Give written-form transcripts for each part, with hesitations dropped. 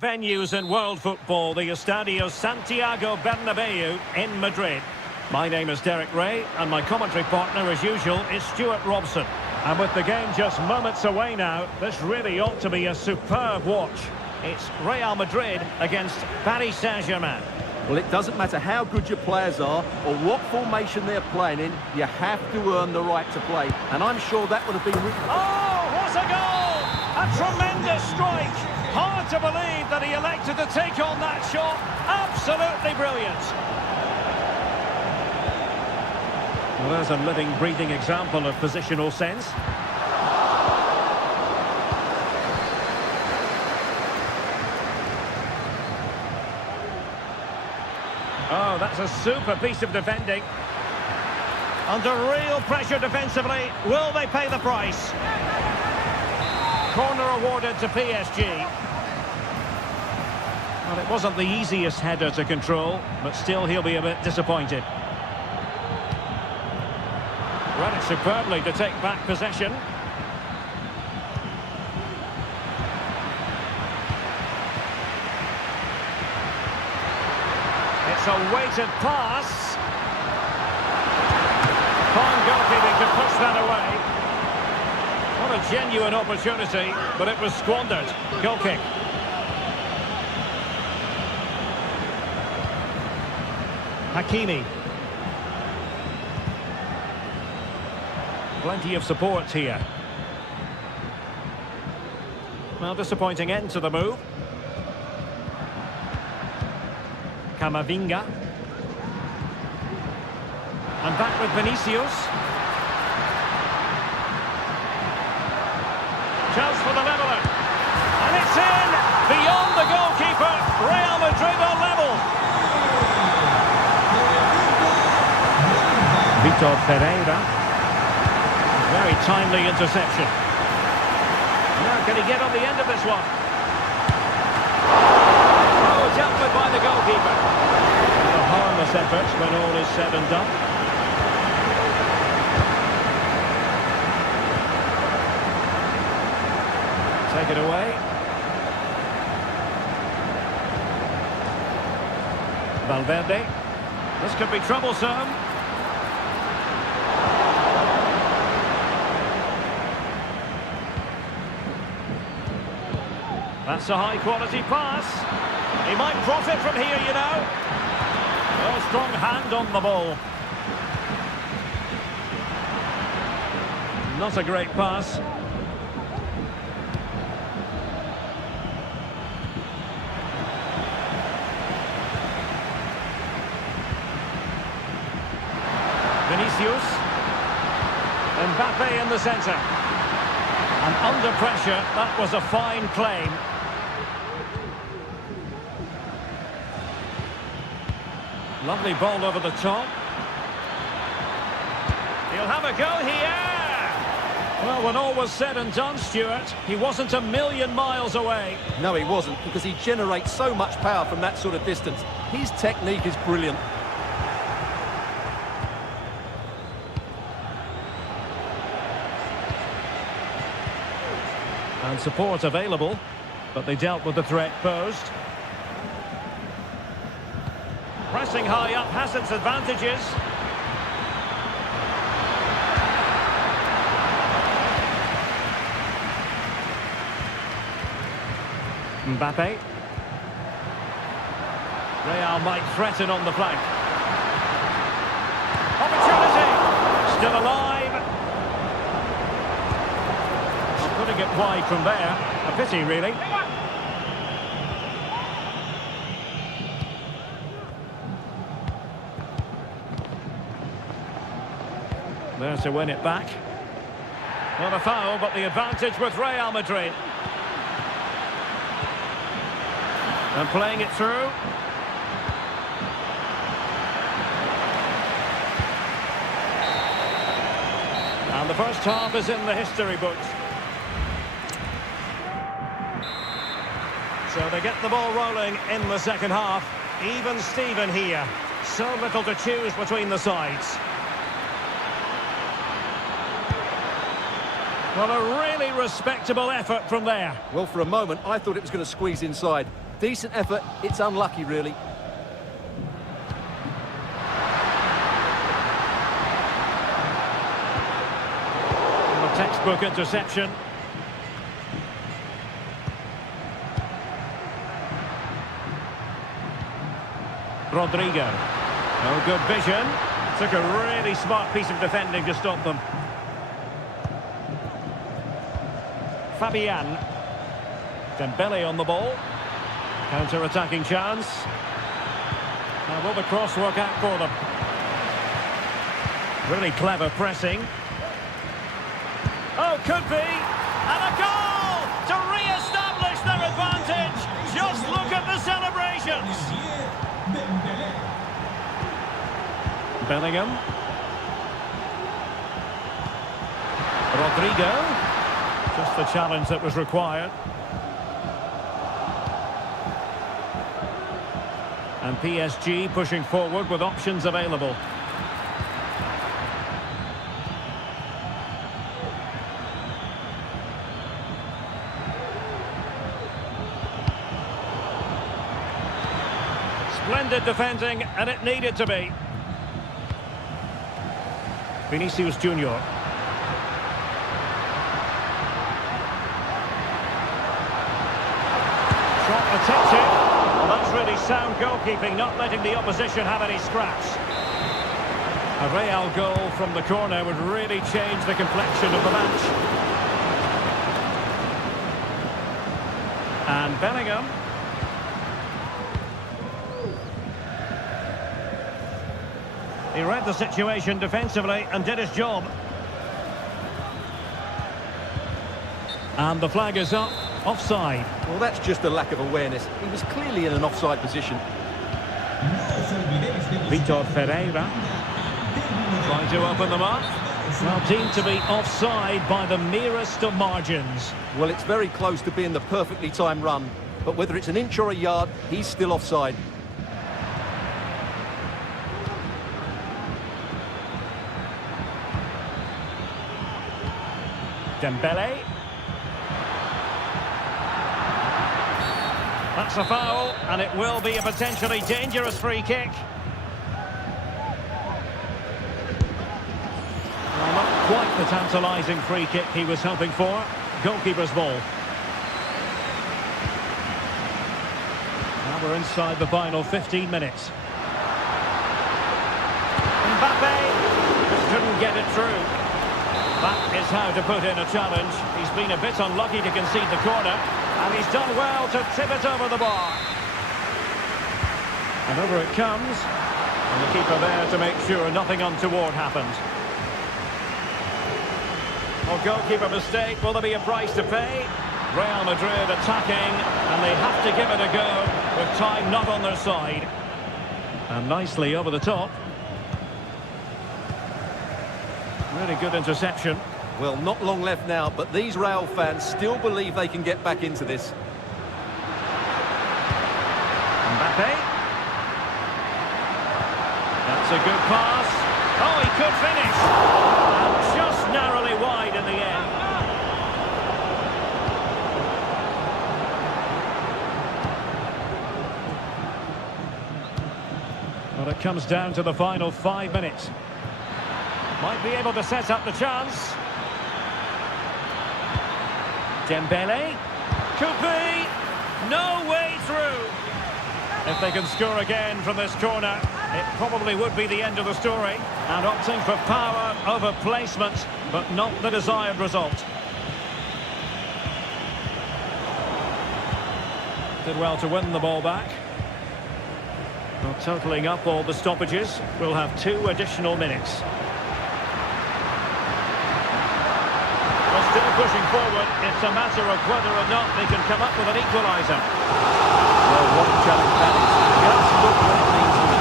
Venues in world football, the Estadio Santiago Bernabeu in Madrid. My name is Derek Ray, and my commentary partner, as usual, is Stuart Robson. And with the game just moments away now, this really ought to be a superb watch. It's Real Madrid against Paris Saint-Germain. Well, it doesn't matter how good your players are or what formation they're playing in, you have to earn the right to play. And I'm sure that would have been... Oh, what a goal! A tremendous strike! Hard to believe that he elected to take on that shot. Absolutely brilliant. Well, there's a living, breathing example of positional sense. Oh, that's a super piece of defending. Under real pressure defensively. Will they pay the price? Corner awarded to PSG. Well, it wasn't the easiest header to control, but still he'll be a bit disappointed. Read it superbly to take back possession. It's a weighted pass. Fine goalkeeping to push that away. What a genuine opportunity, but it was squandered. Goal kick. Hakimi. Plenty of support here. Well, disappointing end to the move. Camavinga. And back with Vinicius. Chance for the leveller. And it's in! Beyond the goalkeeper. Real Madrid are level. Vitor Pereira. Very timely interception. Now, can he get on the end of this one? Oh, dealt with by the goalkeeper. A harmless effort when all is said and done. Take it away. Valverde. This could be troublesome. That's a high-quality pass. He might profit from here, you know. Well, strong hand on the ball. Not a great pass. Vinicius. Mbappe in the centre. And under pressure, that was a fine claim. Lovely ball over the top. He'll have a go here. Well, when all was said and done, Stuart, he wasn't a million miles away. No, he wasn't, because he generates so much power from that sort of distance. His technique is brilliant. And support available, but they dealt with the threat posed. Pressing high up has its advantages. Mbappe. Real might threaten on the flank. Opportunity! Still alive. Putting it wide from there. A pity, really. There to win it back. Not a foul, but the advantage with Real Madrid. And playing it through. And the first half is in the history books. So they get the ball rolling in the second half. Even Steven here. So little to choose between the sides. Well, a really respectable effort from there. Well, for a moment, I thought it was going to squeeze inside. Decent effort, it's unlucky really. A textbook interception. Rodrigo. Oh, good vision. Took a really smart piece of defending to stop them. Fabian. Dembele on the ball. Counter-attacking chance. Now will the cross work out for them? Really clever pressing. Oh, could be. And a goal to re-establish their advantage. Just look at the celebrations. Bellingham. Rodrigo. Just the challenge that was required. And PSG pushing forward with options available. Splendid defending, and it needed to be. Vinicius Junior. Shot attempted. Well, that's really sound goalkeeping, not letting the opposition have any scraps. A Real goal from the corner would really change the complexion of the match. And Bellingham. He read the situation defensively and did his job. And the flag is up. Offside. Well, that's just a lack of awareness. He was clearly in an offside position. Vitor Ferreira. Trying to open them up. Well, deemed to be offside by the merest of margins. Well, it's very close to being the perfectly timed run. But whether it's an inch or a yard, he's still offside. Dembele. That's a foul, and it will be a potentially dangerous free kick. Well, not quite the tantalising free kick he was hoping for. Goalkeeper's ball. Now we're inside the final 15 minutes. Mbappe just couldn't get it through. That is how to put in a challenge. He's been a bit unlucky to concede the corner, and he's done well to tip it over the bar. And over it comes, and the keeper there to make sure nothing untoward happened. Well, goalkeeper mistake, will there be a price to pay? Real Madrid attacking, and they have to give it a go, with time not on their side. And nicely over the top. Really good interception. Well, not long left now, but these Real fans still believe they can get back into this. Mbappe. That's a good pass. Oh, he could finish. And just narrowly wide in the end. Well, it comes down to the final 5 minutes. Might be able to set up the chance. Dembele. Could be. No way through. If they can score again from this corner, it probably would be the end of the story. And opting for power over placement, but not the desired result. Did well to win the ball back. Well, totalling up all the stoppages, we'll have 2 additional minutes. Still pushing forward, it's a matter of whether or not they can come up with an equaliser. Well, what a challenge that is. Just look what it means to me.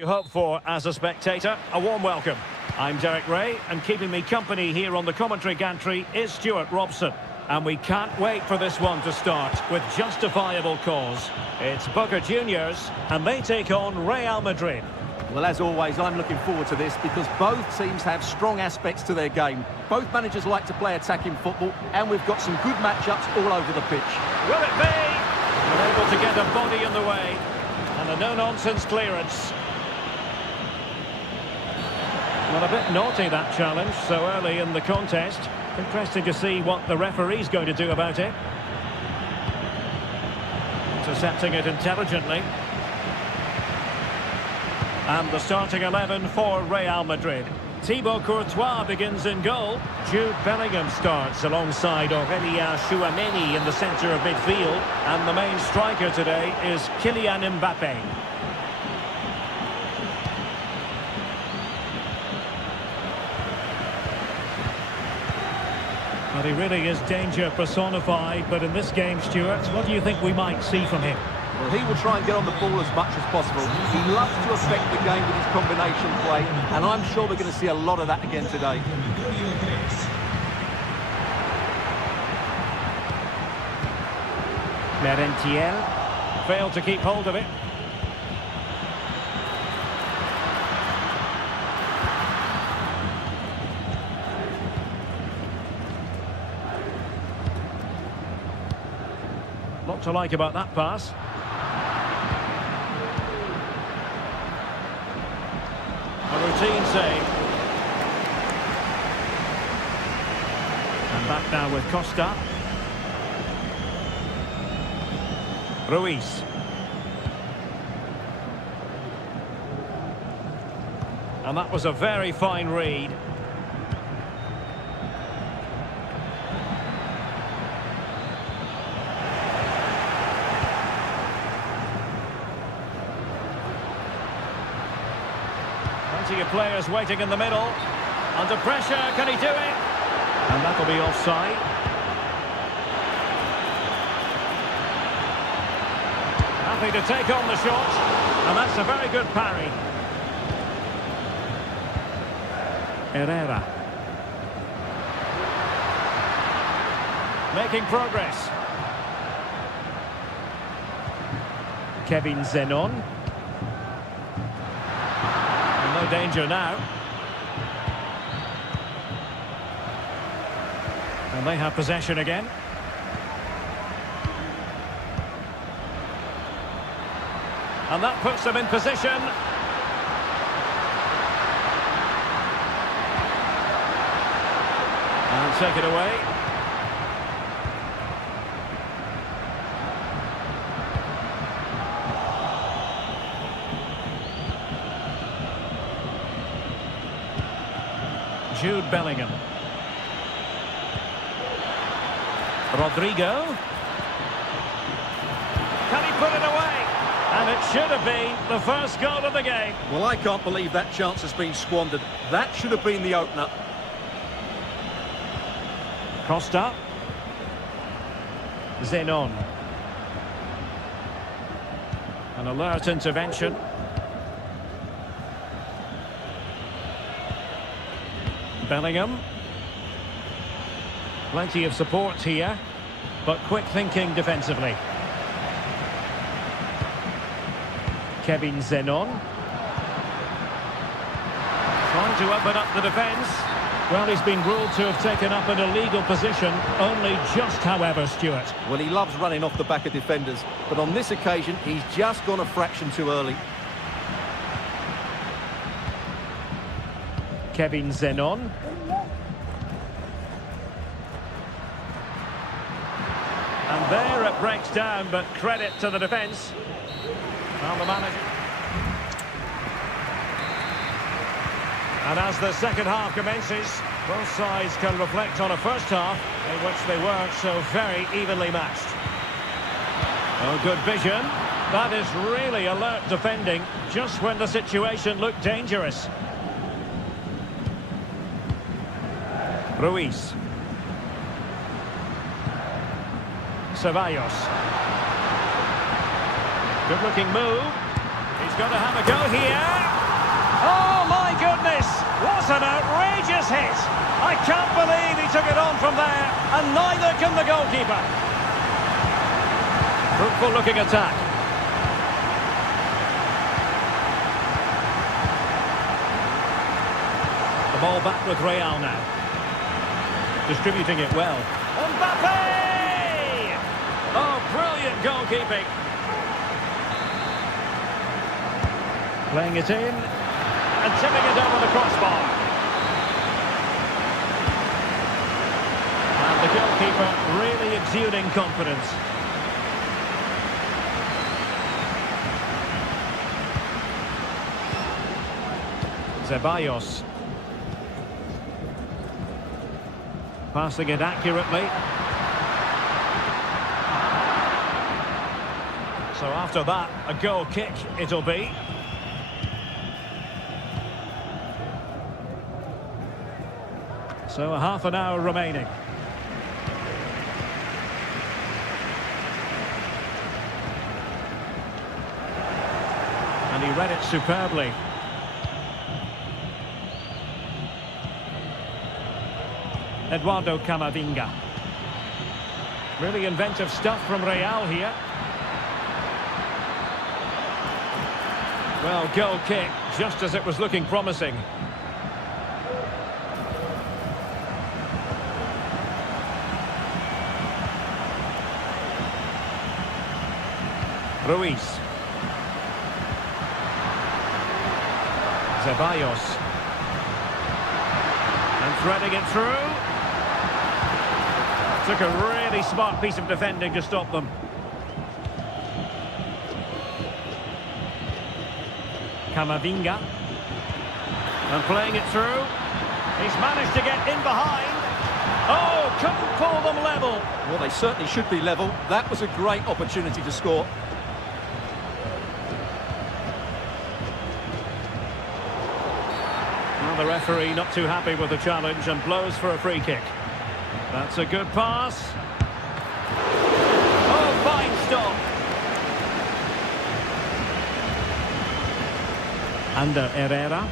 You hope for as a spectator. A warm welcome. I'm Derek Ray, and keeping me company here on the commentary gantry is Stuart Robson. And we can't wait for this one to start with justifiable cause. It's Boca Juniors, and they take on Real Madrid. Well, as always, I'm looking forward to this because both teams have strong aspects to their game. Both managers like to play attacking football, and we've got some good matchups all over the pitch. Will it be? Unable to get a body in the way. And a no-nonsense clearance. Well, a bit naughty, that challenge, so early in the contest. Interesting to see what the referee's going to do about it. Intercepting it intelligently. And the starting 11 for Real Madrid. Thibaut Courtois begins in goal. Jude Bellingham starts alongside Aurélien Tchouameni in the centre of midfield. And the main striker today is Kylian Mbappé. Well, he really is danger personified, but in this game, Stuart, what do you think we might see from him? Well, he will try and get on the ball as much as possible. He loves to affect the game with his combination play, and I'm sure we're going to see a lot of that again today. Merentiel failed to keep hold of it. Lot to like about that pass. A routine save. And back now with Costa. Ruiz. And that was a very fine read. Plenty of players waiting in the middle. Under pressure, can he do it? And that'll be offside. Happy to take on the shot. And that's a very good parry. Herrera. Making progress. Kevin Zenon. No danger now. And they have possession again. And that puts them in position. And take it away. Jude Bellingham. Rodrigo. Can he put it away? And it should have been the first goal of the game. Well, I can't believe that chance has been squandered. That should have been the opener. Costa. Zenon. An alert intervention. Bellingham. Plenty of support here, but quick thinking defensively. Kevin Zenon. Trying to open up the defence. Well, he's been ruled to have taken up an illegal position, only just, however, Stuart. Well, he loves running off the back of defenders, but on this occasion, he's just gone a fraction too early. Kevin Zenon. And there it breaks down, but credit to the defence. Well, the manager. And as the second half commences, both sides can reflect on a first half in which they weren't so very evenly matched. Oh, good vision. That is really alert defending, just when the situation looked dangerous. Ruiz. Ceballos. Good-looking move. He's going to have a go here. Oh, my goodness! What an outrageous hit! I can't believe he took it on from there, and neither can the goalkeeper. Fruitful-looking attack. The ball back with Real now. Distributing it well. Mbappe! Oh, brilliant goalkeeping. Playing it in and tipping it over the crossbar. And the goalkeeper really exuding confidence. Ceballos. Passing it accurately. So after that, a goal kick it'll be. So a half an hour remaining. And he read it superbly. Eduardo Camavinga. Really inventive stuff from Real here. Well, goal kick, just as it was looking promising. Ruiz. Ceballos. And threading it through. Took a really smart piece of defending to stop them. Camavinga. And playing it through. He's managed to get in behind. Oh, couldn't pull them level. Well, they certainly should be level. That was a great opportunity to score. Well, the referee not too happy with the challenge and blows for a free kick. That's a good pass. Oh, fine stop. Under Herrera.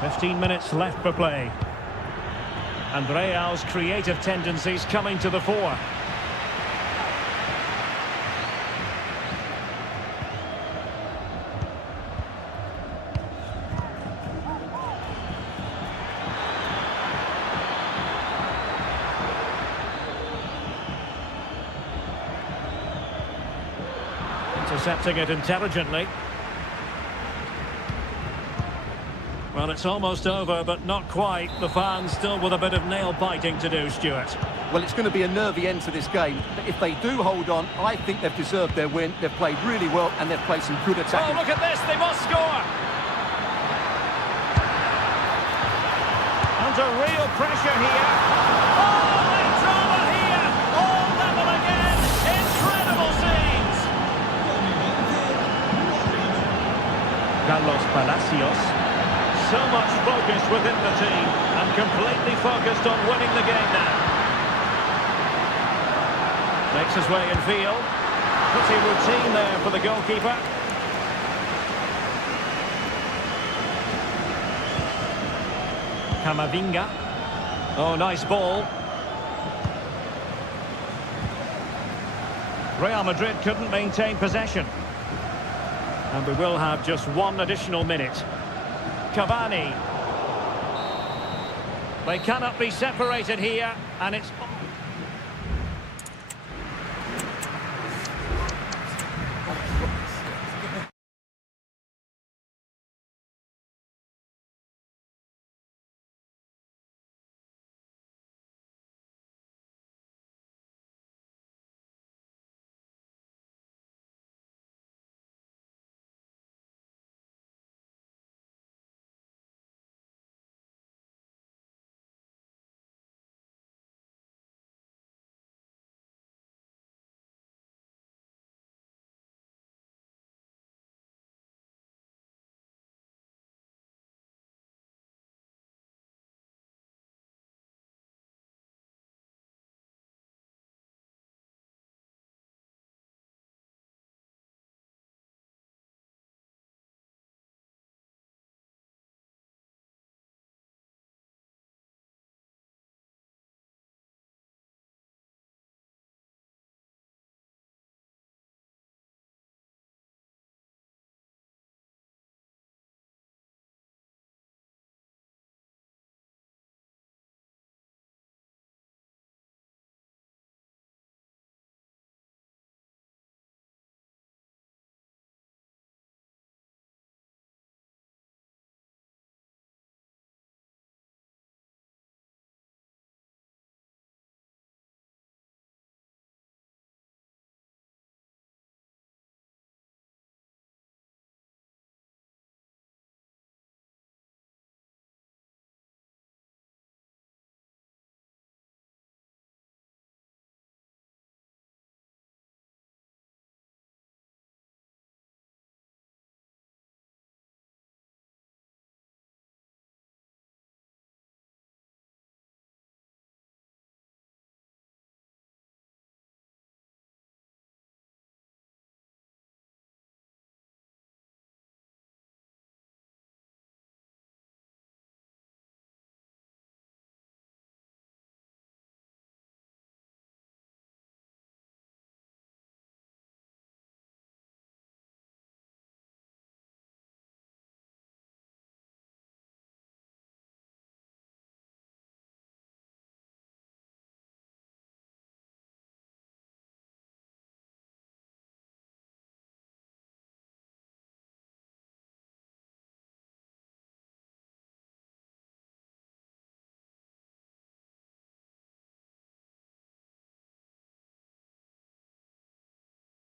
15 minutes left for play. And Real's creative tendencies coming to the fore. Intercepting it intelligently. Well, it's almost over, but not quite. The fans still with a bit of nail-biting to do, Stuart. Well, it's going to be a nervy end to this game. But if they do hold on, I think they've deserved their win. They've played really well, and they've played some good attacking. Oh, look at this! They must score! Under real pressure here. Oh, the drama here! All level again! Incredible scenes! Carlos Palacios. So much focus within the team and completely focused on winning the game now. Makes his way in field. Pretty routine there for the goalkeeper. Camavinga. Oh, nice ball. Real Madrid couldn't maintain possession. And we will have just one additional minute. Cavani. They cannot be separated here, and it's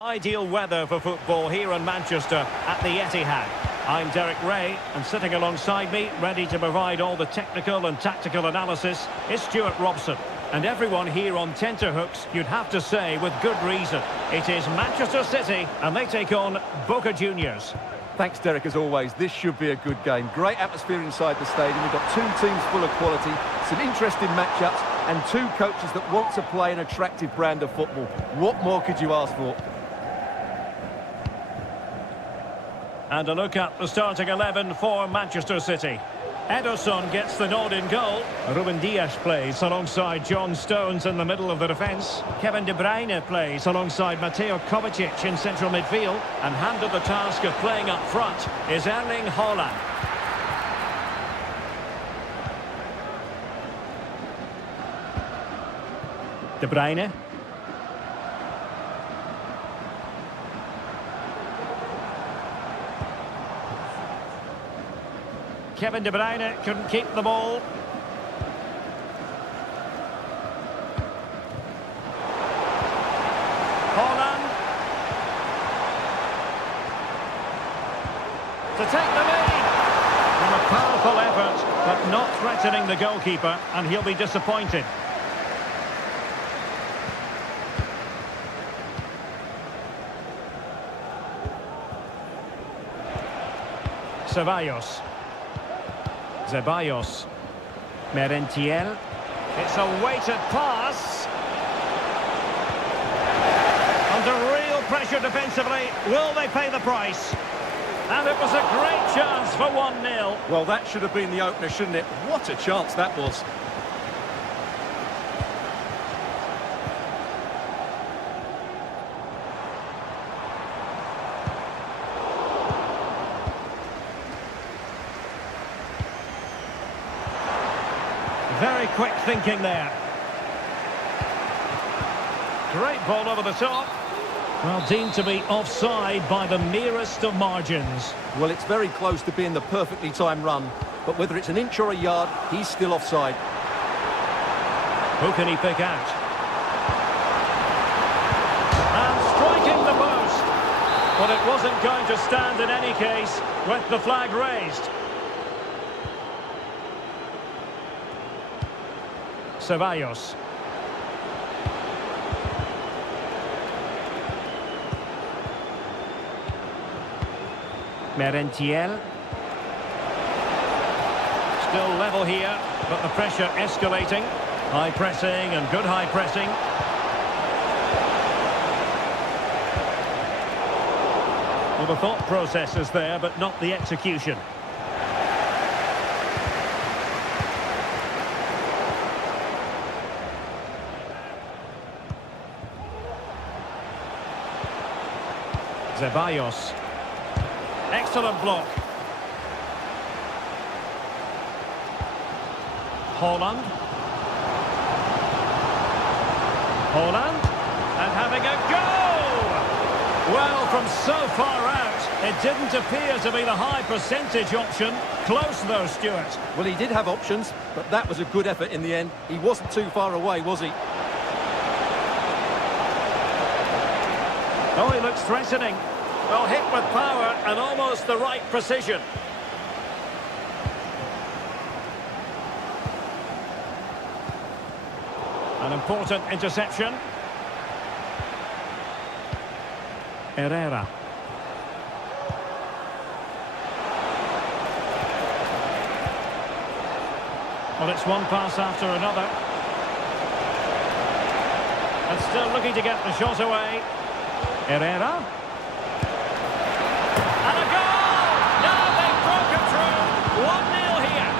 Ideal weather for football here in Manchester at the Etihad. I'm Derek Ray, and sitting alongside me, ready to provide all the technical and tactical analysis, is Stuart Robson. And everyone here on tenterhooks, you'd have to say with good reason. It is Manchester City, and they take on Boca Juniors. Thanks, Derek, as always. This should be a good game. Great atmosphere inside the stadium. We've got two teams full of quality, some interesting matchups, and two coaches that want to play an attractive brand of football. What more could you ask for? And a look at the starting 11 for Manchester City. Ederson gets the nod in goal. Ruben Dias plays alongside John Stones in the middle of the defence. Kevin De Bruyne plays alongside Mateo Kovacic in central midfield. And handed the task of playing up front is Erling Haaland. De Bruyne. Kevin De Bruyne couldn't keep the ball. Haaland. To take the lead. And a powerful effort, but not threatening the goalkeeper, and he'll be disappointed. Ceballos. Ceballos. Merentiel. It's a weighted pass. Under real pressure defensively. Will they pay the price? And it was a great chance for 1-0. Well, that should have been the opener, shouldn't it? What a chance that was. Very quick thinking there. Great ball over the top. Well, deemed to be offside by the merest of margins. Well, it's very close to being the perfectly timed run, but whether it's an inch or a yard, he's still offside. Who can he pick out? And striking the post. But it wasn't going to stand in any case with the flag raised. Ceballos. Merentiel. Still level here, but the pressure escalating. High pressing and good high pressing. Well, the thought process is there, but not the execution. Ceballos. Excellent block. Haaland. Haaland. And having a go! Well, from so far out, it didn't appear to be the high percentage option. Close though, Stuart. Well, he did have options, but that was a good effort in the end. He wasn't too far away, was he? Oh, he looks threatening. Well, hit with power and almost the right precision. An important interception. Herrera. Well, it's one pass after another. And still looking to get the shot away. Herrera. And a goal! Now they've broken through. 1-0 here.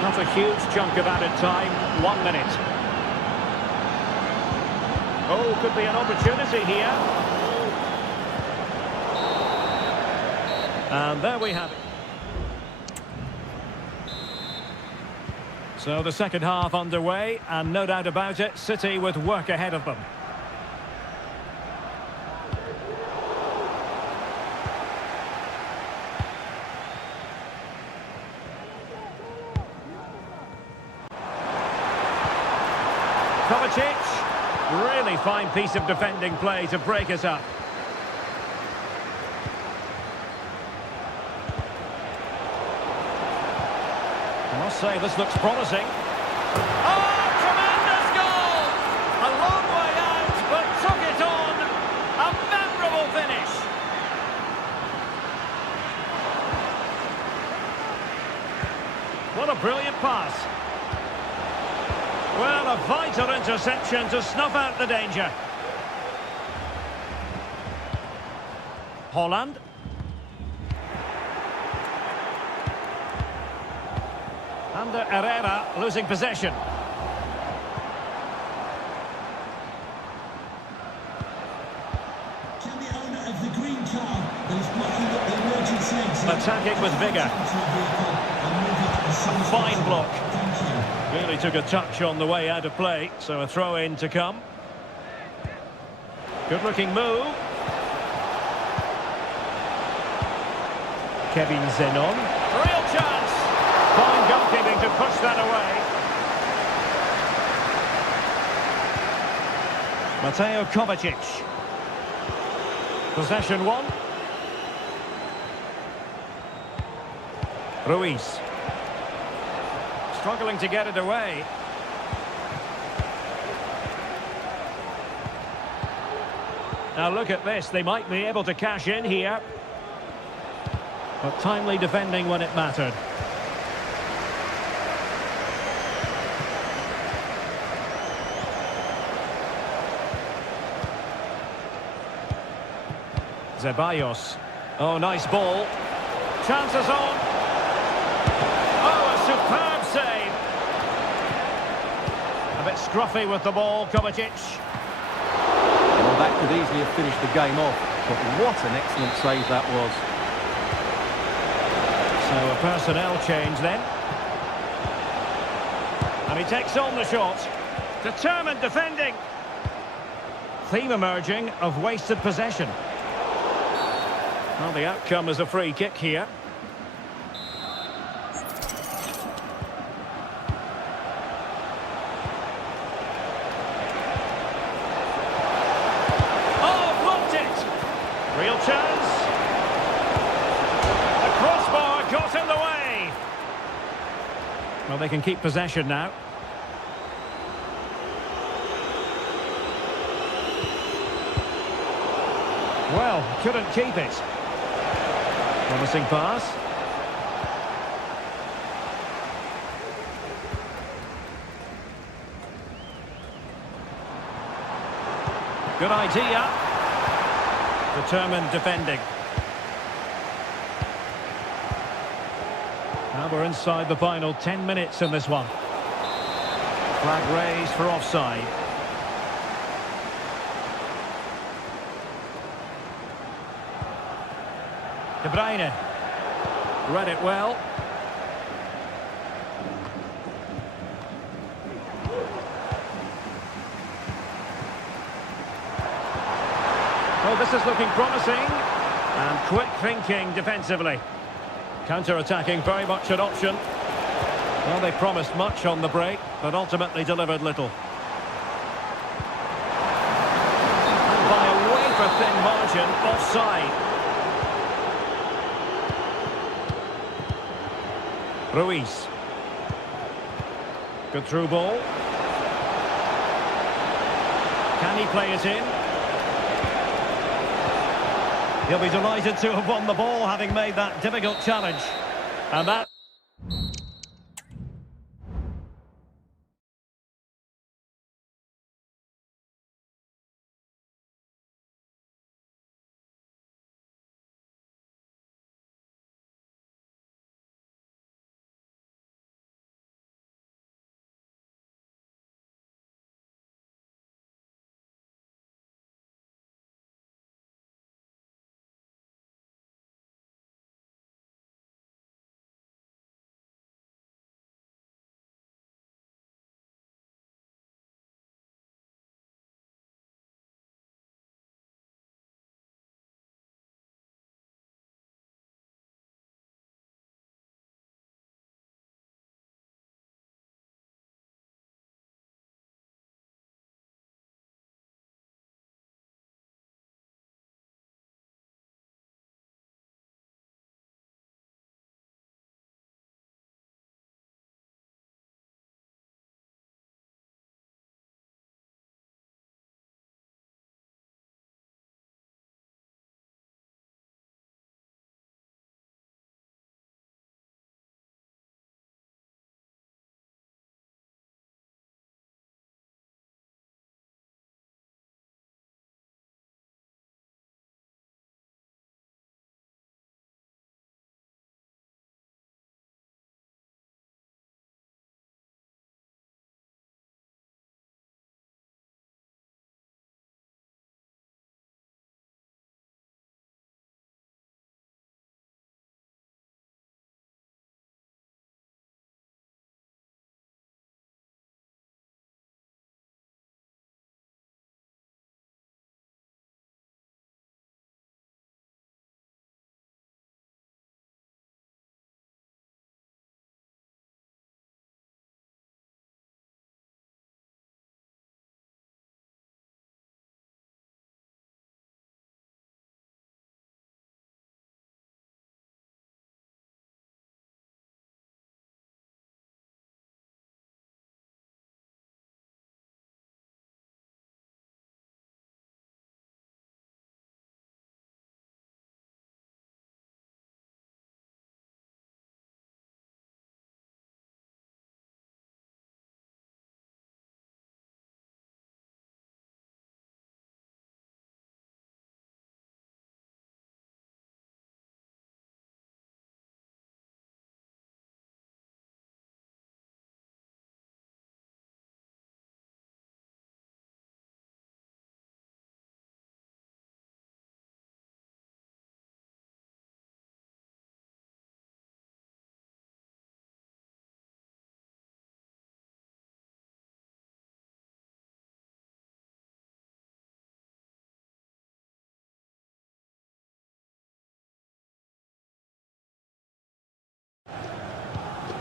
Not a huge chunk of added time. 1 minute. Oh, could be an opportunity here. And there we have it. So the second half underway, and no doubt about it, City with work ahead of them. Kovacic. Really fine piece of defending play to break us up. I must say, this looks promising. Oh, tremendous goal! A long way out, but took it on. A memorable finish. What a brilliant pass. Well, a vital interception to snuff out the danger. Holland. Under Herrera, losing possession. Can the owner of the green car that is blocking up the emergency exit Attacking with vigour. A fine block. Thank you. Really took a touch on the way out of play, so a throw-in to come. Good-looking move. Kevin Zenon. Real chance. Fine goalkeeping to push that away. Mateo Kovacic. Possession one. Ruiz. Struggling to get it away. Now look at this, they might be able to cash in here. But timely defending when it mattered. Ceballos. Oh, nice ball. Chances on. Oh, a superb save. A bit scruffy with the ball, Kovacic. Well, that could easily have finished the game off, but what an excellent save that was. So a personnel change then. And he takes on the shot. Determined defending. Theme emerging of wasted possession. Well, the outcome is a free kick here. Oh, blocked it! Real chance. The crossbar got in the way. Well, they can keep possession now. Well, couldn't keep it. Promising pass. Good idea. Determined defending. Now we're inside the final 10 minutes in this one. Flag raised for offside. De Bruyne. Read it well. Oh, this is looking promising. And quick thinking defensively. Counter-attacking, very much an option. Well, they promised much on the break, but ultimately delivered little. And by a wafer-thin margin, offside. Ruiz. Good through ball. Can he play it in? He'll be delighted to have won the ball, having made that difficult challenge. And that...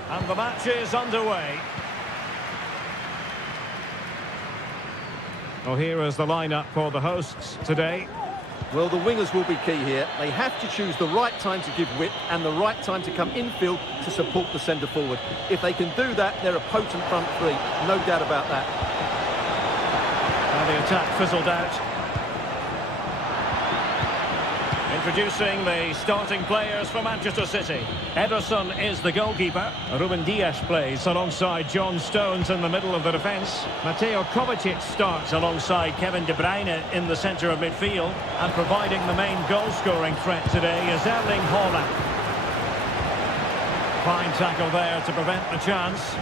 And the match is underway. Well, here is the lineup for the hosts today. Well, the wingers will be key here. They have to choose the right time to give width and the right time to come infield to support the centre forward. If they can do that, they're a potent front three. No doubt about that. Now the attack fizzled out. Introducing the starting players for Manchester City. Ederson is the goalkeeper. Ruben Dias plays alongside John Stones in the middle of the defence. Mateo Kovacic starts alongside Kevin De Bruyne in the centre of midfield. And providing the main goal-scoring threat today is Erling Haaland. Fine tackle there to prevent the chance.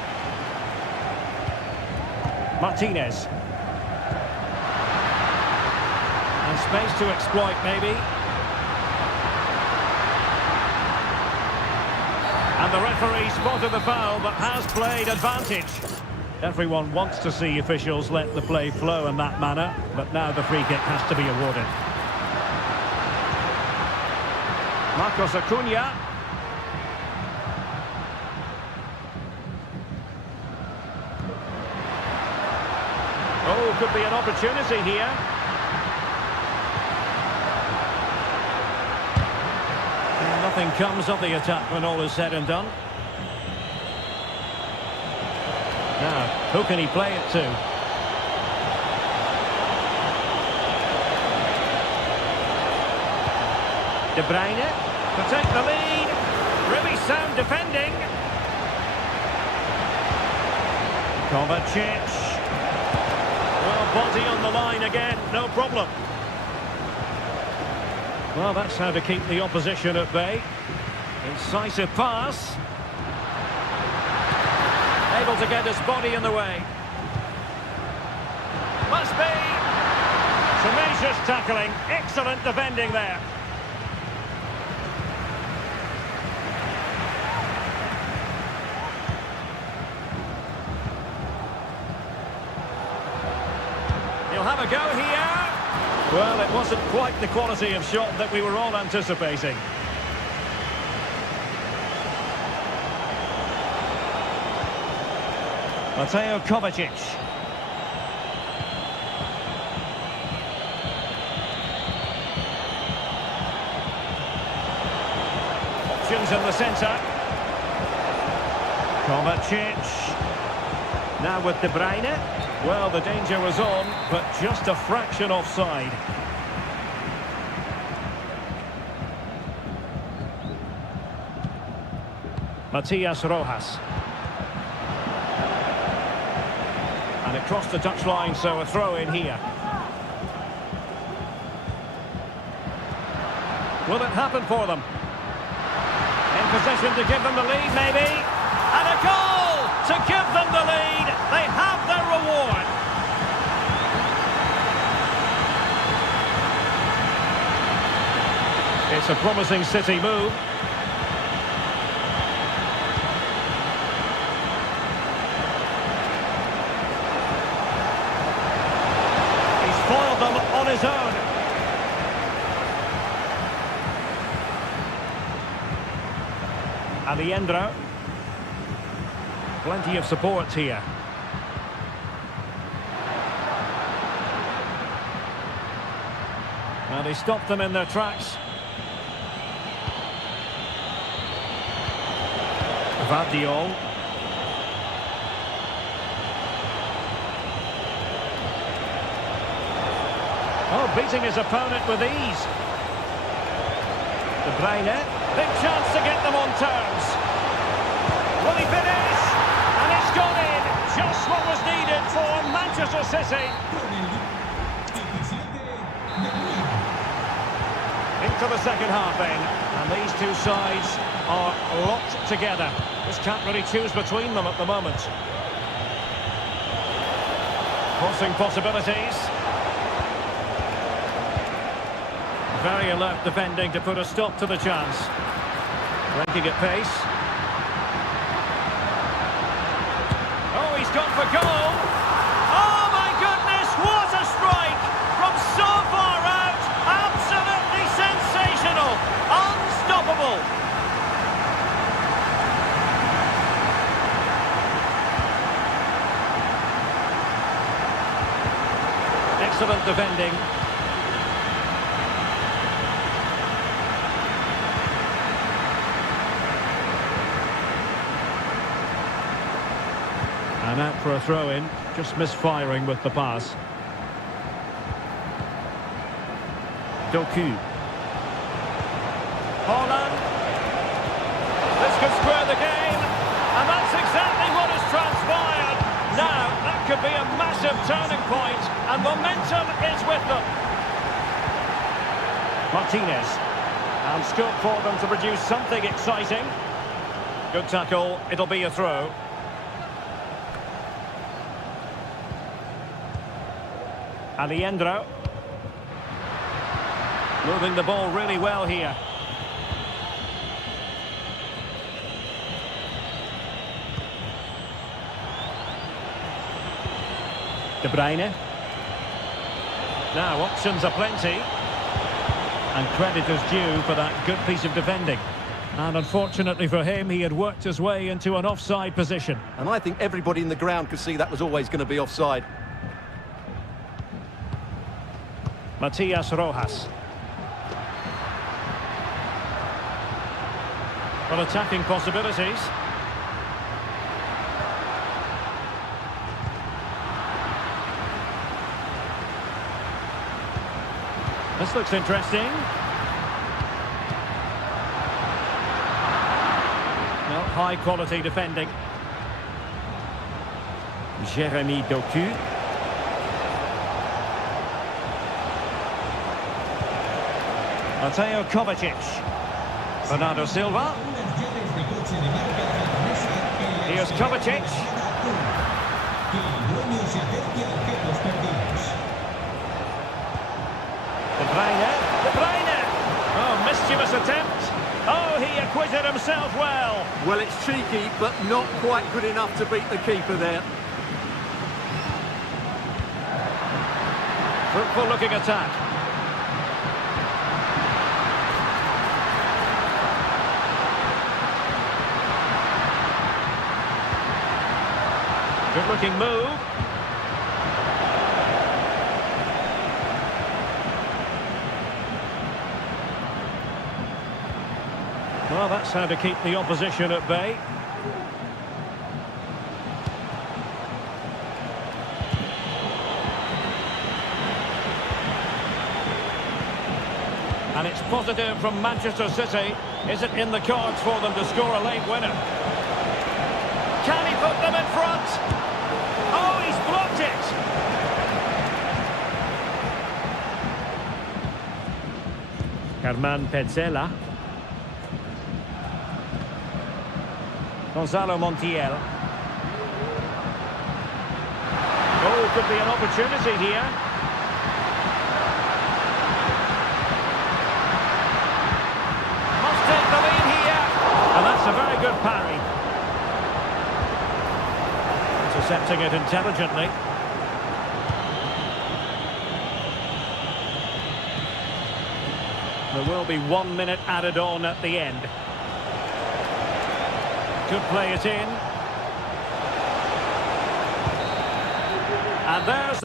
Martinez. And space to exploit maybe. And the referee spotted the foul, but has played advantage. Everyone wants to see officials let the play flow in that manner, but now the free kick has to be awarded. Marcos Acuna. Oh, could be an opportunity here. Nothing comes of the attack when all is said and done. Now, who can he play it to? De Bruyne to take the lead. Really sound defending. Kovacic. Well, body on the line again, no problem. Well, that's how to keep the opposition at bay. Incisive pass. Able to get his body in the way. Must be. Tenacious tackling. Excellent defending there. He'll have a go here. Well, it wasn't quite the quality of shot that we were all anticipating. Mateo Kovacic. Options in the centre. Kovacic. Now with De Bruyne. Well, the danger was on, but just a fraction offside. Matias Rojas. And it crossed the touchline, so a throw in here. Will it happen for them? In possession to give them the lead, maybe. And a goal to give them the lead. They have their reward. It's a promising City move. He's foiled them on his own. Alejandro. Plenty of support here. Now they stopped them in their tracks. Vardiol. Oh, beating his opponent with ease. De Bruyne, big chance to get them on terms. Will he finish? And it's gone in. Just what was needed for Manchester City. Into the second half then. And these two sides are locked together. Just can't really choose between them at the moment. Crossing possibilities. Very alert defending to put a stop to the chance. Breaking at pace. Oh, he's gone for goal. Oh my goodness, what a strike! From so far out, absolutely sensational, unstoppable. Excellent defending. And out for a throw-in, just misfiring with the pass. Doku. Holland. This could square the game, and that's exactly what has transpired. Now, that could be a massive turning point, and momentum is with them. Martinez. And scope for them to produce something exciting. Good tackle, it'll be a throw. Aliendro. Moving the ball really well here. De Bruyne. Now, options are plenty. And credit is due for that good piece of defending. And unfortunately for him, he had worked his way into an offside position. And I think everybody in the ground could see that was always going to be offside. Matias Rojas. Well, attacking possibilities. This looks interesting. Well, high quality defending. Jeremy Doku. Mateo Kovacic. Bernardo Silva. Here's Kovacic. De Bruyne. De Bruyne. Oh, mischievous attempt. Oh, he acquitted himself well. Well, it's cheeky, but not quite good enough to beat the keeper there. Fruitful looking attack. Good looking move. Well, that's how to keep the opposition at bay. And it's positive from Manchester City. Is it in the cards for them to score a late winner? Can he put them in front? Oh, he's blocked it! Carman Petzela. Gonzalo Montiel. Oh, could be an opportunity here. Must take the lead here. And that's a very good parry. Intercepting it intelligently. There will be 1 minute added on at the end. Could play it in. And there's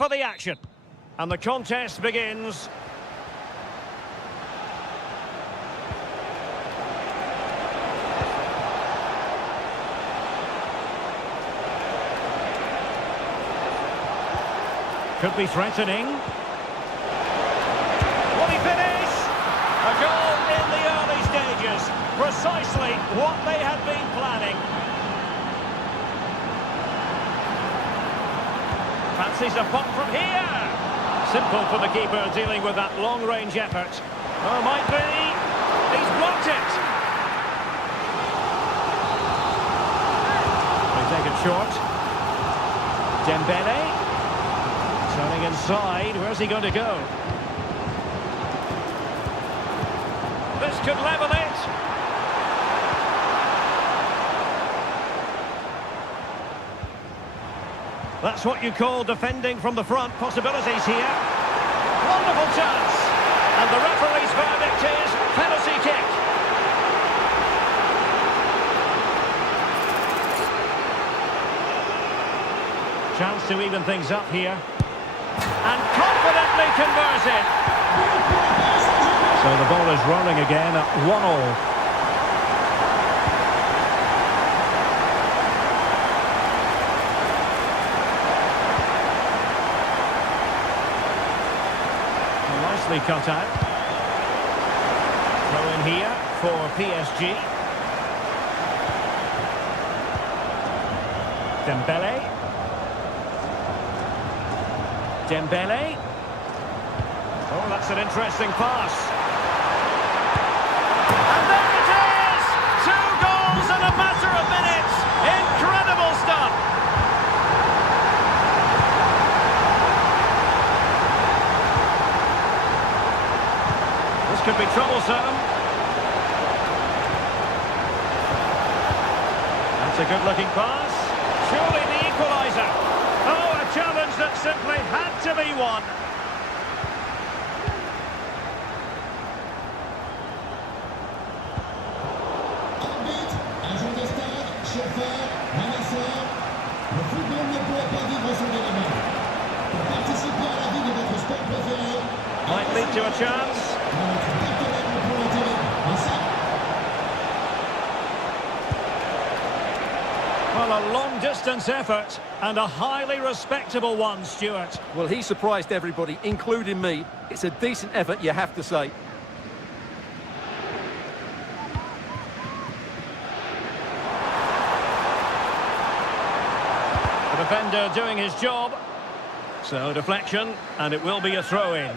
for the action. And the contest begins. Could be threatening. Will he finish? A goal in the early stages. Precisely what they had been planning. Fancies a pop from here. Simple for the keeper dealing with that long-range effort. Oh, might be. He's blocked it. They take it short. Dembele. Turning inside. Where's he going to go? This could level it. That's what you call defending from the front. Possibilities here. Wonderful chance. And the referee's verdict is penalty kick. Chance to even things up here. And confidently converted. So the ball is rolling again at 1-1. Nicely cut out. Throw in here for PSG. Dembele. Dembele. Oh, that's an interesting pass. And there it is! 2 goals in a matter of minutes. Incredible stuff. This could be troublesome. That's a good-looking pass. Surely the equaliser. Oh, a challenge that simply had to be won. Arbitre, agent de stade, chauffeur, ramasseur, le football ne pourrait pas vivre sans les mains. Pour participer à la vie de votre sport préféré, Might lead to a chance. notre partenaire pour l'intérêt. Et ça, Well, a long-distance effort and a highly respectable one, Stuart. Well, he surprised everybody, including me. It's a decent effort, you have to say. The defender doing his job. So deflection, and it will be a throw-in.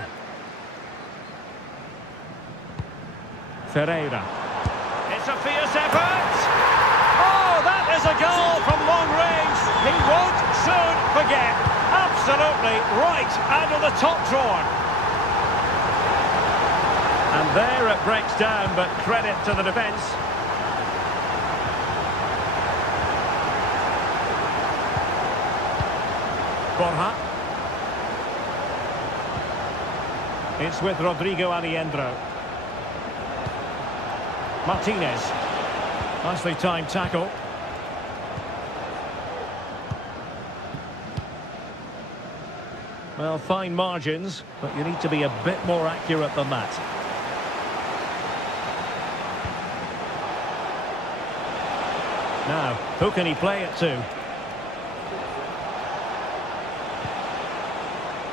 Ferreira. It's a fierce effort. Oh, that is a goal from long range. He won't soon forget. Absolutely right out of the top drawer. And there it breaks down, but credit to the defence. Borja. It's with Rodrigo Aliendro. Martinez. Nicely timed tackle. Well, fine margins, but you need to be a bit more accurate than that. Now, who can he play it to?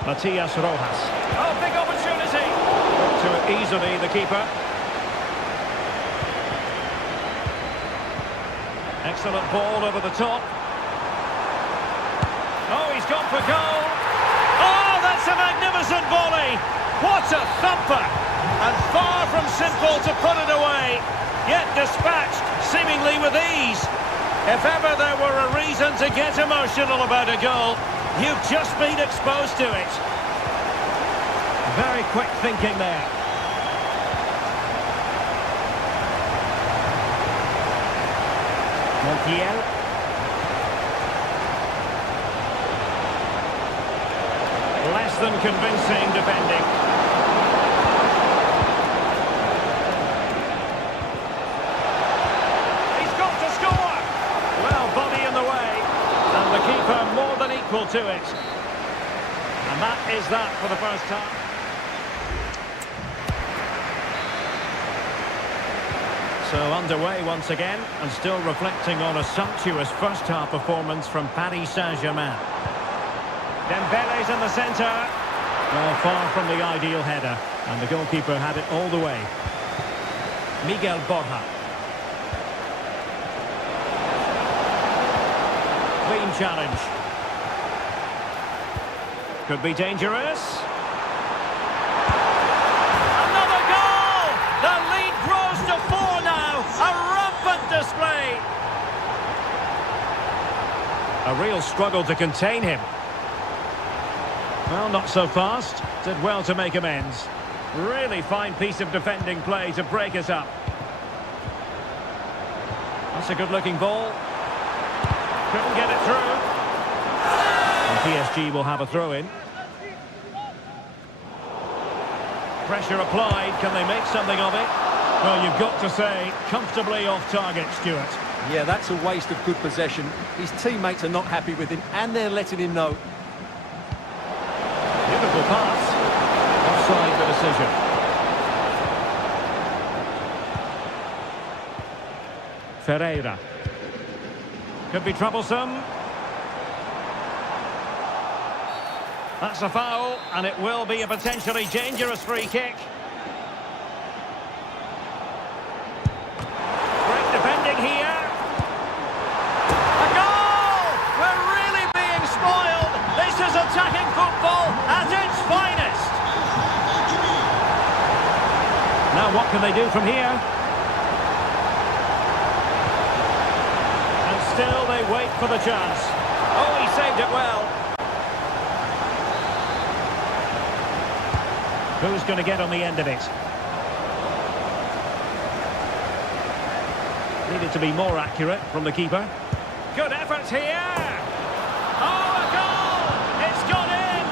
Matias Rojas. Oh, big opportunity! To it easily, the keeper. Excellent ball over the top. Oh, he's gone for goal. Oh, that's a magnificent volley. What a thumper. And far from simple to put it away. Yet dispatched, seemingly with ease. If ever there were a reason to get emotional about a goal, you've just been exposed to it. Very quick thinking there. Montiel. Less than convincing defending. He's got to score! Well, body in the way. And the keeper more than equal to it. And that is that for the first time. So underway once again, and still reflecting on a sumptuous first-half performance from Paris Saint-Germain. Dembele's in the centre. Well, far from the ideal header, and the goalkeeper had it all the way. Miguel Borja. Clean challenge. Could be dangerous. Another goal! The lead grows to 4 now. A rampant display. A real struggle to contain him. Well, not so fast. Did well to make amends. Really fine piece of defending play to break us up. That's a good-looking ball. Couldn't get it through. And PSG will have a throw-in. Pressure applied. Can they make something of it? Well, you've got to say, comfortably off target, Stuart. Yeah, that's a waste of good possession. His teammates are not happy with him, and they're letting him know. Beautiful pass. Offside the decision. Ferreira. Could be troublesome. That's a foul, and it will be a potentially dangerous free kick. Great defending here. A goal! We're really being spoiled. This is attacking football at its finest. Now what can they do from here? And still they wait for the chance. Oh, he saved it well. Who's going to get on the end of it? Needed to be more accurate from the keeper. Good effort here. Oh, a goal! It's gone in!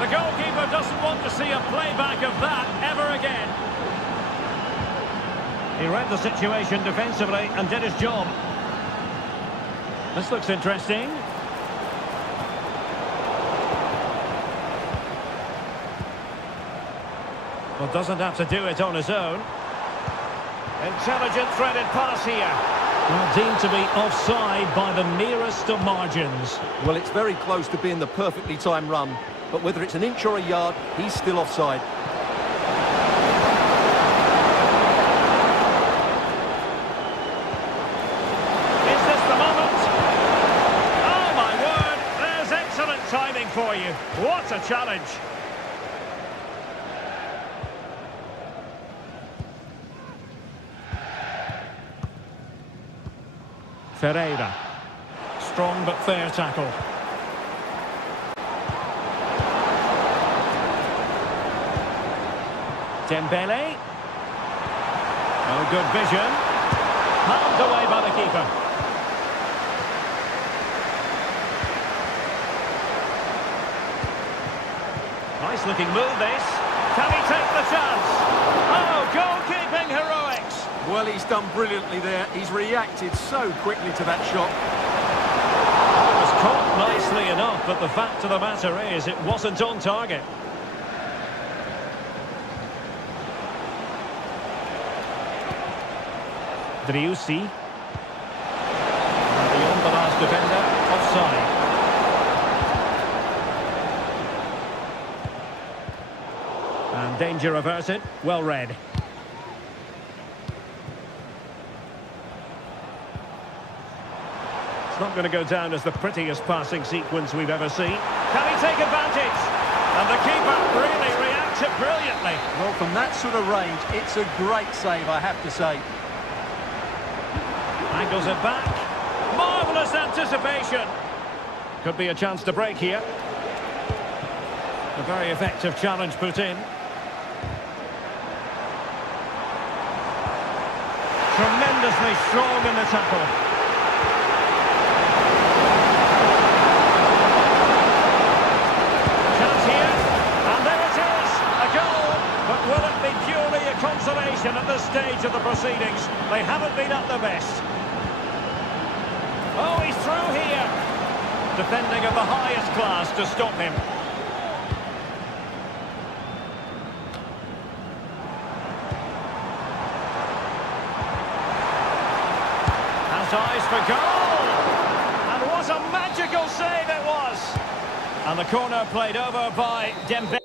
The goalkeeper doesn't want to see a playback of that ever again. He read the situation defensively and did his job. This looks interesting. Well, doesn't have to do it on his own. Intelligent threaded pass here. Well, deemed to be offside by the nearest of margins. Well, it's very close to being the perfectly timed run, but whether it's an inch or a yard, he's still offside. Is this the moment? Oh, my word! There's excellent timing for you. What a challenge! Ferreira. Strong but fair tackle. Dembele. Oh, good vision. Palmed away by the keeper. Nice looking move this. Can he take the chance? Oh, goalkeeping heroics. Well, he's done brilliantly there. He's reacted so quickly to that shot. It was caught nicely enough, but the fact of the matter is it wasn't on target. Driussi. Beyond the last defender, offside. And danger averted, well read. Not going to go down as the prettiest passing sequence we've ever seen. Can he take advantage? And the keeper really reacted brilliantly. Well, from that sort of range, it's a great save, I have to say. Angles it back. Marvellous anticipation. Could be a chance to break here. A very effective challenge put in. Tremendously strong in the tackle. Consolation at this stage of the proceedings. They haven't been at their best. Oh, he's through here. Defending of the highest class to stop him. Got eyes for goal! And what a magical save it was! And the corner played over by Dembele.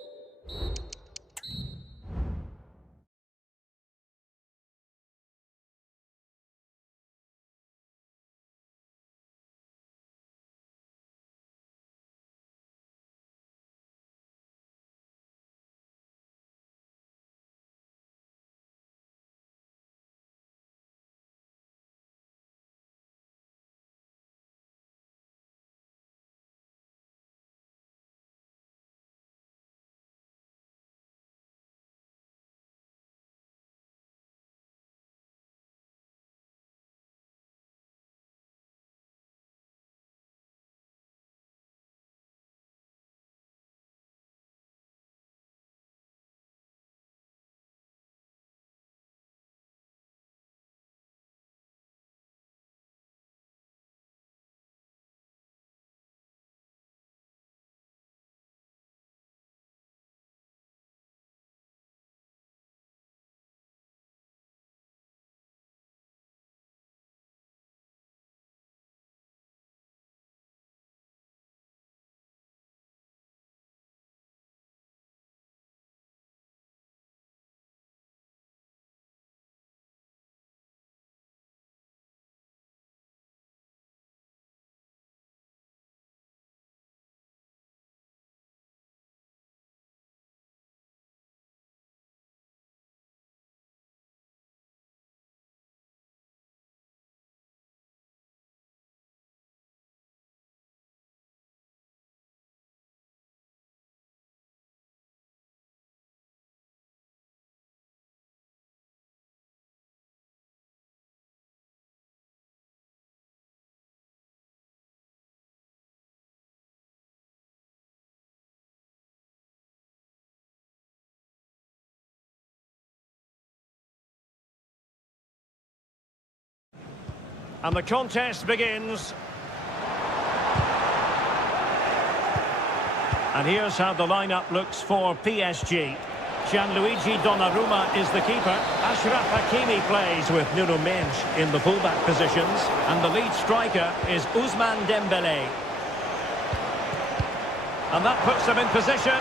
And the contest begins. And here's how the lineup looks for PSG. Gianluigi Donnarumma is the keeper. Ashraf Hakimi plays with Nuno Mendes in the fullback positions. And the lead striker is Ousmane Dembele. And that puts them in position.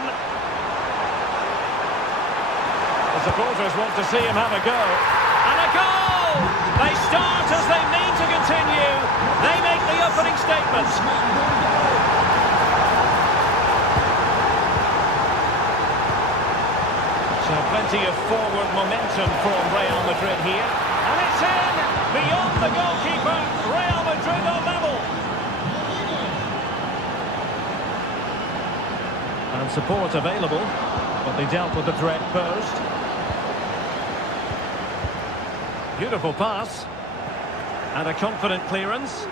The supporters want to see him have a go. And a goal! They start as they mean to continue. They make the opening statement. So plenty of forward momentum from Real Madrid here. And it's in! Beyond the goalkeeper, Real Madrid are level. And support available, but they dealt with the threat posed. Beautiful pass. And a confident clearance.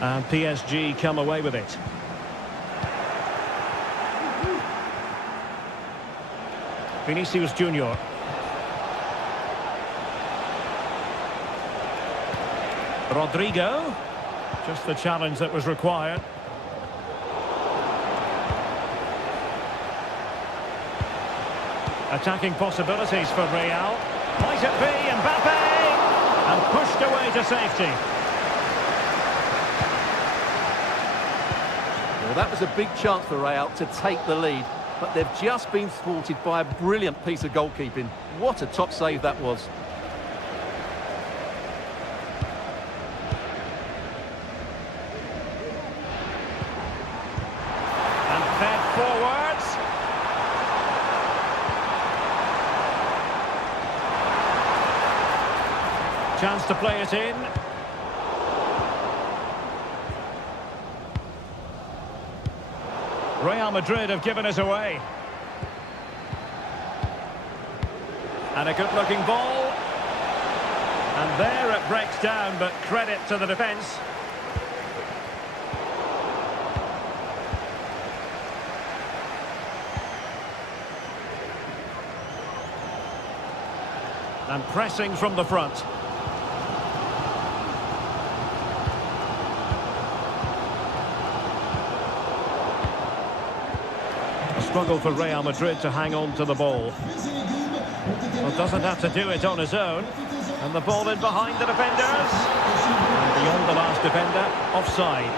And PSG come away with it. Vinicius Junior. Rodrigo. Just the challenge that was required. Attacking possibilities for Real. Might it be Mbappe? And pushed away to safety. Well, that was a big chance for Real to take the lead, but they've just been thwarted by a brilliant piece of goalkeeping. What a top save that was. And fed forwards. Chance to play it in. Real Madrid have given it away. And a good-looking ball. And there it breaks down, but credit to the defence. And pressing from the front. A struggle for Real Madrid to hang on to the ball. Well, doesn't have to do it on his own. And the ball in behind the defenders. And beyond the last defender, offside.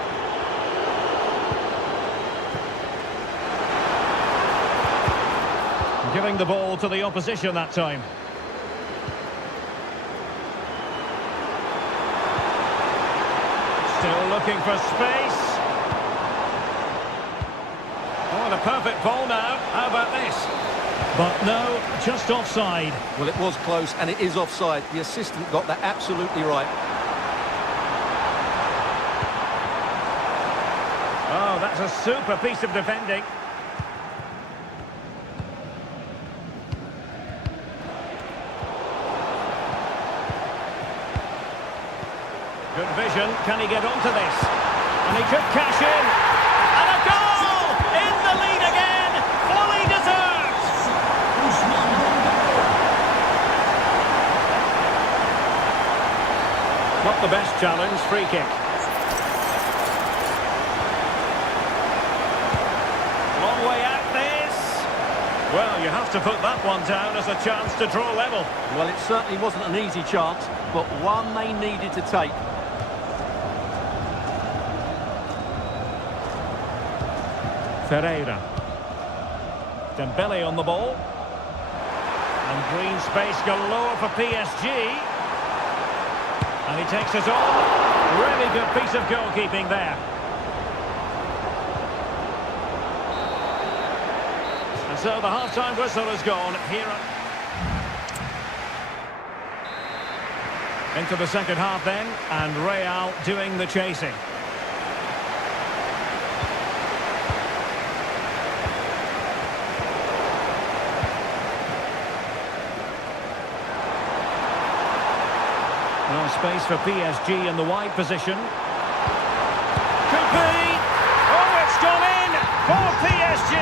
Giving the ball to the opposition that time. Still looking for space. Oh, the perfect ball now. How about this? But no, just offside. Well, it was close, and it is offside. The assistant got that absolutely right. Oh, that's a super piece of defending. Good vision. Can he get onto this? And he could cash in. And a goal! In the lead again! Fully deserved! Not the best challenge. Free kick. Long way out this. Well, you have to put that one down as a chance to draw level. Well, it certainly wasn't an easy chance, but one they needed to take. Ferreira. Dembele on the ball. And green space galore for PSG. And he takes it on. Really good piece of goalkeeping there. And so the half-time whistle has gone here. Into the second half then, and Real doing the chasing. No space for PSG in the wide position. Could be! Oh, it's gone in for PSG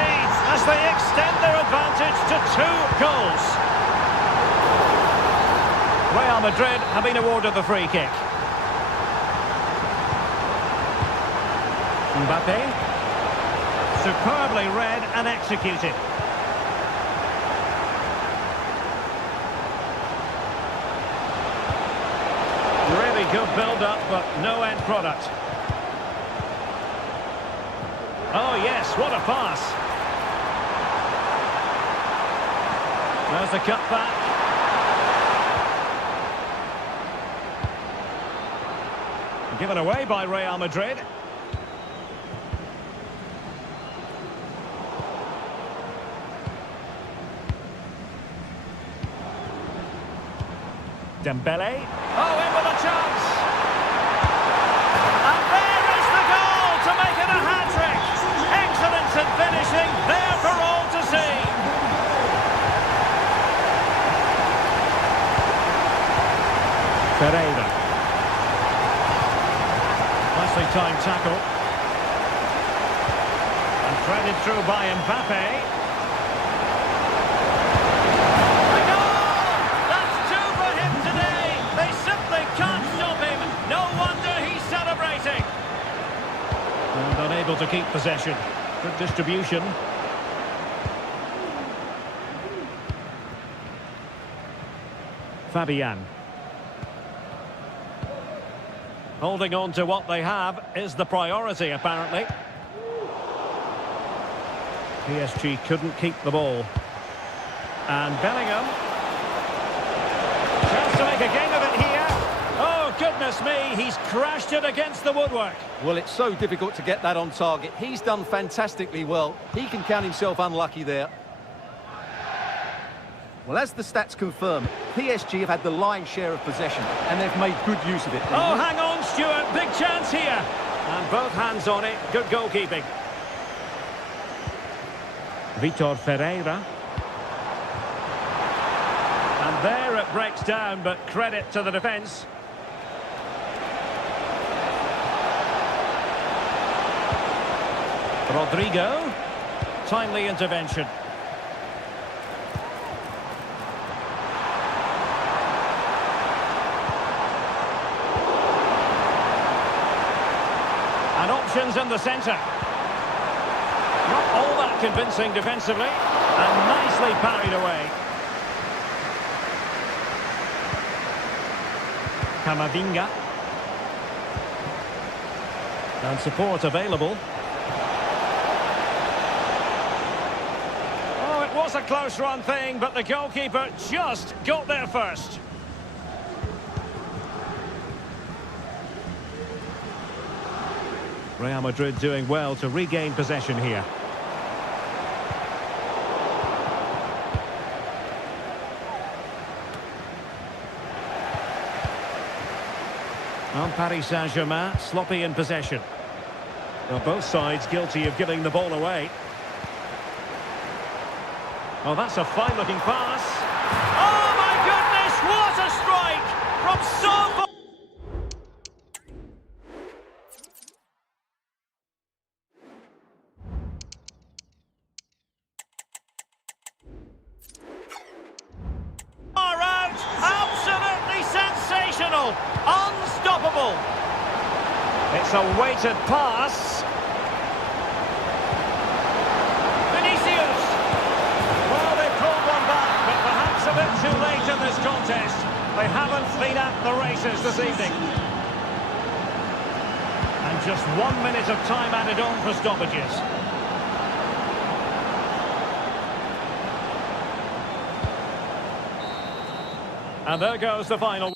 as they extend their advantage to 2 goals. Real Madrid have been awarded the free kick. Mbappe. Superbly read and executed. Really good build-up, but no end product. Oh, yes, what a pass. There's the cutback. Given away by Real Madrid. Dembele. Oh, in with a chance. And there is the goal to make it a hat-trick. Excellence in finishing, there for all to see. Ferreira. Nicely timed tackle. And threaded through by Mbappe. And unable to keep possession. Good distribution. Fabian. Holding on to what they have is the priority, apparently. PSG couldn't keep the ball. And Bellingham. Chance to make a game of it here. Oh, goodness me, he's crashed it against the woodwork. Well, it's so difficult to get that on target. He's done fantastically well. He can count himself unlucky there. Well, as the stats confirm, PSG have had the lion's share of possession, and they've made good use of it. Oh, hang on, Stuart. Big chance here. And both hands on it. Good goalkeeping. Vitor Ferreira. And there it breaks down, but credit to the defence. Rodrigo. Timely intervention. And options in the centre. Not all that convincing defensively. And nicely parried away. Camavinga. And support available. Oh, it was a close run thing, but the goalkeeper just got there first. Real Madrid doing well to regain possession here. On Paris Saint-Germain, sloppy in possession. Well, both sides guilty of giving the ball away. Oh, that's a fine-looking pass. Oh, my goodness, what a strike from so far. Absolutely sensational, unstoppable. It's a weighted pass. Vinicius. Well, they've called one back, but perhaps a bit too late in this contest. They haven't been at the races this evening. And just 1 minute of time added on for stoppages. And there goes the final.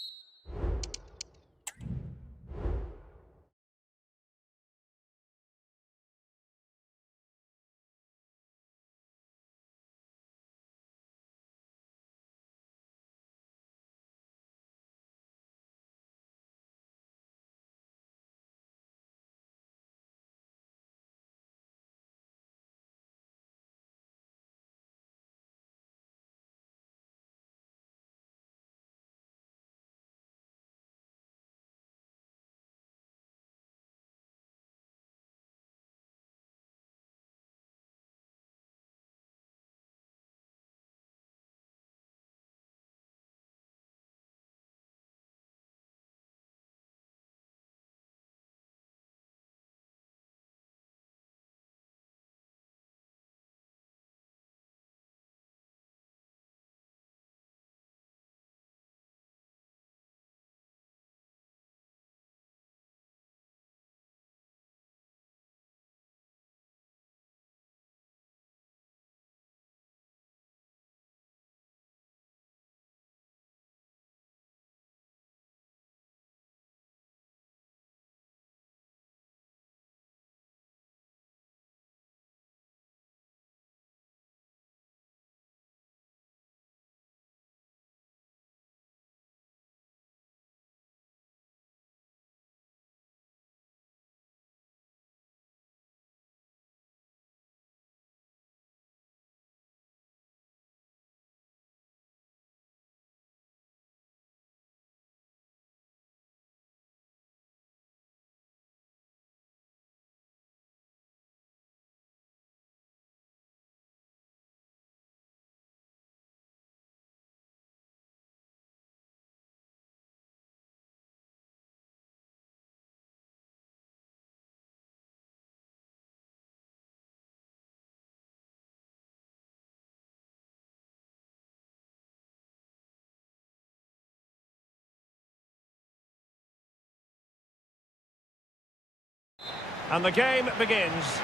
And the game begins.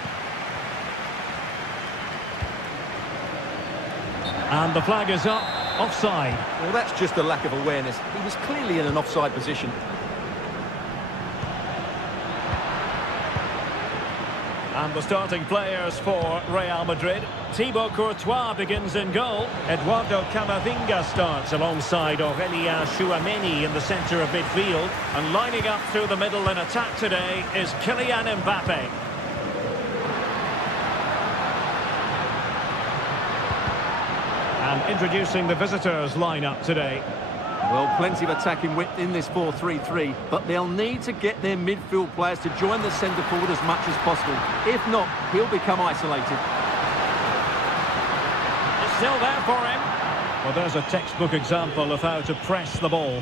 And the flag is up. Offside. Well, that's just a lack of awareness. He was clearly in an offside position. And the starting players for Real Madrid. Thibaut Courtois begins in goal. Eduardo Camavinga starts alongside Aurélien Tchouameni in the centre of midfield. And lining up through the middle in attack today is Kylian Mbappe. And introducing the visitors lineup today. Well, plenty of attacking width in this 4-3-3, but they'll need to get their midfield players to join the centre forward as much as possible. If not, he'll become isolated. It's still there for him. Well, there's a textbook example of how to press the ball.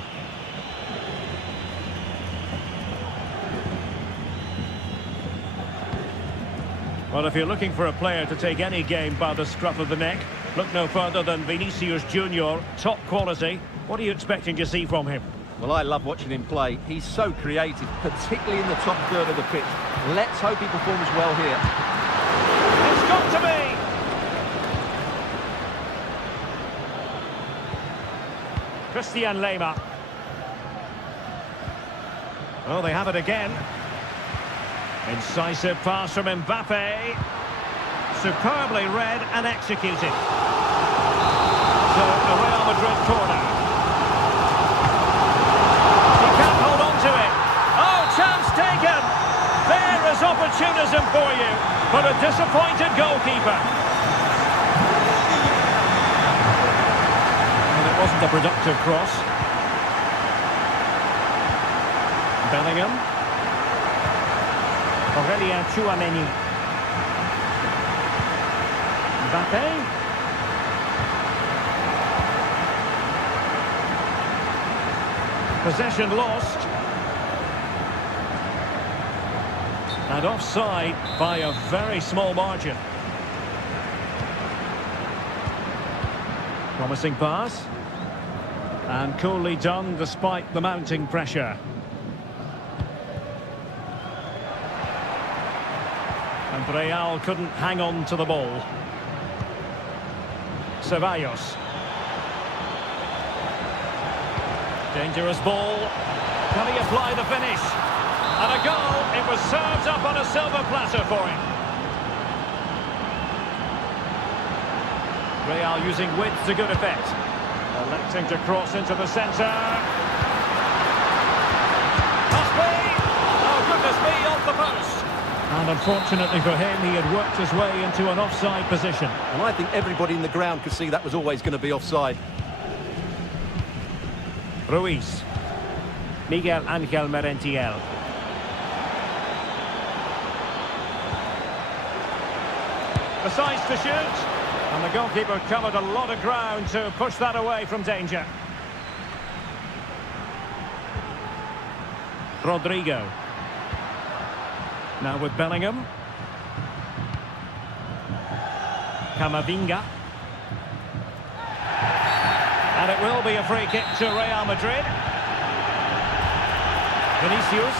Well, if you're looking for a player to take any game by the scruff of the neck, look no further than Vinicius Junior, top quality. What are you expecting to see from him? Well, I love watching him play. He's so creative, particularly in the top third of the pitch. Let's hope he performs well here. It's got to be! Christian Lema. Oh, they have it again. Incisive pass from Mbappe. Superbly read and executed. So, a Real Madrid corner. He can't hold on to it. Oh, chance taken! There is opportunism for you, but a disappointed goalkeeper. And it wasn't a productive cross. Bellingham. Aurelien Tchouameni. Mbappe. Possession lost. And offside by a very small margin. Promising pass. And coolly done despite the mounting pressure. And Real couldn't hang on to the ball. Ceballos. Dangerous ball. Can he apply the finish? And a goal. It was served up on a silver platter for him. Real using width to good effect. Electing to cross into the centre. Must be! Oh, goodness me, off the post. And unfortunately for him, he had worked his way into an offside position. And I think everybody in the ground could see that was always going to be offside. Ruiz. Miguel Ángel Merentiel. Decides to shoot. And the goalkeeper covered a lot of ground to push that away from danger. Rodrigo. Now with Bellingham. Camavinga. And it will be a free kick to Real Madrid. Vinicius.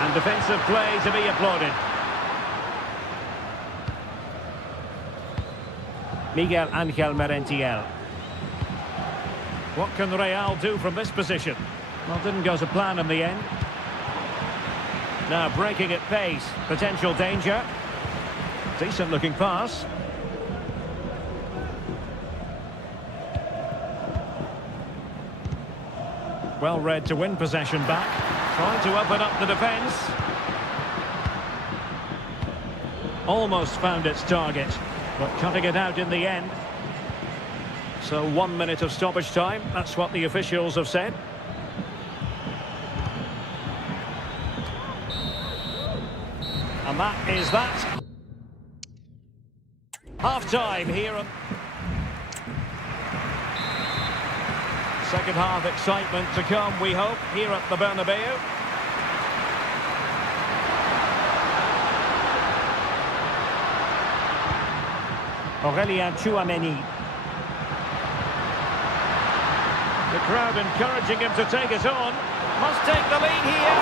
And defensive play to be applauded. Miguel Ángel Merentiel. What can Real do from this position? Well, didn't go to plan in the end. Now breaking at pace. Potential danger. Decent looking pass. Well read to win possession back. Trying to open up the defence. Almost found its target, but cutting it out in the end. So 1 minute of stoppage time. That's what the officials have said. And that is that. Half-time here. Second half excitement to come, we hope, here at the Bernabeu. Aurelien Tchouameni. The crowd encouraging him to take it on. Must take the lead here.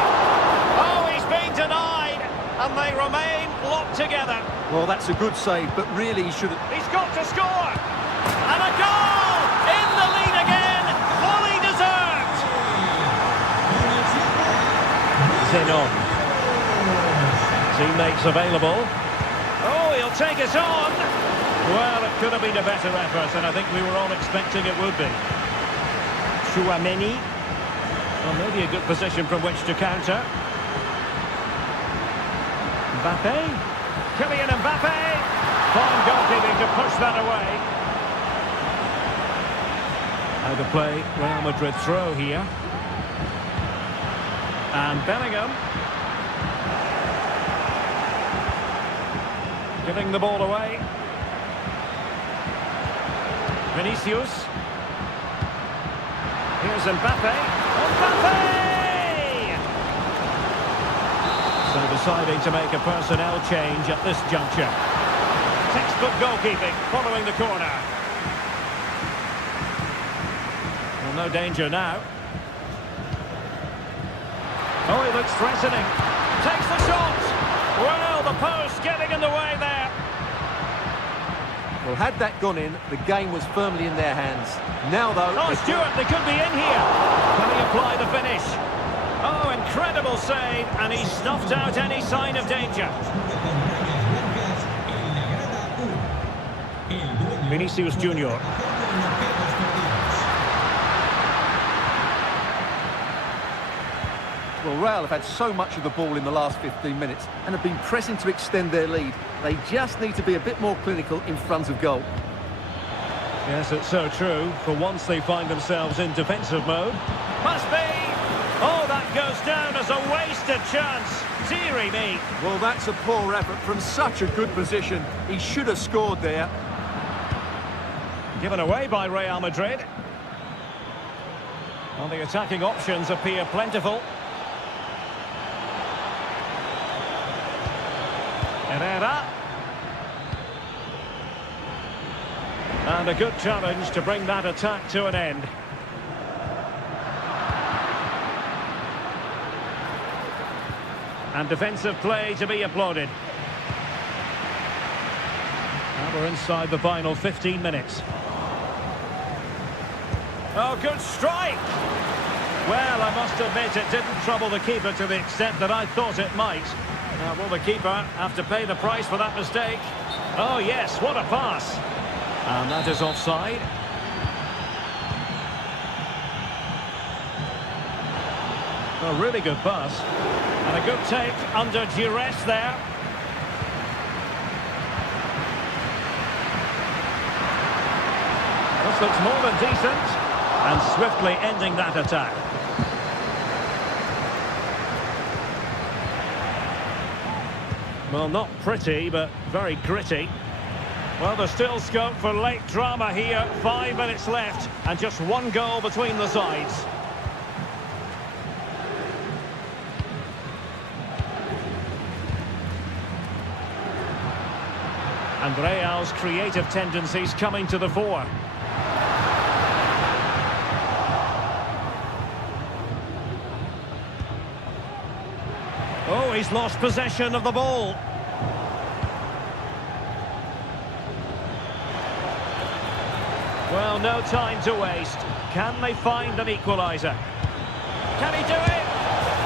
Oh, he's been denied. And they remain locked together. Well, that's a good save, but really he should have... He's got to score! And a goal! In the lead again! Fully deserved! Zenon. Teammates available. Oh, he'll take it on! Well, it could have been a better effort, and I think we were all expecting it would be. Tchouameni. Well, maybe a good position from which to counter. Mbappe. Kylian Mbappe. Fine goalkeeping to push that away. Out of play, Real Madrid throw here. And Bellingham. Giving the ball away. Vinicius. Here's Mbappe. Mbappe! So deciding to make a personnel change at this juncture. Textbook goalkeeping following the corner. no danger now. Oh, he looks threatening. Takes the shot. Well, the post getting in the way there. Well, had that gone in, the game was firmly in their hands. Now, though... Oh, Stewart, they could be in here. Can he apply the finish? Oh, incredible save, and he snuffed out any sign of danger. Vinicius Junior. Well, Real have had so much of the ball in the last 15 minutes and have been pressing to extend their lead. They just need to be a bit more clinical in front of goal. Yes, it's so true. For once they find themselves in defensive mode. Must be! Oh, that goes down as a wasted chance. Deary me. Well, that's a poor effort from such a good position. He should have scored there. Given away by Real Madrid. Well, the attacking options appear plentiful. Herrera. And a good challenge to bring that attack to an end. And defensive play to be applauded. And we're inside the final 15 minutes. Oh, good strike! Well, I must admit it didn't trouble the keeper to the extent that I thought it might. Now, will the keeper have to pay the price for that mistake? Oh, yes, what a pass. And that is offside. A really good pass. And a good take under duress there. This looks more than decent. And swiftly ending that attack. Well, not pretty, but very gritty. Well, there's still scope for late drama here. 5 minutes left, and just one goal between the sides. And Real's creative tendencies coming to the fore. Oh, he's lost possession of the ball. Well, no time to waste. Can they find an equaliser? Can he do it?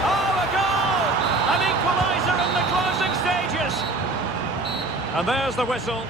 Oh, a goal! An equaliser in the closing stages. And there's the whistle.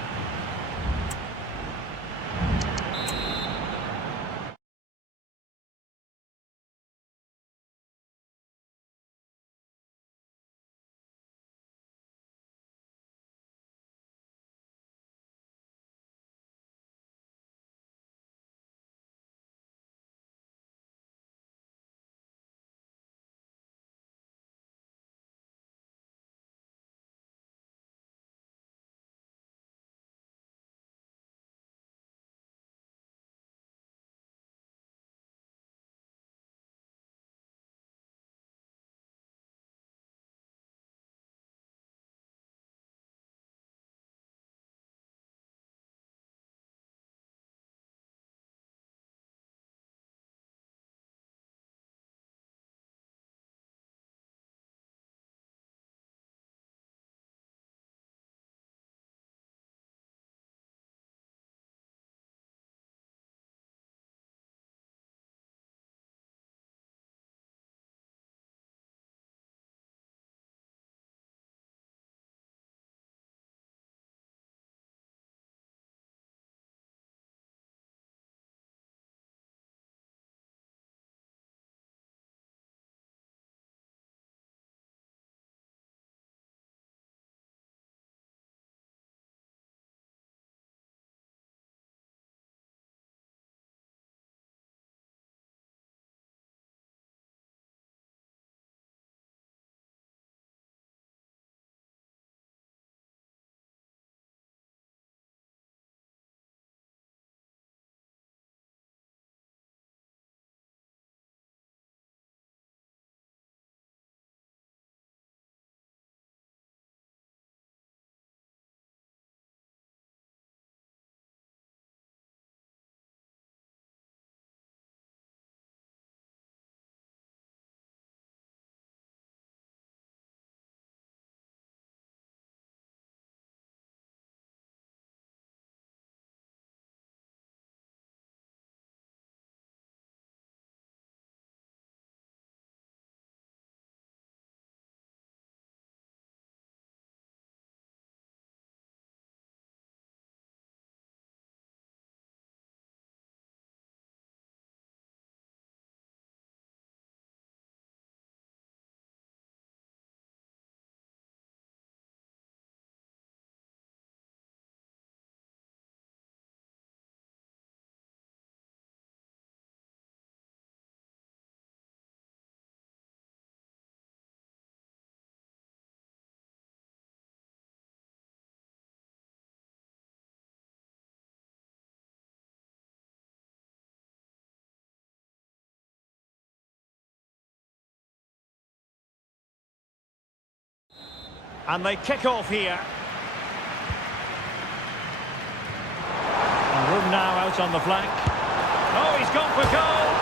And they kick off here. And room now out on the flank. Oh, he's gone for goal.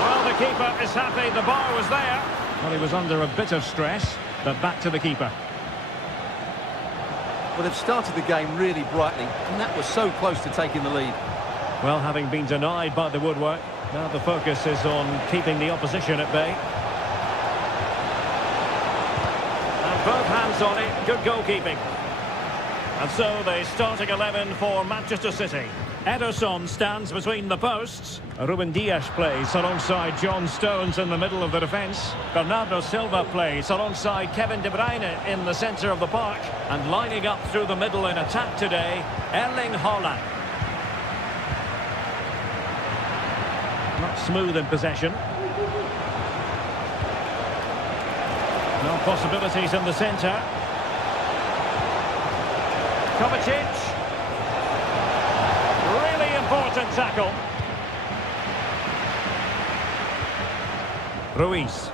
Well, the keeper is happy the bar was there. Well, he was under a bit of stress, but back to the keeper. Well, they've started the game really brightly, and that was so close to taking the lead. Well, having been denied by the woodwork, now the focus is on keeping the opposition at bay. And both hands on it, good goalkeeping. And so the starting 11 for Manchester City. Ederson stands between the posts. Ruben Dias plays alongside John Stones in the middle of the defence. Bernardo Silva plays alongside Kevin De Bruyne in the centre of the park. And lining up through the middle in attack today, Erling Haaland. Not smooth in possession. No possibilities in the centre. Kovacic. Really important tackle. Ruiz.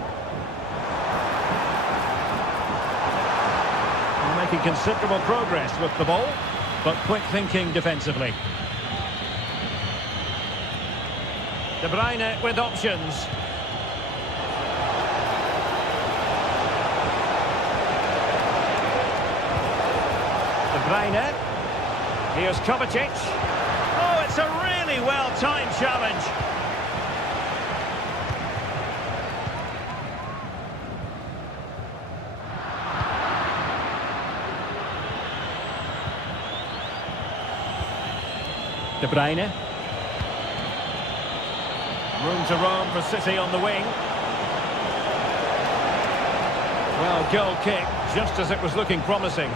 Making considerable progress with the ball, but quick thinking defensively. De Bruyne with options. De Bruyne. Here's Kovacic. Oh, it's a really well-timed challenge. De Bruyne. Room to roam for City on the wing. Well, goal kick, just as it was looking promising.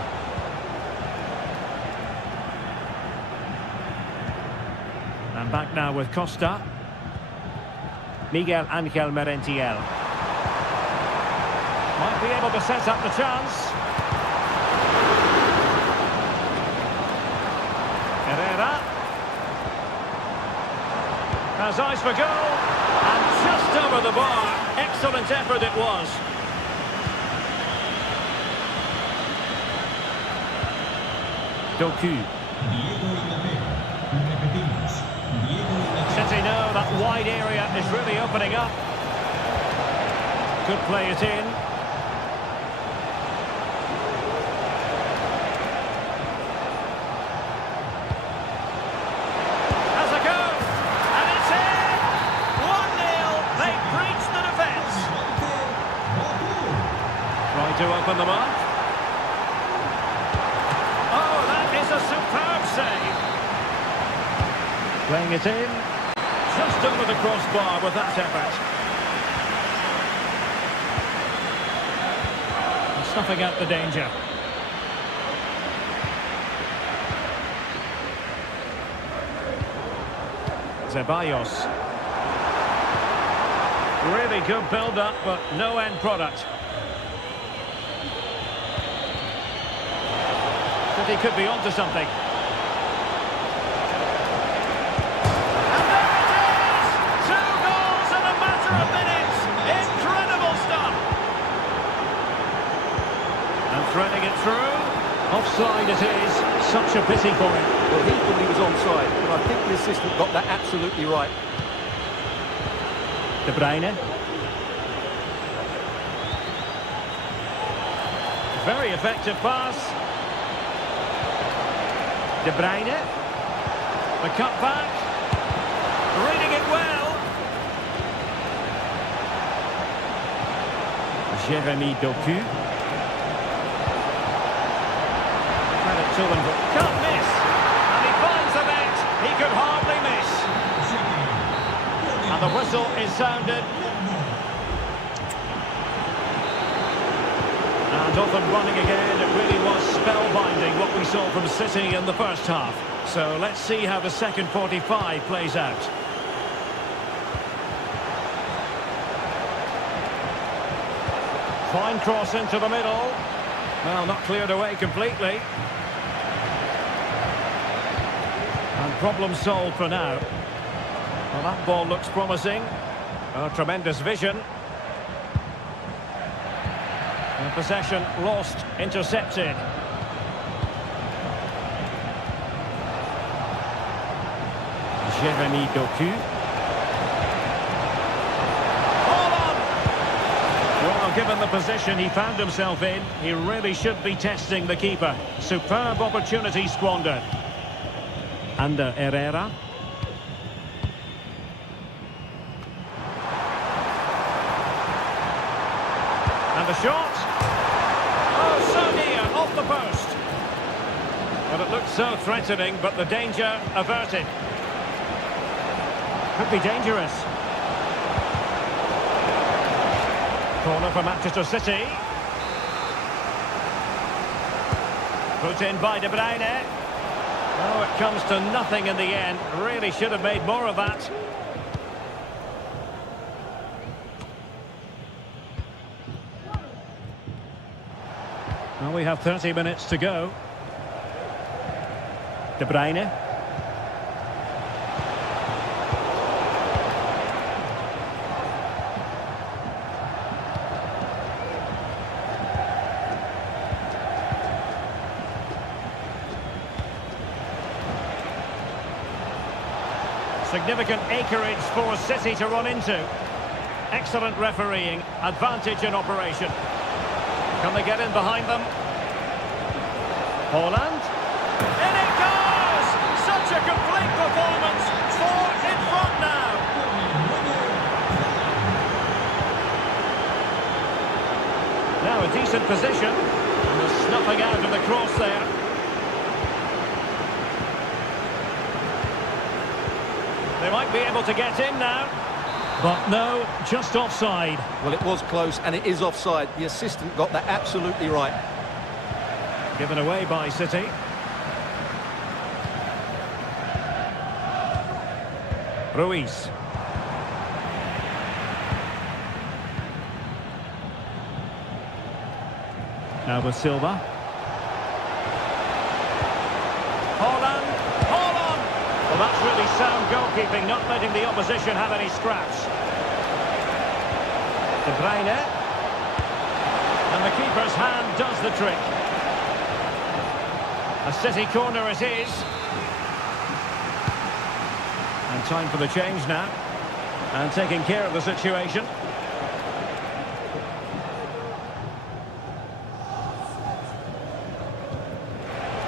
And back now with Costa. Miguel Ángel Merentiel. Might be able to set up the chance. Herrera. Has eyes for goal. And just over the bar. Excellent effort it was. Doku. City know that wide area is really opening up. Could play it in. Has a go. And it's in. 1-0. They breach the defence. Trying to open them up. Oh, that is a superb save. Playing it in. Just over the crossbar with that effort. And snuffing out the danger. Ceballos. Really good build-up, but no end product. City could be onto something. Threading it through. Offside it is. Such a pity for him. Well, he thought he was onside, but I think the assistant got that absolutely right. De Bruyne. Very effective pass. De Bruyne. The cut back. Reading it well. Jeremy Doku. To them, but can't miss, and he finds the net. He could hardly miss, and the whistle is sounded, and off and running again. It really was spellbinding what we saw from City in the first half. So let's see how the second 45 plays out. Fine cross into the middle. Well, not cleared away completely. And problem solved for now. Well, that ball looks promising. Oh, tremendous vision. And possession lost, intercepted. Jeremy Doku. Well, given the position he found himself in, he really should be testing the keeper. Superb opportunity squandered. Under Herrera. And the shot. Oh, so near, off the post. Well, it looked so threatening, but the danger averted. Could be dangerous. Corner for Manchester City. Put in by De Bruyne. Oh, it comes to nothing in the end. Really should have made more of that. Well, we have 30 minutes to go. De Bruyne. Significant acreage for City to run into. Excellent refereeing, advantage in operation. Can they get in behind them? Holland. In it goes! Such a complete performance. 4 in front now. Now a decent position. And the snuffing out of the cross there. They might be able to get in now. But no, just offside. Well, it was close, and it is offside. The assistant got that absolutely right. Given away by City. Ruiz. Now with Silva. Holland. Holland! Well, that's really sound goalkeeping, not letting the opposition have any scraps. De Bruyne. And the keeper's hand does the trick. A City corner it is. And time for the change now. And taking care of the situation.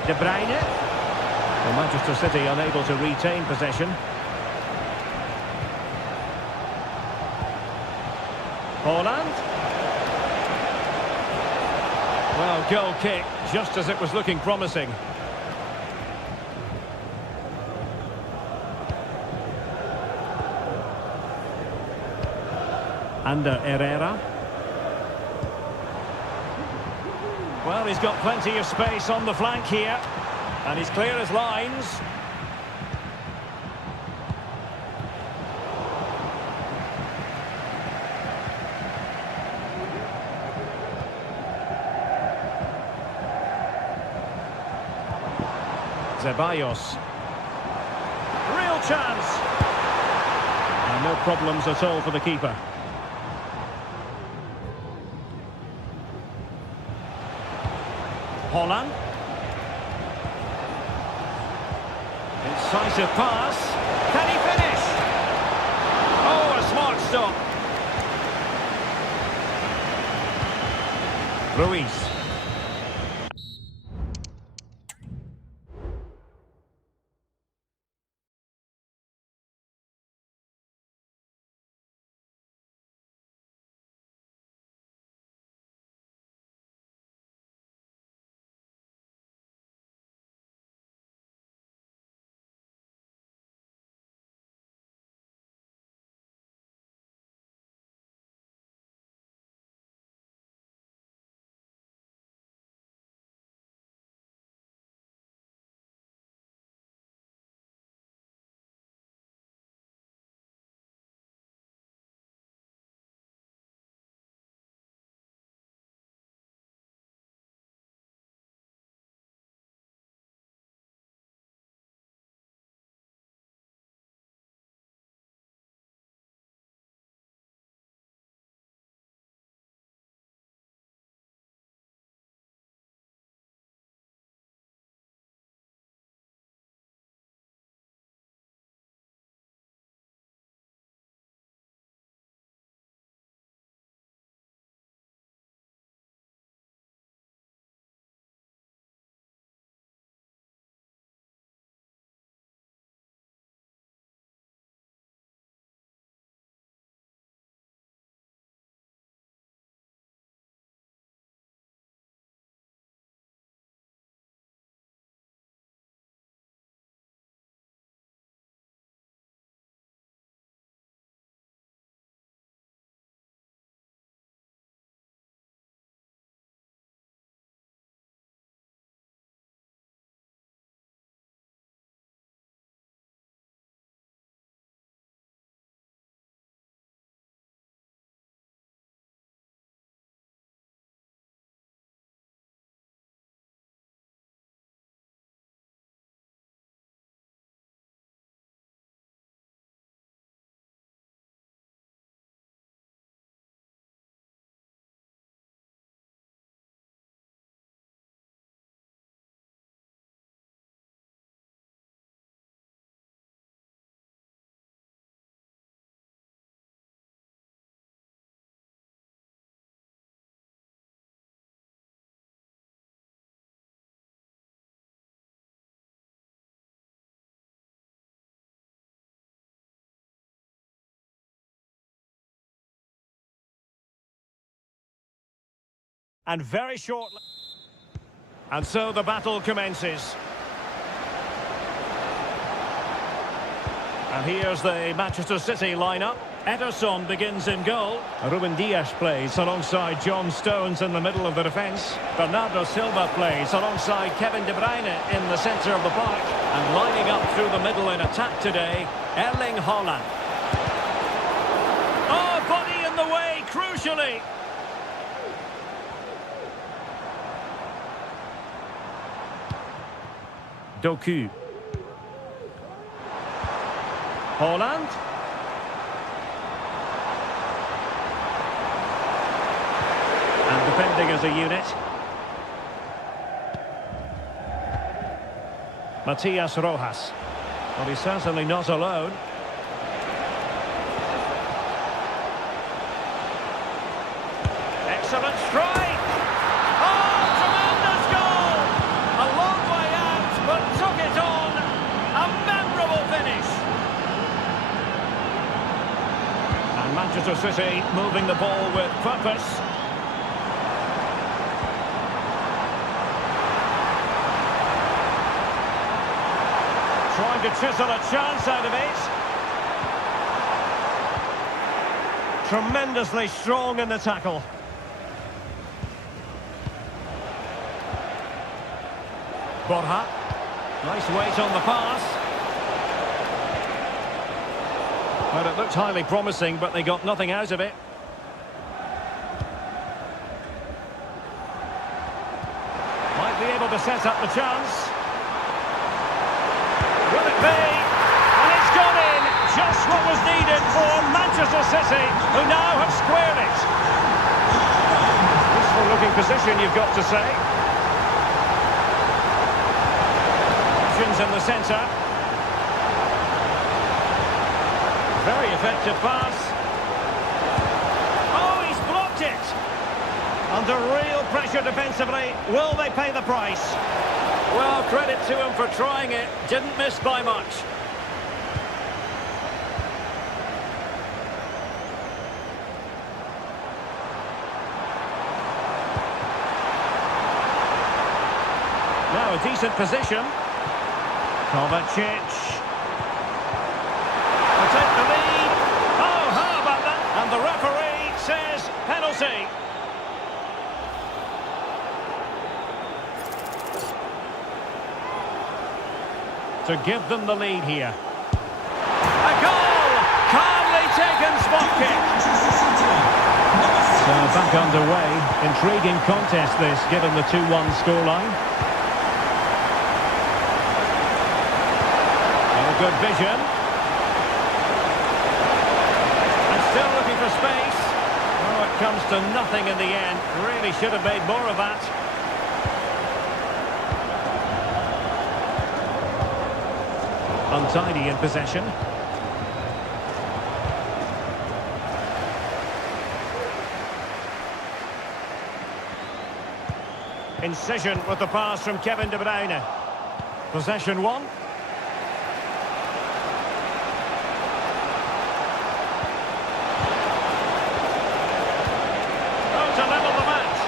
De Bruyne. Well, Manchester City unable to retain possession. Holland. Well, goal kick, just as it was looking promising. Under Herrera. Well, he's got plenty of space on the flank here. And he's clear as lines. Ceballos. Real chance. And no problems at all for the keeper. Holland. Incisive pass. Can he finish? Oh, a smart stop. Ruiz. And very shortly. And so the battle commences. And here's the Manchester City lineup. Ederson begins in goal. Ruben Dias plays alongside John Stones in the middle of the defence. Bernardo Silva plays alongside Kevin De Bruyne in the centre of the park. And lining up through the middle in attack today, Erling Haaland. Oh, body in the way, crucially. Doku. Haaland. And defending as a unit. Matias Rojas. Well, he's certainly not alone. Excellent strike! Oh, tremendous goal! A long way out, but took it on. A memorable finish. And Manchester City moving the ball with purpose. Trying to chisel a chance out of it. Tremendously strong in the tackle. Borja. Nice weight on the pass. Well, it looked highly promising, but they got nothing out of it. Might be able to set up the chance. Will it be? And it's gone in! Just what was needed for Manchester City, who now have squared it. Useful looking position, you've got to say. Options in the centre. Very effective pass. Oh, he's blocked it! Under real pressure defensively. Will they pay the price? Well, credit to him for trying it. Didn't miss by much. Now a decent position. Kovacic. To take the lead. Oh, how about that? And the referee says penalty. To give them the lead here. A goal! Calmly taken spot kick. So back underway. Intriguing contest this, given the 2-1 scoreline. Oh, good vision. And still looking for space. Oh, it comes to nothing in the end. Really should have made more of that. Untidy in possession. Incision with the pass from Kevin De Bruyne. Possession one. Oh, to level the match.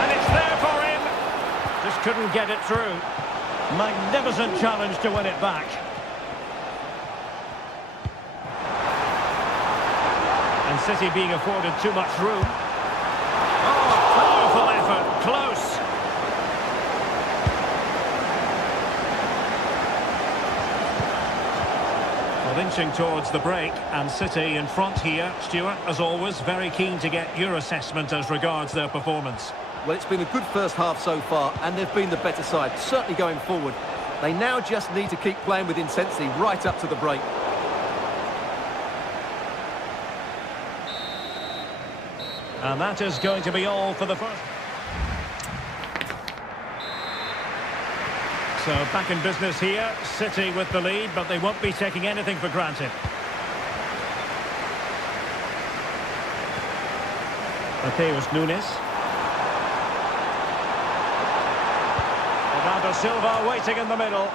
And it's there for him. Just couldn't get it through. Magnificent challenge to win it back. And City being afforded too much room. Oh, powerful effort. Close. Well, inching towards the break, and City in front here. Stuart, as always, very keen to get your assessment as regards their performance. Well, it's been a good first half so far, and they've been the better side, certainly going forward. They now just need to keep playing with intensity right up to the break. And that is going to be all for the first. So back in business here, City with the lead, but they won't be taking anything for granted. Mateus Nunes. Bernardo Silva waiting in the middle.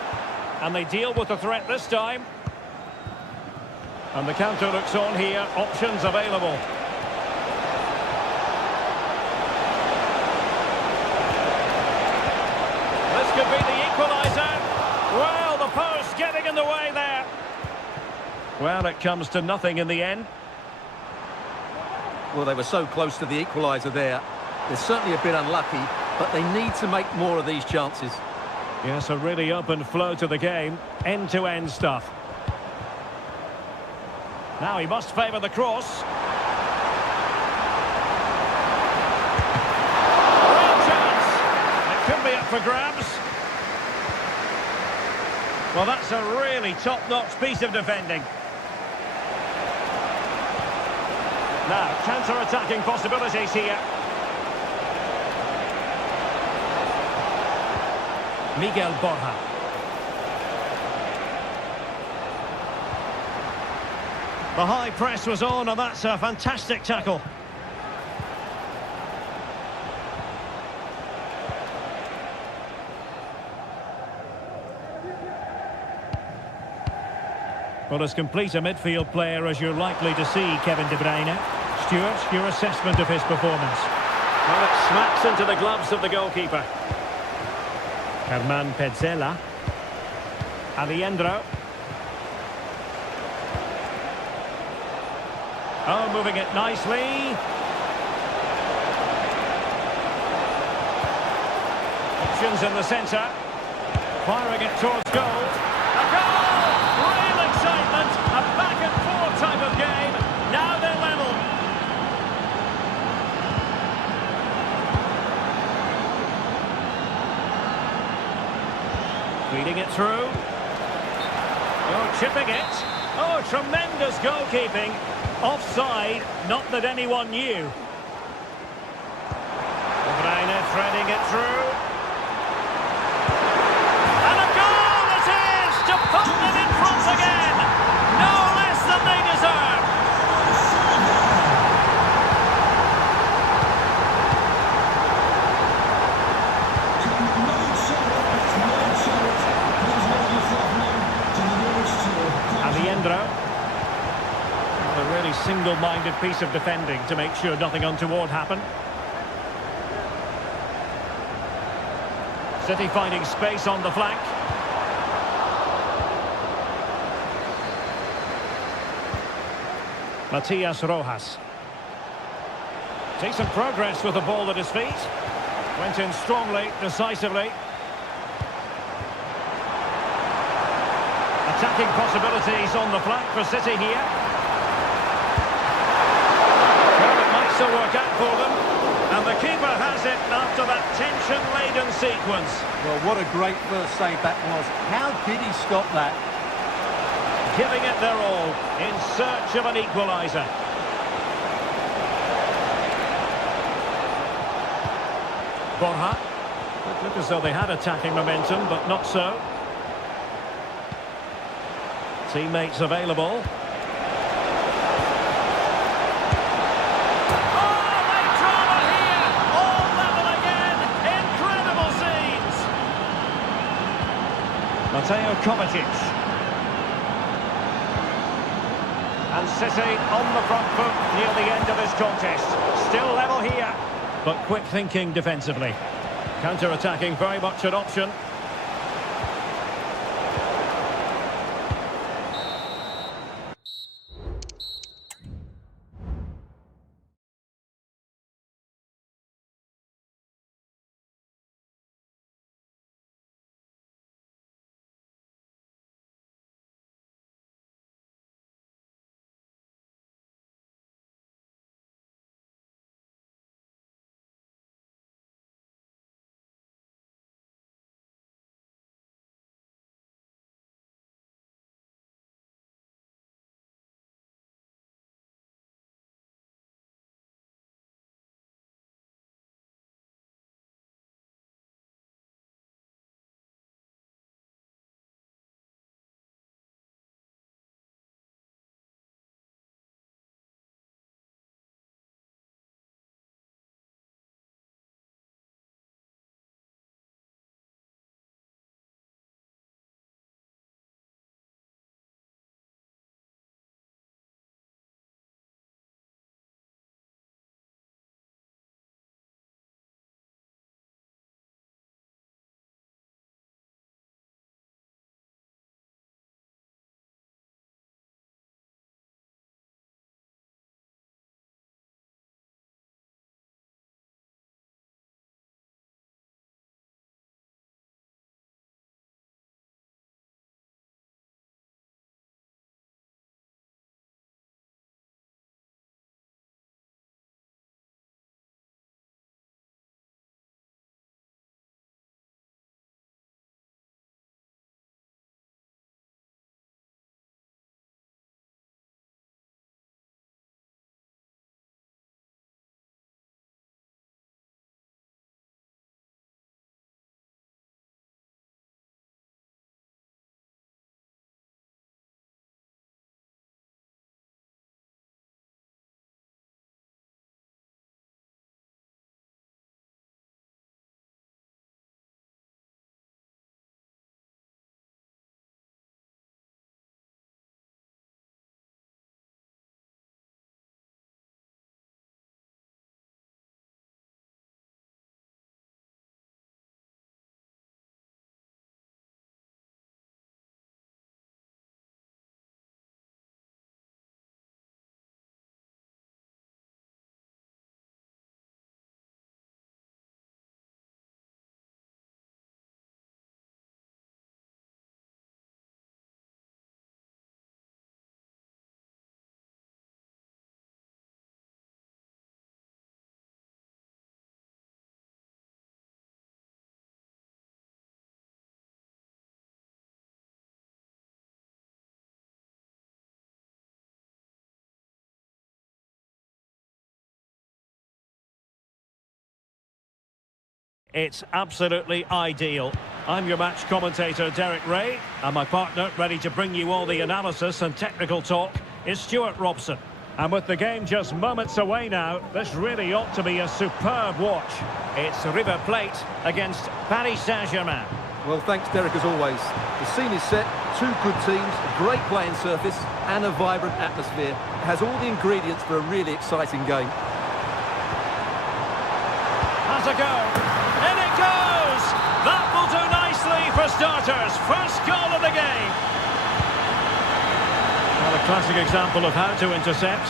And they deal with the threat this time. And the counter looks on here, options available. could be the equaliser. Well, the post getting in the way there. Well, it comes to nothing in the end. Well, they were so close to the equaliser there. They're certainly a bit unlucky, but they need to make more of these chances. Yes, a really open flow to the game. End-to-end stuff. Now he must favour the cross. Real chance. It could be up for grabs. Well, that's a really top-notch piece of defending. Now, counter-attacking possibilities here. Miguel Borja. The high press was on, and that's a fantastic tackle. Well, as complete a midfield player as you're likely to see, Kevin De Bruyne. Stuart, your assessment of his performance? Well, it smacks into the gloves of the goalkeeper. Herman Petzela. Alejandro. Oh, moving it nicely. Options in the centre. Firing it towards goal. A goal! Real excitement. A back-and-forth type of game. Now they're level. Feeding it through. Oh, chipping it. Oh, tremendous goalkeeping. Offside, not that anyone knew. De Bruyne threading it through. And a goal it is to put them in front again. No less than they deserve. Alejandro. A really single-minded piece of defending to make sure nothing untoward happened. City finding space on the flank. Matias Rojas. Decent progress with the ball at his feet. Went in strongly, decisively. Attacking possibilities on the flank for City here. Well, it might still work out for them. And the keeper has it after that tension-laden sequence. Well, what a great first save that was. How did he stop that? Giving it their all in search of an equaliser. Borja. It looked as though they had attacking momentum, but not so. Teammates available. Oh, late drama here! All level again! Incredible scenes! Mateo Kovacic. And City on the front foot near the end of this contest. Still level here, but quick thinking defensively. Counter-attacking very much an option. It's absolutely ideal. I'm your match commentator, Derek Ray, and my partner, ready to bring you all the analysis and technical talk, is Stuart Robson. And with the game just moments away now, this really ought to be a superb watch. It's River Plate against Paris Saint-Germain. Well, thanks, Derek, as always. The scene is set, two good teams, a great playing surface, and a vibrant atmosphere. It has all the ingredients for a really exciting game. Has a go. In it goes! That will do nicely for starters. First goal of the game. Well, a classic example of how to intercept.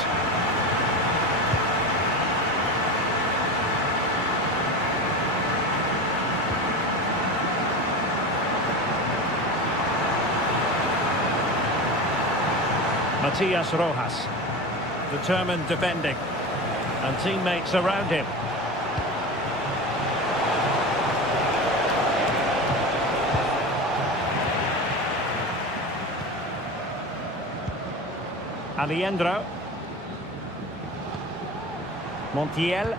Matias Rojas, determined defending, and teammates around him. Alejandro. Montiel.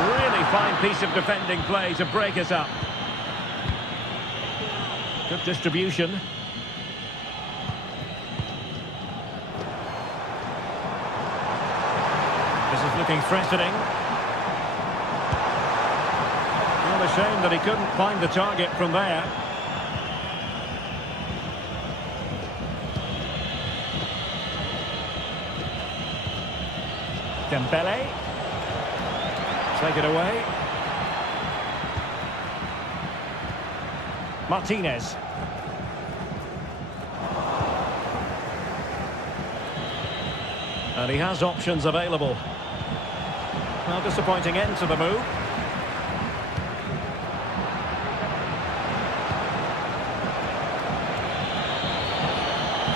Really fine piece of defending play to break us up. Good distribution. This is looking threatening. What a shame that he couldn't find the target from there. Dembele. Take it away. Martinez. And he has options available. Well, disappointing end to the move.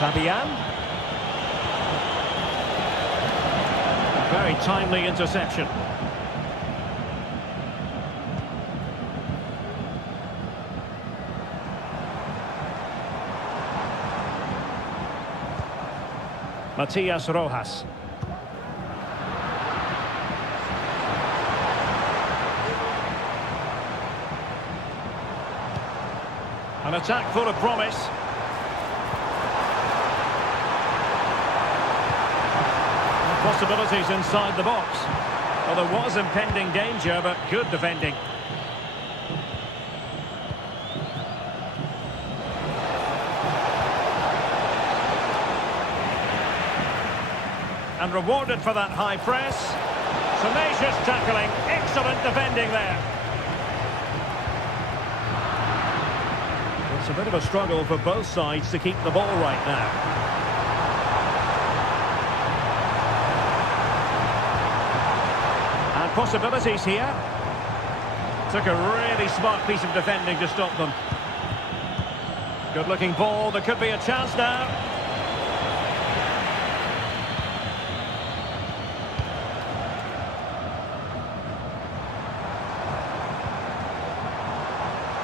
Fabian. Very timely interception. Matias Rojas. An attack full of promise. Possibilities inside the box. Well, there was impending danger, but good defending. And rewarded for that high press. Tenacious tackling, excellent defending there. It's a bit of a struggle for both sides to keep the ball right now. Possibilities here. Took a really smart piece of defending to stop them. Good looking ball, there could be a chance now.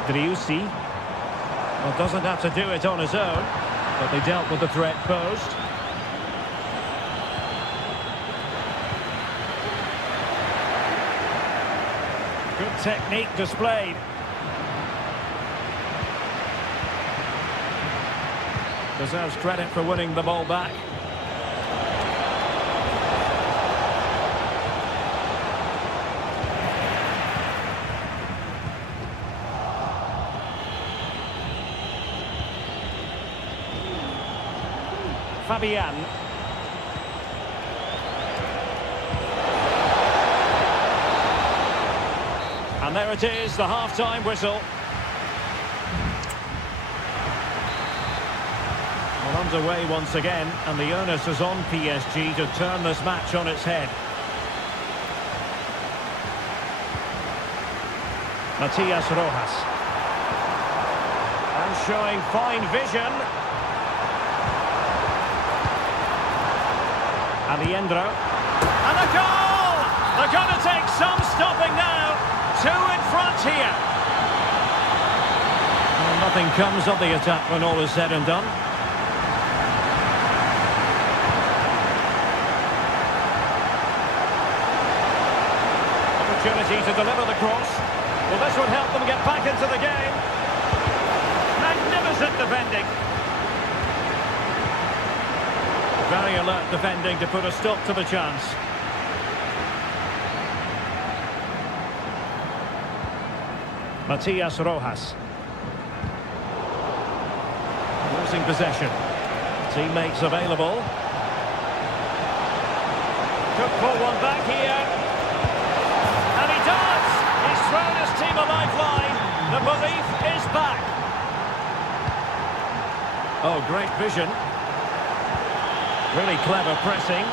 Driussi. Well, doesn't have to do it on his own, but they dealt with the threat posed. Good technique displayed. Deserves credit for winning the ball back. Fabian. And there it is, the half-time whistle. Well, underway once again, and the onus is on PSG to turn this match on its head. Matias Rojas. And showing fine vision. Alejandro. And a goal! They're going to take some stopping now. Two in front here. Well, nothing comes of the attack when all is said and done. opportunity to deliver the cross. Well, this would help them get back into the game. Magnificent defending. Very alert defending to put a stop to the chance. Matias Rojas. Losing possession. Teammates available. Could pull one back here. And he does! He's thrown his team a lifeline. The belief is back. Oh, great vision. Really clever pressing.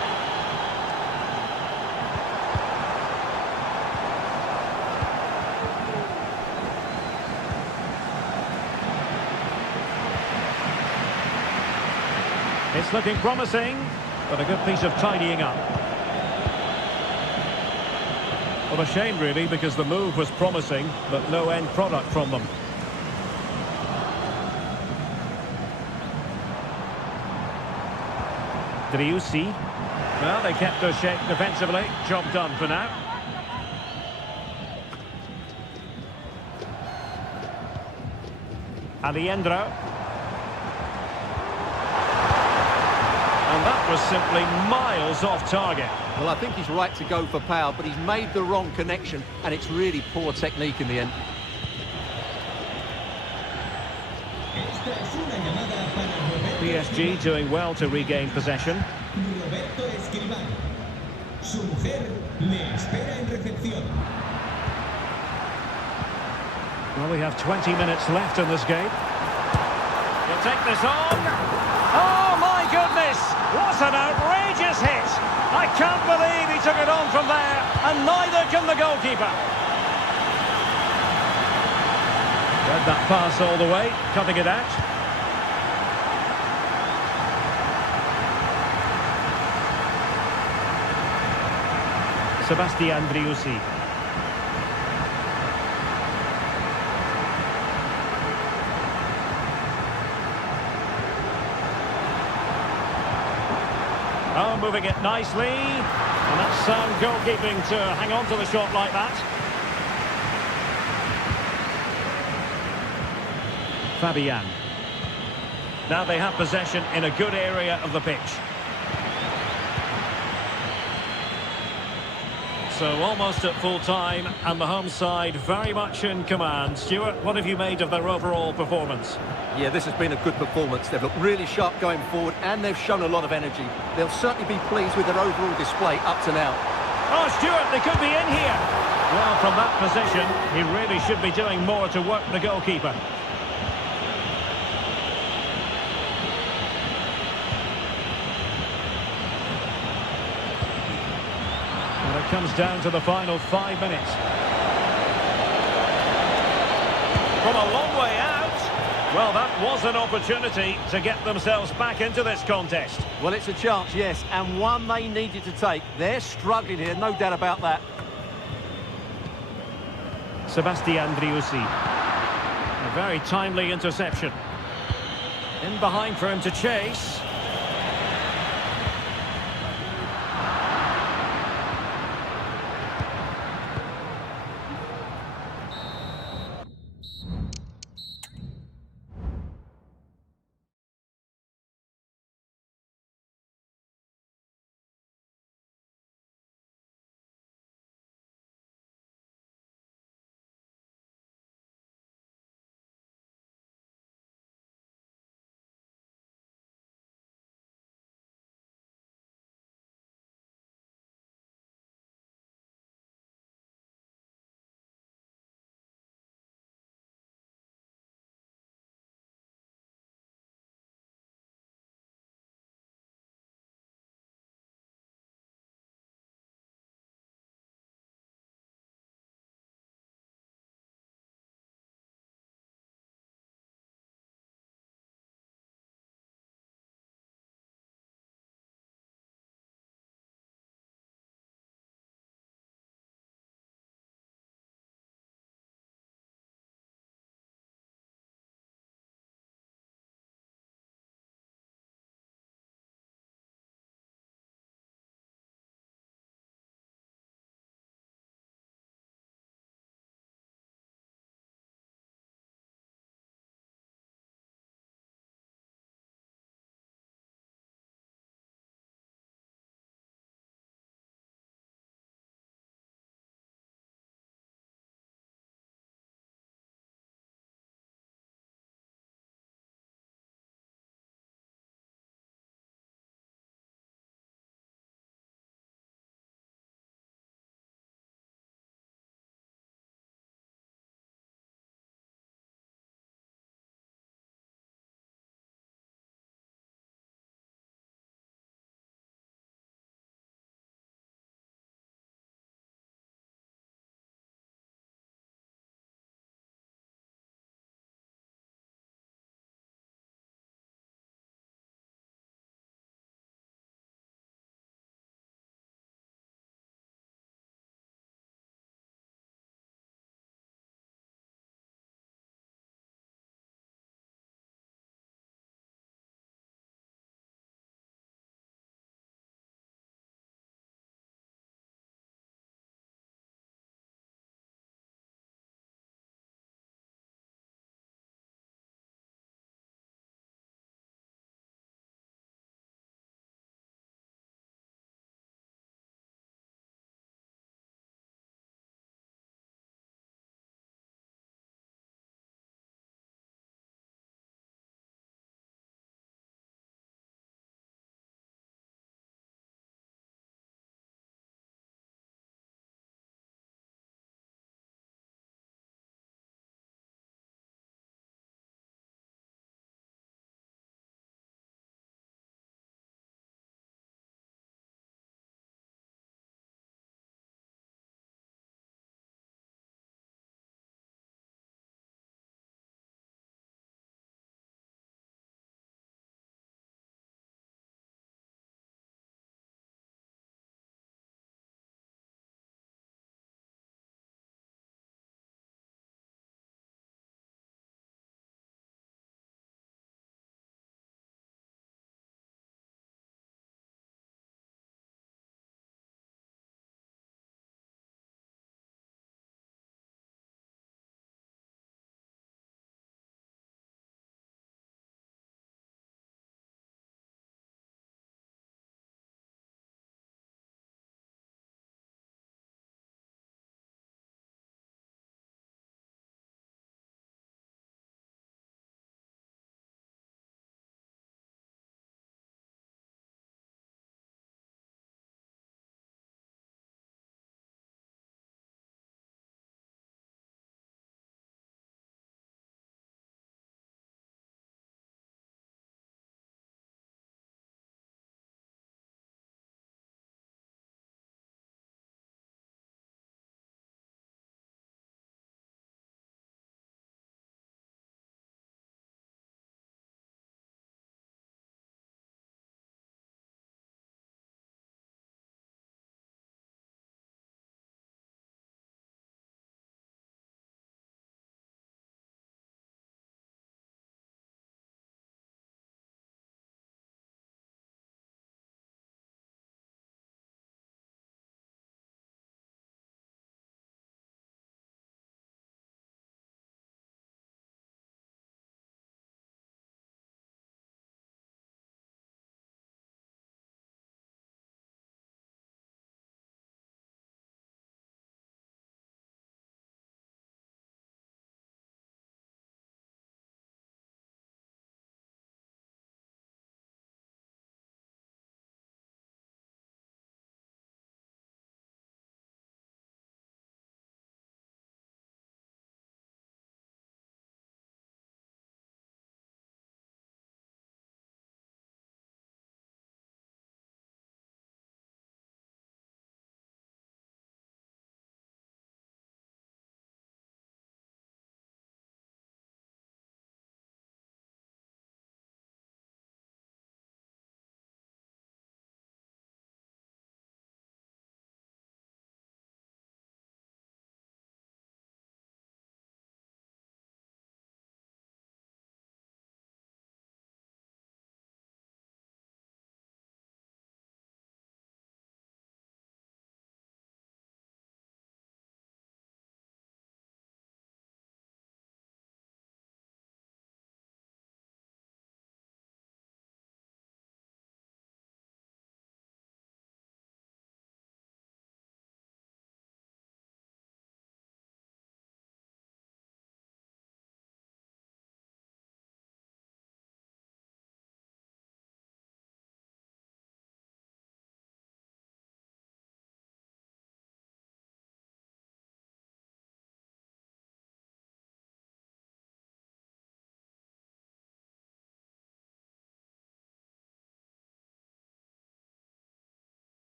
It's looking promising, but a good piece of tidying up. Well, a shame really, because the move was promising, but no end product from them. Driussi. Well, they kept their shape defensively. Job done for now. Aliendro. And that was simply miles off target. Well, I think he's right to go for power, but he's made the wrong connection, and it's really poor technique in the end. Esta es una llamada para Roberto. PSG doing well to regain possession. Roberto Escribano. Su mujer le espera en recepción. Well, we have 20 minutes left in this game. He'll take this on. Oh, my goodness! What an outrageous hit! I can't believe he took it on from there, and neither can the goalkeeper. Read that pass all the way, cutting it out. Sebastian Driussi. Oh, moving it nicely. And that's sound goalkeeping to hang on to the shot like that. Fabian. Now they have possession in a good area of the pitch. So almost at full time, and the home side very much in command. Stuart, what have you made of their overall performance? Yeah, this has been a good performance. They've looked really sharp going forward, and they've shown a lot of energy. They'll certainly be pleased with their overall display up to now. Oh, Stuart, they could be in here. Well, from that position, he really should be doing more to work the goalkeeper. And it comes down to the final 5 minutes. From a long way out. Well, that was an opportunity to get themselves back into this contest. Well, it's a chance, yes, and one they needed to take. They're struggling here, no doubt about that. Sebastian Driussi. A very timely interception. In behind for him to chase.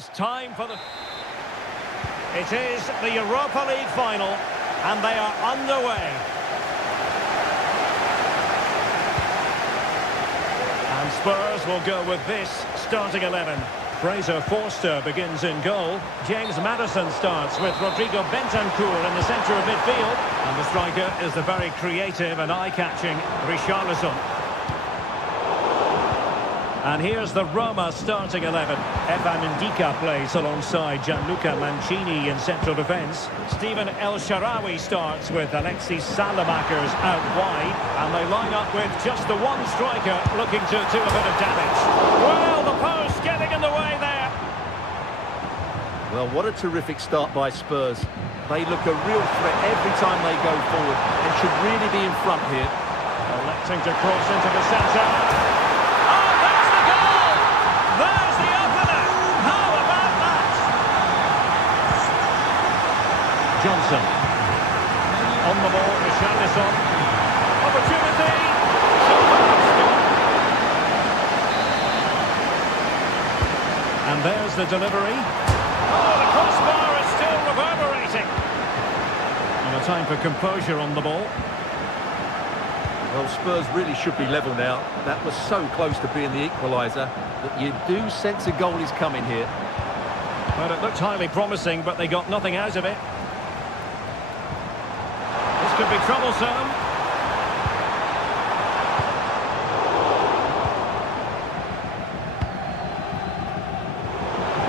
It's time for the... It is the Europa League final, and they are underway. And Spurs will go with this starting 11. Fraser Forster begins in goal. James Maddison starts with Rodrigo Bentancur in the centre of midfield. And the striker is the very creative and eye-catching Richarlison. And here's the Roma starting 11. Evan Ndika plays alongside Gianluca Mancini in central defence. Stephen El Shaarawy starts with Alexis Salamakers out wide. And they line up with just the one striker looking to do a bit of damage. Well, the post getting in the way there. Well, what a terrific start by Spurs. They look a real threat every time they go forward and should really be in front here. Electing to cross into the centre. There's the opener! How about that? Johnson. On the ball, Richarlison. Opportunity! So and there's the delivery. Oh, the crossbar is still reverberating. And a time for composure on the ball. Well, Spurs really should be level now. That was so close to being the equaliser, but you do sense a goal is coming here. Well, it looked highly promising, but they got nothing out of it. This could be troublesome.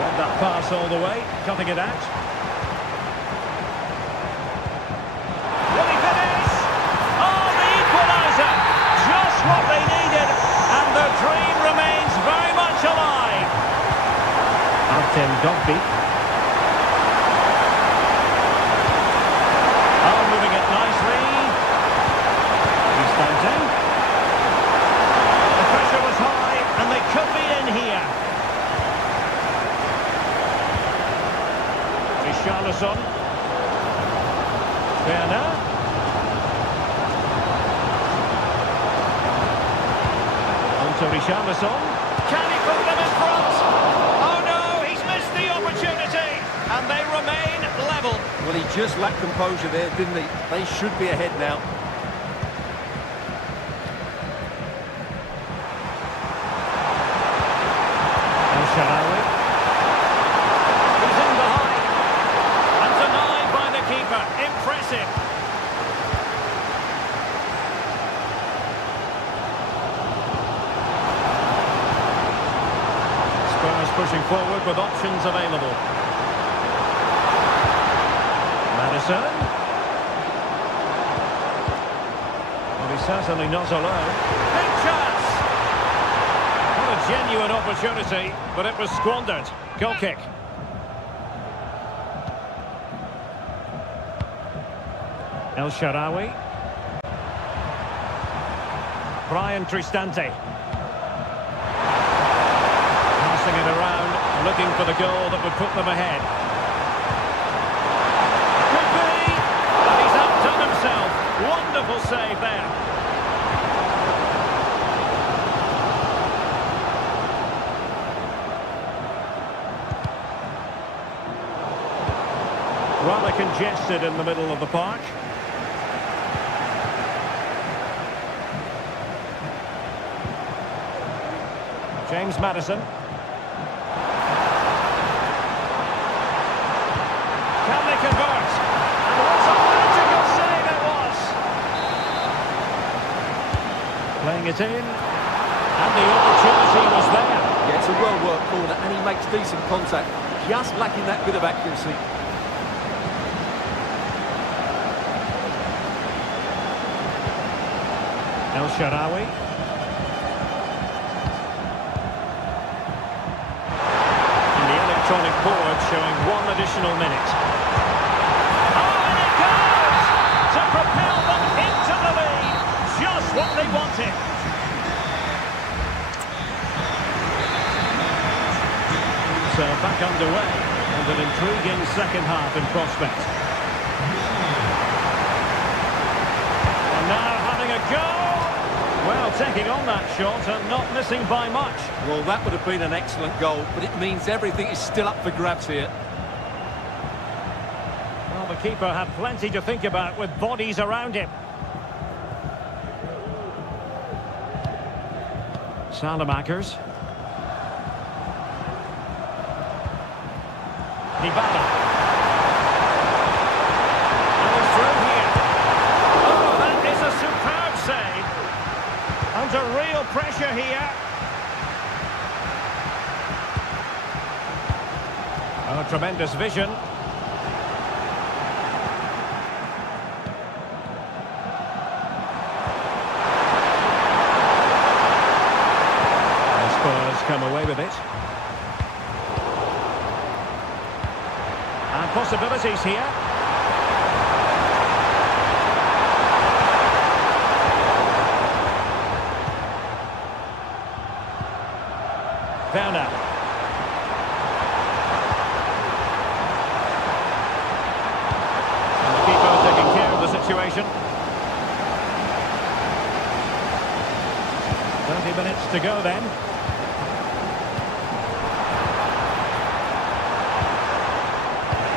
Read that pass all the way, cutting it out. What they needed, and the dream remains very much alive. Artem Dovbyk. Oh, moving it nicely. He's standing. The pressure was high, and they could be in here. Richarlison. Werner. So Richarlison, can he put them in front? Oh no, he's missed the opportunity, and they remain level. Well, he just lacked composure there, didn't he? They should be ahead now. El Shaarawy. He's in behind, and denied by the keeper. Impressive. Pushing forward with options available. Maddison. Well, he's certainly not alone. Big chance! What a genuine opportunity, but it was squandered. Goal kick. El Shaarawy. Brian Cristante. Passing it around, looking for the goal that would put them ahead. Could be, but he's outdone himself. Wonderful save there. Rather congested in the middle of the park. James Maddison. Can they convert? And what a magical save it was! Playing it in, and the opportunity was there. Yeah, it's a well-worked corner, and he makes decent contact, just lacking that bit of accuracy. El Shaarawy. And the electronic board showing one additional minute. Oh, and it goes! To propel them into the lead. Just what they wanted. So back underway, and an intriguing second half in prospect. And now having a go. Well, taking on that shot and not missing by much. Well, that would have been an excellent goal, but it means everything is still up for grabs here. Well, the keeper had plenty to think about with bodies around him. Salamakers. Dybala. And he's through here. Oh, that is a superb save. Under real pressure here. Oh, tremendous vision. And Spurs come away with it. And possibilities here. Werner. And the keeper taking care of the situation. 30 minutes to go then.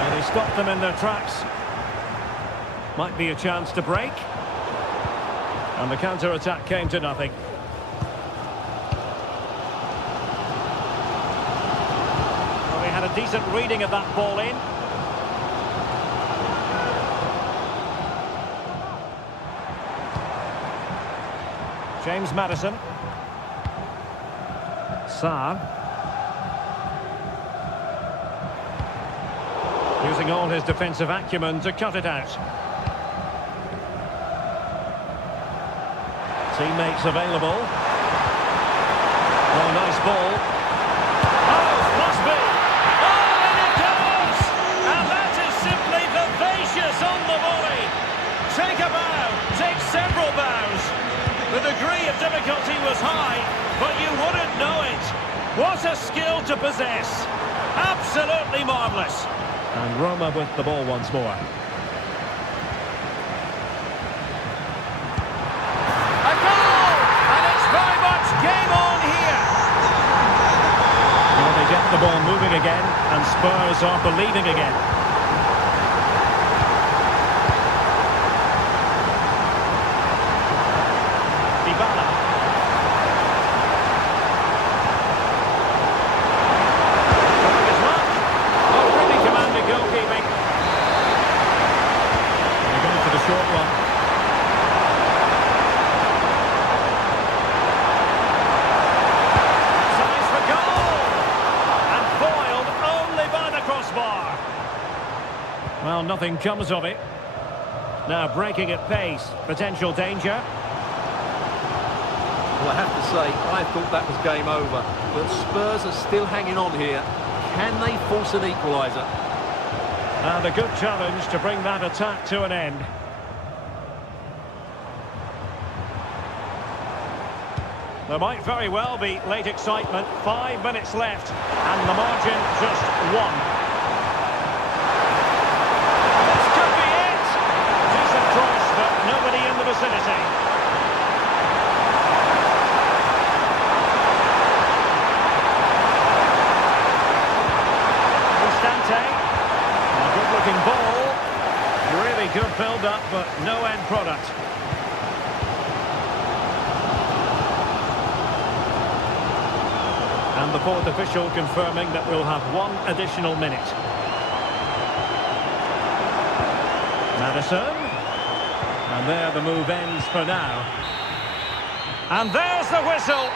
And he stopped them in their tracks. Might be a chance to break. And the counter-attack came to nothing. Had a decent reading of that ball in. James Maddison. Sarr. Using all his defensive acumen to cut it out. Teammates available. Oh, nice ball. On the volley. Take a bow, take several bows. The degree of difficulty was high, but you wouldn't know it. What a skill to possess. Absolutely marvellous. And Roma with the ball once more. A goal! And it's very much game on here. Well, they get the ball moving again, and Spurs are believing again. Well, nothing comes of it. Now breaking at pace, potential danger. Well, I have to say, I thought that was game over. But Spurs are still hanging on here. Can they force an equaliser? And a good challenge to bring that attack to an end. There might very well be late excitement. 5 minutes left, and the margin just one. This could be it! Decent cross, but nobody in the vicinity. Cristante. A good-looking ball. Really good build-up, but no end product. And the fourth official confirming that we'll have one additional minute. Maddison. And there the move ends for now. And there's the whistle.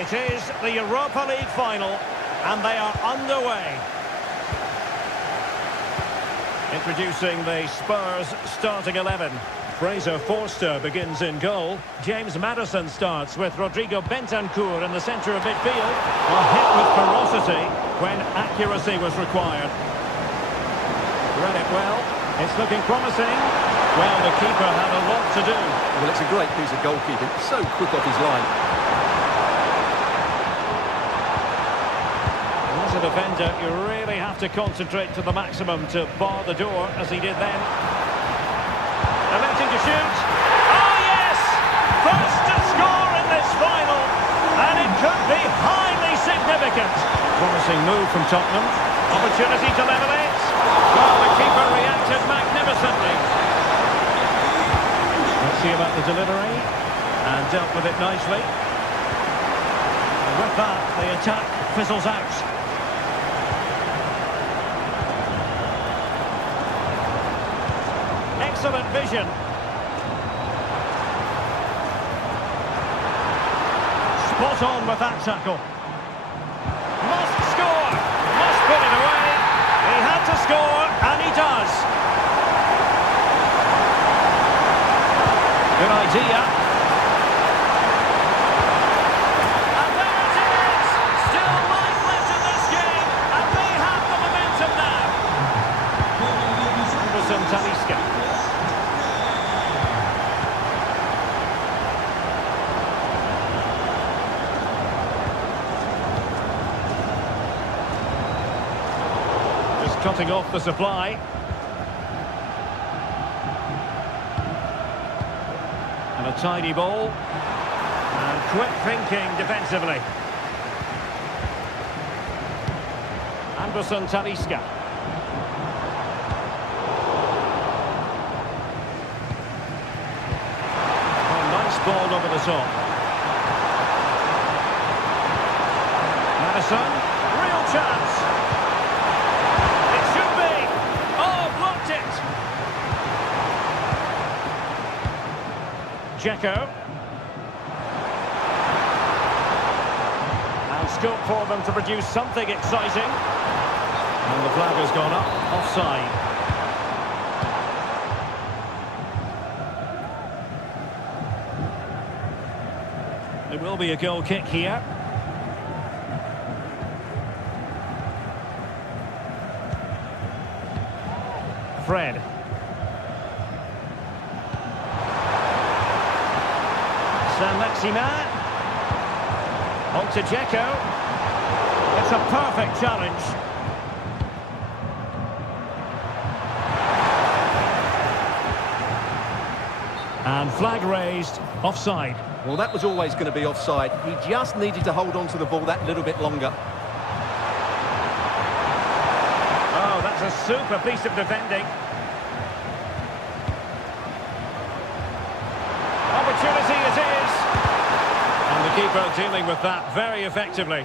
It is the Europa League final, and they are underway. Introducing the Spurs starting 11. Fraser Forster begins in goal. James Maddison starts with Rodrigo Bentancur in the centre of midfield. A hit with ferocity when accuracy was required. Read it well. It's looking promising. Well, the keeper had a lot to do. Well, it's a great piece of goalkeeping. So quick off his line. As a defender, you really have to concentrate to the maximum to bar the door, as he did then. Electing to shoot. Oh, yes! First to score in this final. And it could be highly significant. Promising move from Tottenham. Opportunity to level it. Well, the keeper reacted magnificently. Let's see about the delivery. And dealt with it nicely. And with that, the attack fizzles out. Excellent vision. Spot on with that tackle. Must score. Must put it away. He had to score, and he does. Good idea. And there it is. Still life left in this game, and they have the momentum now. Anderson Talisca. Cutting off the supply. And a tidy ball. And quick thinking defensively. Anderson Talisca. Oh, nice ball over the top. Madison, real chance. Dzeko. And scope for them to produce something exciting. And the flag has gone up, offside. There will be a goal kick here. Fred. Saint-Maximin. On to Dzeko. It's a perfect challenge. And flag raised, offside. Well, that was always going to be offside. He just needed to hold on to the ball that little bit longer. Oh, that's a super piece of defending. Opportunity it is. And the keeper dealing with that very effectively.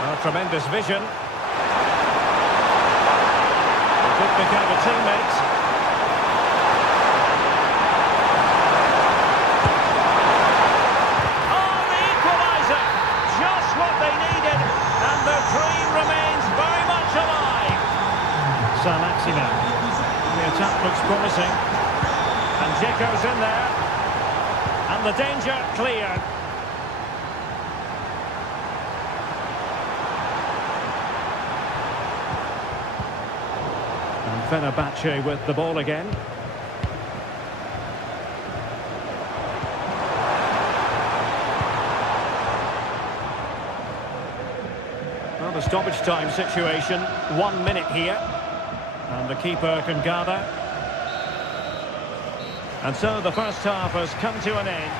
Oh, tremendous vision. It could become a teammate. Oh, the equaliser! Just what they needed. And their dream remains very much alive. Saint-Maximin. The attack looks promising. And Dzeko's in there. And the danger cleared. And Fenerbahce with the ball again. Well, the stoppage time situation, 1 minute here. And the keeper can gather. And so the first half has come to an end.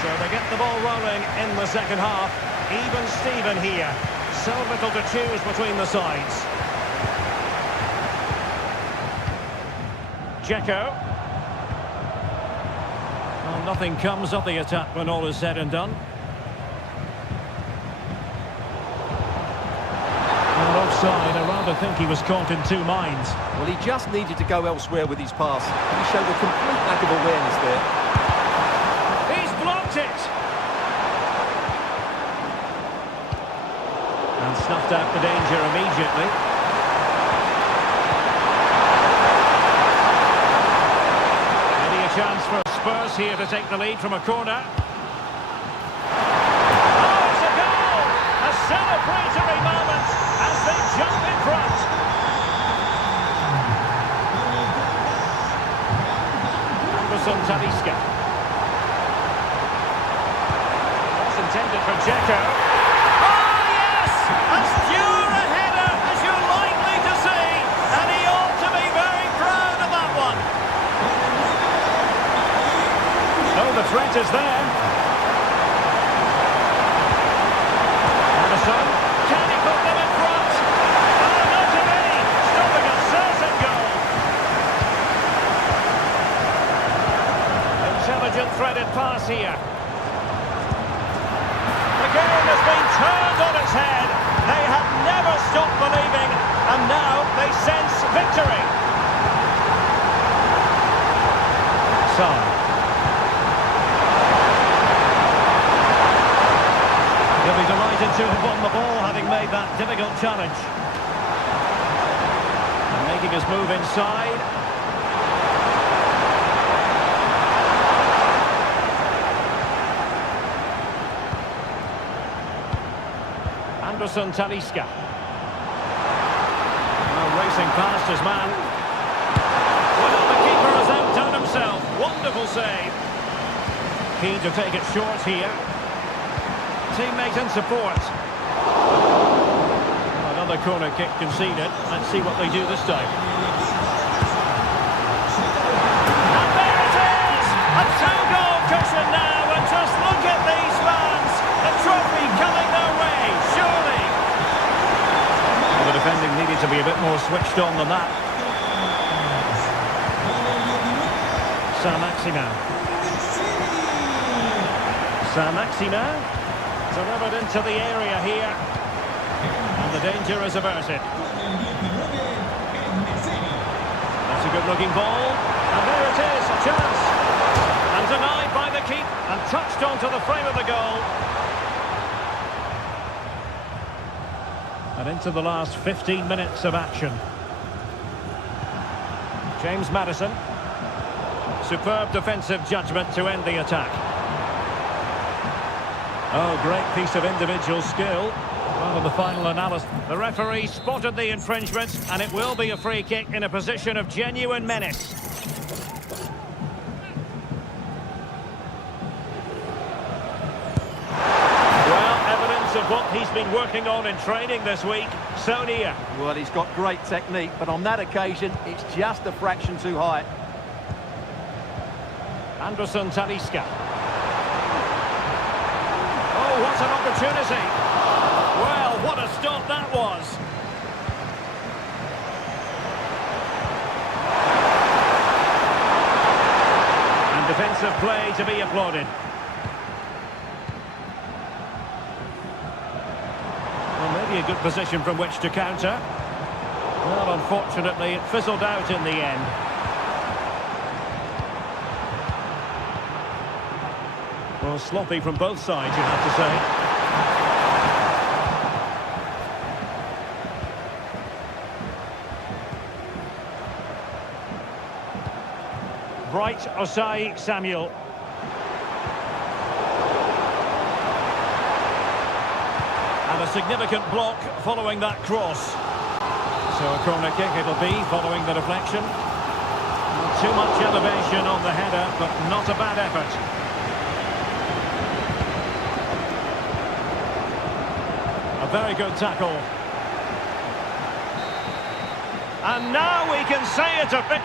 So they get the ball rolling in the second half. Even Steven here. So little to choose between the sides. Dzeko. Well, nothing comes of the attack when all is said and done. And offside around. Well, I think he was caught in two minds. Well, he just needed to go elsewhere with his pass. He showed a complete lack of awareness there. He's blocked it! And snuffed out the danger immediately. Maybe a chance for Spurs here to take the lead from a corner. Oh, it's a goal! A celebratory moment as they jump in front. Anderson Talisca. It's intended for Dzeko. Oh, yes! As pure a header as you're likely to see, and he ought to be very proud of that one. So the threat is there. Anderson, can he put them in front? Oh, not to be! Stopping a certain goal. Intelligent threaded pass here. The game has been turned on its head. They have never stopped believing, and now they sense victory. Son. He'll be delighted to have won the ball, having made that difficult challenge. And making his move inside. Anderson Talisca. Well, racing past his man. Well, the keeper has outdone himself. Wonderful save. Keen to take it short here. Teammate and support. Another corner kick conceded. Let's see what they do this time. And there it is! A two-goal cushion now, and just look at these fans! A trophy coming their way, surely! Well, the defending needed to be a bit more switched on than that. Saint-Maximin. Delivered into the area here. And the danger is averted. That's a good-looking ball. And there it is, a chance. And denied by the keep. And touched onto the frame of the goal. And into the last 15 minutes of action. James Maddison. Superb defensive judgment to end the attack. Oh, great piece of individual skill. Well, in the final analysis, the referee spotted the infringement, and it will be a free kick in a position of genuine menace. Well, evidence of what he's been working on in training this week. So near. Well, he's got great technique, but on that occasion, it's just a fraction too high. Anderson Talisca. Oh, what an opportunity. Well, what a stop that was. And defensive play to be applauded. Well, maybe a good position from which to counter. Well, unfortunately, it fizzled out in the end. Well, sloppy from both sides, you have to say. Bright Osai Samuel. And a significant block following that cross. So a corner kick it'll be following the deflection. Not too much elevation on the header, but not a bad effort. Very good tackle. And now we can say it's a bit...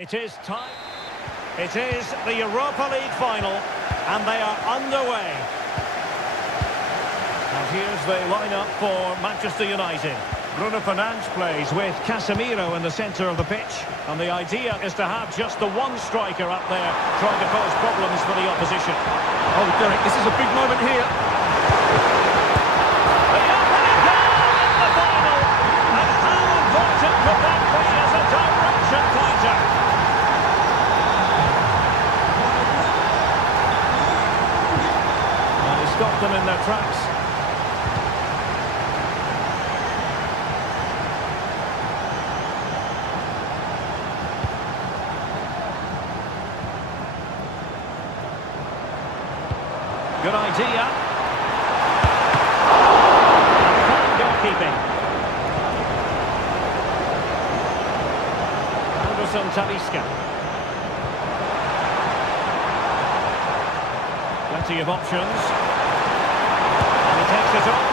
It is time. It is the Europa League final, and they are underway. And here's the lineup for Manchester United. Bruno Fernandes plays with Casemiro in the centre of the pitch, and the idea is to have just the one striker up there trying to cause problems for the opposition. Oh, Derek, this is a big moment here. The opening goal in the final, and how important could that be as a direction pointer? And he stopped them in their tracks. Good idea. Fine goalkeeping. Anderson Talisca. Plenty of options. And he takes it on.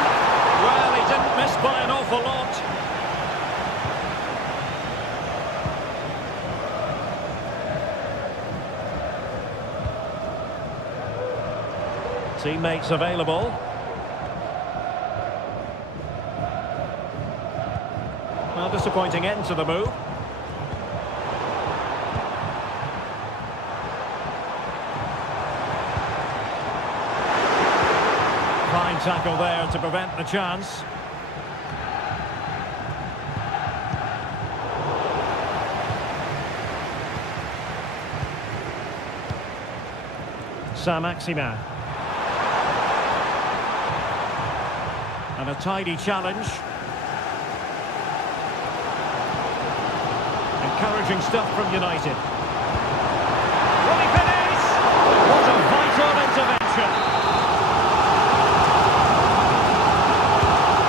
Well, he didn't miss by an awful lot. Teammates available. Well, disappointing end to the move. Fine tackle there to prevent the chance. Saint-Maximin. And a tidy challenge. Encouraging stuff from United. Roy Perez! What a vital intervention.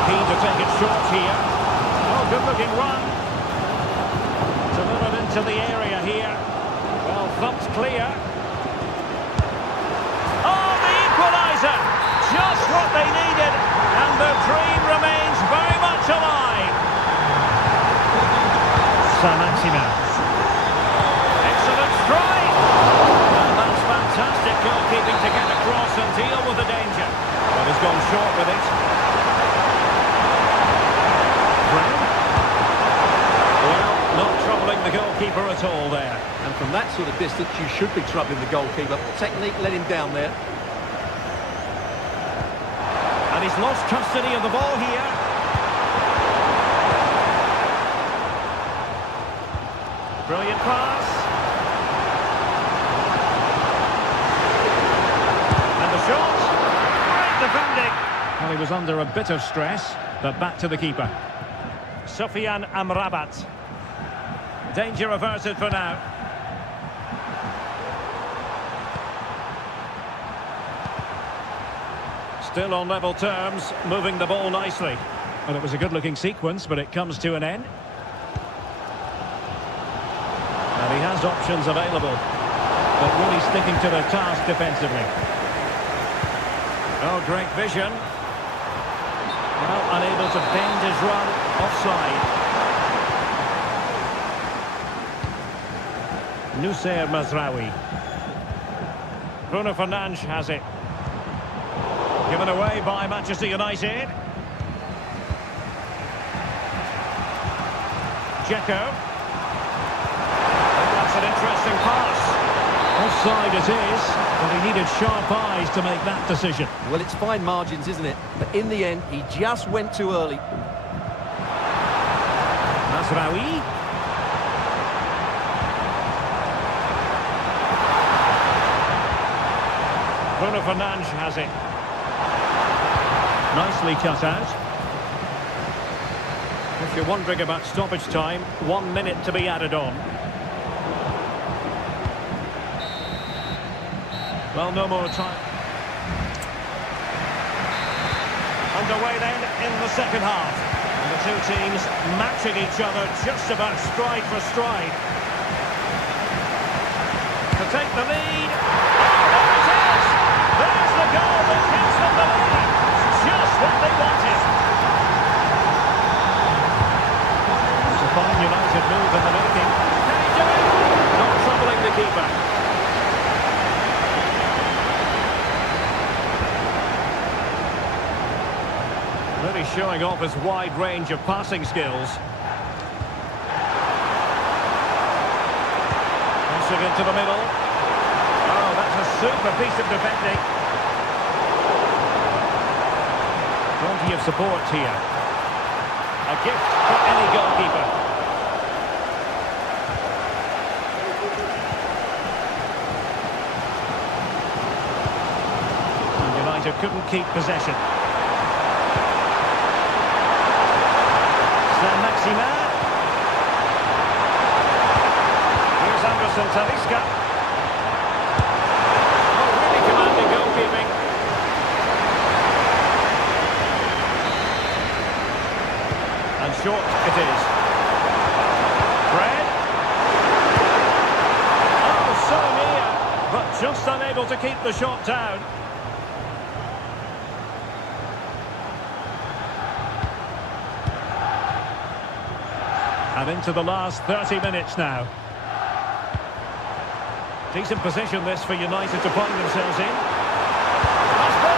Keen to take it short here. Oh, good looking run. Delivered into the area here. Well, thumped clear. Oh, the equaliser! Just what they needed. And the dream remains very much alive. Saint-Maximin. Excellent strike. And that's fantastic goalkeeping to get across and deal with the danger. But he's gone short with it. Brown. Well, not troubling the goalkeeper at all there. And from that sort of distance, you should be troubling the goalkeeper. Technique let him down there. And he's lost custody of the ball here. Brilliant pass. And the shot. Great defending. Well, he was under a bit of stress, but back to the keeper. Sofiane Amrabat. Danger averted for now. Still on level terms, moving the ball nicely. Well, it was a good-looking sequence, but it comes to an end. And he has options available, but really sticking to their task defensively. Oh, great vision. Well, unable to bend his run offside. Noussair Mazraoui. Bruno Fernandes has it. Given away by Manchester United. Dzeko. That's an interesting pass. Offside it is, but he needed sharp eyes to make that decision. Well, it's fine margins, isn't it? But in the end, he just went too early. Mazraoui. Bruno Fernandes has it. Nicely cut out. If you're wondering about stoppage time, 1 minute to be added on. Well, no more time. Underway then in the second half. And the two teams matching each other just about stride for stride. To take the lead. Oh, there it is! There's the goal that gives them the lead. Just what they wanted. It's a fine United move in the making. Can he do it? Really showing off his wide range of passing skills. Passing into the middle. Oh, that's a super piece of defending. Plenty of support here. A gift for any goalkeeper. And United couldn't keep possession. Maximin. Here's Anderson Talisca. Oh, really commanding goalkeeping. And short it is. Fred. Oh, so near, but just unable to keep the shot down. And into the last 30 minutes now. Decent position this for United to find themselves in. Must be!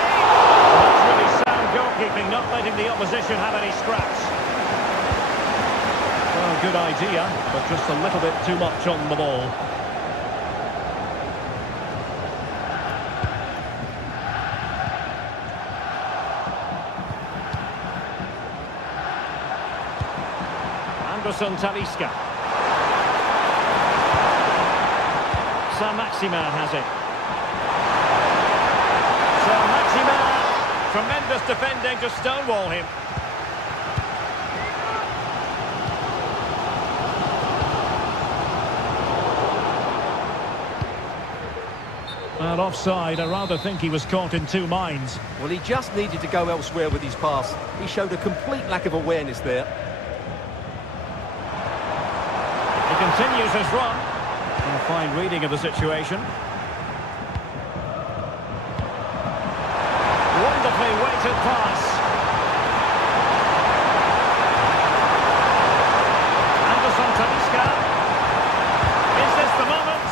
That's really sound goalkeeping, not letting the opposition have any scraps. Well, good idea, but just a little bit too much on the ball. Anderson Talisca. Maximin has it. Maximin, tremendous defending to stonewall him. Well, offside. I rather think he was caught in two minds. Well, he just needed to go elsewhere with his pass. He showed a complete lack of awareness there. He continues his run. A fine reading of the situation. Wonderfully weighted pass. Anderson Talisca. Is this the moment?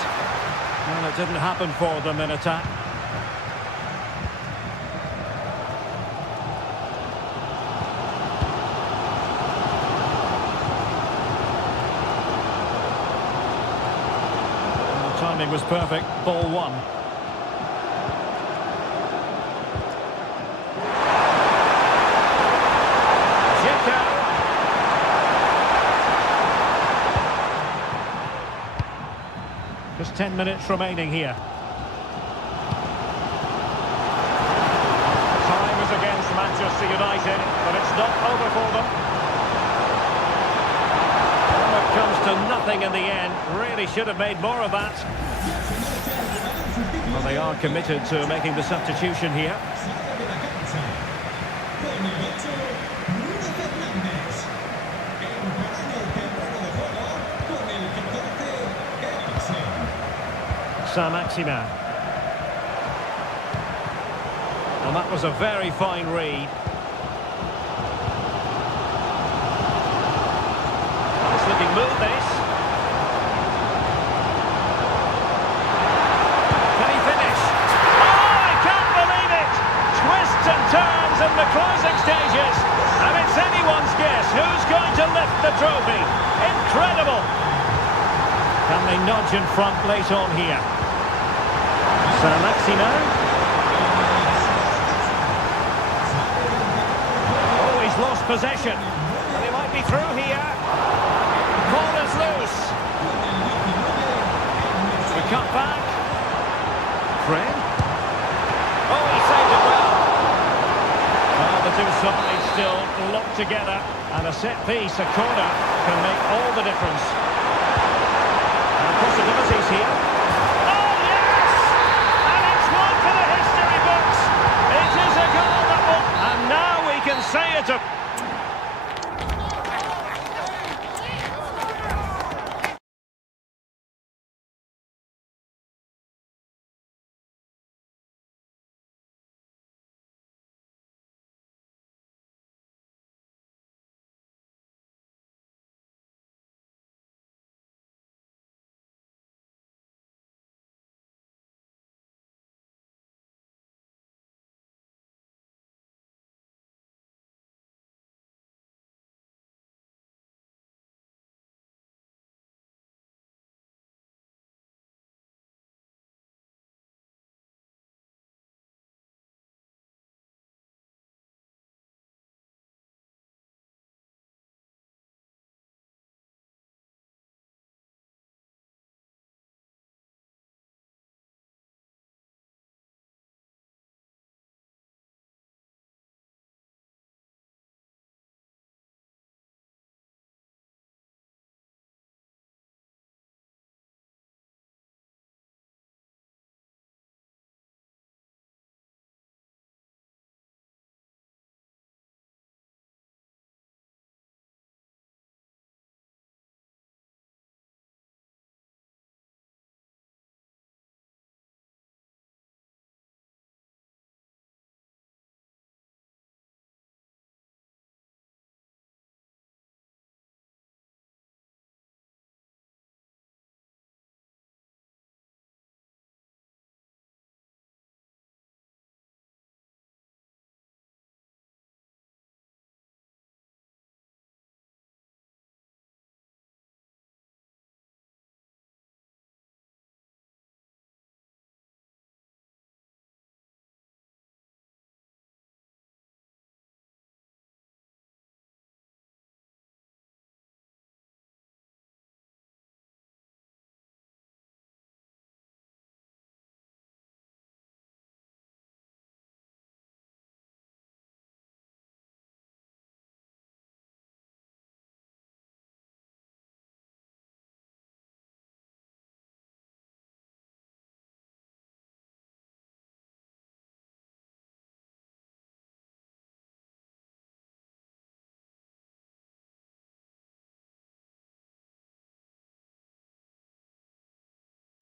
Well, it didn't happen for them in attack. Timing was perfect. Ball one. Dzeko. Just 10 minutes remaining here. Time is against Manchester United, but it's not over for them. It comes to nothing in the end. Really should have made more of that. Well, they are committed to making the substitution here. Maximin. And that was a very fine read. Nice looking move, this. Can he finish? Oh, I can't believe it! Twists and turns in the closing stages. And it's anyone's guess who's going to lift the trophy. Incredible! Can they nudge in front late on here? Maximin. Oh, he's lost possession. And he might be through here. Ball is loose. We cut back. Fred. Oh, he saved it well. Well, the two sides still locked together. And a set piece, a corner, can make all the difference. And possibilities here. Oh, yes! And it's one for the history books. It is a goal that will... And now we can say it...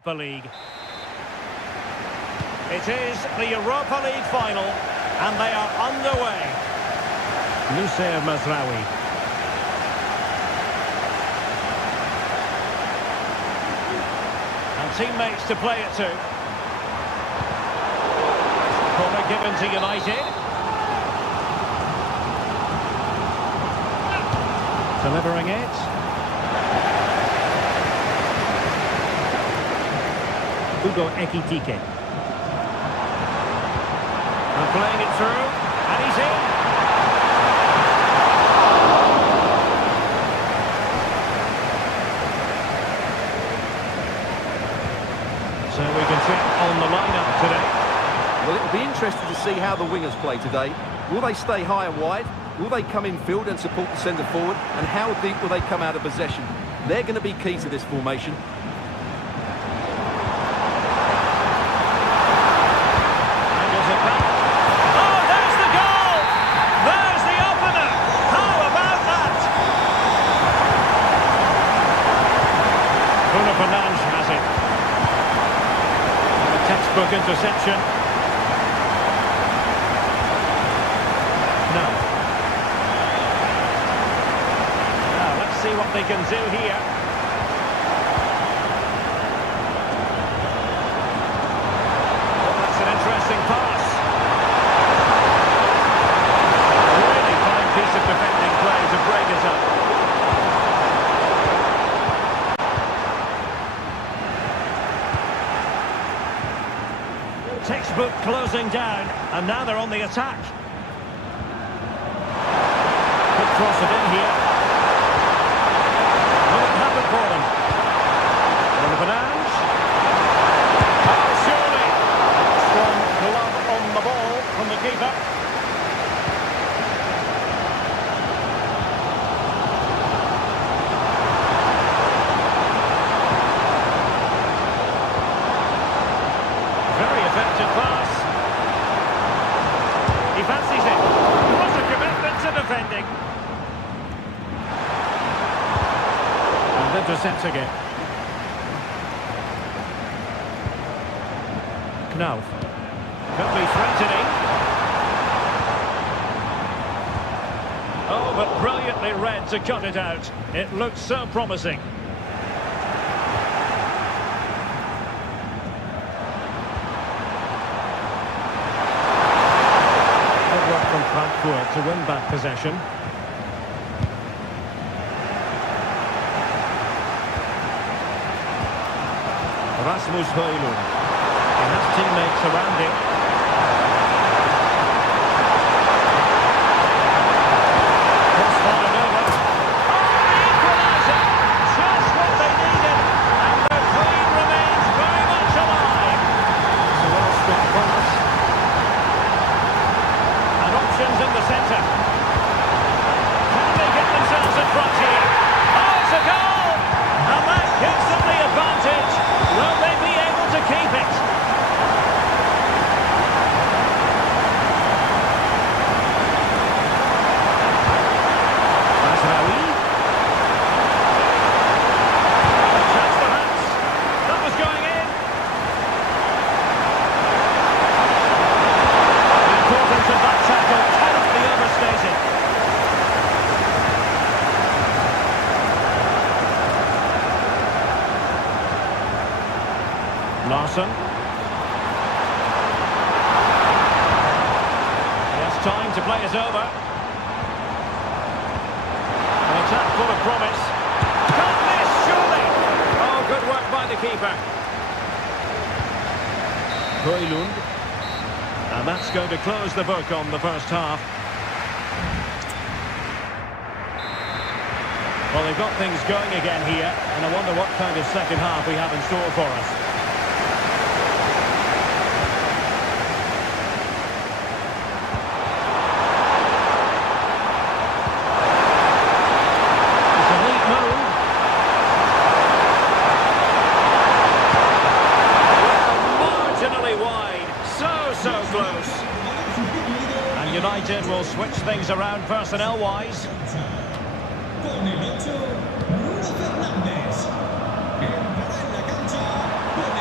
League. It is the Europa League final, and they are underway. Nusayr Mazraoui. And teammates to play it to. Corner given to United. Delivering it. Hugo Ekitike. And playing it through, and he's in. So we can check on the lineup today. Well, it'll be interesting to see how the wingers play today. Will they stay high and wide? Will they come in field and support the centre forward? And how deep will they come out of possession? They're going to be key to this formation. Textbook interception. No. Now, let's see what they can do here. Well, that's an interesting pass. A really fine piece of defending play to break it up. Textbook closing down, and now they're on the attack. Could cross it in here. Will it happen for them? Bonavance. Oh, surely. Strong glove on the ball from the keeper. Effective pass. He fancies it. What a commitment to defending. And intercepting it. Knauf. Could be threatening. Oh, but brilliantly read to cut it out. It looks so promising. To win back possession. Rasmus Højlund. He has teammates around him. Cross-fired over. Oh, the equaliser! Just what they needed. And the Queen remains very much alive. It's a well-struck pass. And options in the centre. Can they get themselves in front here? Oh, it's a goal! And that gives them the advantage. Will they be able to keep it? Mazraoui. A chance perhaps. That was going in. The importance of that tackle cannot be overstated. Larson. He has time to play it over. An attack full of promise. Can't miss, surely! Oh, good work by the keeper. Højlund. And that's going to close the book on the first half. Well, they've got things going again here, and I wonder what kind of second half we have in store for us. It's a neat move. Well, marginally wide. So close. And United will switch things around personnel-wise. Con el 8, Bruno Fernández. Entrará en la cancha con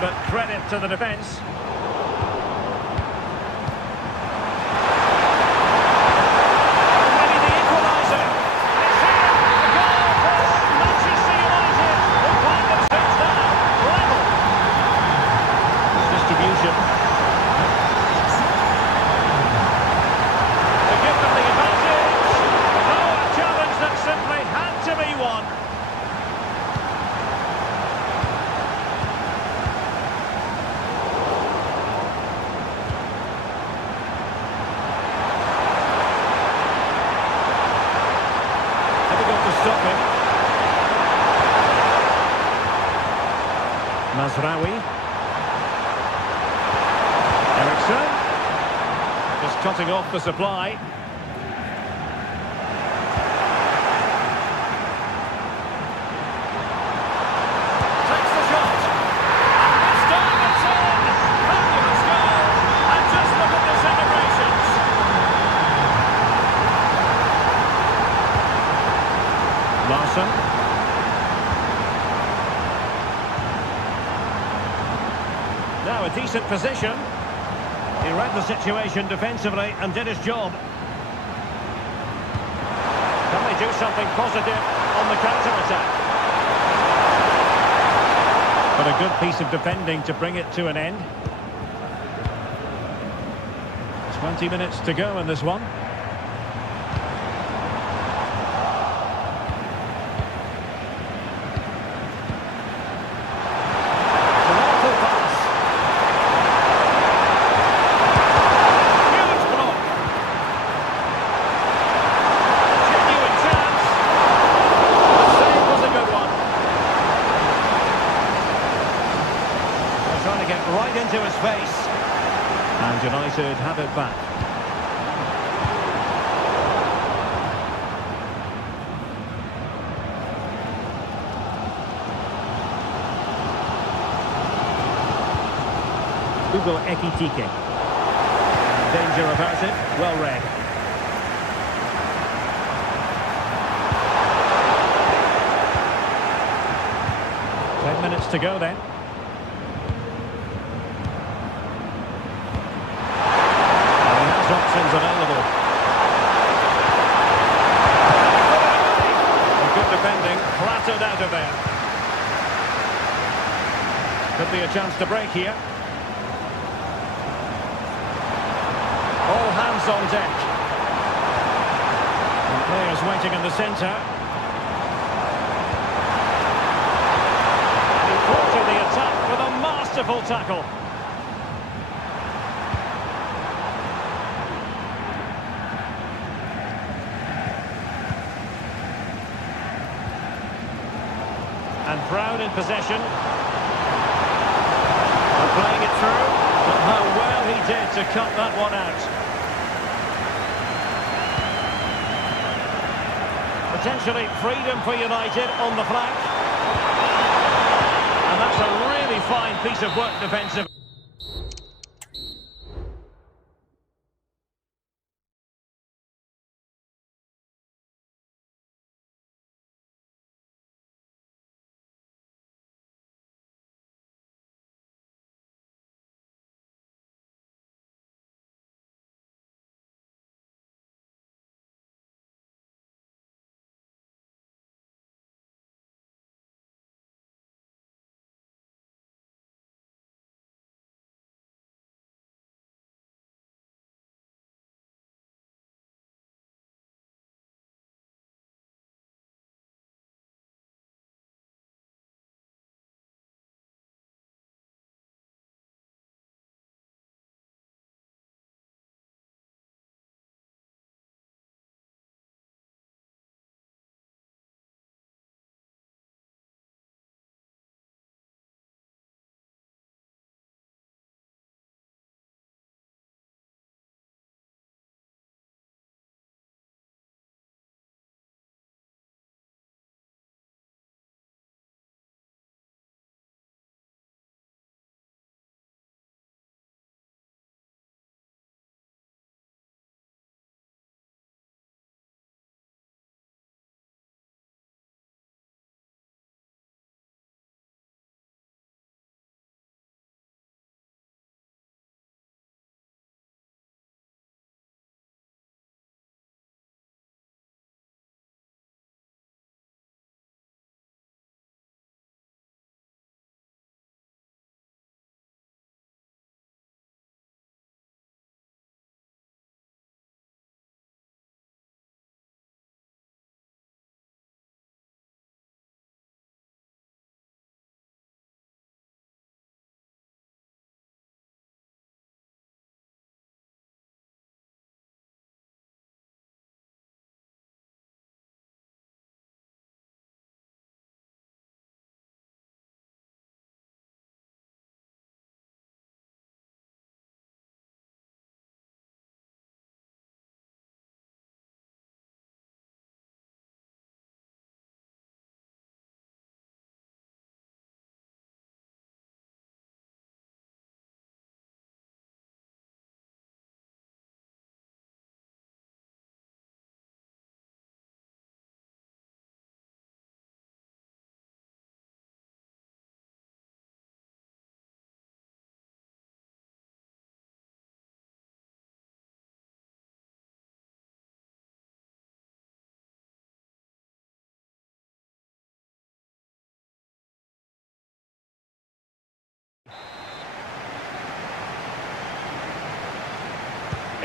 but credit to the defence. Already the equaliser. It's here. A goal for Manchester United, who find themselves now level. Distribution. To give them the advantage. Oh, a challenge that simply had to be won. Difficult to stop him. Mazraoui. Ericsson. Just cutting off the supply. Takes the shot. And this time it's in. Fabulous goal. And just look at the celebrations. Larson. Now a decent position. He read the situation defensively and did his job. Can they do something positive on the counter-attack? But a good piece of defending to bring it to an end. 20 minutes to go in this one. Delightful pass. Huge block. Genuine chance. The save was a good one. They're trying to get right into his face. And United have it back. Hugo Ekitike. Danger averted. Well read. Ten minutes to go then. And he has options available. And good defending. Flattered out of there. Could be a chance to break here. All hands on deck. And players waiting in the centre. And he thwarted the attack with a masterful tackle. And Brown in possession. And playing it through. But how well he did to cut that one out. Potentially freedom for United on the flank. And that's a really fine piece of work defensively.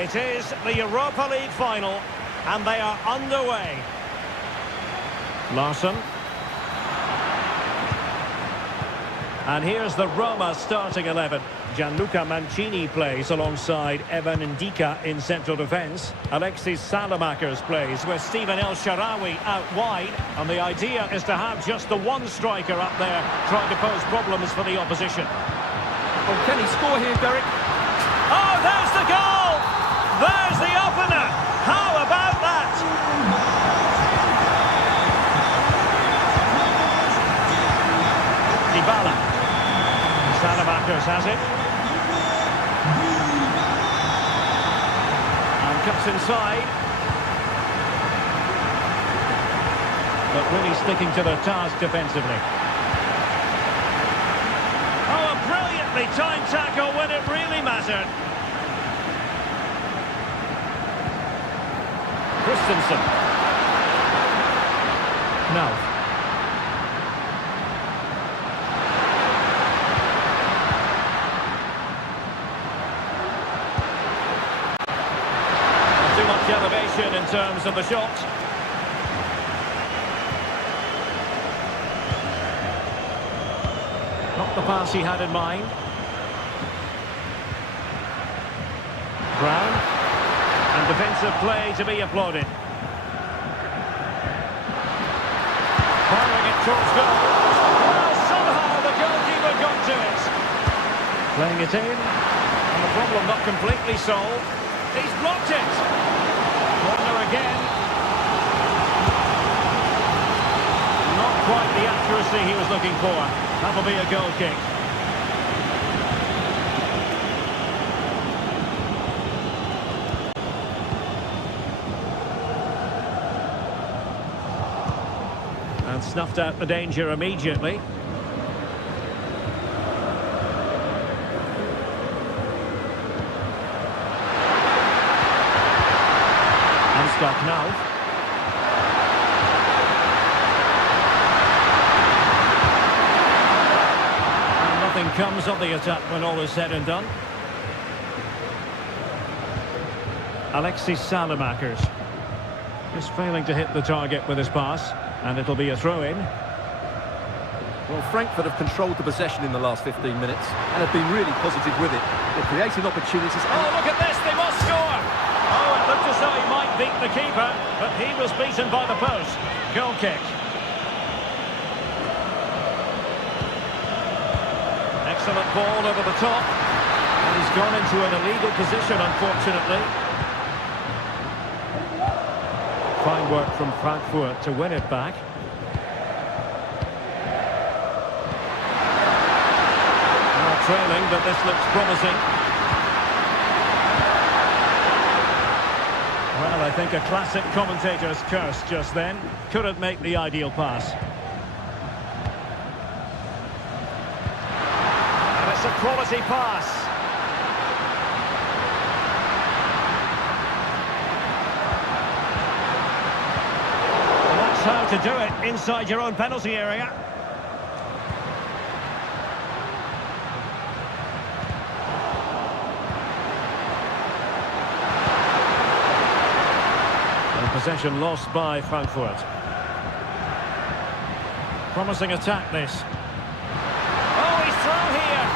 It is the Europa League final, and they are underway. Larsson. And here's the Roma starting 11. Gianluca Mancini plays alongside Evan Ndika in central defence. Alexis Salamakers plays with Stephen El Shaarawy out wide. And the idea is to have just the one striker up there trying to pose problems for the opposition. Oh, can he score here, Derek? Oh, there's the goal! There's the opener! How about that? Dybala. Salamakers has it. And cuts inside. But really sticking to their task defensively. Oh, a brilliantly timed tackle when it really mattered. Christensen. Now. Elevation in terms of the shot. Not the pass he had in mind. Brown. And defensive play to be applauded. Firing it towards goal. Well, somehow the goalkeeper got to it. Playing it in. And the problem not completely solved. He's blocked it. Corner again. Not quite the accuracy he was looking for. That'll be a goal kick. And snuffed out the danger immediately. Stop now. And nothing comes of the attack when all is said and done. Alexis Salamakers is failing to hit the target with his pass, and it'll be a throw-in. Well, Frankfurt have controlled the possession in the last 15 minutes and have been really positive with it. They're creating opportunities. Oh, look at this! They must score! Oh, it looked as though he might beat the keeper, but he was beaten by the post. Goal kick. Excellent ball over the top. And he's gone into an illegal position, unfortunately. Fine work from Frankfurt to win it back. Now trailing, but this looks promising. Well, I think a classic commentator's curse just then. Couldn't make the ideal pass. And it's a quality pass. And that's how to do it inside your own penalty area. Possession lost by Frankfurt. Promising attack this. Oh, he's through here!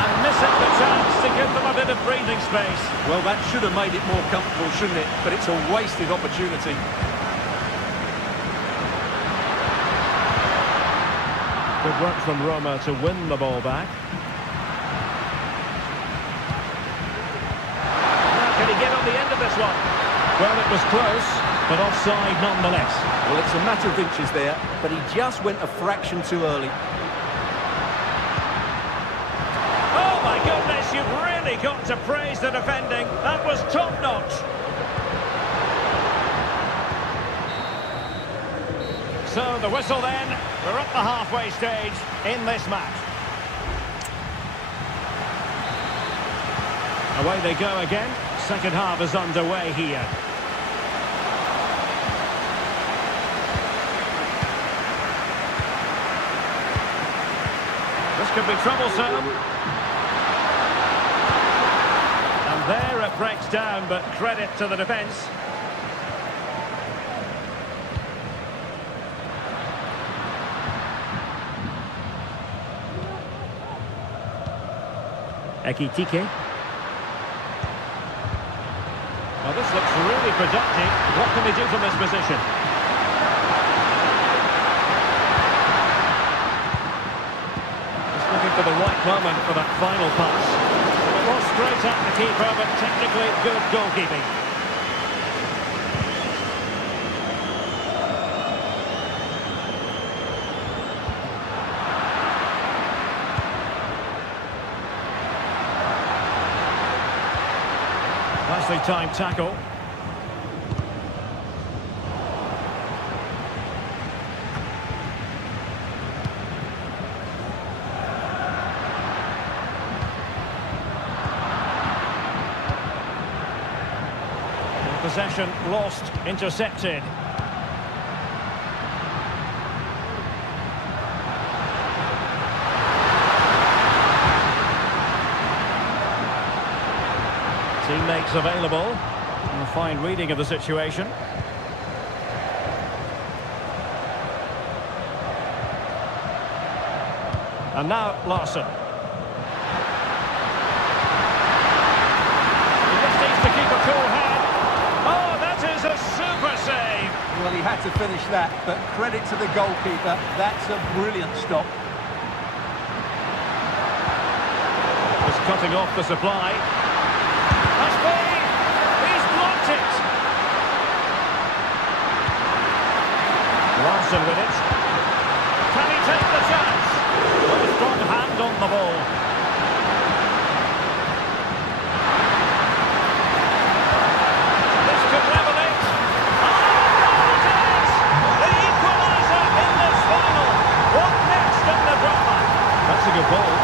And missing the chance to give them a bit of breathing space. Well, that should have made it more comfortable, shouldn't it? But it's a wasted opportunity. Good work from Roma to win the ball back. Now, can he get on the end of this one? Well, it was close, but offside nonetheless. Well, it's a matter of inches there, but he just went a fraction too early. Oh, my goodness, you've really got to praise the defending. That was top-notch. So, the whistle then. We're at the halfway stage in this match. Away they go again. Second half is underway here. This could be troublesome. And There it breaks down, but credit to the defence. Ekitike. Well, this looks really productive. What can they do from this position? Just looking for the right moment for that final pass. It was straight at the keeper, but technically good goalkeeping. Nicely timed tackle. Possession lost, intercepted. Teammates available. A fine reading of the situation. And now Larson. He just needs to keep a cool head. Oh, that is a super save. Well, he had to finish that, but credit to the goalkeeper. That's a brilliant stop. Just cutting off the supply. Has been! He's blocked it! Larson with it. Can he take the chance? With a strong hand on the ball. This could level it. Oh, it is! The equaliser in this final. What next in the drama? That's a good ball.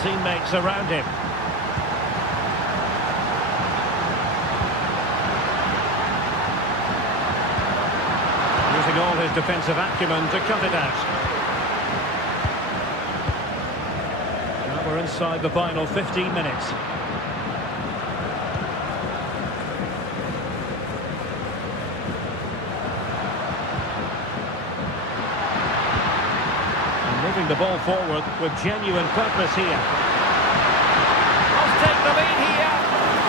Teammates around him. Using all his defensive acumen to cut it out. Now we're inside the final 15 minutes. Moving the ball forward with genuine purpose here. Must take the lead here.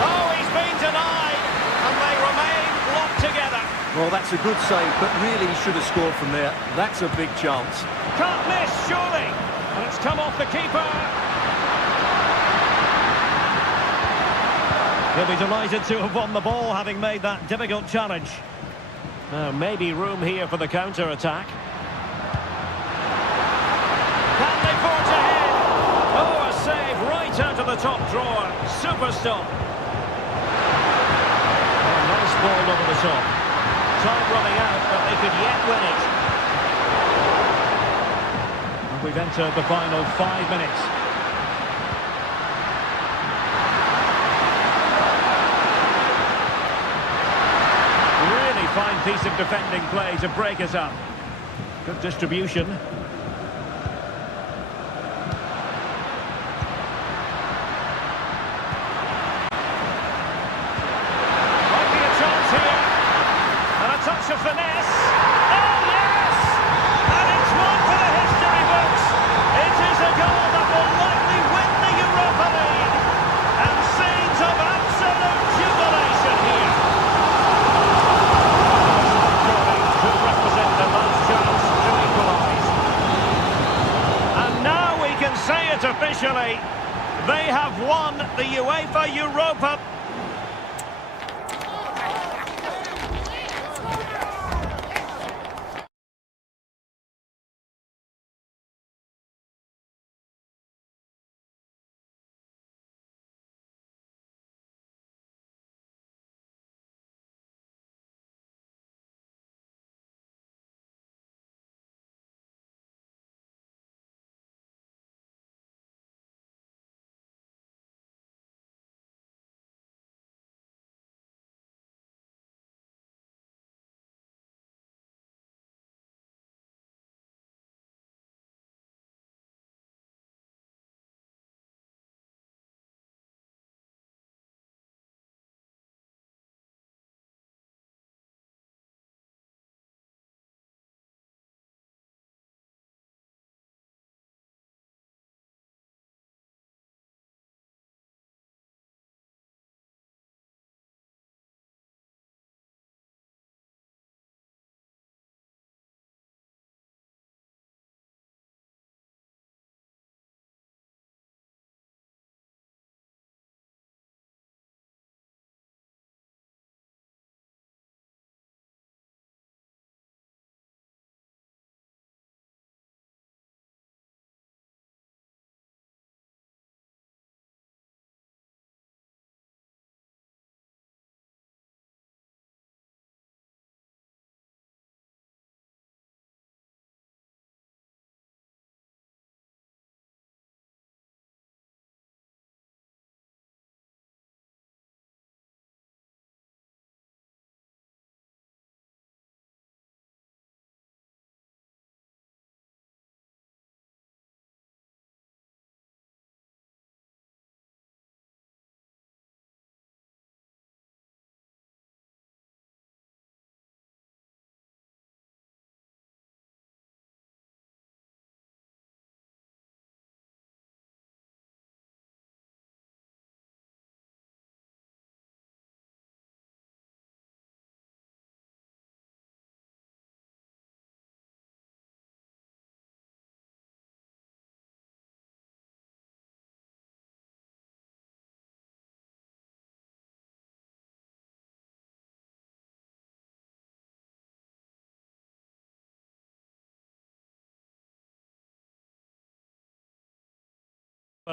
Oh, he's been denied. And they remain locked together. Well, that's a good save, but really he should have scored from there. That's a big chance. Can't miss, surely. And it's come off the keeper. He'll be delighted to have won the ball, having made that difficult challenge. Now, maybe room here for the counter-attack. Out of the top drawer, super stop. Oh, nice ball over the top. Time running out, but they could yet win it. And we've entered the final 5 minutes. Really fine piece of defending play to break us up. Good distribution. Touch of finesse. Oh, yes! And it's one for the history books. It is a goal that will likely win the Europa League. And scenes of absolute jubilation here. To represent the last chance to equalise. And now we can say it officially. They have won the UEFA Europa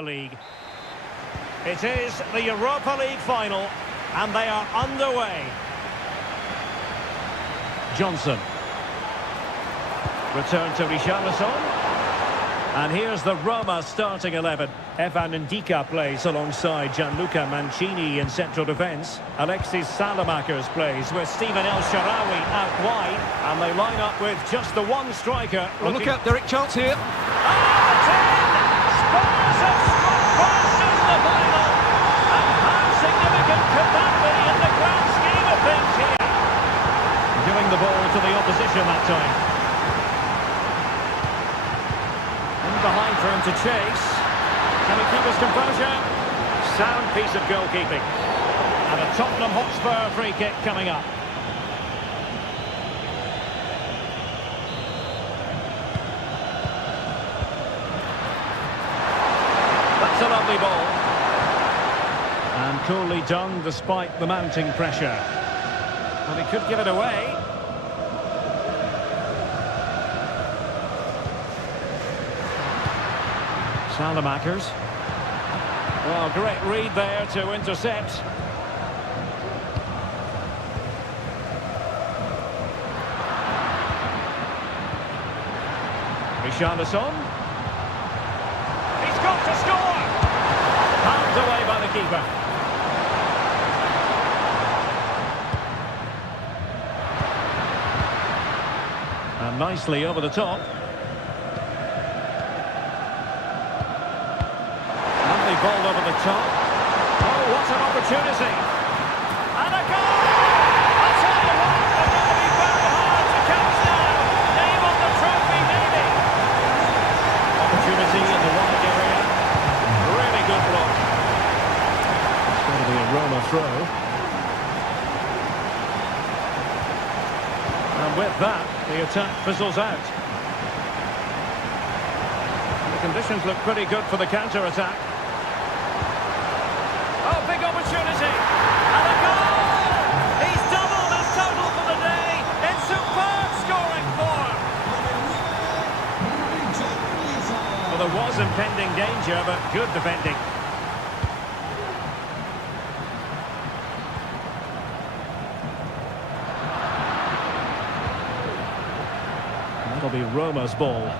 League. It is the Europa League final, and they are underway. Johnson. Return to Richarlison. And here's the Roma starting 11. Evan Ndika plays alongside Gianluca Mancini in central defence. Alexis Salamakers plays with Stephen El Shaarawy out wide. And they line up with just the one striker. Oh, look out, Derek, chance here. Spurs have struck past in the final. And how significant could that be in the grand scheme of things here? Giving the ball to the opposition that time. Behind for him to chase. Can he keep his composure? Sound piece of goalkeeping. And a Tottenham Hotspur free kick coming up. That's a lovely ball. And coolly done despite the mounting pressure. Well, he could give it away. Salamakers. Well, great read there to intercept. Richarlison. He's got to score! Palmed away by the keeper. And nicely over the top. Ball over the top. Oh, what an opportunity. And a goal! I'll tell you what, they're going to be very hard to catch now. Name on the trophy, maybe. Opportunity in the wide area. Really good block. It's going to be a Roma throw. And with that, the attack fizzles out. The conditions look pretty good for the counter-attack. Oh, big opportunity. And a goal! He's doubled his total for the day. In superb scoring form. Well, there was impending danger, but good defending. That'll be Roma's ball.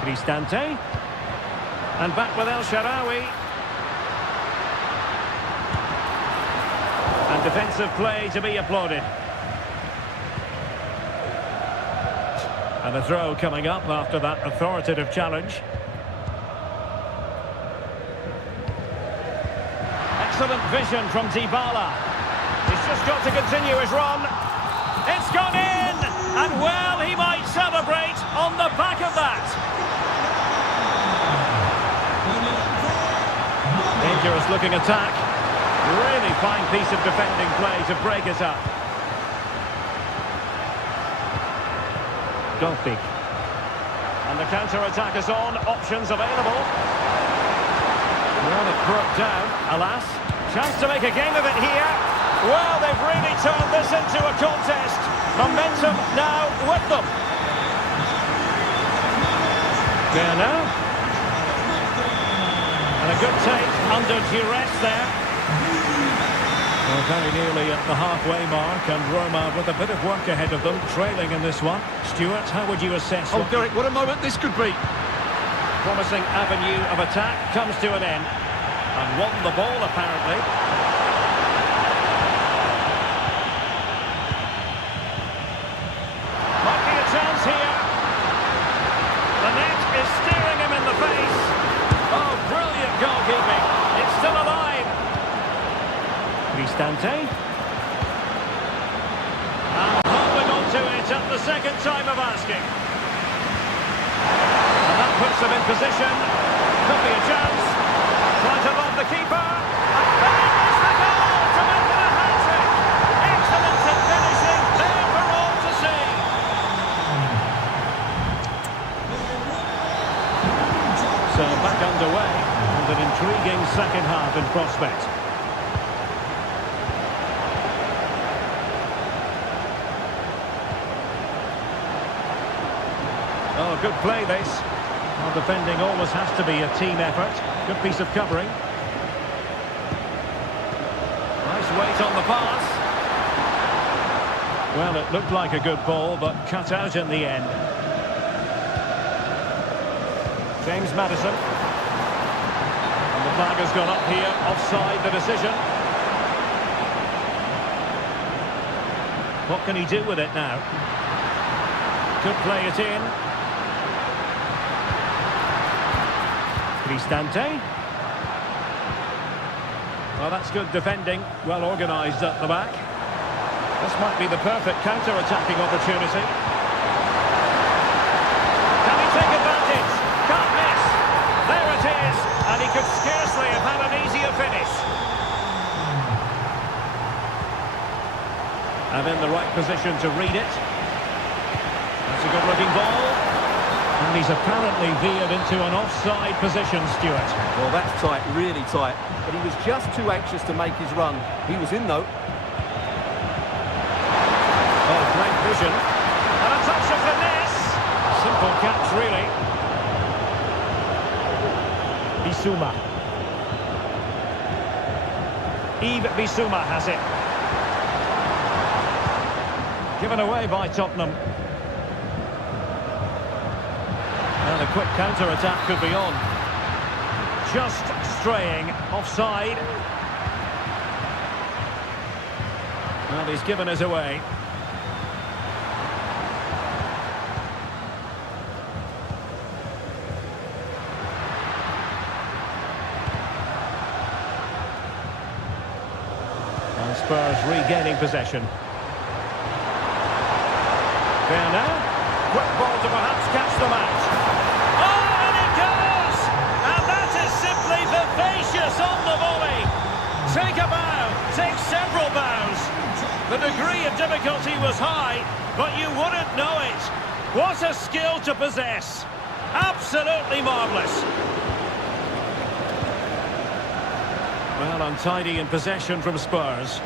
Cristante. And back with El Shaarawy. And defensive play to be applauded. And a throw coming up after that authoritative challenge. Excellent vision from Dybala. He's just got to continue his run. It's gone in! And well, he might celebrate on the back of that. Dangerous looking attack. Really fine piece of defending play to break it up. Golpik. And the counter-attack is on. Options available. Well, it broke down, alas. Chance to make a game of it here. Well, they've really turned this into a contest. Momentum now with them. There now. And a good take under duress there. Well, very nearly at the halfway mark, and Roma with a bit of work ahead of them, trailing in this one. Stuart, how would you assess? Oh, Derek, what a moment this could be. Promising avenue of attack comes to an end. And won the ball, apparently. Might be a chance here. The net is staring him in the face. Oh, brilliant goalkeeping. It's still alive. Cristante. And holding on to it at the second time of asking. And that puts them in position. Could be a chance. Trying to lob the keeper. And bang is the goal to make it a hat-trick. Excellence in finishing. There for all to see. So back underway. And an intriguing second half in prospect. Oh, good play this. Well, defending always has to be a team effort. Good piece of covering. Nice weight on the pass. Well, it looked like a good ball, but cut out in the end. James Maddison. And the flag has gone up here, offside the decision. What can he do with it now? Could play it in. Cristante. Well, that's good defending. Well organised at the back. This might be the perfect counter-attacking opportunity. Can he take advantage? Can't miss. There it is. And he could scarcely have had an easier finish. And in the right position to read it. That's a good-looking ball. And he's apparently veered into an offside position, Stuart. Well, that's tight, really tight. But he was just too anxious to make his run. He was in, though. Oh, great vision. And a touch of finesse. Simple catch, really. Bissouma. Yves Bissouma has it. Given away by Tottenham. And a quick counter-attack could be on. Just straying offside. Well, he's given us away. And Spurs regaining possession. There now. Quick ball to perhaps catch them out. Oh, and it goes! And that is simply vivacious on the volley. Take a bow, take several bows. The degree of difficulty was high, but you wouldn't know it. What a skill to possess. Absolutely marvellous. Well, untidy in possession from Spurs.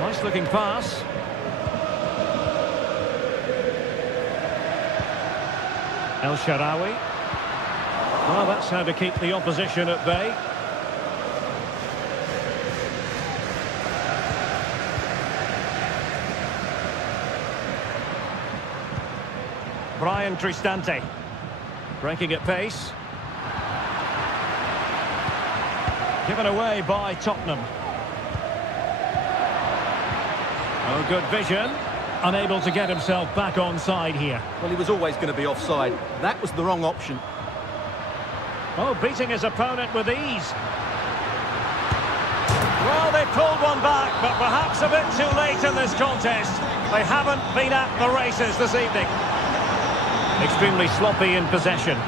Nice looking pass. El Shaarawy. Well, that's how to keep the opposition at bay. Brian Cristante. Breaking at pace. Given away by Tottenham. Oh, good vision. Unable to get himself back onside here. Well, he was always going to be offside. That was the wrong option. Oh, beating his opponent with ease. Well, they pulled one back, but perhaps a bit too late in this contest. They haven't been at the races this evening. Extremely sloppy in possession.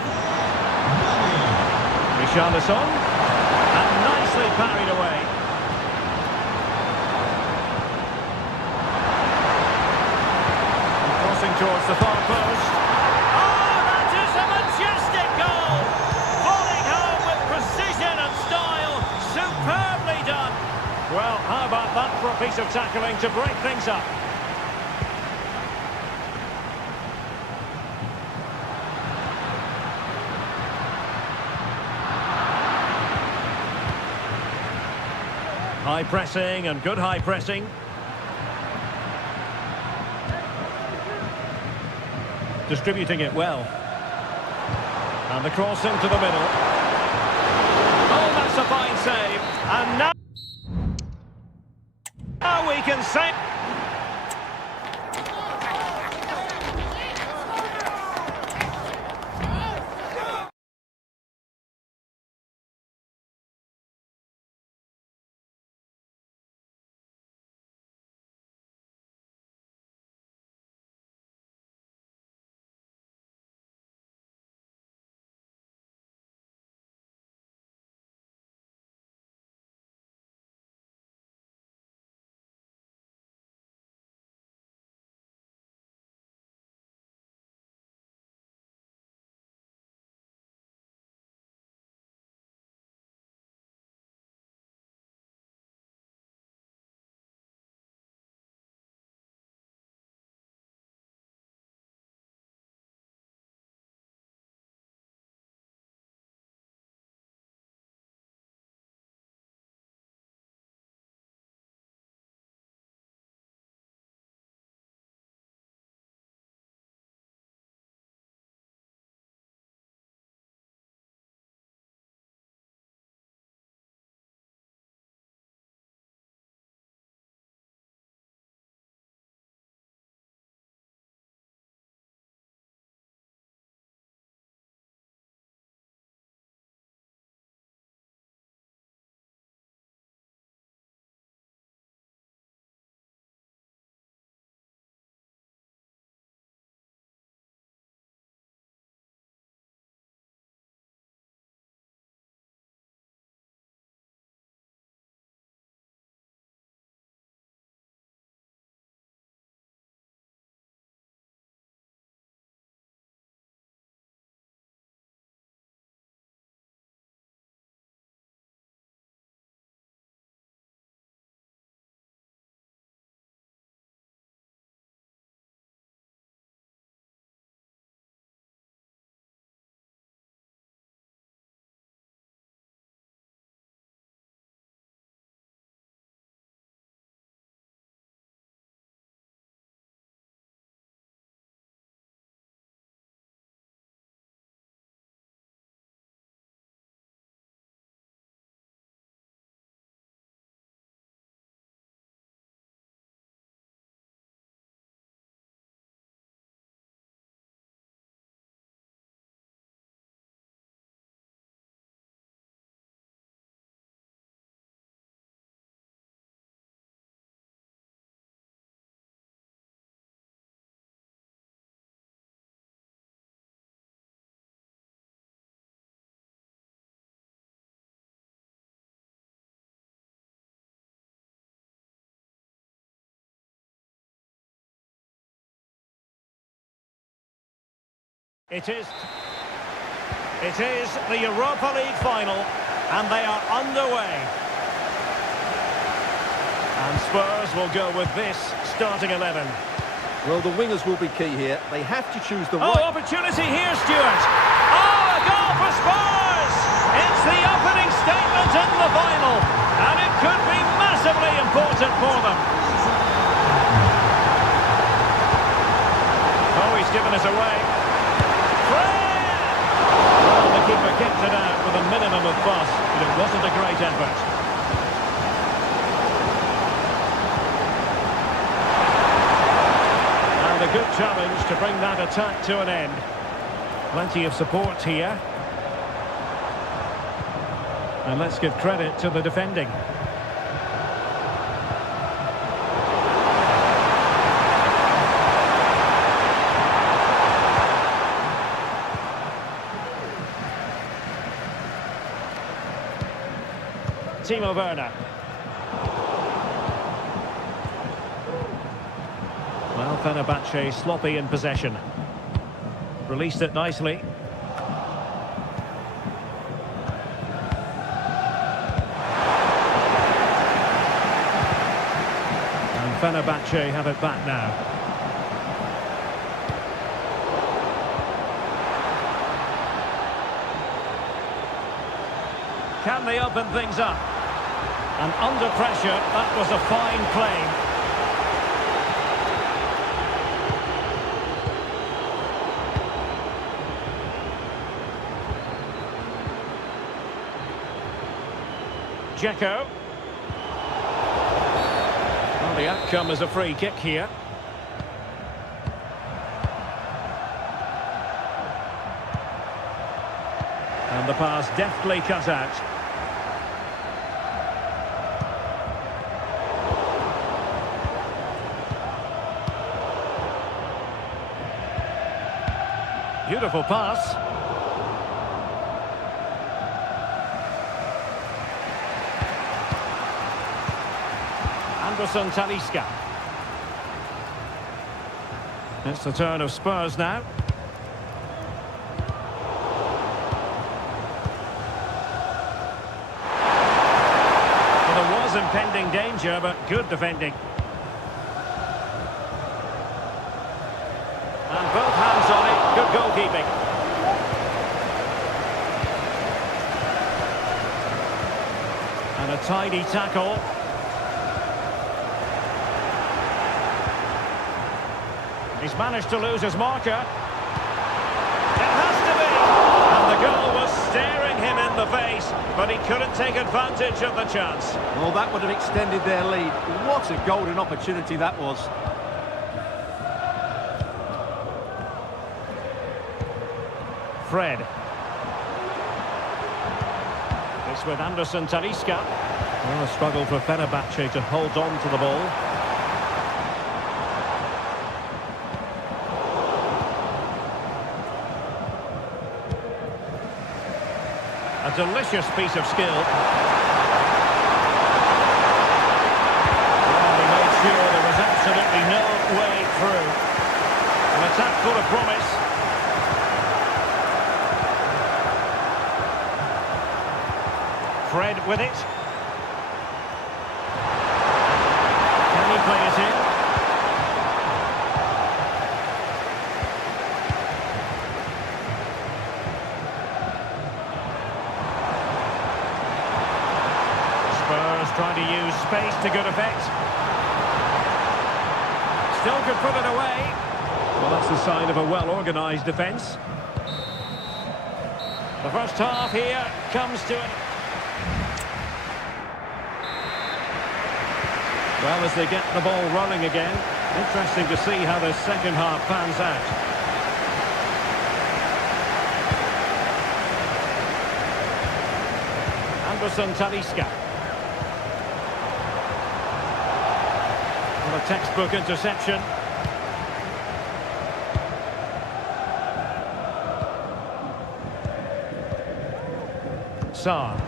Richarlison. And nicely parried away. Towards the far post. Oh, that is a majestic goal! Falling home with precision and style. Superbly done. Well, how about that for a piece of tackling to break things up? High pressing and good high pressing. Distributing it well. And the cross into the middle. Oh, that's a fine save. And now we can say... It is the Europa League final, and they are underway. And Spurs will go with this starting 11. Well, the wingers will be key here. They have to choose the Oh, right... opportunity here, Stuart. Oh, a goal for Spurs! It's the opening statement in the final, and it could be massively important for them. Oh, he's given us away. Fred! Well, the keeper kicked it out with a minimum of fuss, but it wasn't a great effort. And a good challenge to bring that attack to an end. Plenty of support here. And let's give credit to the defending. Timo Werner. Well, Fenerbahce sloppy in possession. Released it nicely. And Fenerbahce have it back now. Can they open things up? And under pressure, that was a fine claim. Dzeko. Well, the outcome is a free kick here. And the pass deftly cut out. Beautiful pass. Anderson Talisca. It's the turn of Spurs now. Well, there was impending danger, but good defending. And both hands on it. Good goalkeeping. And a tidy tackle. He's managed to lose his marker. It has to be! And the goal was staring him in the face, but he couldn't take advantage of the chance. Well, that would have extended their lead. What a golden opportunity that was. Fred. It's with Anderson Talisca. Well, a struggle for Fenerbahce to hold on to the ball. A delicious piece of skill. Well, he made sure there was absolutely no way through. An attack full of promise. Fred with it. Can he play it in? Spurs trying to use space to good effect. Still could put it away. Well, that's the sign of a well-organised defence. The first half here comes to an... Well, as they get the ball running again, interesting to see how the second half pans out. Anderson Talisca. Well, a textbook interception. Sarr.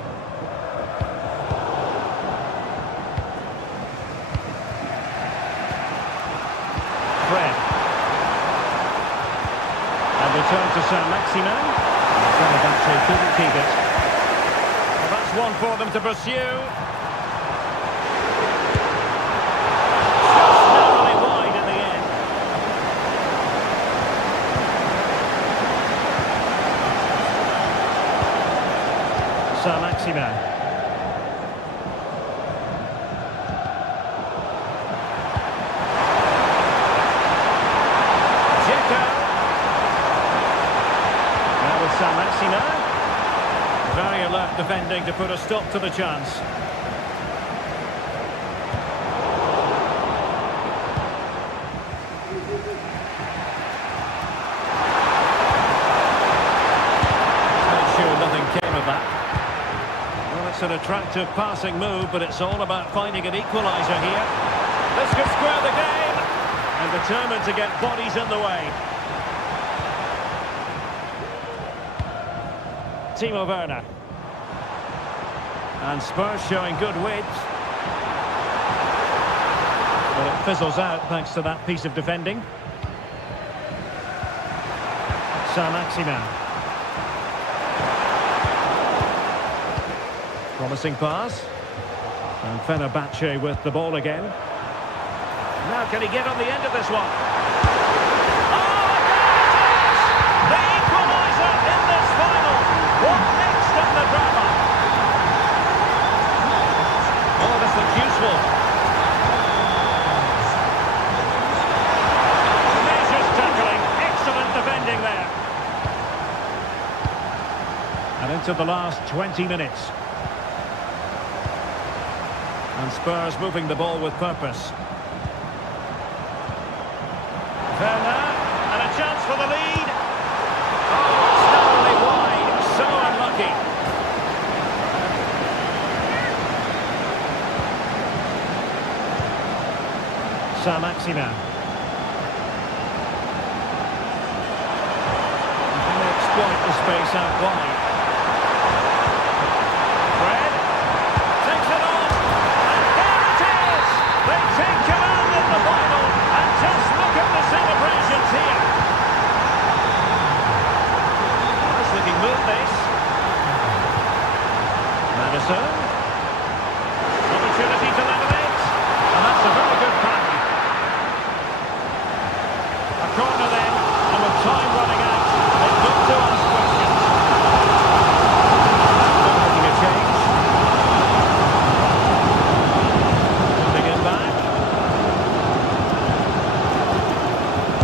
Fred. And return to serve. one for them to pursue. Narrowly wide in the end. Saint-Maximin. Now with Saint-Maximin. Very alert defending to put a stop to the chance. Not sure nothing came of that. Well, it's an attractive passing move, but it's all about finding an equaliser here. This could square the game. And determined to get bodies in the way. Timo Werner. And Spurs showing good width. But it fizzles out thanks to that piece of defending. Saint-Maximin. Promising pass. And Fenerbahce with the ball again. Now can he get on the end of this one? Oh, the equaliser in this final. What next in the drama? Oh, this looks useful. Measures tackling. Excellent defending there. And into the last 20 minutes. And Spurs moving the ball with purpose. Werner, and a chance for the lead. Oh, it's narrowly wide. So unlucky. Saint-Maximin. Can exploit the space out wide. Fred takes it on. And there it is. They take command in the final. And just look at the celebrations here. Nice looking move, this. Madison. Opportunity to level it. And that's a very good pass. A corner then, and with time running out, they've got to ask questions. Making a change. Putting it back.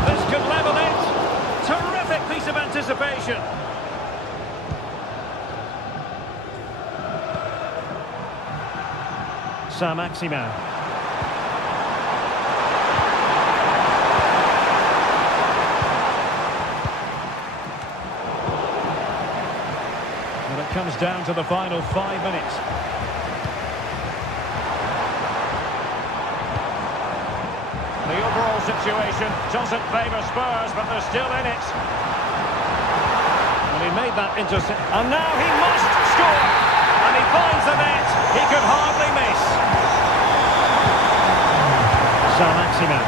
This could level it. Terrific piece of anticipation. Saint-Maximin. Well, it comes down to the final 5 minutes. The overall situation doesn't favour Spurs, but they're still in it. And he made that intercept. And now he must score. And he finds the net. He could hardly miss. Saint-Maximin.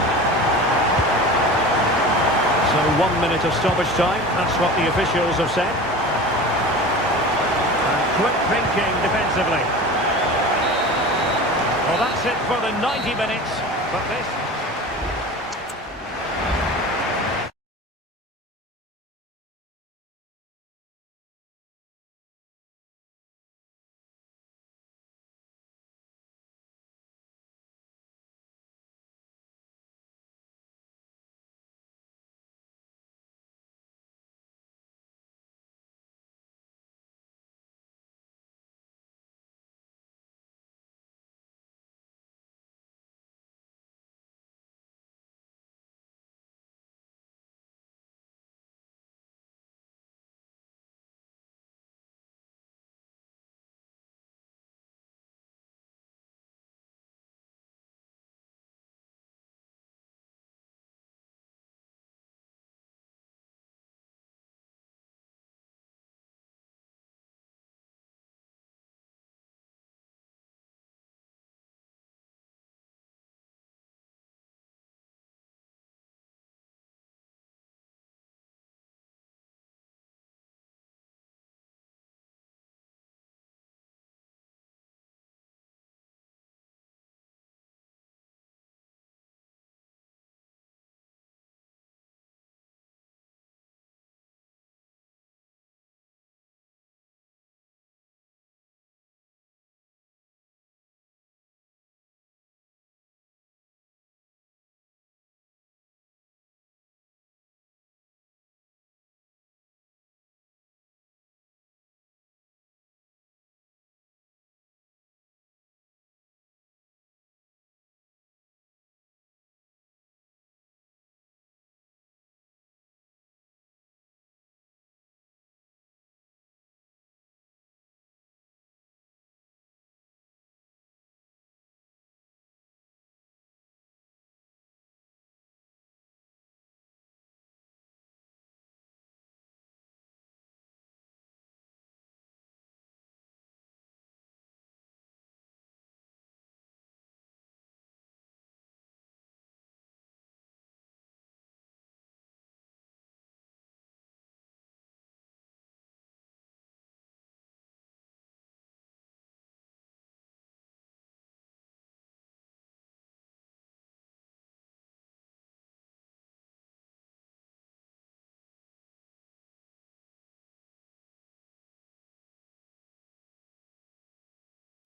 So 1 minute of stoppage time. That's what the officials have said. And quick thinking defensively. Well, that's it for the 90 minutes. But this...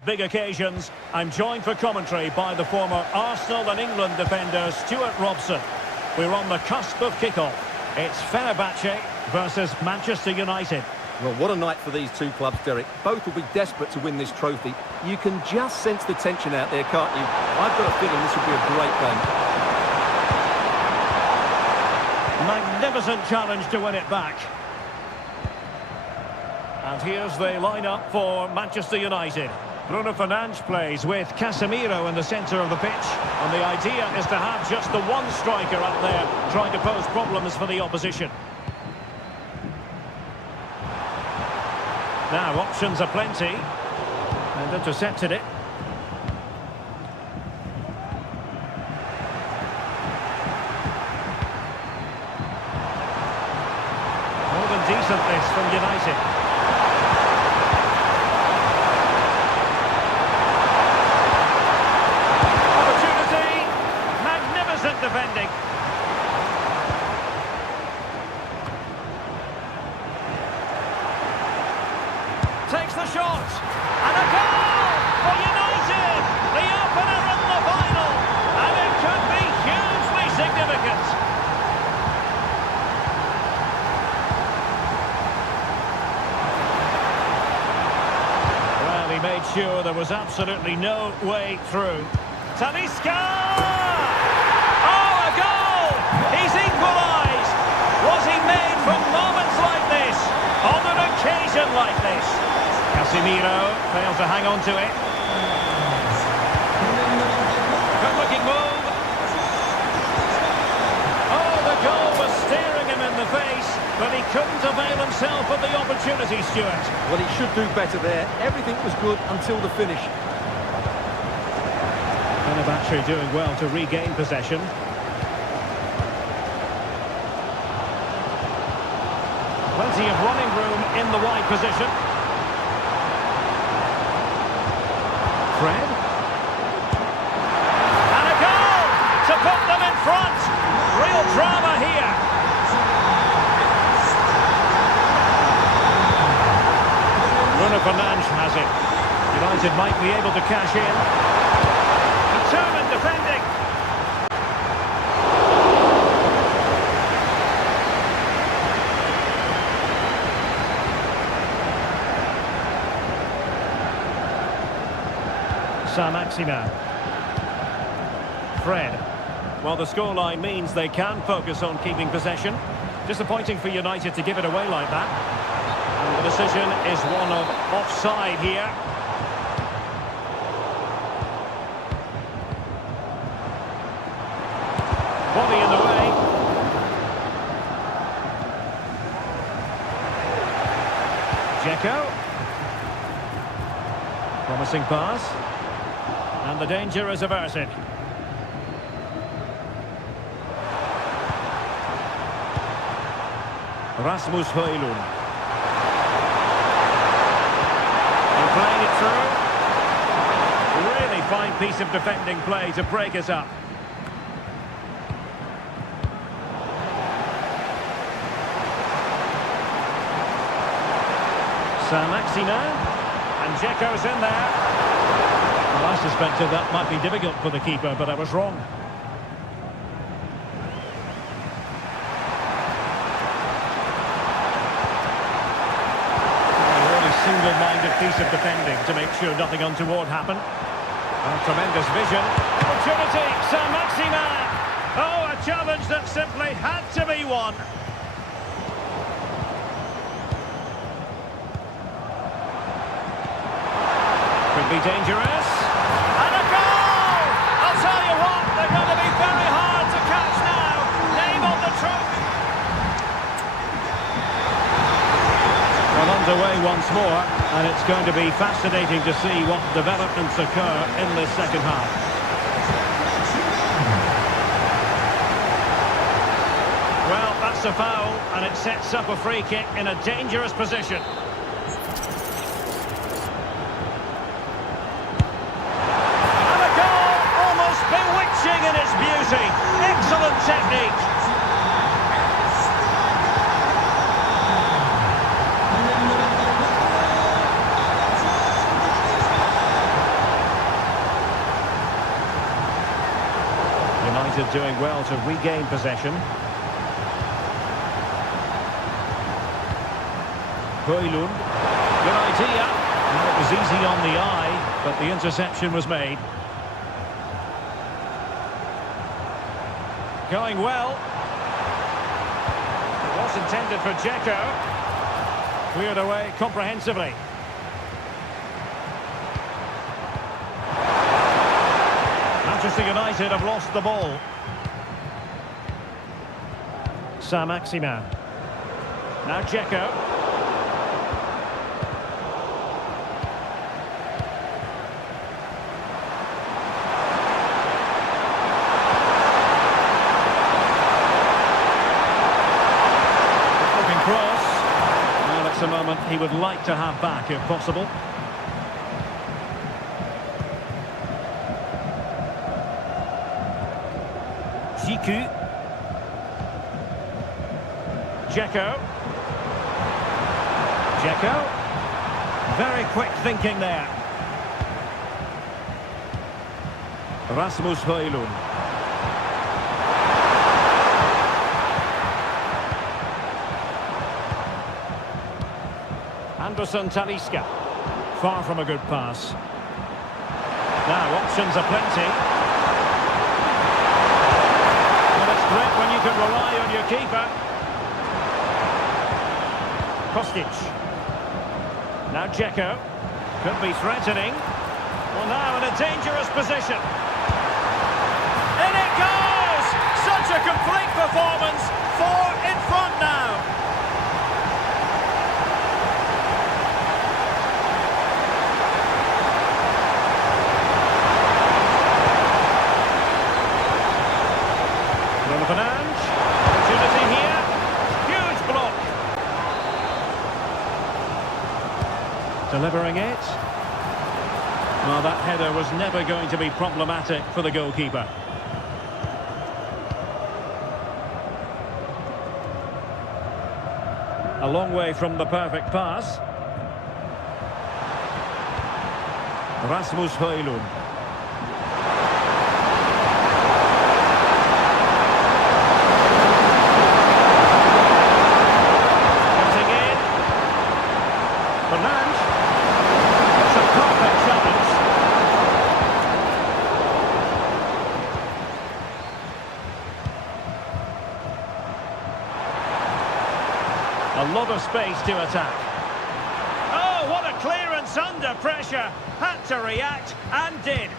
Big occasions. I'm joined for commentary by the former Arsenal and England defender Stuart Robson. We're on the cusp of kickoff. It's Fenerbahce versus Manchester United. Well, what a night for these two clubs, Derek. Both will be desperate to win this trophy. You can just sense the tension out there, can't you? I've got a feeling this will be a great game. Magnificent challenge to win it back. And here's the lineup for Manchester United. Bruno Fernandes plays with Casemiro in the centre of the pitch. And the idea is to have just the one striker up there trying to pose problems for the opposition. Now, options are plenty. And intercepted it. More than decent this from United. Defending. Takes the shot. And a goal for United. The opener in the final. And it could be hugely significant. Well, he made sure there was absolutely no way through. Talisca! He's equalised! Was he made from moments like this? On an occasion like this? Casemiro fails to hang on to it. Good looking move. Oh, the goal was staring him in the face, but he couldn't avail himself of the opportunity, Stuart. Well, he should do better there. Everything was good until the finish. Fenerbahce doing well to regain possession. Plenty of running room in the wide position. Fred. And a goal to put them in front. Real drama here. Bruno Fernandes has it. United might be able to cash in. Determined defending. Maximin. Fred. Well, the scoreline means they can focus on keeping possession. Disappointing for United to give it away like that. And the decision is one of offside here. Body in the way. Dzeko. Promising pass. And the danger is averted. Rasmus Højlund. And playing it through. Really fine piece of defending play to break us up. Maximin. And Dzeko's in there. Well, I suspected that might be difficult for the keeper, but I was wrong. A really single-minded piece of defending to make sure nothing untoward happened. Tremendous vision. Opportunity, Maximin. Oh, a challenge that simply had to be won. Could be dangerous. And a goal! I'll tell you what, they're going to be very hard to catch now. Name on the trophy. Well, underway once more, and it's going to be fascinating to see what developments occur in this second half. Well, that's a foul, and it sets up a free kick in a dangerous position. In its beauty, excellent technique. United doing well to regain possession. Højlund. Good idea. And it was easy on the eye, but the interception was made. Going well. It was intended for Dzeko. Cleared away comprehensively. Manchester United have lost the ball. Saint-Maximin. Now Dzeko. Looking cross. Well, that's a moment he would like to have back if possible. Dzeko. Dzeko. Very quick thinking there. Rasmus Højlund. Anderson Talisca. Far from a good pass. Now options are plenty. Great when you can rely on your keeper. Kostic. Now Dzeko. Could be threatening. Well, now in a dangerous position. In it goes! Such a complete performance. 4 in front now. Fernandes, opportunity here, huge block. Delivering it. Well, that header was never going to be problematic for the goalkeeper. A long way from the perfect pass. Rasmus Højlund. A lot of space to attack. Oh, what a clearance under pressure. Had to react and did.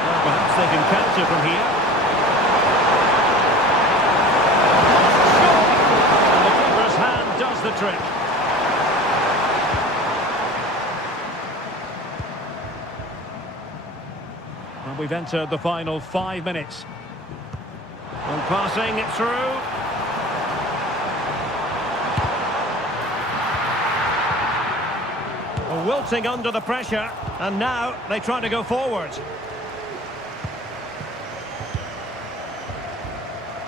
Well, perhaps they can counter from here. Score! And the keeper's hand does the trick. And we've entered the final 5 minutes. And passing it through. Wilting under the pressure, and now they try to go forward.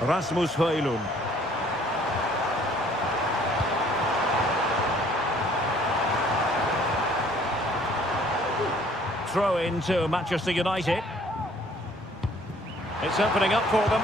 Rasmus Højlund. Throw in to Manchester United. It's opening up for them.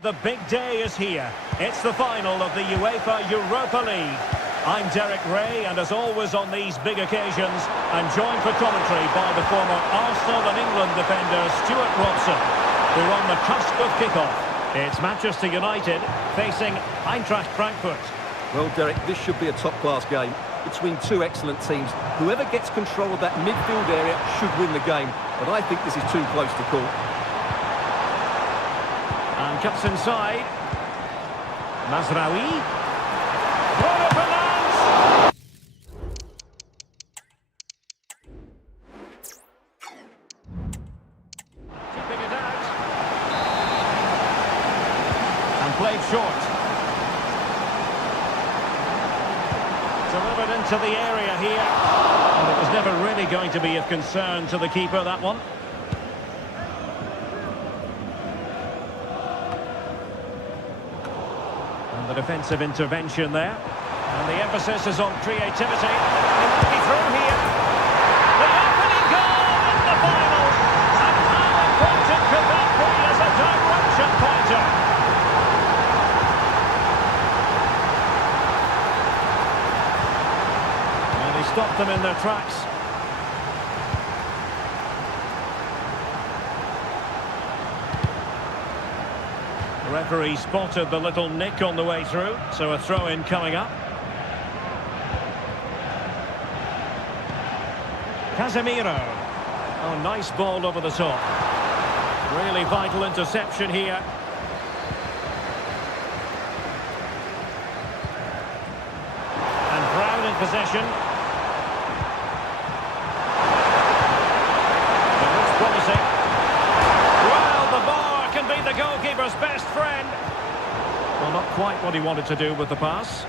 The big day is here. It's the final of the UEFA Europa League. I'm Derek Ray, and as always on these big occasions, I'm joined for commentary by the former Arsenal and England defender Stuart Robson. We're on the cusp of kickoff. It's Manchester United facing Eintracht Frankfurt. Well, Derek, this should be a top-class game between two excellent teams. Whoever gets control of that midfield area should win the game, but I think this is too close to call. And cuts inside. Mazraoui. Bruno Fernandes! Keeping it out. And played short. Delivered into the area here. And it was never really going to be of concern to the keeper, that one. The defensive intervention there. And the emphasis is on creativity. It might be through here. The opening goal in the final. And how important could that be as a direction pointer? And he stopped them in their tracks. The referee spotted the little nick on the way through, so a throw-in coming up. Casemiro. Oh, nice ball over the top. Really vital interception here. And Brown in possession. It looks promising. Well, the bar can be the goalkeeper's best friend. Well, not quite what he wanted to do with the pass.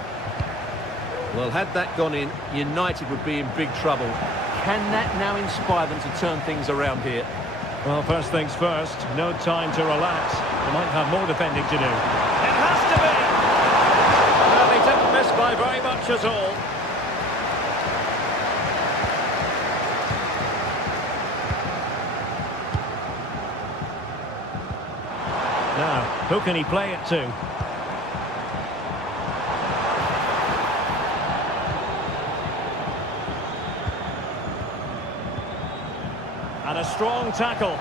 Well, had that gone in, United would be in big trouble. Can that now inspire them to turn things around here? Well, first things first, no time to relax. They might have more defending to do. It has to be! Well, they didn't miss by very much at all. Now, who can he play it to? And a strong tackle.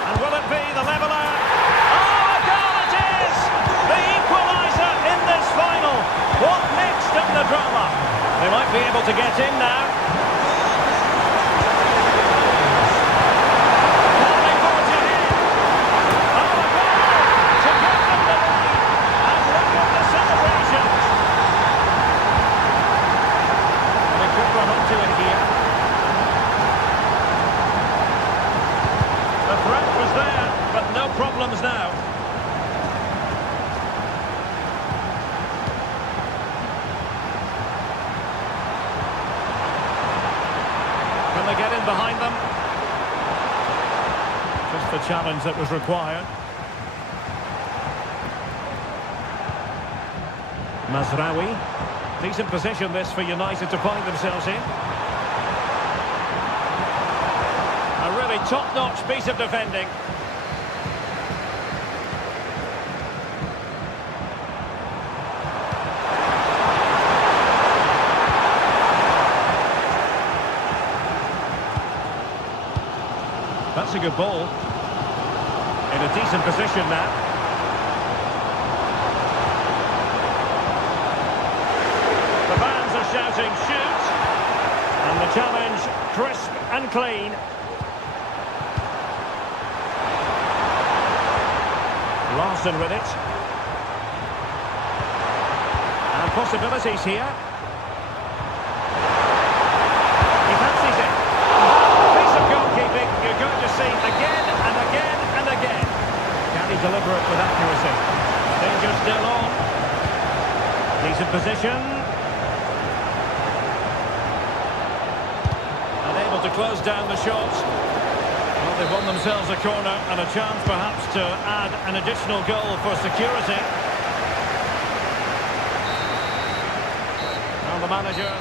And will it be the leveller? Oh, a goal it is! The equaliser in this final. What next in the drama? They might be able to get in now. Can they forge ahead? Oh, a goal to give them the lead. And look at the celebrations. And they could run onto it here. The threat was there, but no problems now. Can they get in behind them? Just the challenge that was required. Mazraoui. Decent position this for United to find themselves in. A really top-notch piece of defending. That's a good ball. In a decent position now. The fans are shouting, shoot! And the challenge, crisp and clean. Larson with it. And possibilities here. He fancies it. Piece of goalkeeping you're going to see again and again and again. Can he deliver it with accuracy? Danger still on. Decent position. Unable to close down the shots. Well, they've won themselves a corner and a chance perhaps to add an additional goal for security. Well, the manager.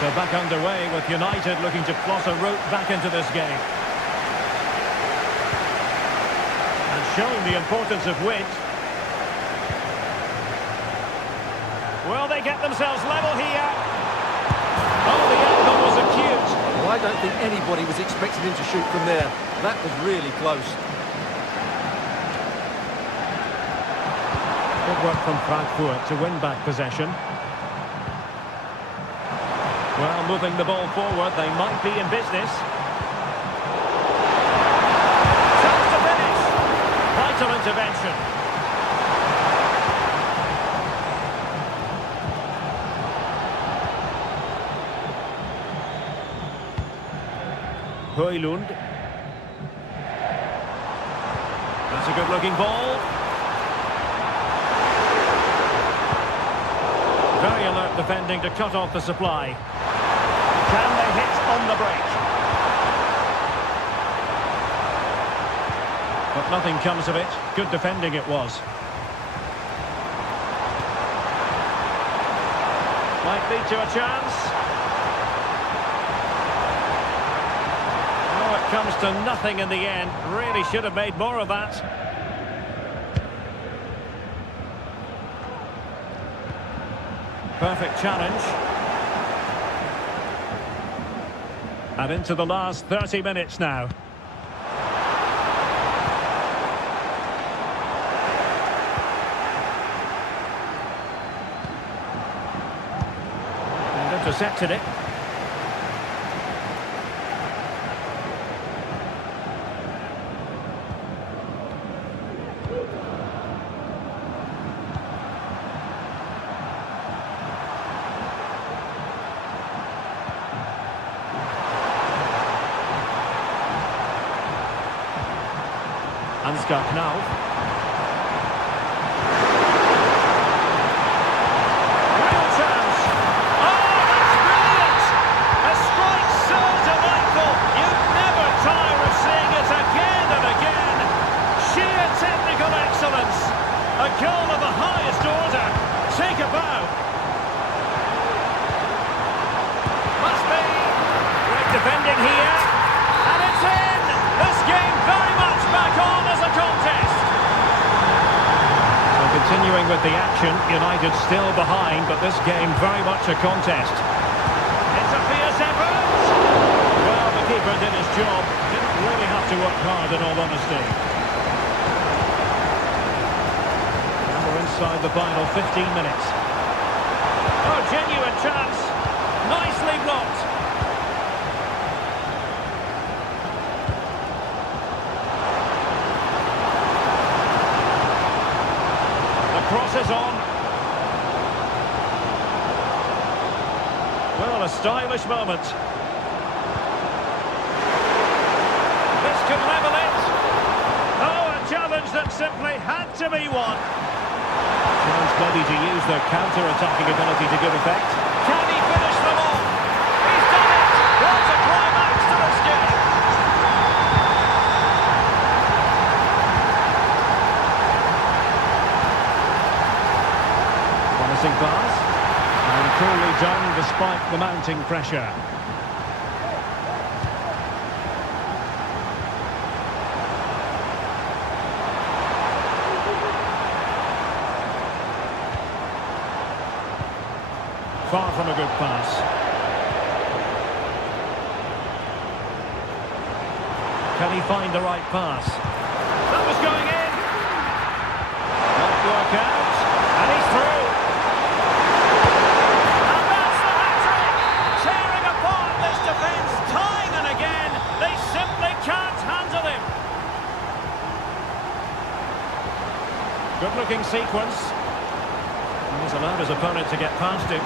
So back underway with United looking to plot a route back into this game. And showing the importance of width. Will they get themselves level here? Oh, the angle was acute. Well, I don't think anybody was expecting him to shoot from there. That was really close. Good work from Frankfurt to win back possession. Well, moving the ball forward, they might be in business. Chance to finish. Vital intervention. Højlund. That's a good-looking ball. Very alert defending to cut off the supply. Can they hit on the break? But nothing comes of it. Good defending it was. Might lead to a chance. Oh, it comes to nothing in the end. Really should have made more of that. Perfect challenge. And into the last 30 minutes now. And intercepted it. Ansgar Knauf. Real chance. Oh, that's brilliant! A strike so delightful. You'd never tire of seeing it again and again. Sheer technical excellence. A goal of the highest order. Take a bow. Must be. Great defending here. And it's in. This game very much back on as a contest. So continuing with the action, United still behind, but this game very much a contest. It's a fierce effort. Well, the keeper did his job. Didn't really have to work hard, in all honesty. And we're inside the final 15 minutes. Oh, genuine chance. Nicely blocked. Cross is on. Well, a stylish moment. This could level it. Oh, a challenge that simply had to be won. Chance maybe to use their counter-attacking ability to good effect. Can he finish them off? He's done it! What a climax to this game! Pass, and coolly done despite the mounting pressure. Far from a good pass. Can he find the right pass? That was going in! Might work out, and he's through! Time and again, they simply can't handle him. Good-looking sequence. He's allowed his opponent to get past him.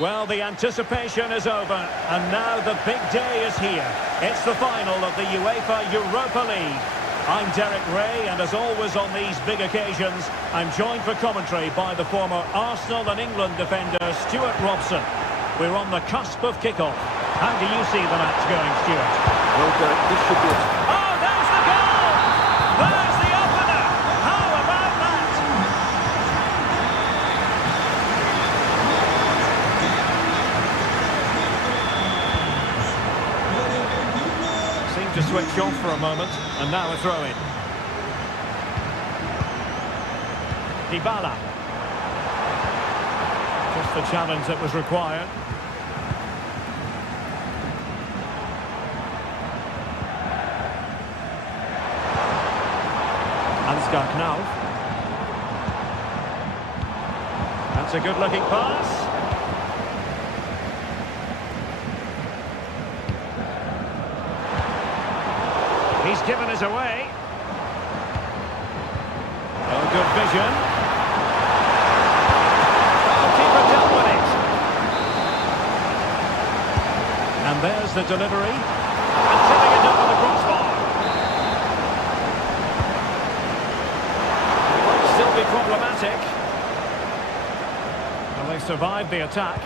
Well, the anticipation is over, and now the big day is here. It's the final of the UEFA Europa League. I'm Derek Ray, and as always on these big occasions, I'm joined for commentary by the former Arsenal and England defender, Stuart Robson. We're on the cusp of kickoff. How do you see the match going, Stuart? Well, Derek, this should be Oh, there's the goal! There's the opener! How about that? Seemed to switch off for a moment, and now a throw-in. Dybala. Just the challenge that was required. Now. That's a good-looking pass. He's given us away. Oh, good vision. Goalkeeper dealt with it. And there's the delivery. And tipping it over the crossbar. Still be problematic. Well, they survived the attack.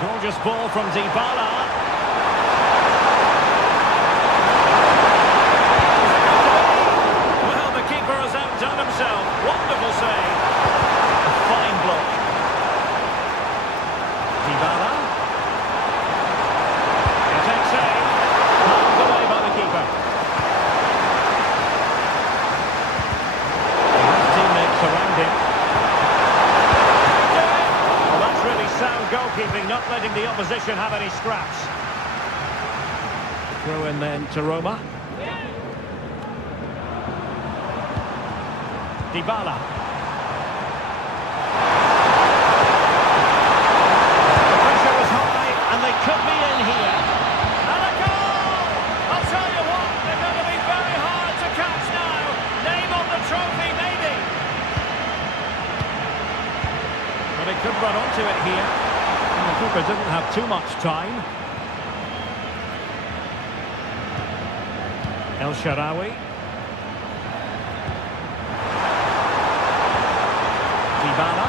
Gorgeous ball from Dybala. Well, the keeper has outdone himself. Wonderful save. A fine block. Dybala. Attack save. Knocked away by the keeper. Around him. Well, that's really sound goalkeeping, not letting the opposition have any scraps. Throw in then to Roma. Dybala. The pressure was high, and they could be in here. And a goal! I'll tell you what, they're going to be very hard to catch now. Name on the trophy, maybe. But he could run onto it here. And the keeper didn't have too much time. El Shaarawy. Dybala.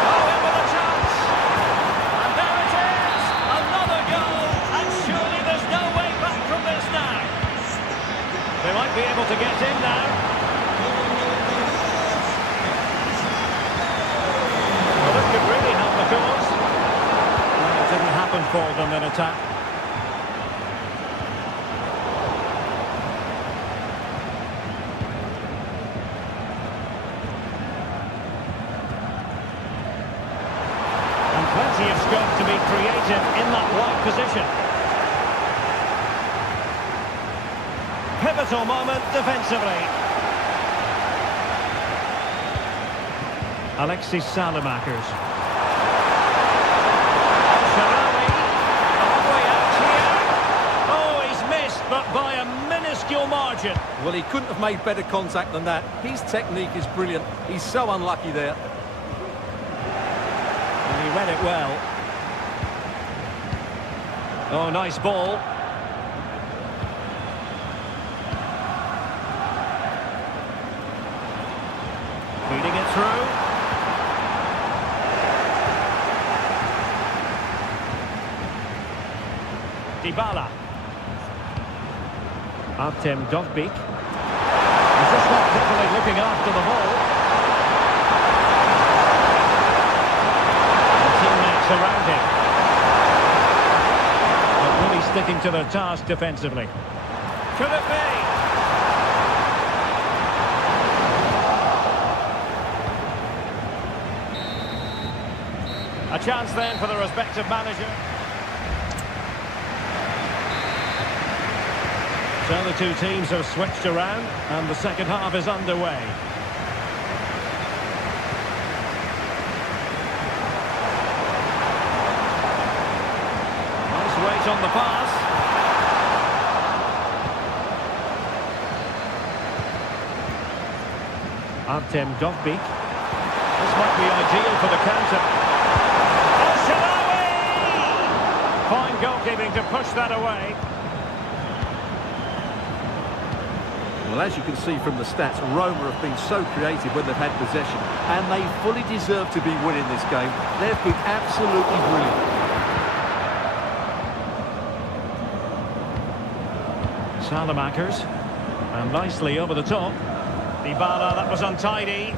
Oh, in with a chance. And there it is. Another goal. And surely there's no way back from this now. They might be able to get in now. Could really help the cause. Well, it didn't happen for them in attack. And plenty of scope to be creative in that wide position. Pivotal moment defensively. Alexis Salemakers. Shaarawy, all the way out here. Oh, he's missed, but by a minuscule margin. Well, he couldn't have made better contact than that. His technique is brilliant. He's so unlucky there. And he read it well. Oh, nice ball. Feeding it through. Dybala. Artem Dovbyk. He's just not properly looking after the ball. The teammates around him. But really sticking to their task defensively. Could it be? A chance then for the respective manager. So the two teams have switched around and the second half is underway. Nice weight on the pass. Artem Dovbyk. This might be ideal for the counter. Oh, Sharawi! Fine goalkeeping to push that away. Well, as you can see from the stats, Roma have been so creative when they've had possession, and they fully deserve to be winning this game. They've been absolutely brilliant. Salamakers. And nicely over the top. Dybala, that was untidy.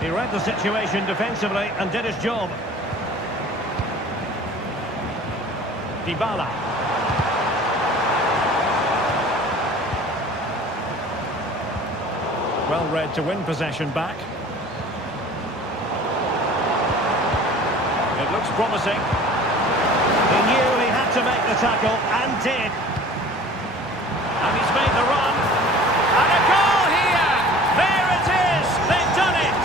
He read the situation defensively and did his job. Dybala. Well read to win possession back. It looks promising. He knew he had to make the tackle and did. And he's made the run. And a goal here! There it is! They've done it!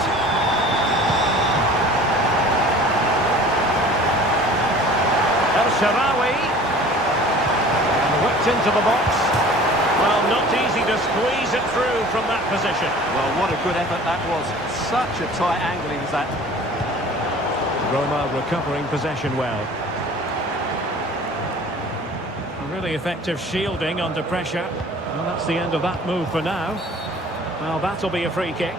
El Shaarawy. And whipped into the box. Well, not easy to squeeze it through from that position. Well, what a good effort that was. Such a tight angling as that. Roma recovering possession well. A really effective shielding under pressure. Well, that's the end of that move for now. Well, that'll be a free kick.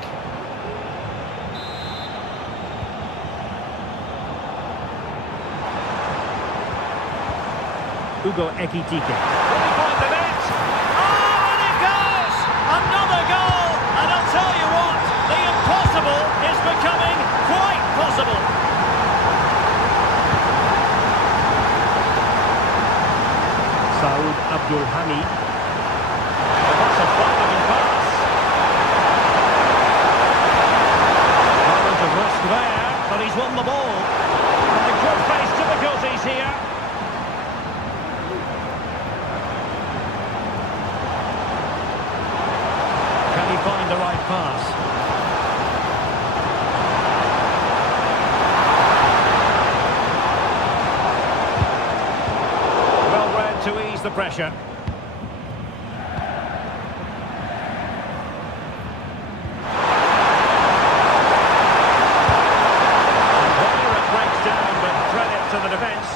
Ugo Ekitike. Will he find the net? Oh, and it goes! Another goal! And I'll tell you what, the impossible is becoming quite possible. Saud Abdul Hamid. Oh, that's a fine pass. Moment of rust there, but he's won the ball. And the could face difficulties here. Can he find the right pass? Well read to ease the pressure. And there it breaks down, but credit to the defence.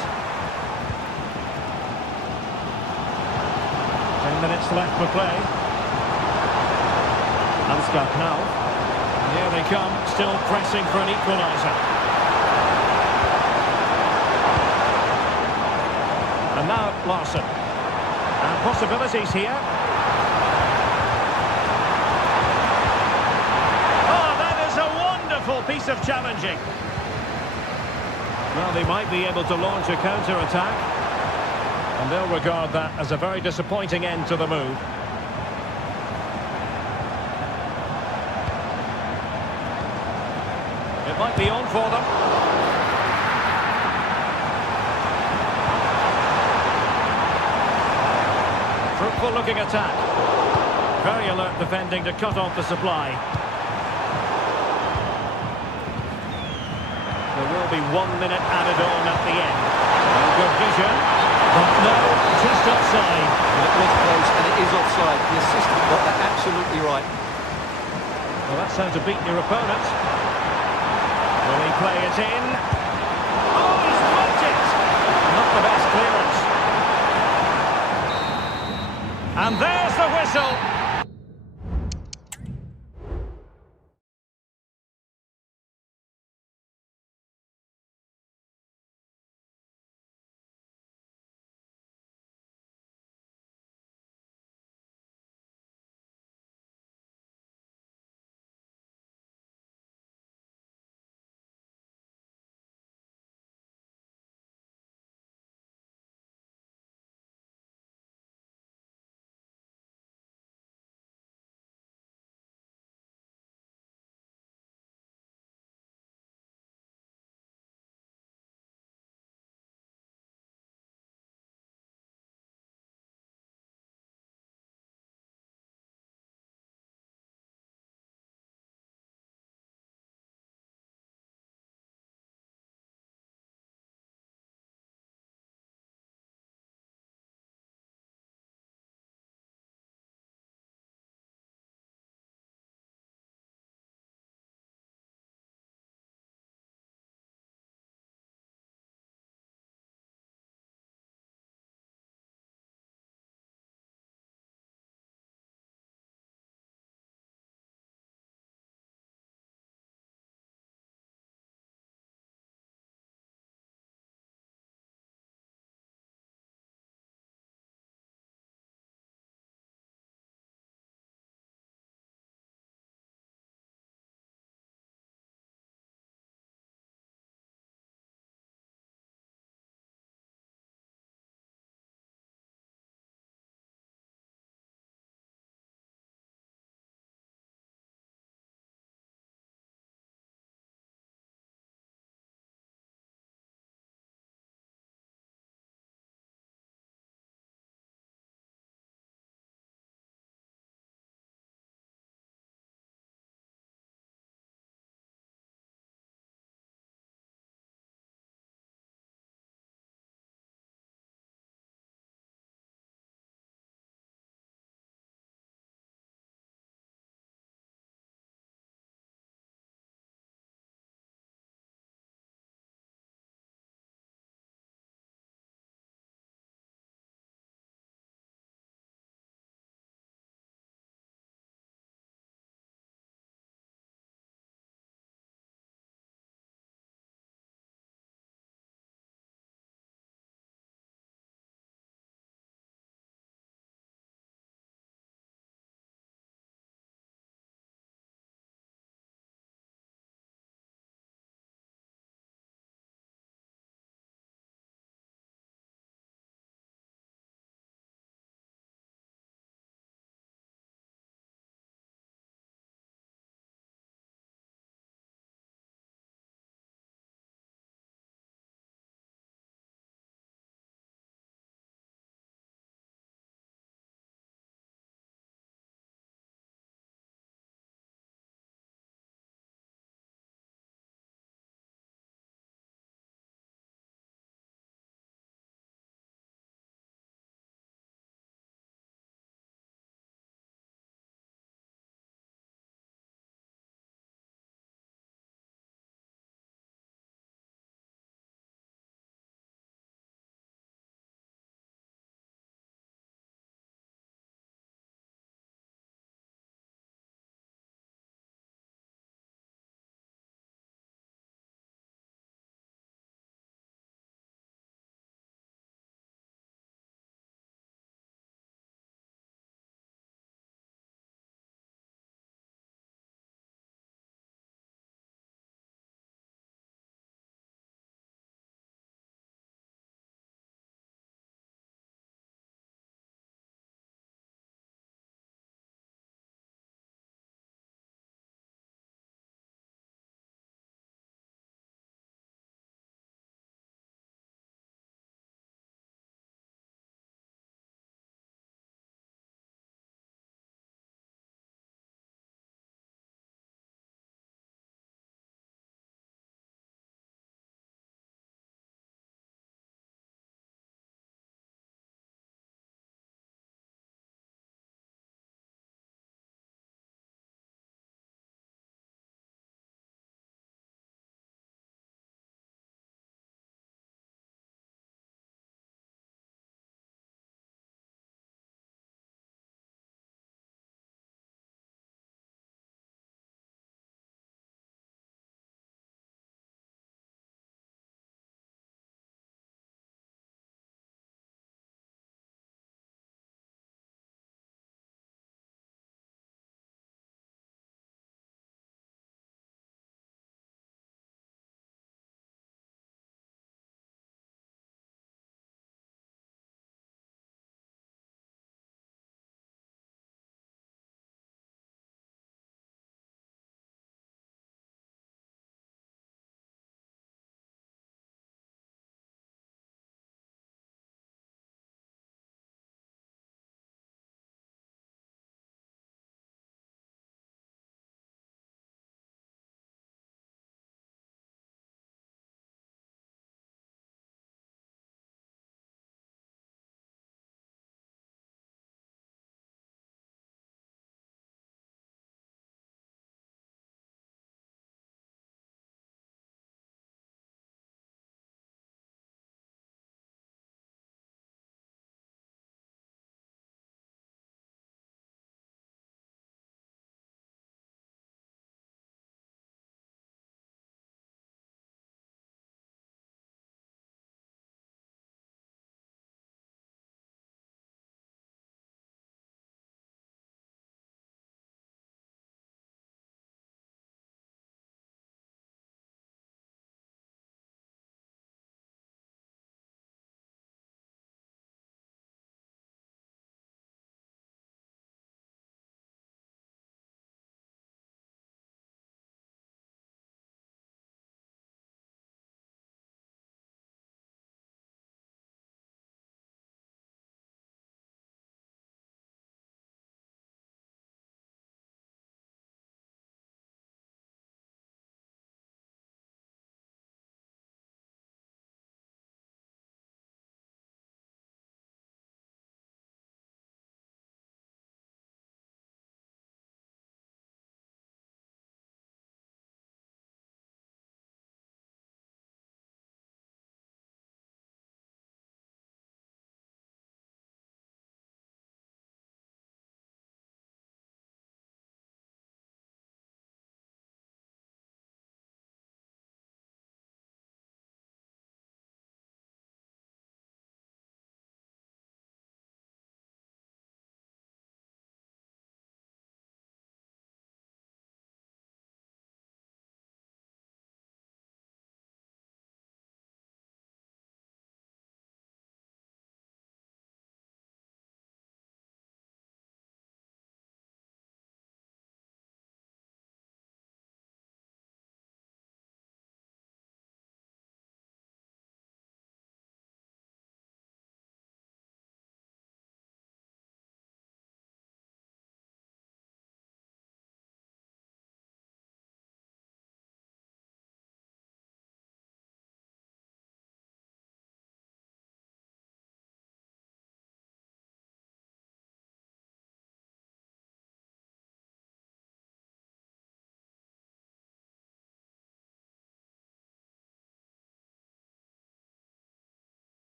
10 minutes left for play. Ansgar Knal. Here they come, still pressing for an equaliser. And now Larson. And possibilities here. Oh, that is a wonderful piece of challenging. Well, they might be able to launch a counter-attack. And they'll regard that as a very disappointing end to the move. It might be on for them. Fruitful looking attack. Very alert defending to cut off the supply. There will be 1 minute added on at the end. And good vision. But no, just offside. It was close and it is offside. The assistant got that absolutely right. Well, that's how to beat your opponent. Will he play it in? Oh, he's blocked it! Not the best clearance. And there's the whistle.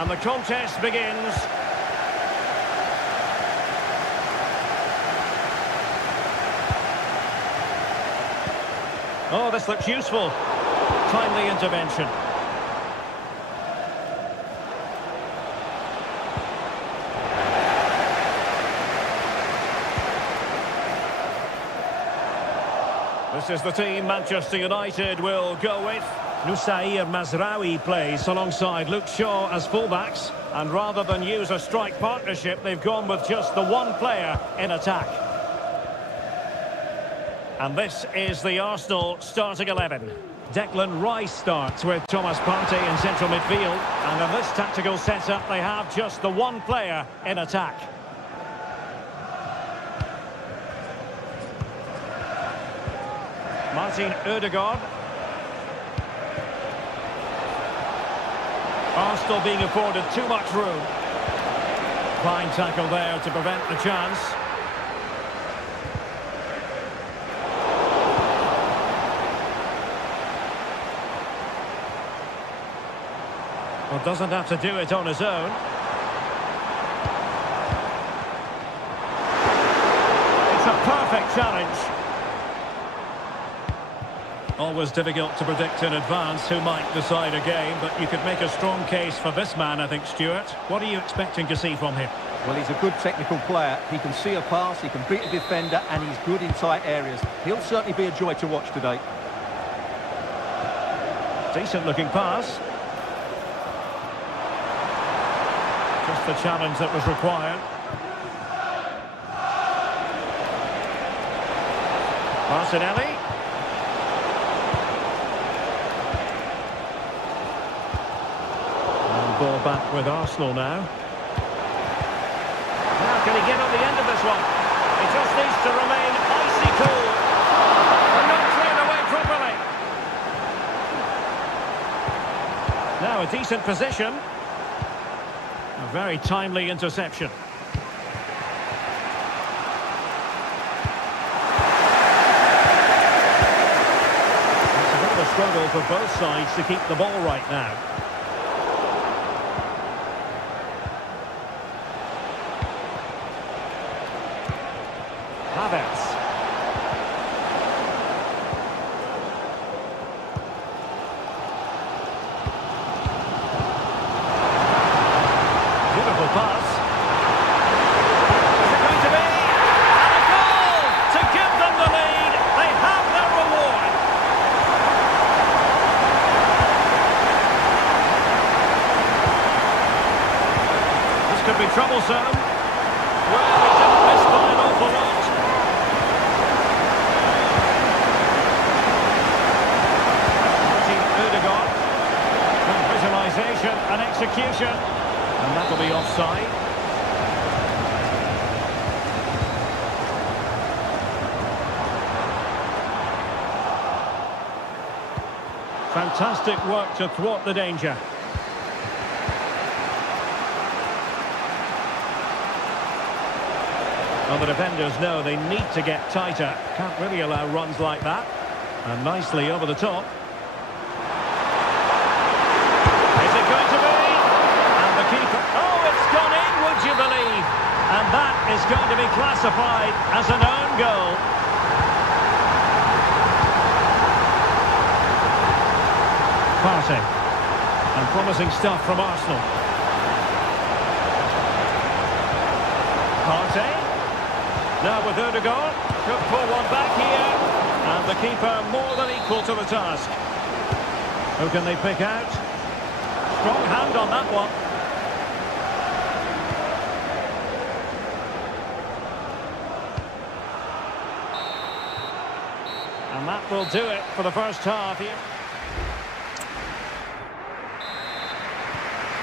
And the contest begins. Oh, this looks useful. Timely intervention. This is the team Manchester United will go with. Nusair Mazraoui plays alongside Luke Shaw as fullbacks. And rather than use a strike partnership, they've gone with just the one player in attack. And this is the Arsenal starting 11. Declan Rice starts with Thomas Partey in central midfield. And in this tactical setup, they have just the one player in attack. Martin Ødegaard. Arsenal being afforded too much room. Fine tackle there to prevent the chance. Well, doesn't have to do it on his own. It's a perfect challenge. Always difficult to predict in advance who might decide a game, but you could make a strong case for this man, I think, Stuart. What are you expecting to see from him? Well, he's a good technical player. He can see a pass, he can beat a defender, and he's good in tight areas. He'll certainly be a joy to watch today. Decent looking pass. Just the challenge that was required. Martinelli. And ball back with Arsenal now. Now can he get on the end of this one? He just needs to remain icy cool. And not cleared away properly. Now a decent position. A very timely interception. It's a bit of a struggle for both sides to keep the ball right now. Havertz. Beautiful pass. Is it going to be? And a goal to give them the lead. They have their reward. This could be troublesome. Well, he didn't miss by an awful lot. Martin Ødegaard. Good visualisation and execution. And that'll be offside. Fantastic work to thwart the danger. Well, the defenders know they need to get tighter. Can't really allow runs like that. And nicely over the top. Is it going to be? And the keeper... Oh, it's gone in, would you believe? And that is going to be classified as an own goal. Partey. And promising stuff from Arsenal. Partey. Now with Ødegaard. Could pull one back here. And the keeper more than equal to the task. Who can they pick out? Strong hand on that one. And that will do it for the first half here.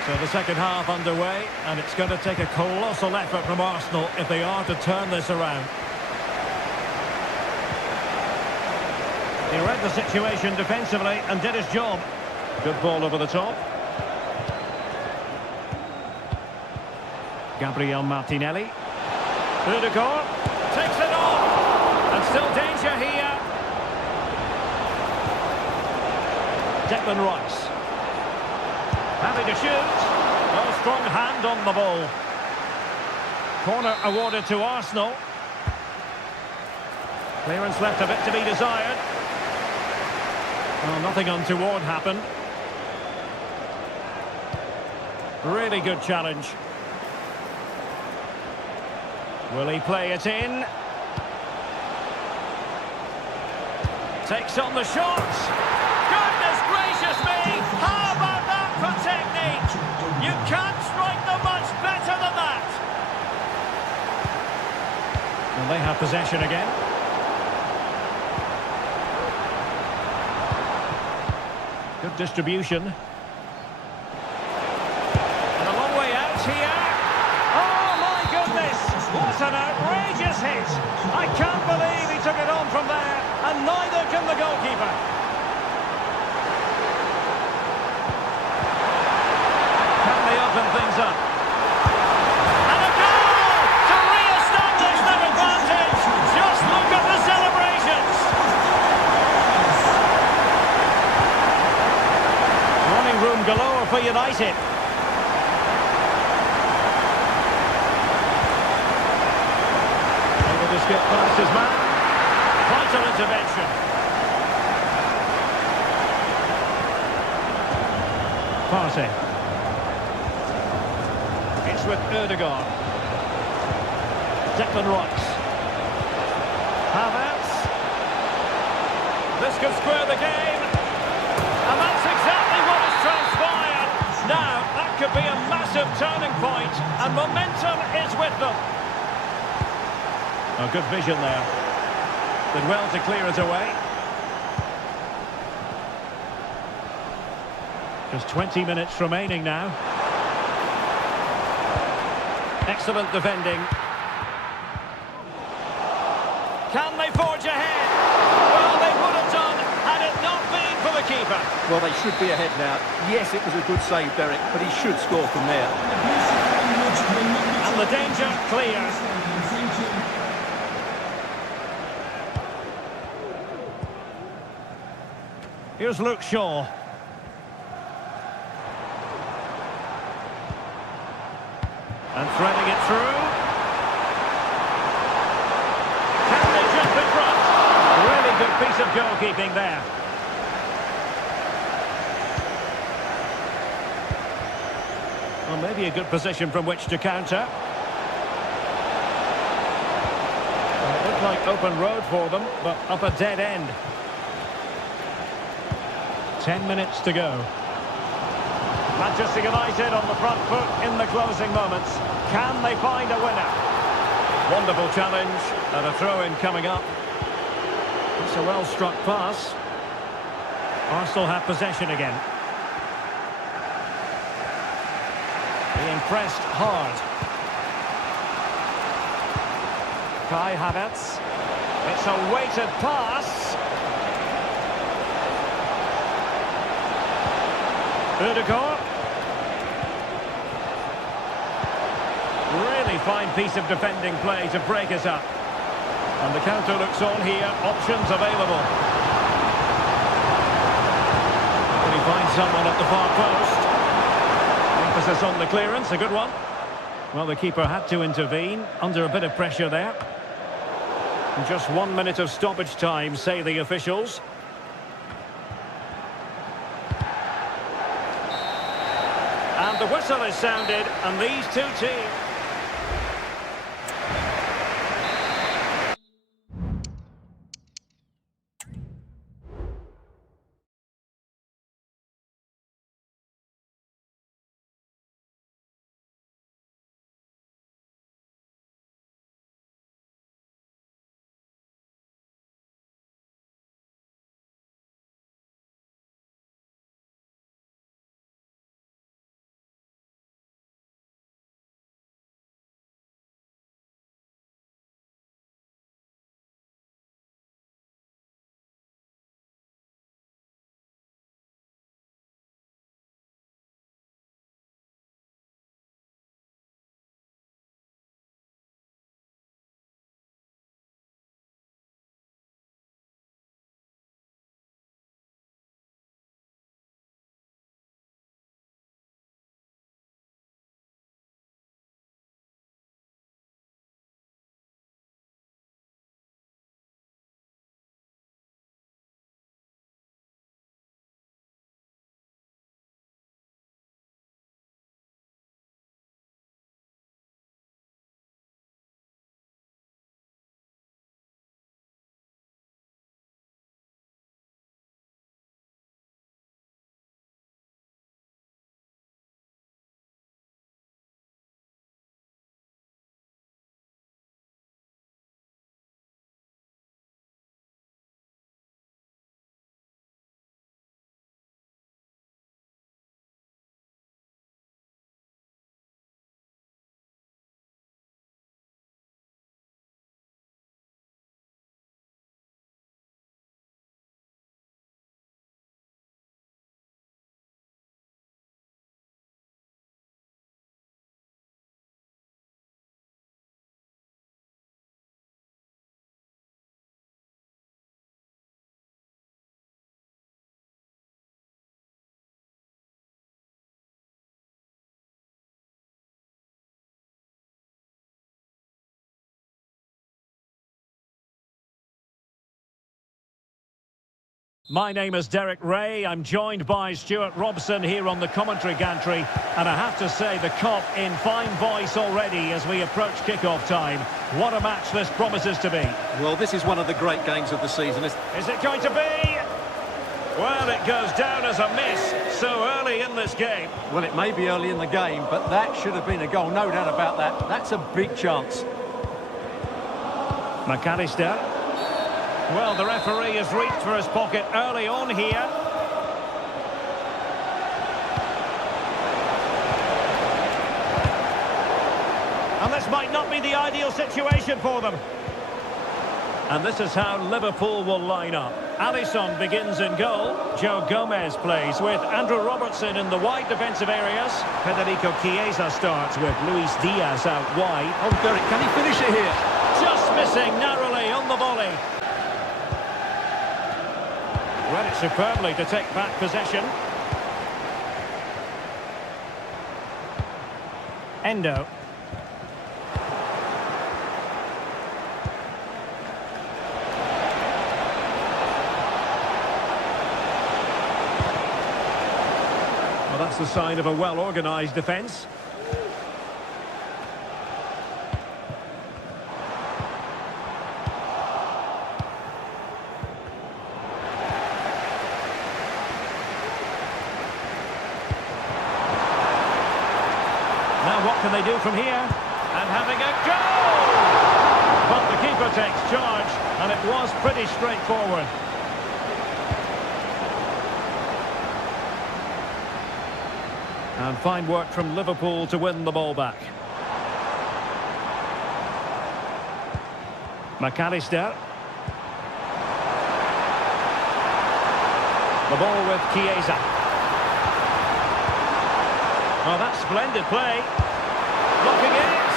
So the second half underway, and it's going to take a colossal effort from Arsenal if they are to turn this around. He read the situation defensively and did his job. Good ball over the top. Gabriel Martinelli. Ødegaard takes it off. And still danger here. Declan Rice. Happy to shoot. Oh, strong hand on the ball. Corner awarded to Arsenal. Clearance left a bit to be desired. Well, nothing untoward happened. Really good challenge. Will he play it in? Takes on the shot. Goodness gracious me! How about that for technique? You can't strike them much better than that. Well, they have possession again. Good distribution. And a long way out here. Oh my goodness! What an outrageous hit! I can't believe he took it on from there, and neither can the goalkeeper. Can they open things up? And a goal to re-establish that advantage! Just look at the celebrations! Running room galore for United. Able to skip past his man. Vital intervention. Partey. It's with Ødegaard. Declan Rice. Havertz. This could square the game. And that's exactly what has transpired. Now, that could be a massive turning point, and momentum is with them. Oh, good vision there. Did well to clear it away. Just 20 minutes remaining now. Excellent defending. Can they forge ahead? Well, they would have done had it not been for the keeper. Well, they should be ahead now. Yes, it was a good save, Derek, but he should score from there. And the danger clear. Here's Luke Shaw. And threading it through. Can they jump in front? Really good piece of goalkeeping there. Well, maybe a good position from which to counter. Well, it looked like open road for them, but up a dead end. 10 minutes to go. Manchester United on the front foot in the closing moments. Can they find a winner? Wonderful challenge and a throw-in coming up. It's a well-struck pass. Arsenal have possession again. Being pressed hard. Kai Havertz. It's a weighted pass. Ødegaard. Really fine piece of defending play to break us up. And the counter looks on here. Options available. Can he find someone at the far post? Emphasis on the clearance. A good one. Well, the keeper had to intervene. Under a bit of pressure there. And just 1 minute of stoppage time, say the officials. And the whistle is sounded, and these two teams... My name is Derek Ray. I'm joined by Stuart Robson here on the commentary gantry. And I have to say, the cop in fine voice already as we approach kick-off time. What a match this promises to be. Well, this is one of the great games of the season. Is it going to be? Well, it goes down as a miss so early in this game. Well, it may be early in the game, but that should have been a goal, no doubt about that. That's a big chance. McAllister. Well, the referee has reached for his pocket early on here. And this might not be the ideal situation for them. And this is how Liverpool will line up. Alisson begins in goal. Joe Gomez plays with Andrew Robertson in the wide defensive areas. Federico Chiesa starts with Luis Diaz out wide. Oh, Derek, can he finish it here? Just missing narrowly on the volley. Read it superbly to take back possession. Endo. Well, that's the sign of a well-organised defence. Now what can they do from here? And having a goal! But the keeper takes charge, and it was pretty straightforward. And fine work from Liverpool to win the ball back. McAllister. The ball with Chiesa. Oh, that's splendid play. Blocking it.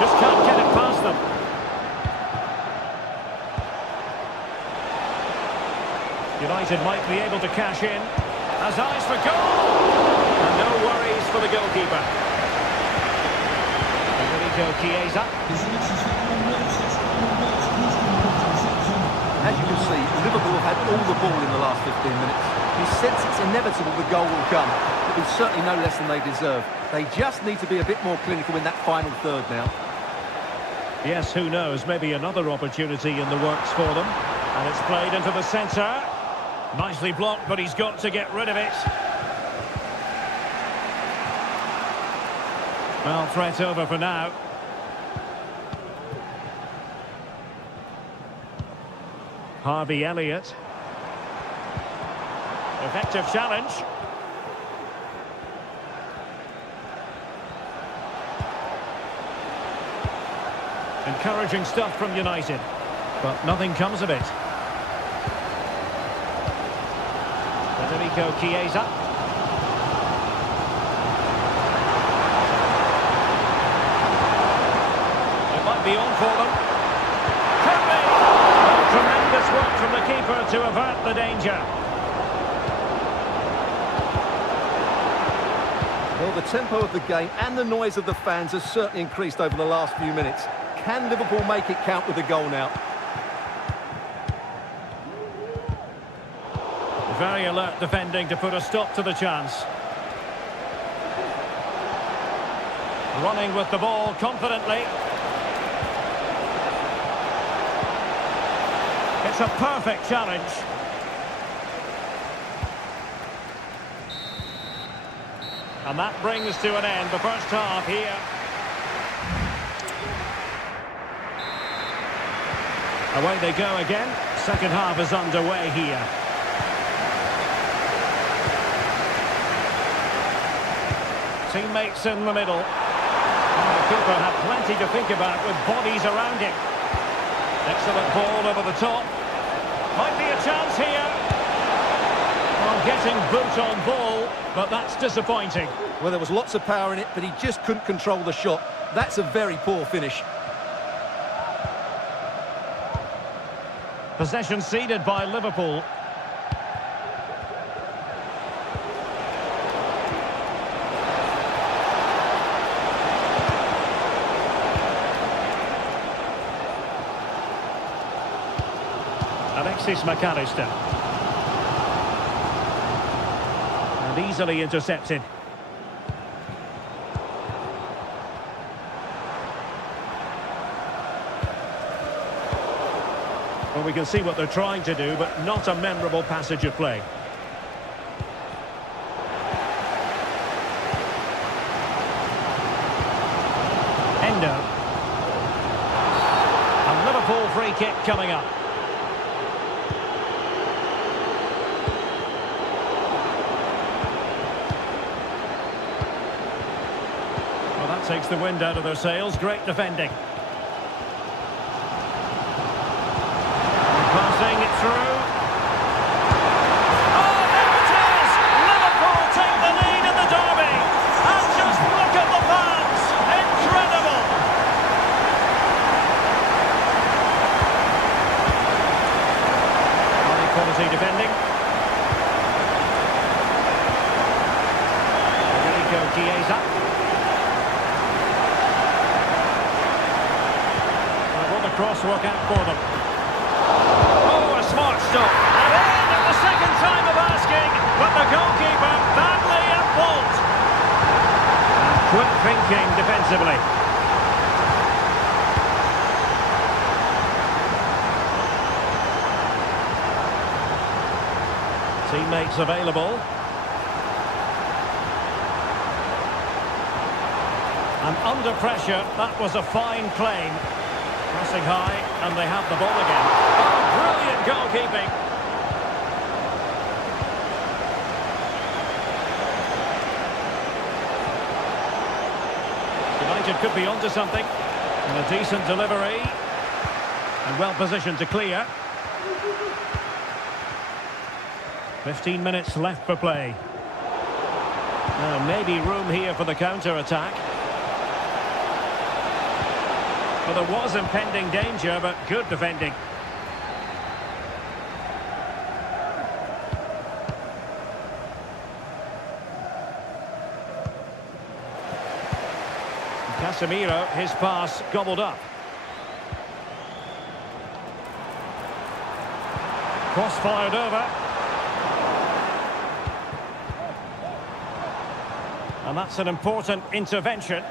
Just can't get it past them. United might be able to cash in. Has eyes for goal. And no worries for the goalkeeper. Federico Chiesa. As you can see, Liverpool have had all the ball in the last 15 minutes. You sense it's inevitable the goal will come. But it's certainly no less than they deserve. They just need to be a bit more clinical in that final third now. Yes, who knows? Maybe another opportunity in the works for them. And it's played into the centre. Nicely blocked, but he's got to get rid of it. Well, threat over for now. Harvey Elliott. Effective challenge. Encouraging stuff from United, but nothing comes of it. Federico Chiesa. It might be on for them. Could be! Oh, tremendous work from the keeper to avert the danger. Well, the tempo of the game and the noise of the fans has certainly increased over the last few minutes. Can Liverpool make it count with a goal now? Very alert defending to put a stop to the chance. Running with the ball confidently. It's a perfect challenge. And that brings to an end the first half here. Away they go again. Second half is underway here. Teammates in the middle. And the keeper had plenty to think about with bodies around him. Excellent ball over the top. Might be a chance here. Well, getting boot on ball, but that's disappointing. Well, there was lots of power in it, but he just couldn't control the shot. That's a very poor finish. Possession ceded by Liverpool. Alexis McAllister. And easily intercepted. Well, we can see what they're trying to do, but not a memorable passage of play. Endo. A Liverpool free kick coming up. Well, that takes the wind out of their sails. Great defending. Passing it through. Oh, there it is! Liverpool take the lead in the derby. And just look at the fans. Incredible! High quality defending. Federico Chiesa. Well, will the cross work out for them? Smart stop. And in at the second time of asking, but the goalkeeper badly at fault. And quick thinking defensively. Teammates available. And under pressure, that was a fine claim. Pressing high, and they have the ball again. Oh, brilliant goalkeeping. United could be onto something. And a decent delivery. And well positioned to clear. 15 minutes left for play. Now maybe room here for the counter-attack. Well, there was impending danger, but good defending. Casemiro, his pass gobbled up. Cross fired over. And that's an important intervention.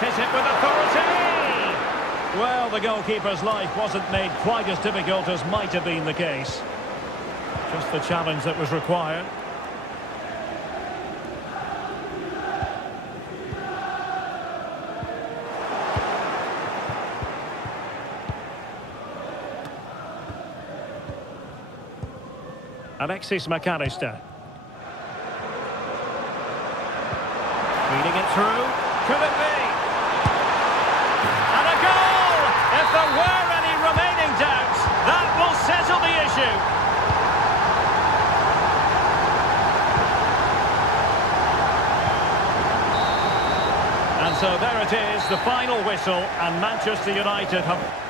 Hit it with authority! Well, the goalkeeper's life wasn't made quite as difficult as might have been the case. Just the challenge that was required. Alexis McAllister. Feeding it through. Could it be? And a goal! If there were any remaining doubts, that will settle the issue. And so there it is, the final whistle, and Manchester United have...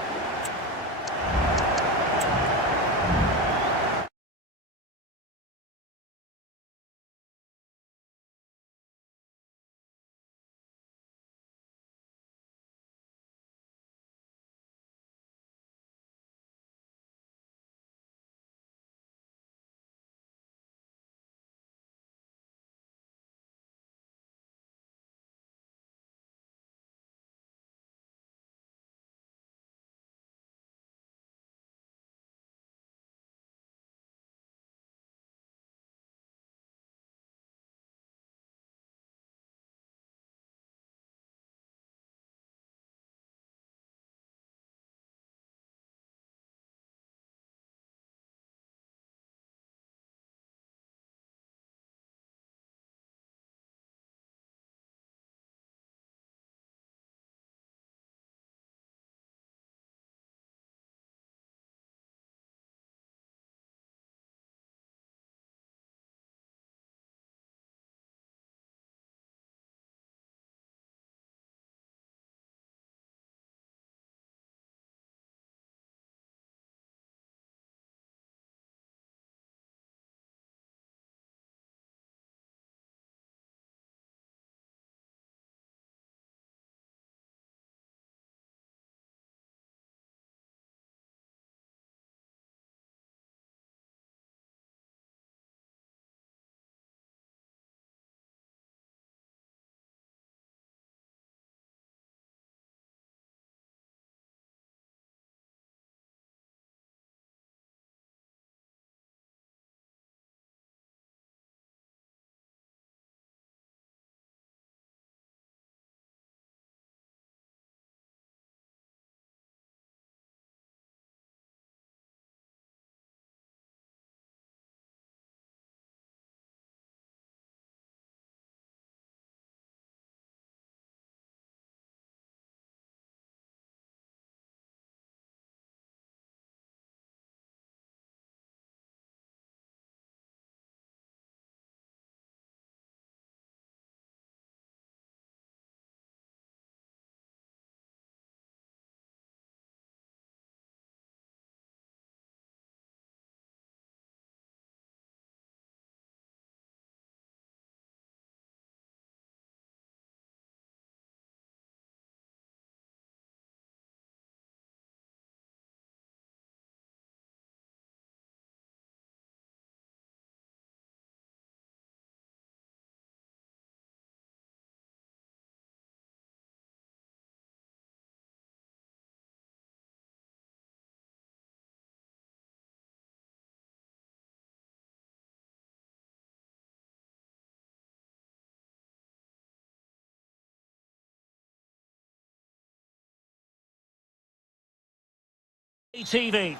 TV.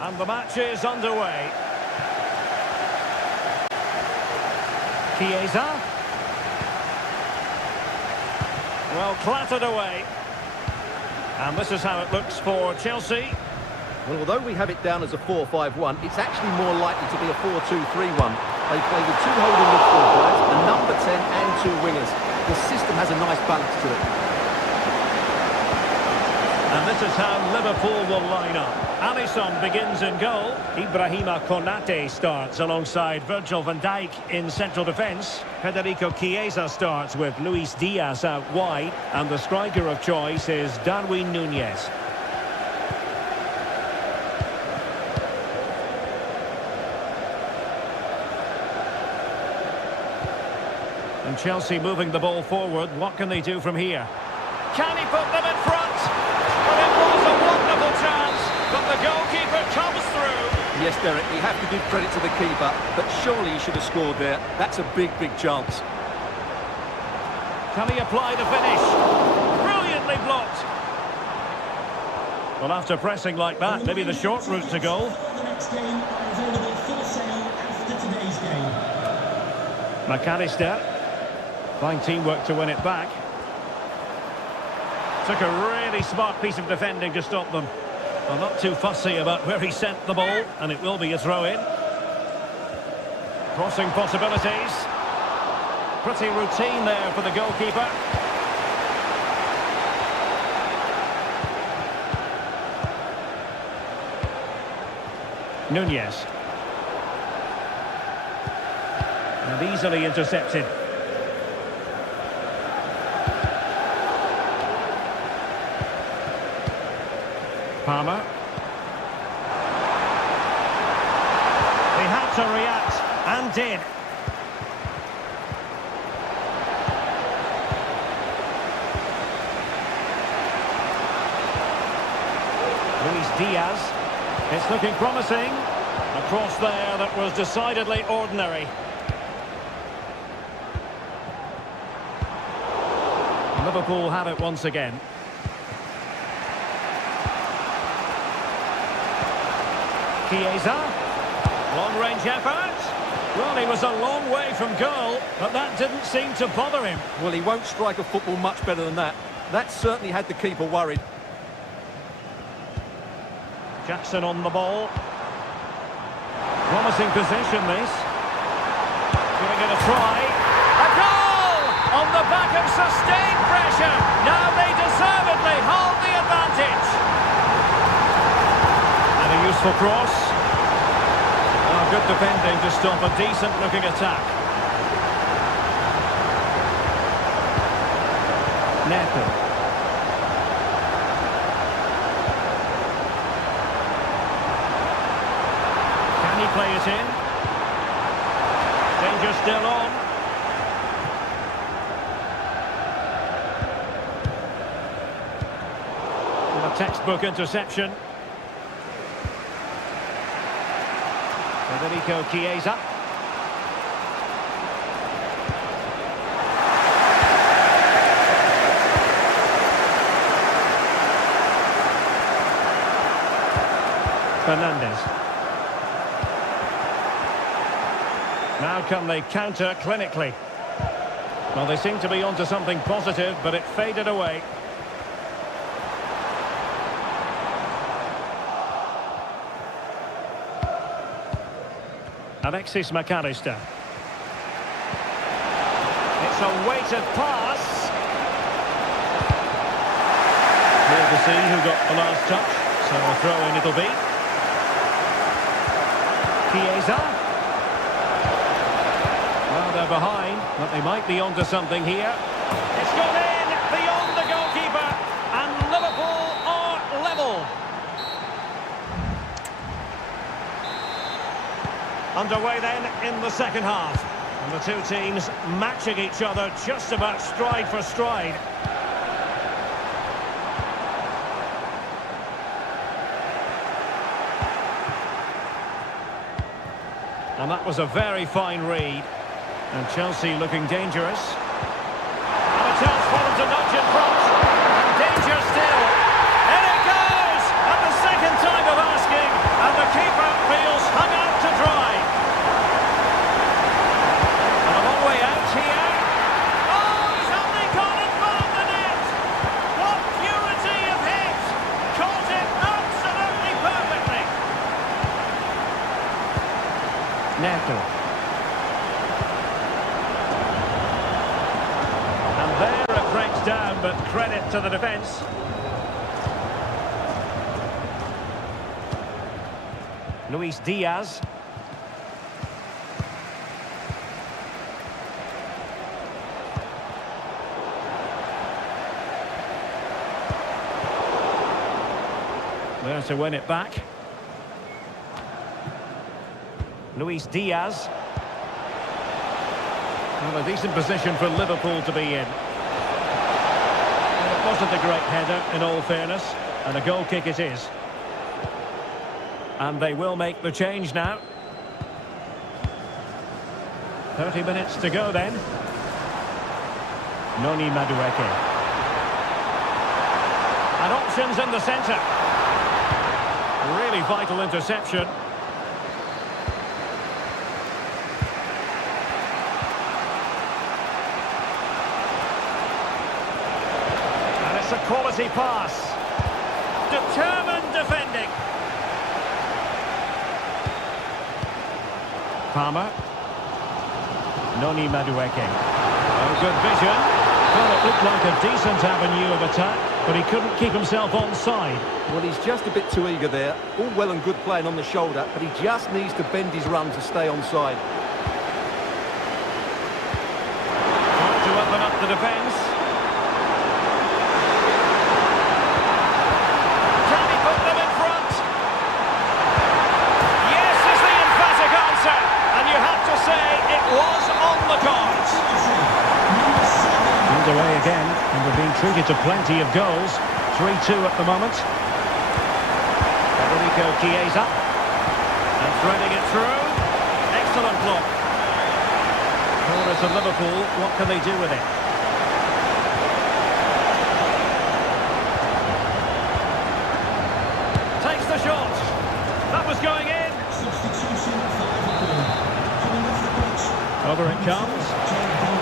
And the match is underway. Chiesa. Well, clattered away. And this is how it looks for Chelsea. Well, although we have it down as a 4-5-1, it's actually more likely to be a 4-2-3-1. They play with two holding midfield players, a number 10 and two wingers. The system has a nice balance to it. And this is how Liverpool will line up. Alisson begins in goal. Ibrahima Konate starts alongside Virgil van Dijk in central defence. Federico Chiesa starts with Luis Diaz out wide. And the striker of choice is Darwin Núñez. And Chelsea moving the ball forward. What can they do from here? Can he put them in front? But it was a wonderful chance, but the goalkeeper comes through. Yes, Derek, you have to give credit to the keeper, but surely he should have scored there. That's a big, big chance. Can he apply the finish? Brilliantly blocked. Well, after pressing like that, maybe the short route to goal. The next game is available for sale after today's game. McAllister. Fine teamwork to win it back. Took a really smart piece of defending to stop them. Well, not too fussy about where he sent the ball, and it will be a throw-in. Crossing possibilities. Pretty routine there for the goalkeeper. Núñez. And easily intercepted. Palmer. He had to react, and did. Luis Diaz. It's looking promising. A cross there that was decidedly ordinary. Liverpool have it once again. Chiesa. Long-range effort. Well, he was a long way from goal, but that didn't seem to bother him. Well, he won't strike a football much better than that. That certainly had the keeper worried. Jackson on the ball. Promising position, this. Giving it a try. A goal! On the back of sustained pressure. Now they deservedly hold the advantage. And a useful cross. Oh, good defending to stop a decent-looking attack. Neto. Play it in. Danger still on. And a textbook interception. Federico Chiesa. Fernandez. Now can they counter clinically? Well, they seem to be onto something positive, but it faded away. Alexis McAllister. It's a weighted pass. Here to see who got the last touch. So a throw-in it'll be. Chiesa. They're behind, but they might be onto something here. It's gone in beyond the goalkeeper, and Liverpool are level. Underway then in the second half, and the two teams matching each other just about stride for stride. And that was a very fine read. And Chelsea looking dangerous. And a chance for them to nudge in front. And danger still. In it goes! breaks down, but credit to the defence. Luis Diaz. There to win it back. Luis Diaz. Well, a decent position for Liverpool to be in. Well, it wasn't a great header, in all fairness, and a goal kick it is. And they will make the change now. 30 minutes to go then. Noni Madueke. And options in the centre. Really vital interception. And it's a quality pass. Determined defending. Palmer. Noni Madueke. Oh, good vision. Well, it looked like a decent avenue of attack, but he couldn't keep himself onside. Well, he's just a bit too eager there. All well and good playing on the shoulder, but he just needs to bend his run to stay onside. Trying to open up the defence. Can he put them in front? Yes is the emphatic answer. And you have to say it was on the cards. Underway again, and we're being treated to plenty of goals. 3-2 at the moment. Chiesa, and threading it through. Excellent block. Corner to Liverpool. What can they do with it? Takes the shot. That was going in. Over it comes.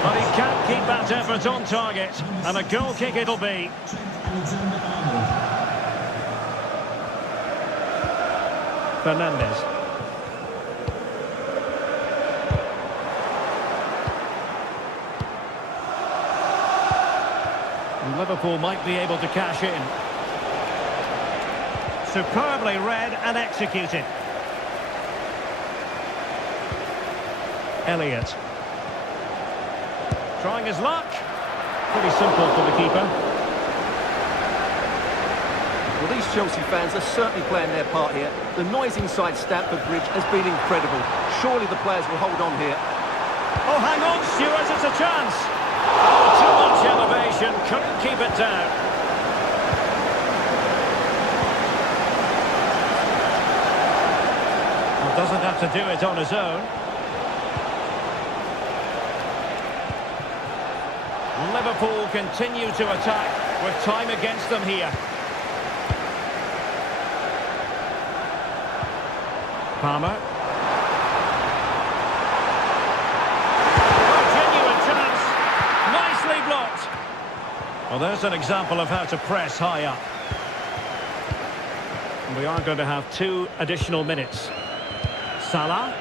But he can't keep that effort on target. And a goal kick it'll be. Fernandez. And Liverpool might be able to cash in. Superbly read and executed. Elliott. Trying his luck. Pretty simple for the keeper. Well, these Chelsea fans are certainly playing their part here. The noise inside Stamford Bridge has been incredible. Surely the players will hold on here. Oh, hang on, Stuart, it's a chance. Oh, too much elevation, couldn't keep it down. Well, doesn't have to do it on his own. Liverpool continue to attack with time against them here. Palmer. Oh, genuine chance. Nicely blocked. Well, there's an example of how to press high up. And we are going to have 2 additional minutes. Salah.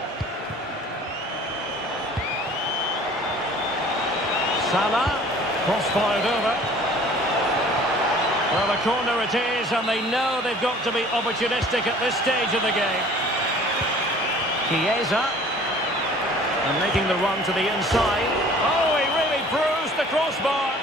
Salah. Cross-fired over. Well, a corner it is, and they know they've got to be opportunistic at this stage of the game. Chiesa, and making the run to the inside. Oh, he really bruised the crossbar.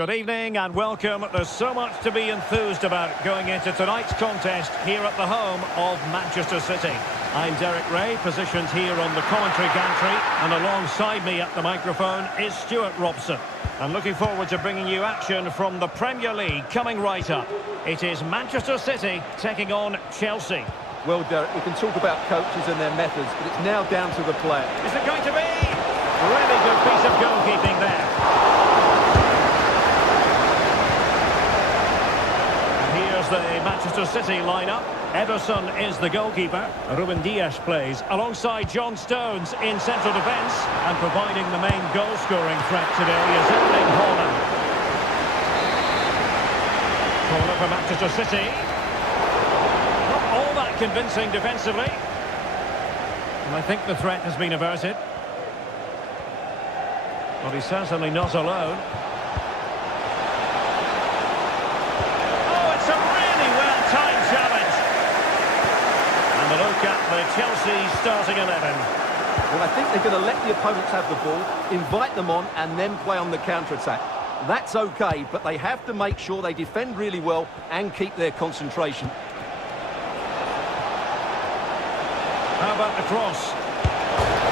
Good evening and welcome. There's so much to be enthused about going into tonight's contest here at the home of Manchester City. I'm Derek Ray, positioned here on the commentary gantry, and alongside me at the microphone is Stuart Robson. I'm looking forward to bringing you action from the Premier League coming right up. It is Manchester City taking on Chelsea. Well, Derek, we can talk about coaches and their methods, but it's now down to the player. Is it going to be? Really good piece of goalkeeping there. And here's the Manchester City lineup. Ederson is the goalkeeper. Ruben Dias plays alongside John Stones in central defence, and providing the main goal-scoring threat today is Erling Haaland. Corner for Manchester City. Not all that convincing defensively. And I think the threat has been averted. Well, he's certainly not alone. Oh, it's a really well-timed challenge. And a look at the Chelsea starting 11. Well, I think they're going to let the opponents have the ball, invite them on, and then play on the counter-attack. That's okay, but they have to make sure they defend really well and keep their concentration. How about the cross?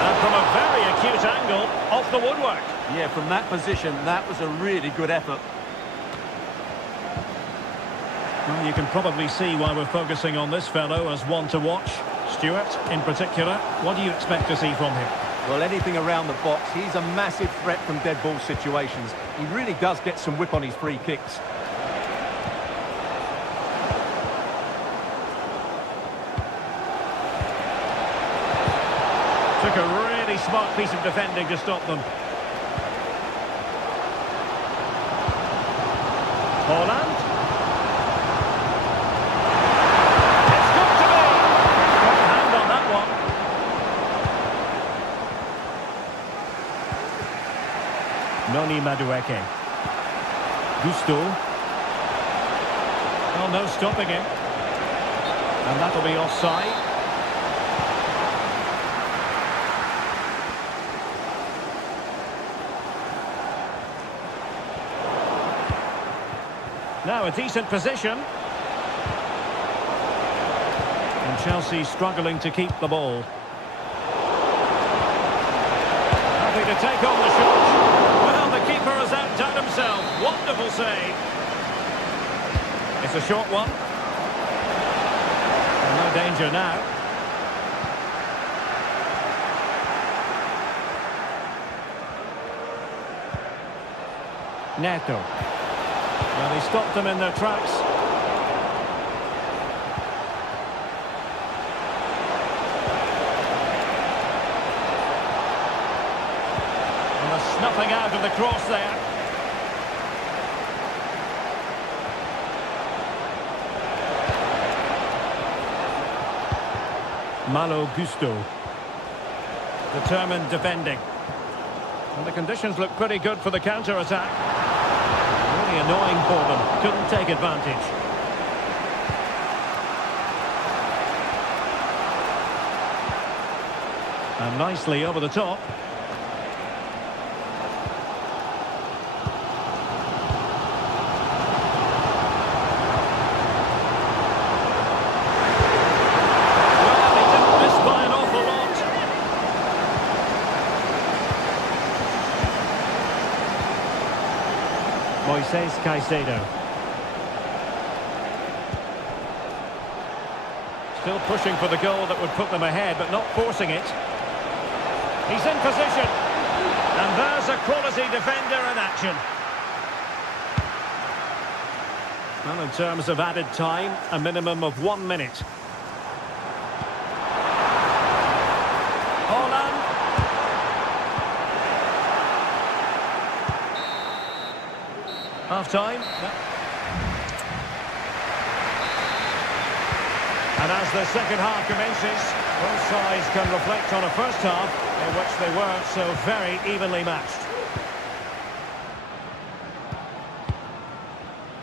And from a very acute angle, off the woodwork. Yeah, from that position, that was a really good effort. Well, you can probably see why we're focusing on this fellow as one to watch. Stuart, in particular, what do you expect to see from him? Well, anything around the box. He's a massive threat from dead ball situations. He really does get some whip on his free kicks. Took a really smart piece of defending to stop them. Haaland. It's got to be! Got a hand on that one. Noni Madueke. Gusto. Oh, no stopping him. And that'll be offside. Now a decent position. And Chelsea struggling to keep the ball. Happy to take on the shot. Well, the keeper has outdone himself. Wonderful save. It's a short one. And no danger now. Neto. Well, he stopped them in their tracks. And the snuffing out of the cross there. Malo Gusto. Determined defending. And the conditions look pretty good for the counter-attack. Really annoying for them. Couldn't take advantage. And nicely over the top. Well, he didn't miss by an awful lot. Moises Caicedo. Still pushing for the goal that would put them ahead, but not forcing it. He's in position. And there's a quality defender in action. Well, in terms of added time, a minimum of 1 minute. Haaland. Half-time. And as the second half commences, both sides can reflect on a first half in which they were so very evenly matched.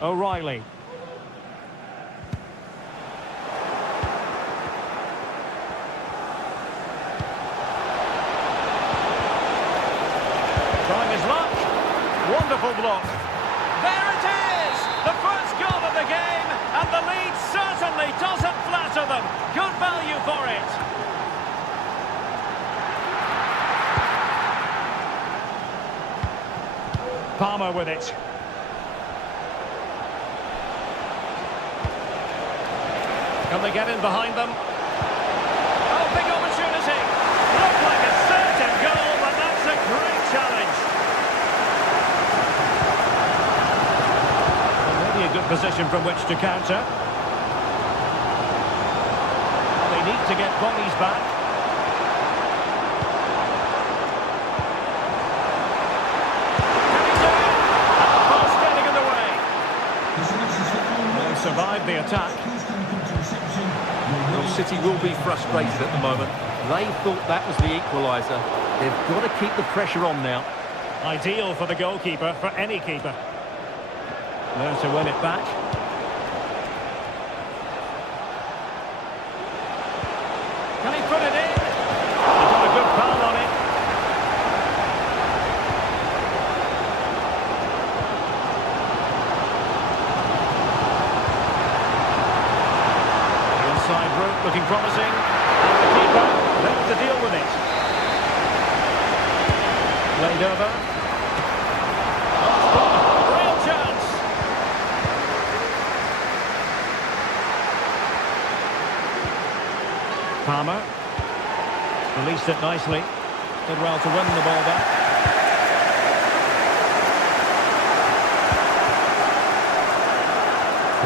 O'Reilly. Trying his luck. Wonderful block. There it is! The first goal of the game, and the lead certainly doesn't flatter them. Good value for it. Palmer with it. Can they get in behind them? Oh, big opportunity. Looked like a certain goal, but that's a great challenge. Well, maybe a good position from which to counter. Well, they need to get bodies back. Can he do it? And the pass getting in the way. They survived the attack. Well, City will be frustrated at the moment. They thought that was the equaliser. They've got to keep the pressure on now. Ideal for the goalkeeper, for any keeper. There to win it back. Can he put it in? He got a good foul on it. The inside route looking promising. And the keeper there to deal with it. Laid over. Real chance. Palmer. Released it nicely. Did well to win the ball back.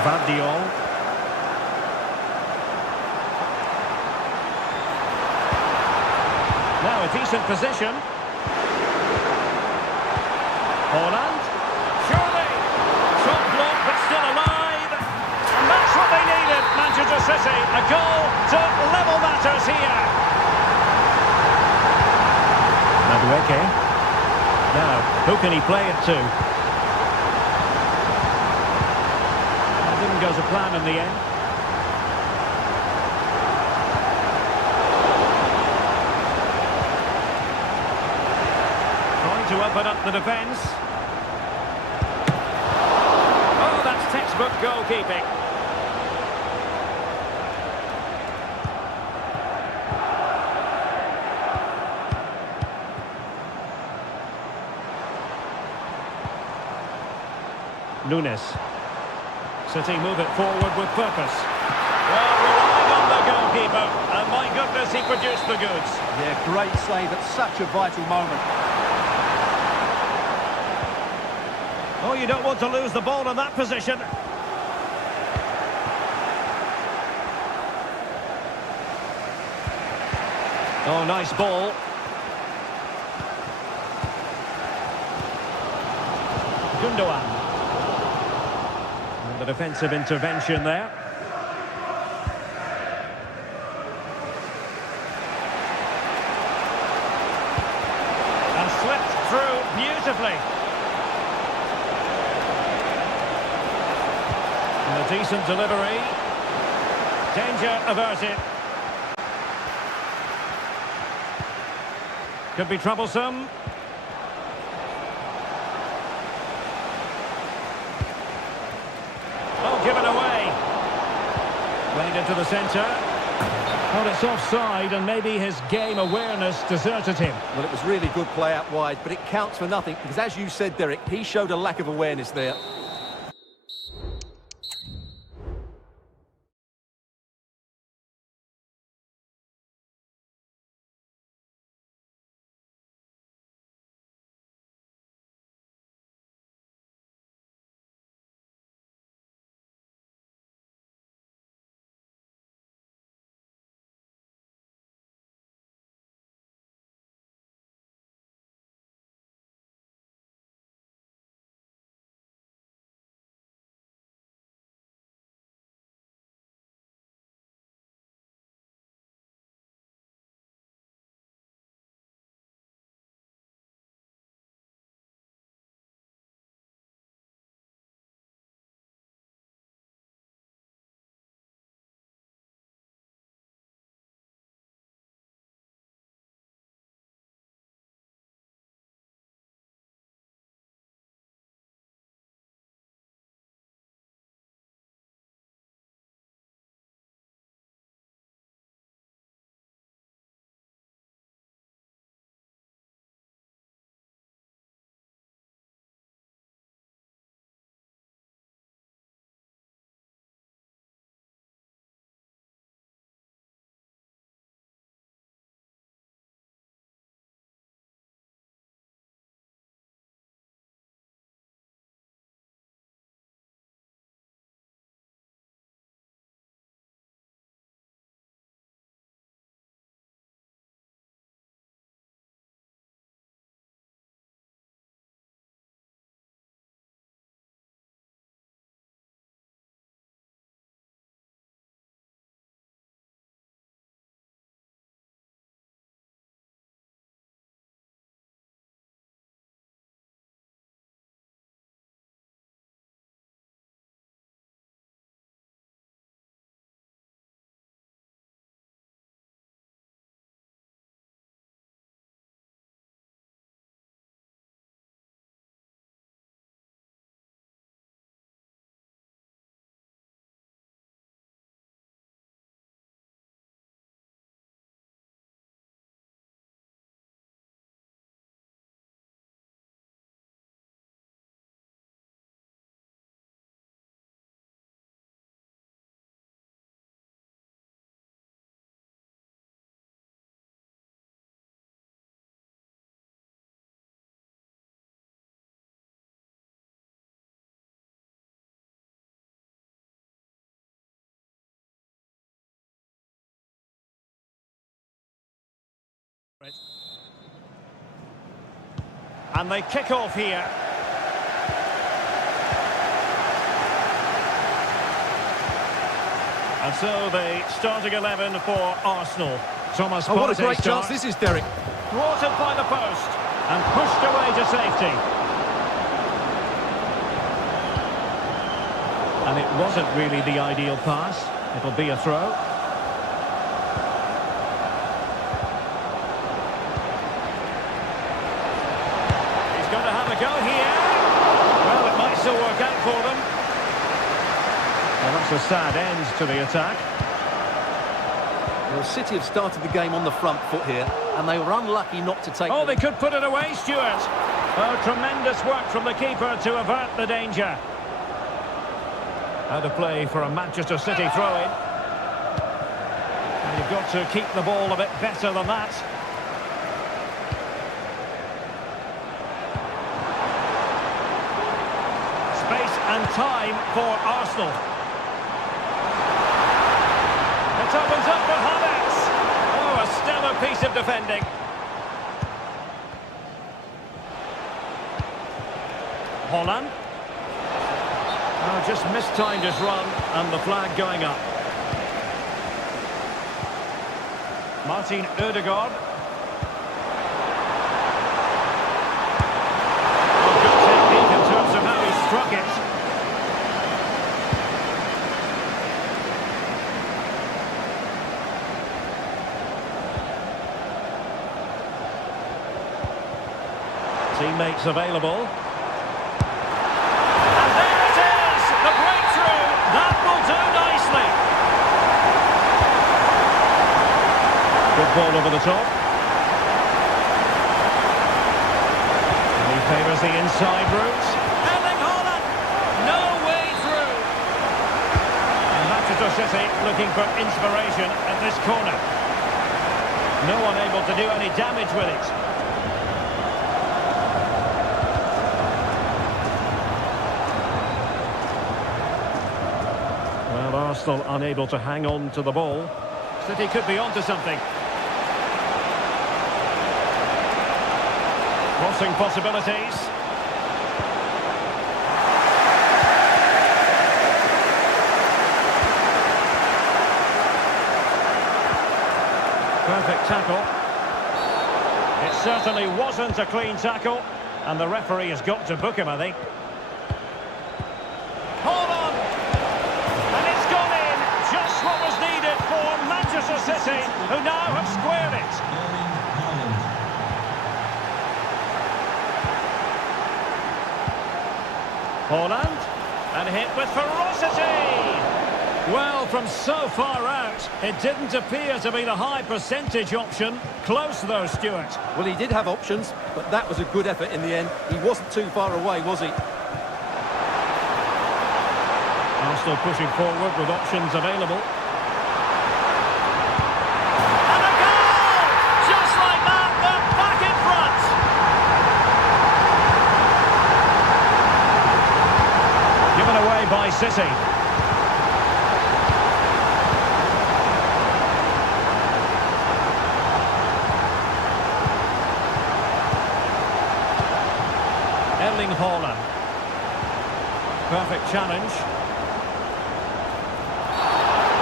Vardiol. Now a decent position. Holland. Surely. Shot blocked but still alive. And that's what they needed, Manchester City. A goal to level matters here. Madueke. Now, who can he play it to? That didn't go to plan in the end. To open up the defence. Oh, that's textbook goalkeeping. Nunes. City move it forward with purpose. Well, relying on the goalkeeper, and my goodness, he produced the goods. Yeah, great save at such a vital moment. Oh, you don't want to lose the ball in that position. Oh, nice ball. Gundogan. And the defensive intervention there. And slipped through beautifully. And a decent delivery. Danger averted. Could be troublesome. Oh, given away. Played into the centre. Well, it's offside, and maybe his game awareness deserted him. Well, it was really good play out wide, but it counts for nothing, because as you said, Derek, he showed a lack of awareness there. And they kick off here. And so the starting 11 for Arsenal. Thomas Oh, what a Partey great chance starts. this is, Derek. Thwarted by the post and pushed away to safety. And it wasn't really the ideal pass. It'll be a throw. He's going to have a go here. Well, it might still work out for them. Well, that's a sad end to the attack. Well, City have started the game on the front foot here, and they were unlucky not to take... Oh, they could put it away, Stuart. Oh, tremendous work from the keeper to avert the danger. Out of play for a Manchester City throw-in. And you've got to keep the ball a bit better than that. Space and time for Arsenal. It opens up for Havertz. Oh, a stellar piece of defending. Holland. Oh, just mistimed his run, and the flag going up. Martin Ødegaard. Oh, good technique in terms of how he struck it. Teammates available. And there it is! The breakthrough! That will do nicely. Good ball over the top. And he favours the inside route. Erling Haaland! No way through. And Manchester City looking for inspiration at this corner. No one able to do any damage with it. Arsenal unable to hang on to the ball. City could be onto something. Crossing possibilities. Perfect tackle. It certainly wasn't a clean tackle, and the referee has got to book him, I think. City, who now have squared it. Holland, and hit with ferocity. Well, from so far out, it didn't appear to be the high percentage option. Close though, Stuart. Well, he did have options, but that was a good effort in the end. He wasn't too far away, was he? Arsenal pushing forward with options available. By City. Erling Haaland. Perfect challenge.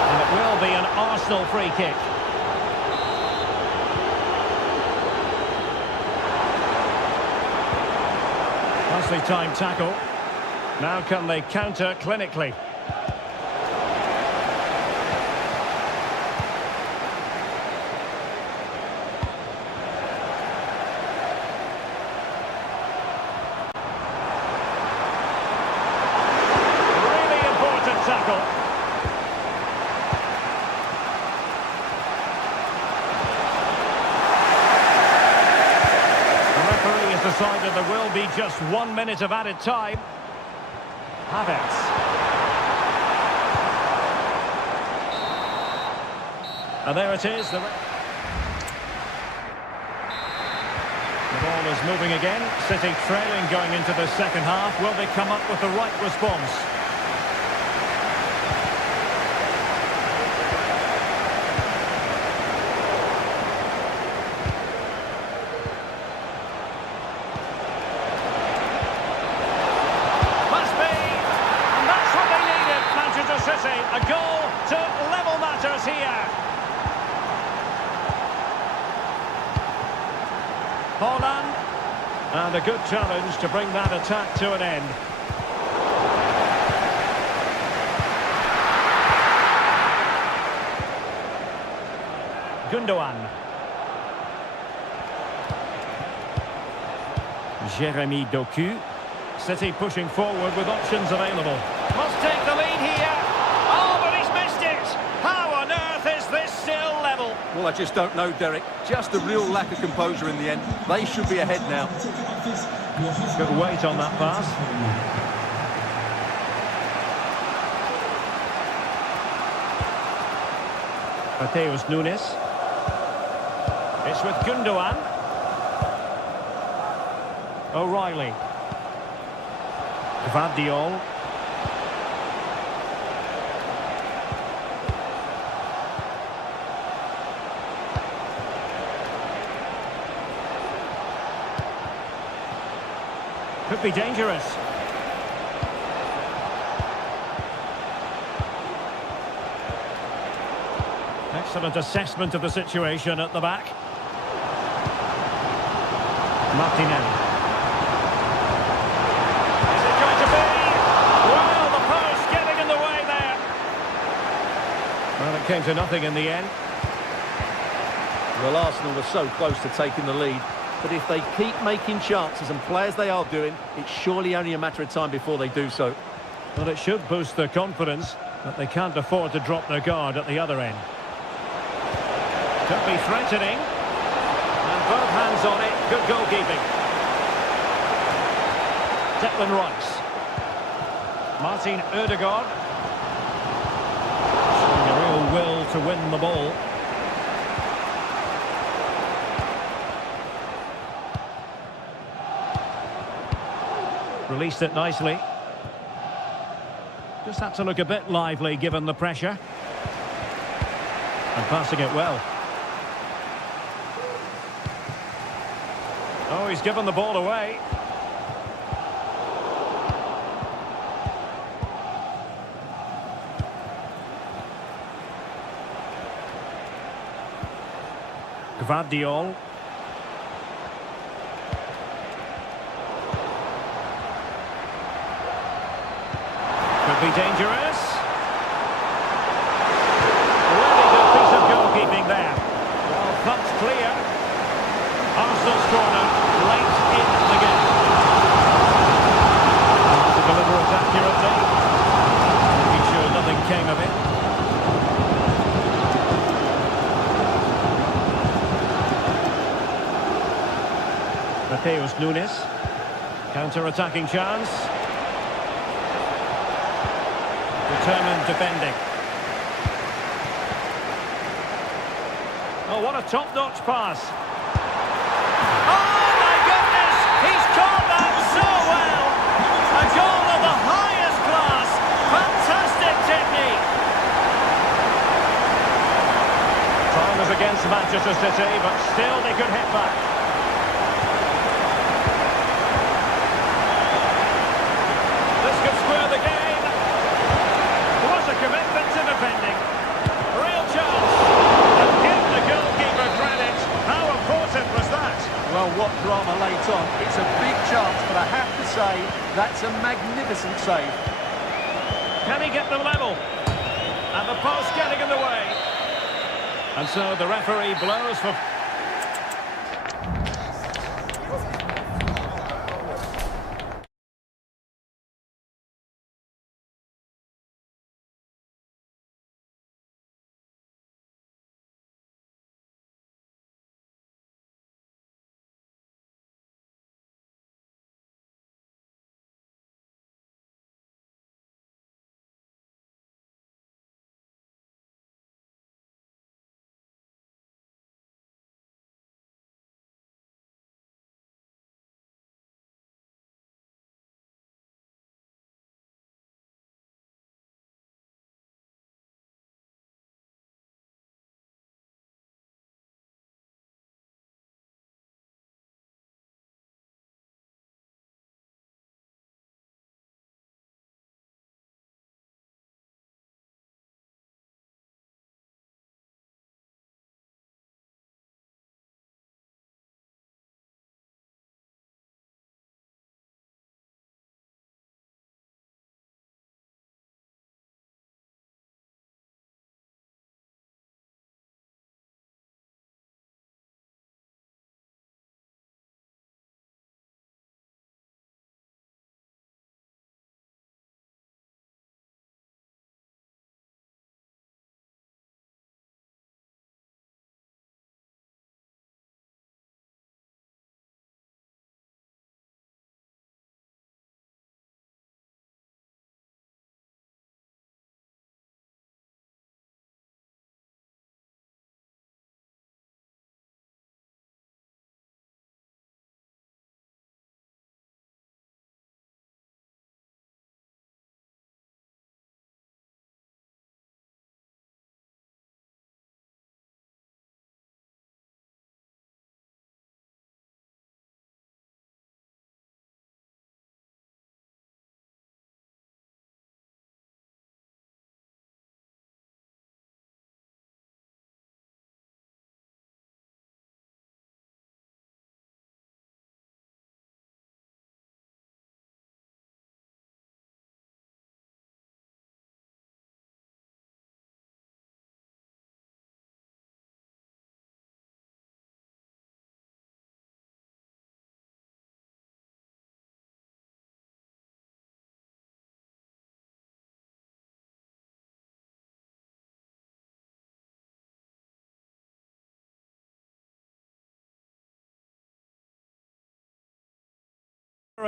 And it will be an Arsenal free kick. Nicely timed tackle. Now can they counter clinically? Really important tackle. The referee has decided there will be just 1 minute of added time. Havertz. And there it is. The ball is moving again. City trailing going into the second half. Will they come up with the right response? Holland. And a good challenge to bring that attack to an end. Gundogan. Jeremy Doku. City pushing forward with options available. Must take the lead here. Oh, but he's missed it. How on earth is this still level? Well, I just don't know, Derek. Just a real lack of composure in the end. They should be ahead now. Good weight on that pass. Mateus Nunes. It's with Gundogan. O'Reilly. Gvardiol. Could be dangerous. Excellent assessment of the situation at the back. Martinelli. Is it going to be? Well, the post getting in the way there. Well, it came to nothing in the end. Well, Arsenal were so close to taking the lead. But if they keep making chances and play as they are doing, it's surely only a matter of time before they do so. Well, it should boost their confidence, but they can't afford to drop their guard at the other end. Could be threatening. And both hands on it. Good goalkeeping. Declan Rice. Martin Ødegaard. Showing a real will to win the ball. Released it nicely. Just had to look a bit lively given the pressure. And passing it well. Oh, he's given the ball away. Gvardiol. Could be dangerous. Really good piece of goalkeeping there. Well, thumped clear. Arsenal's corner late in the game. To deliver it accurately. Making sure nothing came of it. Mateus Nunes. Counter-attacking chance. Determined defending. Oh, what a top-notch pass. Oh, my goodness! He's caught that so well! A goal of the highest class! Fantastic technique! Time was against Manchester City, but still they could hit back. This could square the game. A commitment to defending. Real chance. And give the goalkeeper credit. How important was that? Well, what drama late on. It's a big chance, but I have to say, that's a magnificent save. Can he get the level? And the post getting in the way. And so the referee blows for...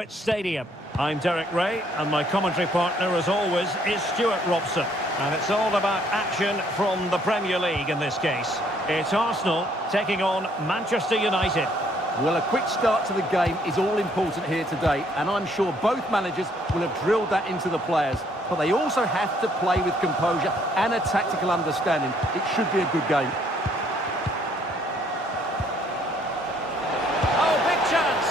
Stadium. I'm Derek Ray, and my commentary partner, as always, is Stuart Robson. And it's all about action from the Premier League in this case. It's Arsenal taking on Manchester United. Well, a quick start to the game is all important here today, and I'm sure both managers will have drilled that into the players. But they also have to play with composure and a tactical understanding. It should be a good game. Oh, big chance!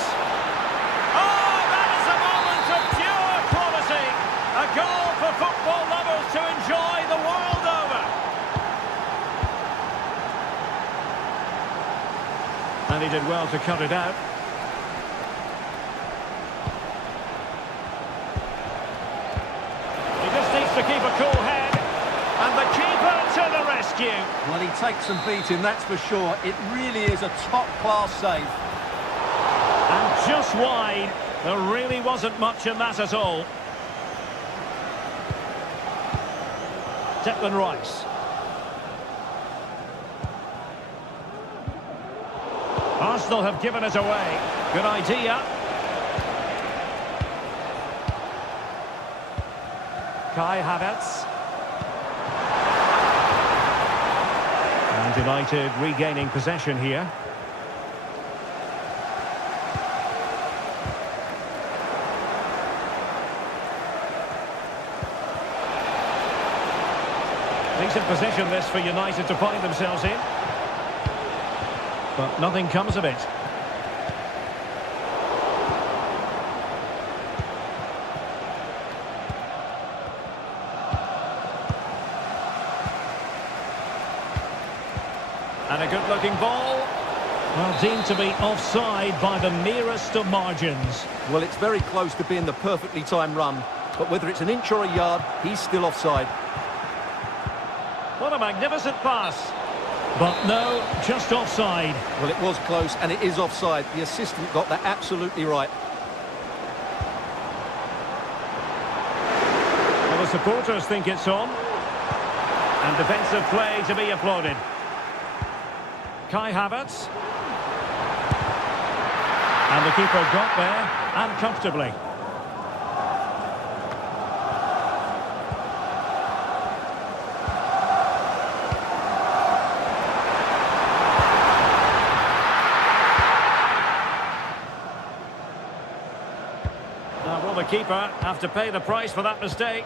Oh, that is a moment of pure quality! A goal for football lovers to enjoy the world over! And he did well to cut it out. He just needs to keep a cool head. And the keeper to the rescue. Well, he takes some beating, that's for sure. It really is a top-class save. And just wide. There really wasn't much in that at all. Declan Rice. Arsenal have given it away. Good idea. Kai Havertz. And United regaining possession here. Decent position this for United to find themselves in. But nothing comes of it. And a good-looking ball. Well, deemed to be offside by the merest of margins. Well, it's very close to being the perfectly timed run. But whether it's an inch or a yard, he's still offside. What a magnificent pass. But no, just offside. Well, it was close, and it is offside. The assistant got that absolutely right. Well, the supporters think it's on. And defensive play to be applauded. Kai Havertz. And the keeper got there, and comfortably. Now, will the keeper have to pay the price for that mistake?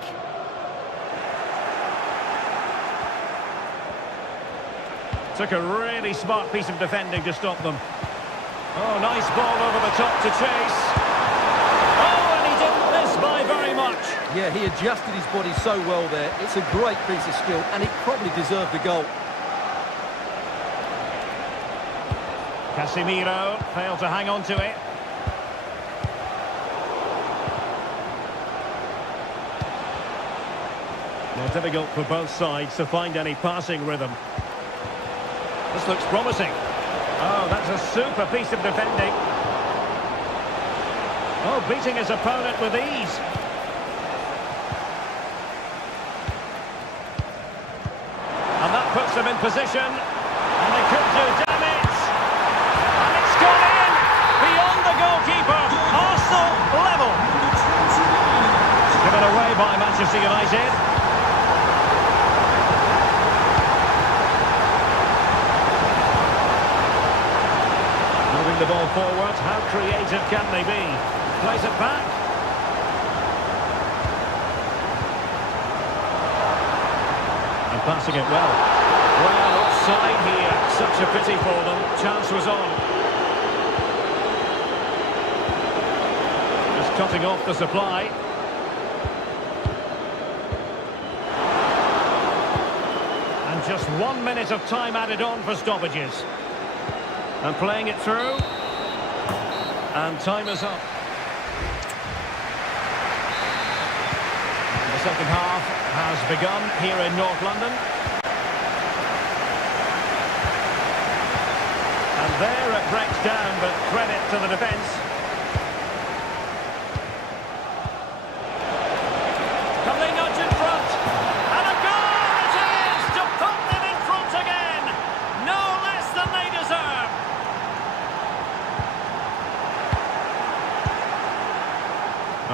Took a really smart piece of defending to stop them. Oh, nice ball over the top to chase. Oh, and he didn't miss by very much. Yeah, he adjusted his body so well there. It's a great piece of skill, and he probably deserved the goal. Casemiro failed to hang on to it. Well, difficult for both sides to find any passing rhythm. This looks promising. Oh, that's a super piece of defending. Oh, beating his opponent with ease. And that puts them in position. And they could do damage. And it's gone in! Beyond the goalkeeper. Arsenal level. Given away by Manchester United. The ball forward, how creative can they be? Plays it back. And passing it well. Well, offside here. Such a pity for them. Chance was on. Just cutting off the supply. And just 1 minute of time added on for stoppages. And playing it through. And time is up. The second half has begun here in North London. And there it breaks down, but credit to the defence. Can they nudge in front? And a goal it is to put them in front again. No less than they deserve.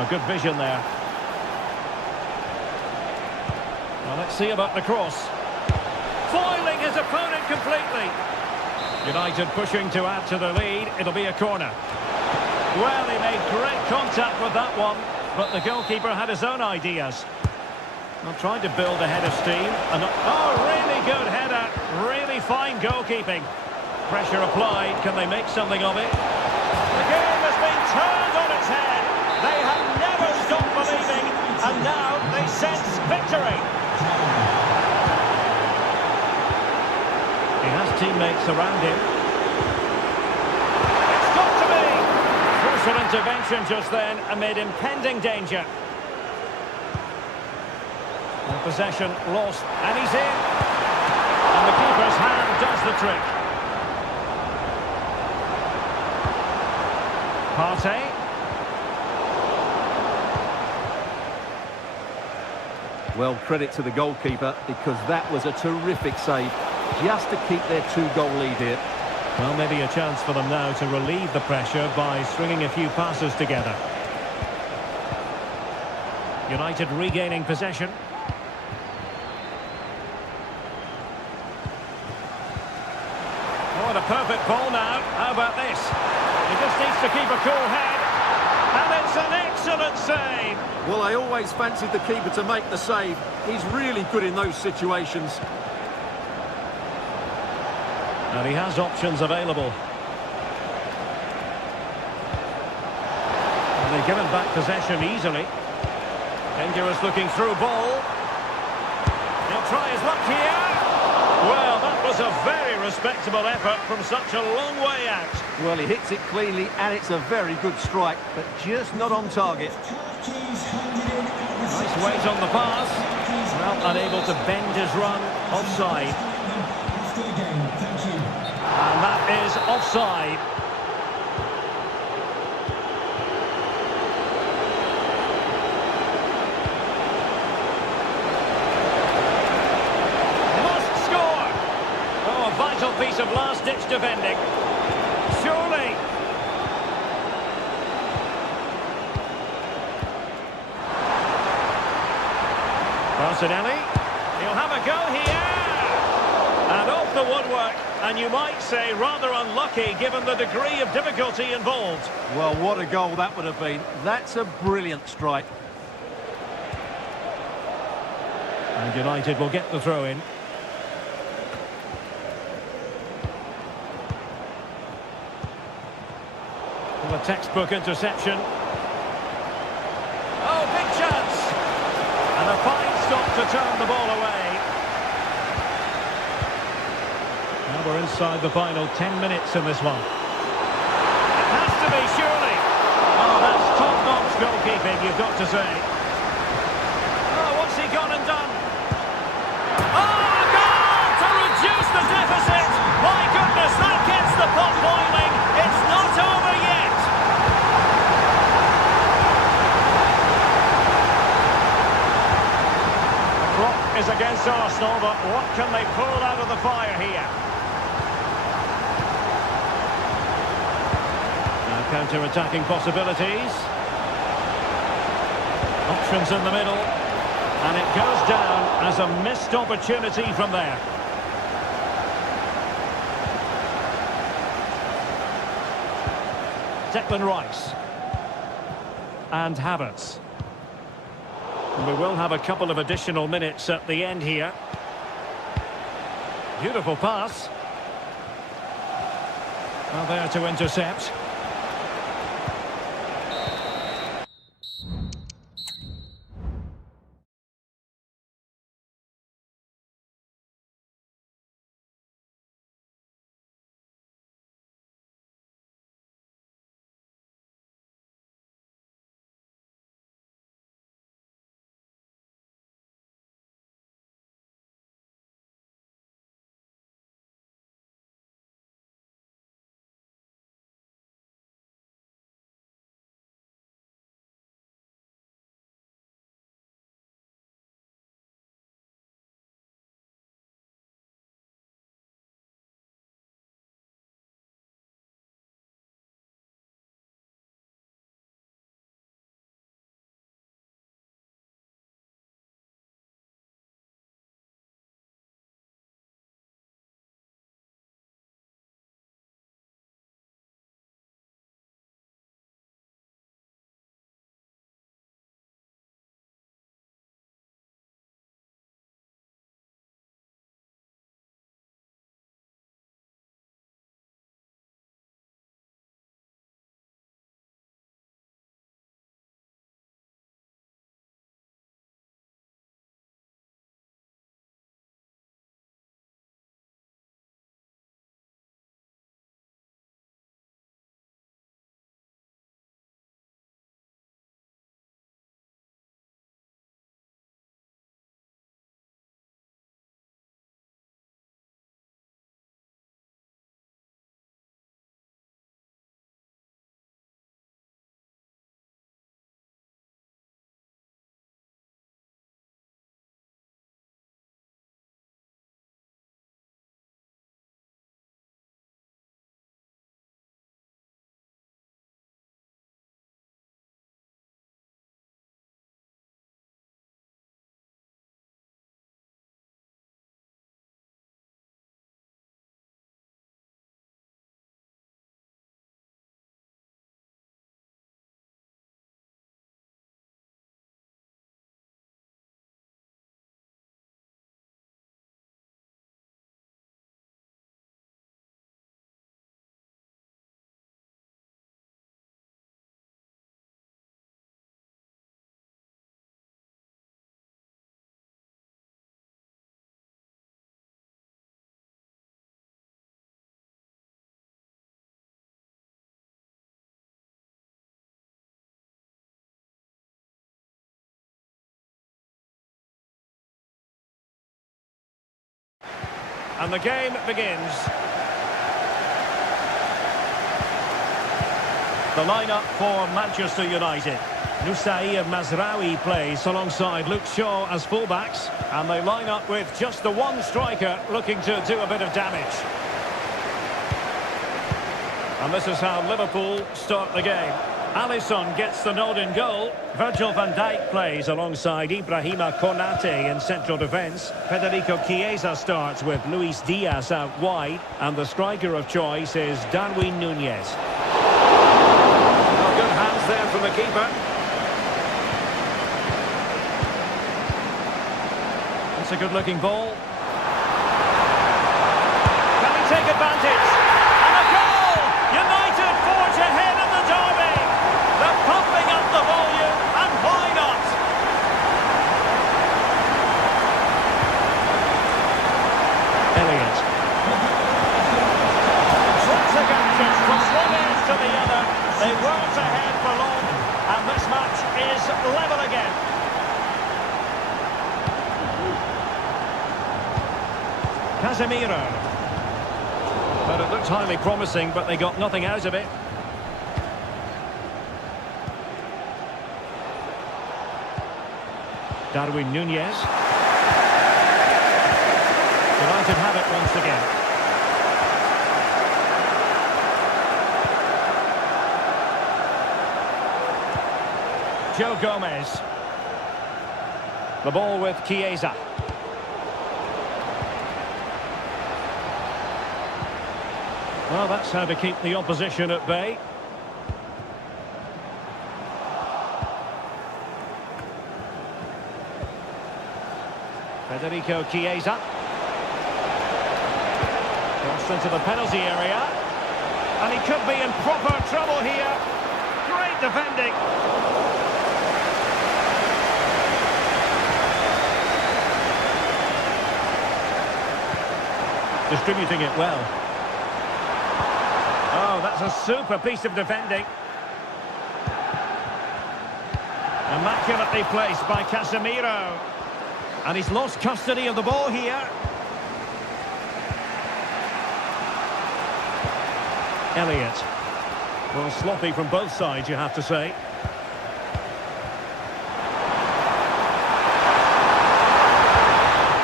good vision there. Well, let's see about the cross. Foiling his opponent completely. United pushing to add to the lead. It'll be a corner. Well, he made great contact with that one, but the goalkeeper had his own ideas. Well, trying to build a head of steam. And, oh, really good header. Really fine goalkeeping. Pressure applied. Can they make something of it? The game has been turned on its head. They have never stopped believing, and now they sense victory. He has teammates around him. It's got to be! Crucial intervention just then amid impending danger. And possession lost, and he's in. And the keeper's hand does the trick. Partey. Well, credit to the goalkeeper, because that was a terrific save, just to keep their 2-goal lead here. Well, maybe a chance for them now to relieve the pressure by stringing a few passes together. United regaining possession. What a perfect ball now. How about this? He just needs to keep a cool head. And it's an excellent save. Well, I always fancied the keeper to make the save. He's really good in those situations. And he has options available. And they've given back possession easily. Dangerous looking through ball. He'll try his luck here. Well, that was a very respectable effort from such a long way out. Well, he hits it cleanly, and it's a very good strike, but just not on target. Nice weight on the pass. Well, unable to bend his run. Offside. And that is offside. Must score! Oh, a vital piece of last-ditch defending. Surely. Martinelli. He'll have a go here. And off the woodwork. And you might say rather unlucky given the degree of difficulty involved. Well, what a goal that would have been. That's a brilliant strike. And United will get the throw in. A textbook interception. Oh, big chance! And a fine stop to turn the ball away. Now we're inside the final 10 minutes in this one. It has to be, surely. Oh, that's top-notch goalkeeping, you've got to say. Oh, what's he gone and done? Oh, a goal to reduce the deficit! My goodness, that gets the pot boiling. It's not over yet. Is against Arsenal, but what can they pull out of the fire here? Now counter-attacking possibilities. Options in the middle. And it goes down as a missed opportunity from there. Declan Rice. And Havertz. And we will have a couple of additional minutes at the end here. Beautiful pass. Well, there to intercept. and the game begins. The lineup for Manchester United. Nusair Mazraoui plays alongside Luke Shaw as fullbacks, and they line up with just the one striker looking to do a bit of damage. And this is how Liverpool start the game. Alisson gets the nod in goal. Virgil van Dijk plays alongside Ibrahima Konate in central defence. Federico Chiesa starts with Luis Diaz out wide, and the striker of choice is Darwin Núñez. Well, good hands there from the keeper. It's a good-looking ball. Can he take advantage? And a goal! United forge ahead in the derby. They're pumping up the volume, and why not? Elliott. Terrific action from one end to the other. They weren't ahead for long, and this match is level again. Casemiro. But it looked highly promising, but they got nothing out of it. Darwin Núñez. United have it once again. Joe Gomez. The ball with Chiesa. Well, that's how to keep the opposition at bay. Federico Chiesa. Crossed into the penalty area. And he could be in proper trouble here. Great defending. Distributing it well. Oh, that's a super piece of defending. Immaculately placed by Casemiro. And he's lost custody of the ball here. Elliott. Well, sloppy from both sides, you have to say.